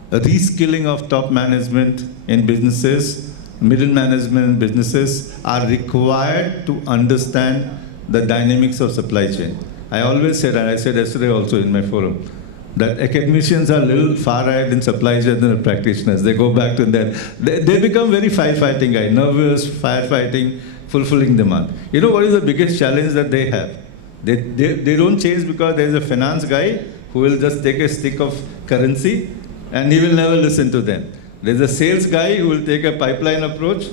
reskilling of top management in businesses, middle management in businesses are required to understand the dynamics of supply chain. I always said, and I said yesterday also in my forum, that academicians are a little far ahead in supply chain than the practitioners. They go back to that. They become very firefighting guy, nervous, firefighting, fulfilling demand. You know what is the biggest challenge that they have? They don't change because there is a finance guy who will just take a stick of currency and he will never listen to them. There's a sales guy who will take a pipeline approach,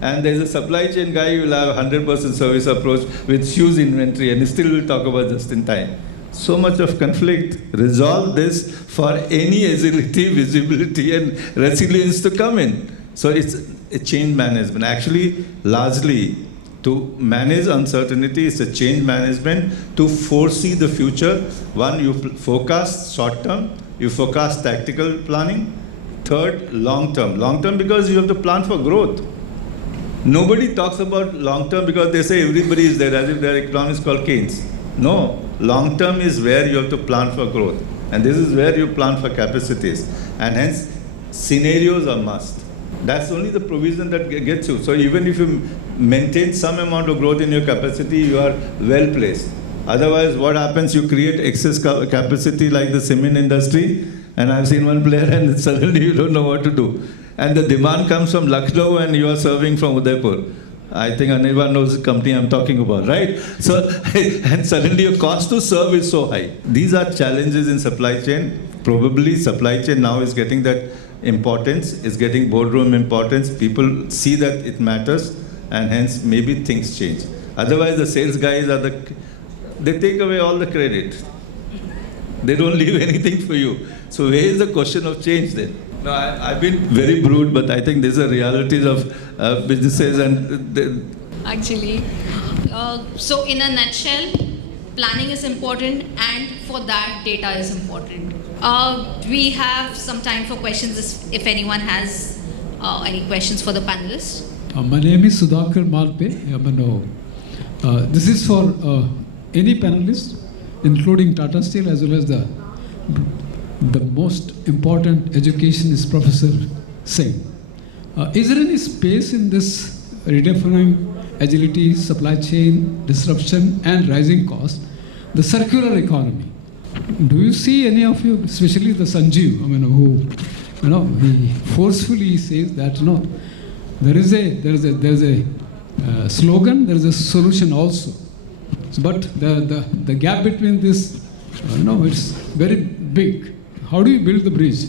and there's a supply chain guy who will have a 100% service approach with huge inventory, and he still will talk about just in time. So much of conflict. Resolve this for any agility, visibility, and resilience to come in. So it's a change management. Actually, largely, to manage uncertainty is a change management to foresee the future. One, you forecast short term, you forecast tactical planning. Third, long term. Long term because you have to plan for growth. Nobody talks about long term because they say everybody is there, as if their economy is called Keynes. No, long term is where you have to plan for growth. And this is where you plan for capacities. And hence, scenarios are must. That's only the provision that gets you. So even if you maintain some amount of growth in your capacity, you are well placed. Otherwise, what happens? You create excess capacity like the cement industry, and I've seen one player and suddenly you don't know what to do. And the demand comes from Lucknow and you are serving from Udaipur. I think anyone knows the company I'm talking about, right? So, and suddenly your cost to serve is so high. These are challenges in supply chain. Probably supply chain now is getting that importance, is getting boardroom importance. People see that it matters, and hence maybe things change. Otherwise, the sales guys are they take away all the credit. They don't leave anything for you. So where is the question of change then? No, I've been very rude, but I think these are realities of businesses and... Actually, so in a nutshell, planning is important, and for that, data is important. We have some time for questions if anyone has any questions for the panelists. My name is Sudhakar Malpe. This is for any panelist, including Tata Steel as well as the most important educationist, Professor Singh. Is there any space in this redefining agility, supply chain, disruption, and rising cost, the circular economy? Do you see any of you, especially the Sanjeev, who, he forcefully says that, there is a slogan, there is a solution also. But the gap between this, it's very big. How do you build the bridge?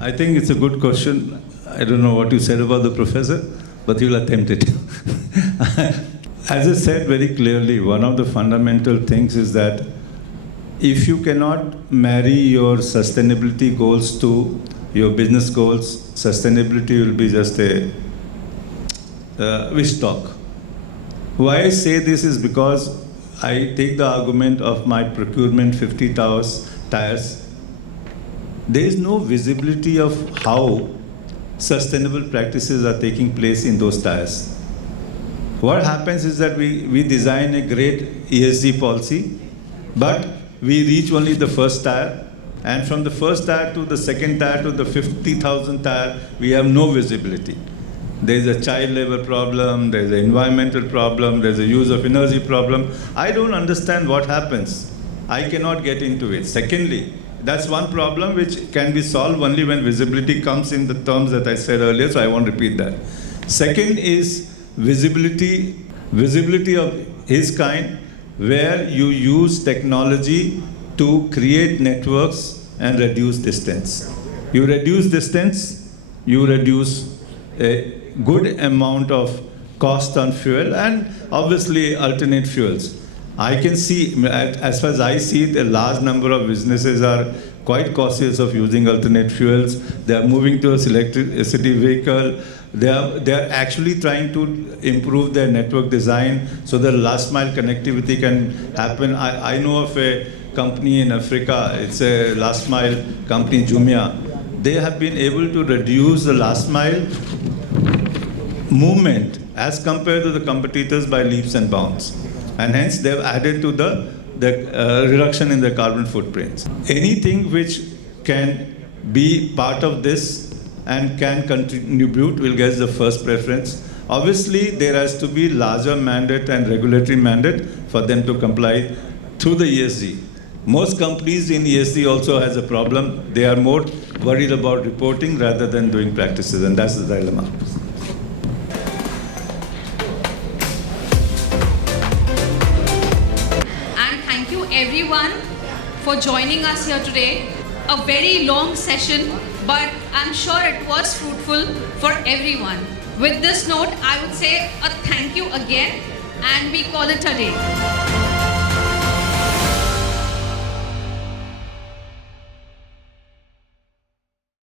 I think it's a good question. I don't know what you said about the professor, but you'll attempt it. As I said very clearly, one of the fundamental things is that if you cannot marry your sustainability goals to your business goals, sustainability will be just a wish talk. Why I say this is because I take the argument of my procurement 50 tires. There is no visibility of how sustainable practices are taking place in those tires. What happens is that we design a great ESG policy, but we reach only the first tire, and from the first tire to the second tire to the 50,000 tire, we have no visibility. There is a child labor problem, there is an environmental problem, there is a use of energy problem. I don't understand what happens. I cannot get into it. Secondly, that's one problem which can be solved only when visibility comes in the terms that I said earlier, so I won't repeat that. Second is visibility of his kind, where you use technology to create networks and reduce distance. You reduce distance, you reduce a good amount of cost on fuel and obviously alternate fuels. I can see, as far as I see it, a large number of businesses are quite cautious of using alternate fuels. They are moving to a electricity vehicle. They are actually trying to improve their network design so that last mile connectivity can happen. I know of a company in Africa, it's a last mile company, Jumia. They have been able to reduce the last mile movement as compared to the competitors by leaps and bounds. And hence they've added to the reduction in the carbon footprints. Anything which can be part of this and can contribute will get the first preference. Obviously, there has to be larger mandate and regulatory mandate for them to comply through the ESG. Most companies in ESG also has a problem. They are more worried about reporting rather than doing practices, and that's the dilemma. And thank you everyone for joining us here today. A very long session, but I'm sure it was fruitful for everyone. With this note, I would say a thank you again, and we call it a day.